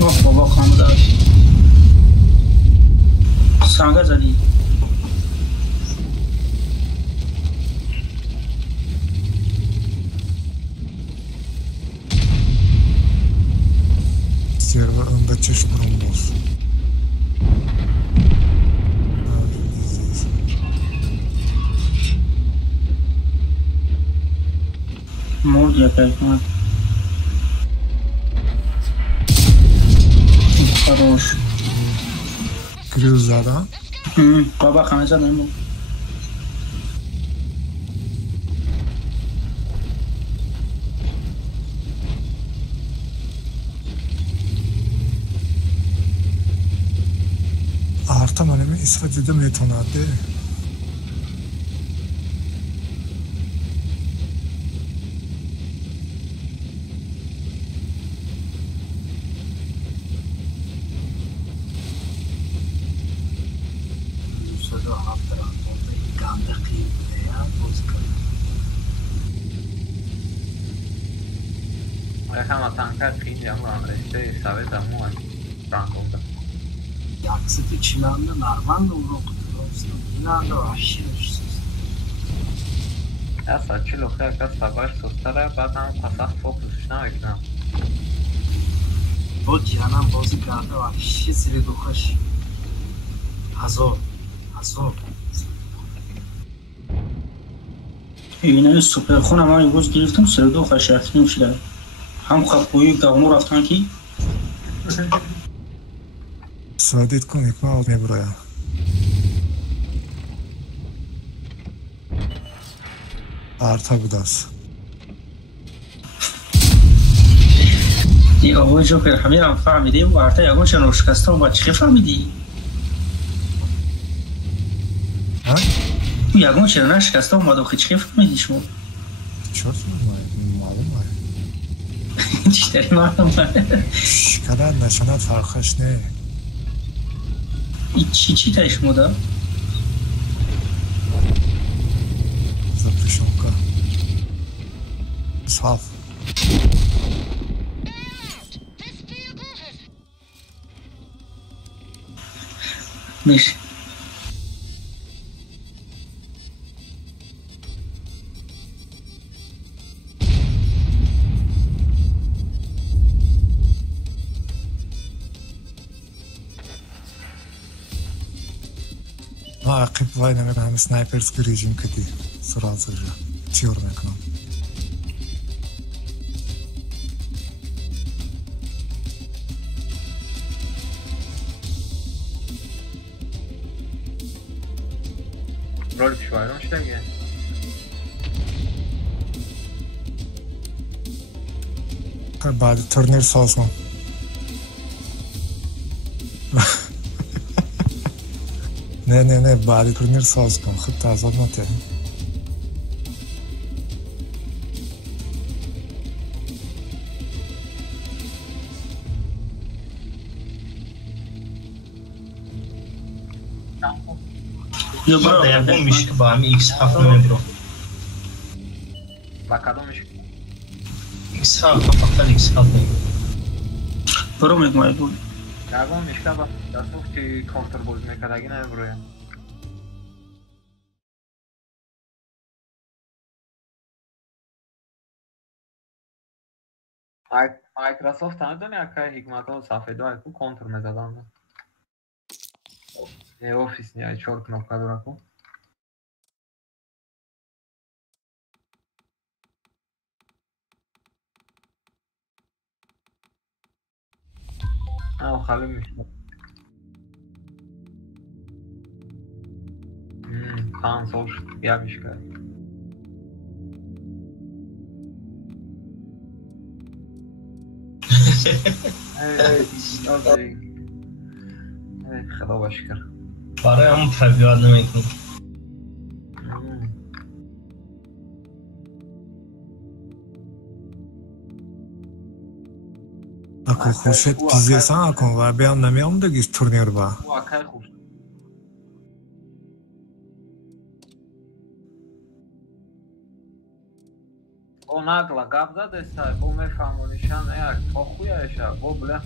Ох, баба хамда. Сага зали. Сервер önde çeşmerim olsun. Mor yapar. Хорош. Крюз زدم. بابا خانه زدم. آرتا منم استفاده میتوناده. Dejamos tancar fin de amor, sabes amor, Franco. Yaksıtı çinanda narvan da uğraştırıyorsun. İnanda aşırısız. Ya saçlı okuyaka savaş dostlara bazen pasaf fokusuna ekran. Bu cihanan bozu kardı vahşi siri dokuş. Hazor. اینه سوپر خون هم امروز گرفتم سردو خشختی میشه هم خبوی گامو رفتن کی سادت کن یک ما نبرایم آرتا بوداست این آقای جوکر همین هم فهمیده و آرتا یکون چنو شکسته و بچه فهمیدی یکون چنو نشکسته و مادو خیچه فهمیدی شما چرا معلومه چیتری معلومه شکرد نشاند فرخش نه چی تایش مودا؟ Запрещенка. Слав. Миш. عقب وای نمیدونم سنایپرسکی رژیم کدی سراغ تیور میکنم رول شوارم شده بعد تورنیر ساز کن نه بعد تورنیر ساز کن خود تازاد نته Yo bro, yapım mişki bami X hafta mı bro? Bakalım mişki. X hafta X hafta. Bro meg mai bu. Yapım mişki ama dasuf ki counter bozmaya kadar yine buraya. Microsoft tanıdın ya ki hikmata safhede var ku counter mezadan. Office не черт кнопка дураку. خالی tamam sol gelmiş galiba. Evet, okey. Evet, خدا باشکر. برای همون فبیاد نمیکنی اکو خوشت پیزیسان اکن و بیان نمیام دگی تورنیر با او ناگلا گاب داده سای бо мефамонишан як похуяша бо бля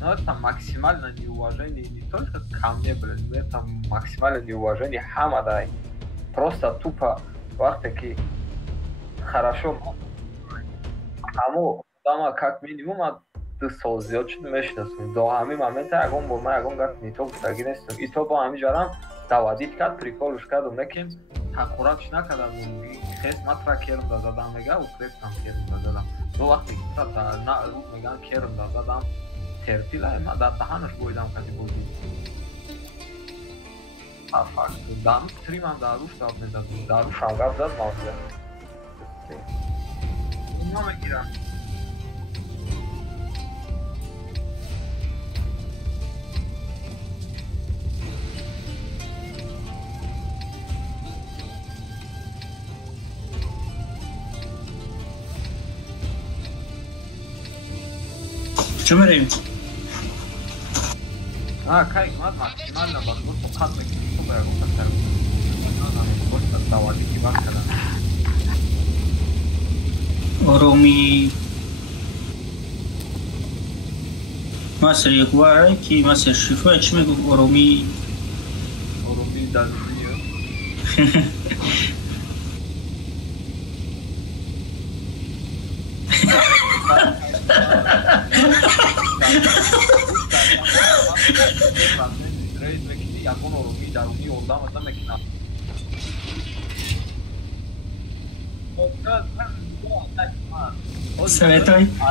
ну это максимально неуважение не только ко мне блин это максимально неуважение хамадай просто тупо вахтаки хорошо амо дама как минимум ты созиочн мешнасун до ҳами момента агон бо ма агон гап нито тагинестум ито бо ҳами жарам давадит кад приколуш кадум некин тақуратш накадам хес матра керм да задам мега укреп там керм да задам до вақте ки на рӯ меган керм да задам terpila ma da tahanush boydam kati bodi afak dan trimam darush tabne da darush agab da mazda bununla mı giren Чумерим. Кай, максимально возможно хатный чтобы я как-то просто давали кибаркада. Ороми Масер ягуара ки масер шифа чме ороми дазиё.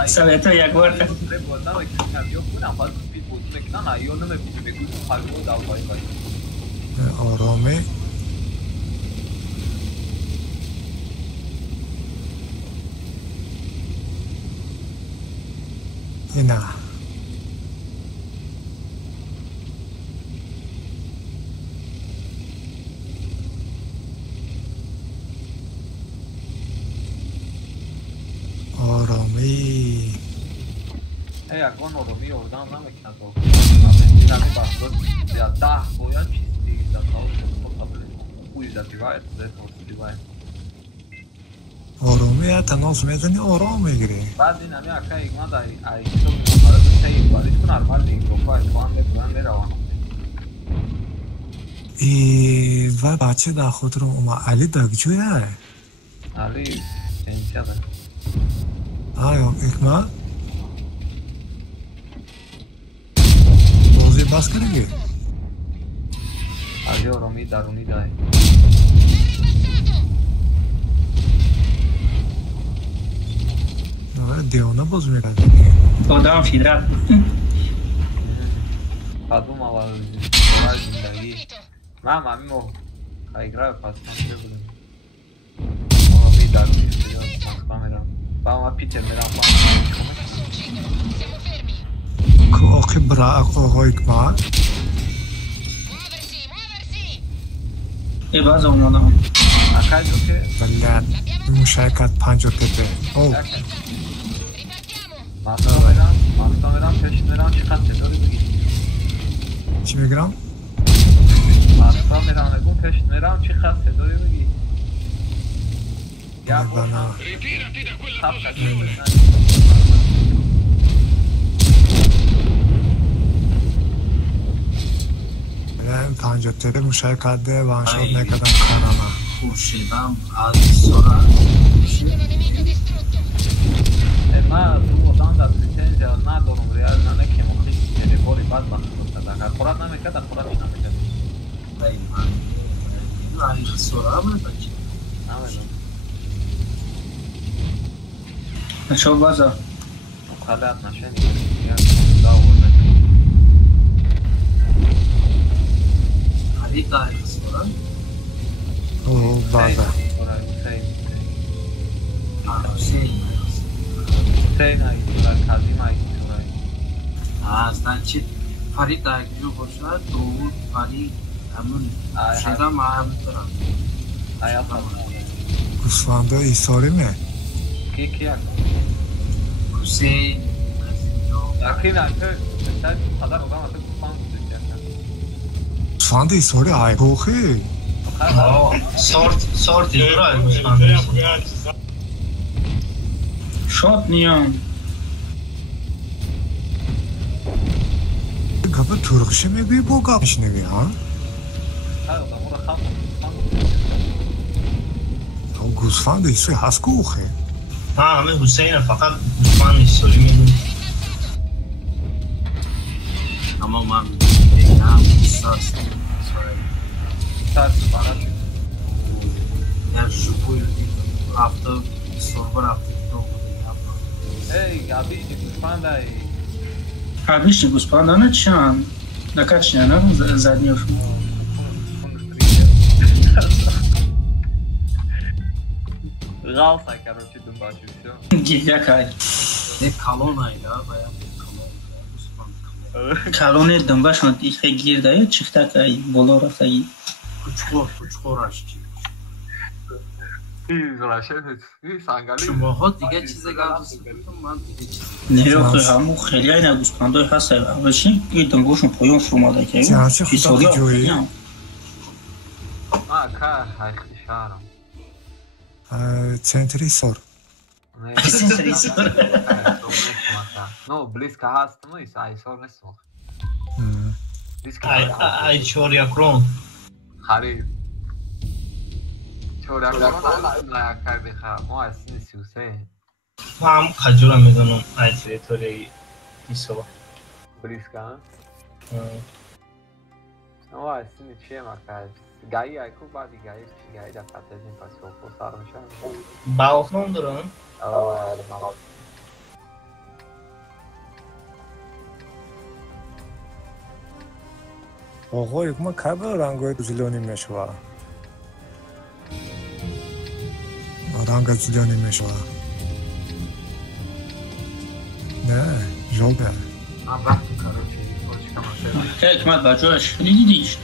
Советую ягуар. آرامی نه آرامی اگه آرامی اردن نمیکنه تو این همین بحثات یا 10 باید چیزی در حال خوبی زدی باید زدی باید آرامی یا تناس میزنی آرام میگیری بعد این همین اکا ایگمان در ایکتو مارد تایی باریش کن ارمال نیگروفا اتوان میروان و بچه در خود رو اومد علی دکجویه علی اینجا ده آیا اکمال بازی بس کنگی علی آرامی درونی دای دیوانه باز میرد آدم فیدرت قدوم اول زندگی من همیمو ایگرای پاسمان چه بودم آرامی درونی فیدرت ماسکا میرم با ما پیتر میرم با که آقای برا آقای اکمال ای باز اومدم اکای جو که بلد مشارکت 5 تپه او ماسکا میرم پیش میرم چقدر چطوری بگی چی میگرم؟ ماسکا میرم نگون پیش میرم چقدر چطوری بگی یا باشم تب شکلی بزن این 5 تپه مشارکت ده وانشاد نکردم کارانه خورشیدم از سرعت من تو ادان در پرسنجا ندارم ریال نه که مخیش تلفوری بعد بخش بسته در خورات نمیکرد در خوراتش نمیکرد این از سرعت بچه نمیدونم نشو بازا مخلط نشنی یا داوره علی داری سرعت او بازا حسین ایتورای کازیم ایتورای اصلا چی فرید دایگجو باشد داود فرید همون شیدم همون طرف آیا فرید گوسفنده ایساری می کی حسین اخیر ایتور بسید قدر اوگم اصلا گوسفند بودید جاکن گوسفنده ایساری ای بوخی سارت ایتورای گوسفنده شاد نیام گفت ترکشه میگوی با گفش نگوی ها؟ گوسفند ایسوی هست که اوخه؟ نه همه حسینه فقط گوسفند ایسوی میگوی اما من بگم ساست یا شکوی رفته سربه رفته Hey, Gabi, de gusfanda e Обычный господа, на чан. На качне, на заднюю. Ралса, короче, думаю, все. Гигакай. Колонна, я бая. Колонна думбаш, он их гирдает, чихтакай, болорасай. Кучхорашчи. سانگالی شماها دیگه چیز گردوست من دیگه چیز نه همون خیلی ای نگوسپندای هست اولشین این دنگوشون پایان فروماده که چه خدا جویی که هایختی شهرم центри сор центри сор ну близко هست ну и сор несмох ай чоря крон خرید چورا نه کردی خب ما اصلا سیوسه ما هم خجورم میدونم ای تریتوری ایسو بریسکا ما اصلا چیه مکرد گایی ایکو بعدی گایی در پترین پس اوپو سار میشه باوخنون دارن آقا یک ما کبه رنگای زیلونی میشوه ранга зелёный мешала. Да, жёлтая. А брату, короче, почка машина. Как мат бачош, не видишь.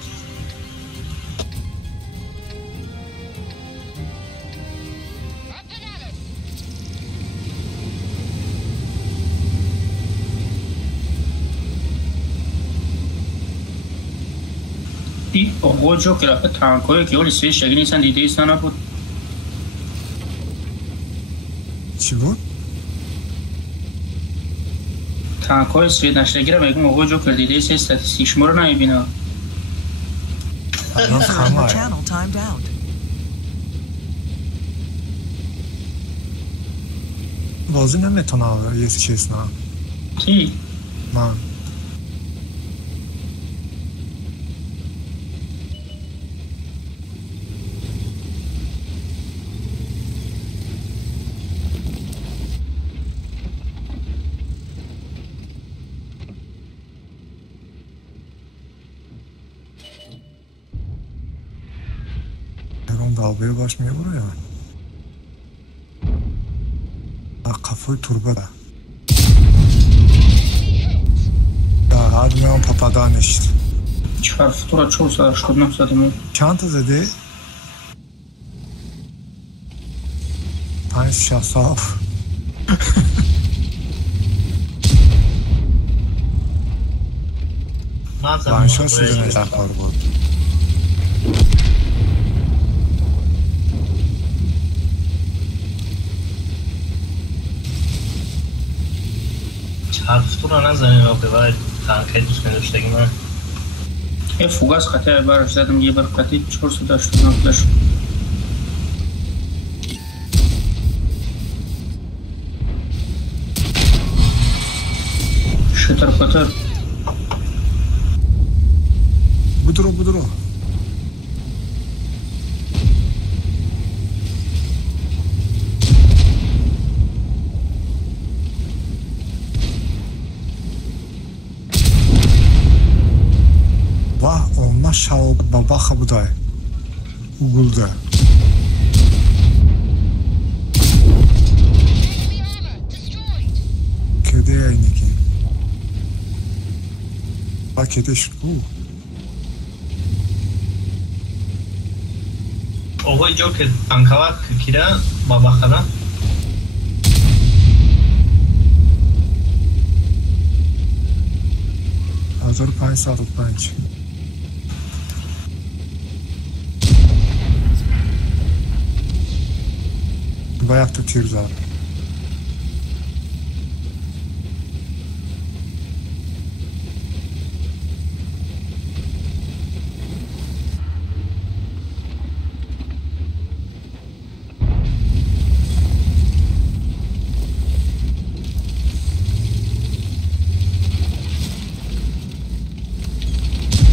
И ого, Джокер, а танкой, que olha se chega nisso de isso na puta. چی تانک‌های سوید نشدگیره میگم آقا جوکر دیده ایسه استاتیستیک شما رو نمیبینه بازی نمیتونه یه چیز نه چی؟ من dalgaya başmaya buraya. Kafayı turbada. Ya hadi ben papadan işte. Çıkar fotoğraf çoğusa şuradan zaten. Çanta zedi. Tanış şahsal. Ben şu sizin hesaplar bu. حرف تو رو نزنیم و ببرید تنکه دوست نداشتگی من یه فوگاس خطه برش زدم یه برقتی 480 شد شتر پتر بدرو و onlar şao babaxa buday Google'da kede ayniki pakete şu اوه جو که انکوا کیره babaxana 1505 باید تو تیر زد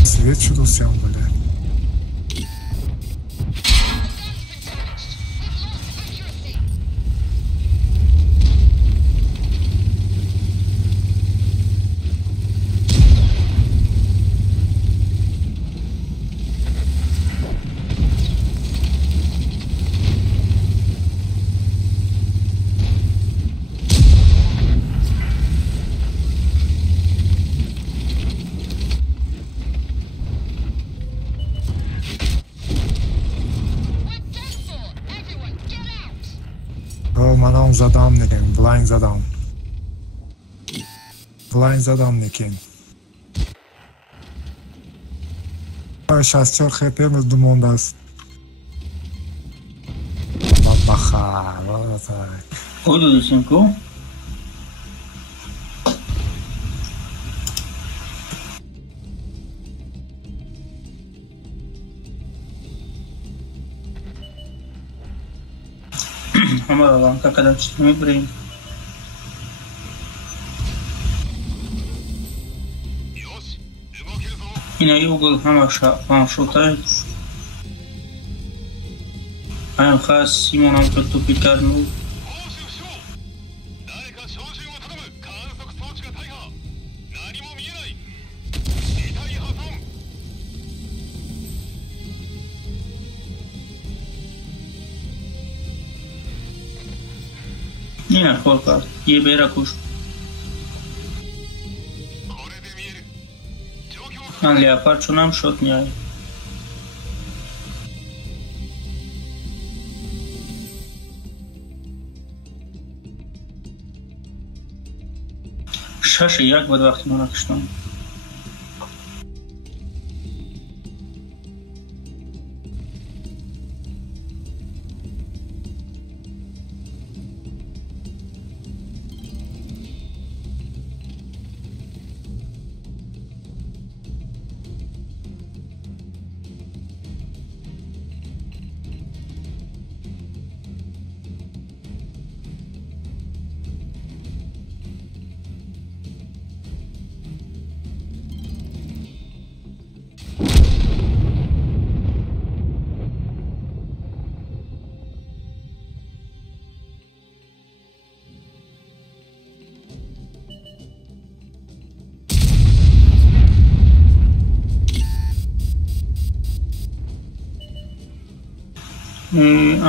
свет что-то сям, блядь. задам некин, блайнд задам. Блайнд задам некин. 64 хп мезду мондааст. Баха, ватай. Ходусинко. Hamaरा lanka kadar çıkmayı bırakayım. Yine Google hama şurada. Aynen khas Simon amfetto pikarno. Не, Холка, ебера куш. Леопард, что нам шот не ай. Шаши, як бы два хтимона кыштан.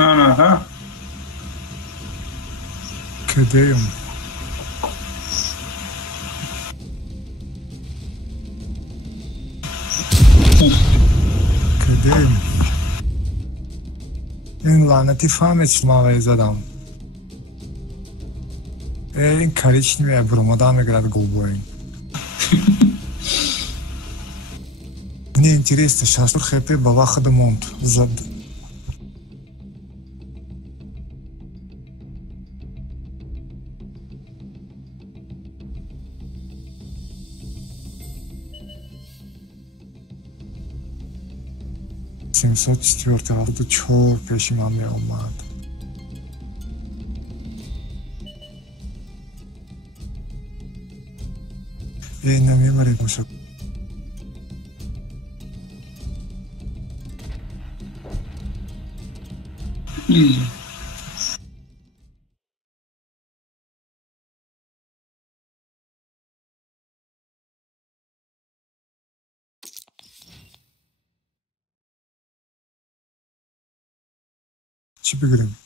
Ага. Кадеем. Кадеем. این لعنتی فهمید موقعی زدم. این کاریش نمیه برمودا میگرد گلبوین. Мне интересно, сейчас хп баваха де монт зад. 704 авто чор пеши ман меомад. Намемаред мушад. چی بگیریم؟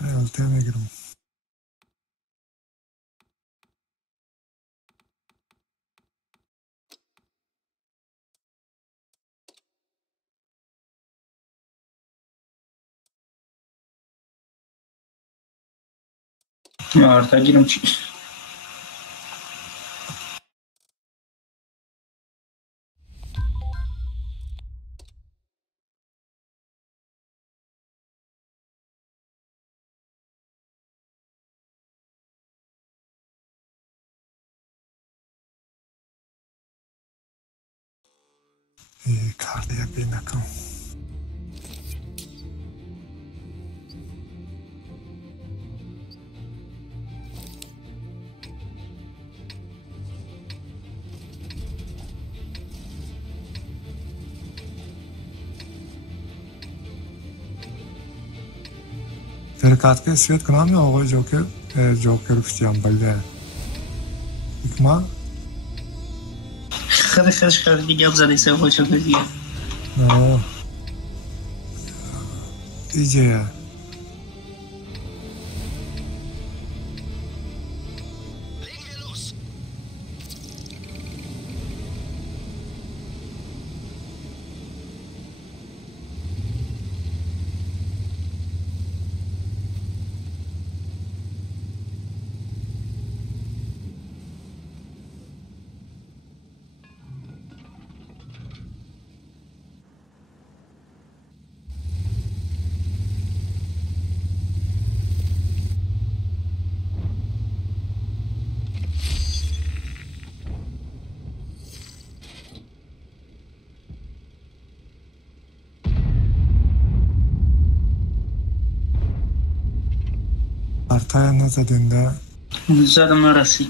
الته میگیرم. Arta girim çi. Karda yapayım bakalım. فرقات के स्वेत का नाम है और जोकर फिटियां बल्ले इकमा خدش کرد دیگه ابزاری سه خوشو دیگه دیگه артая назадин да زدم نرسید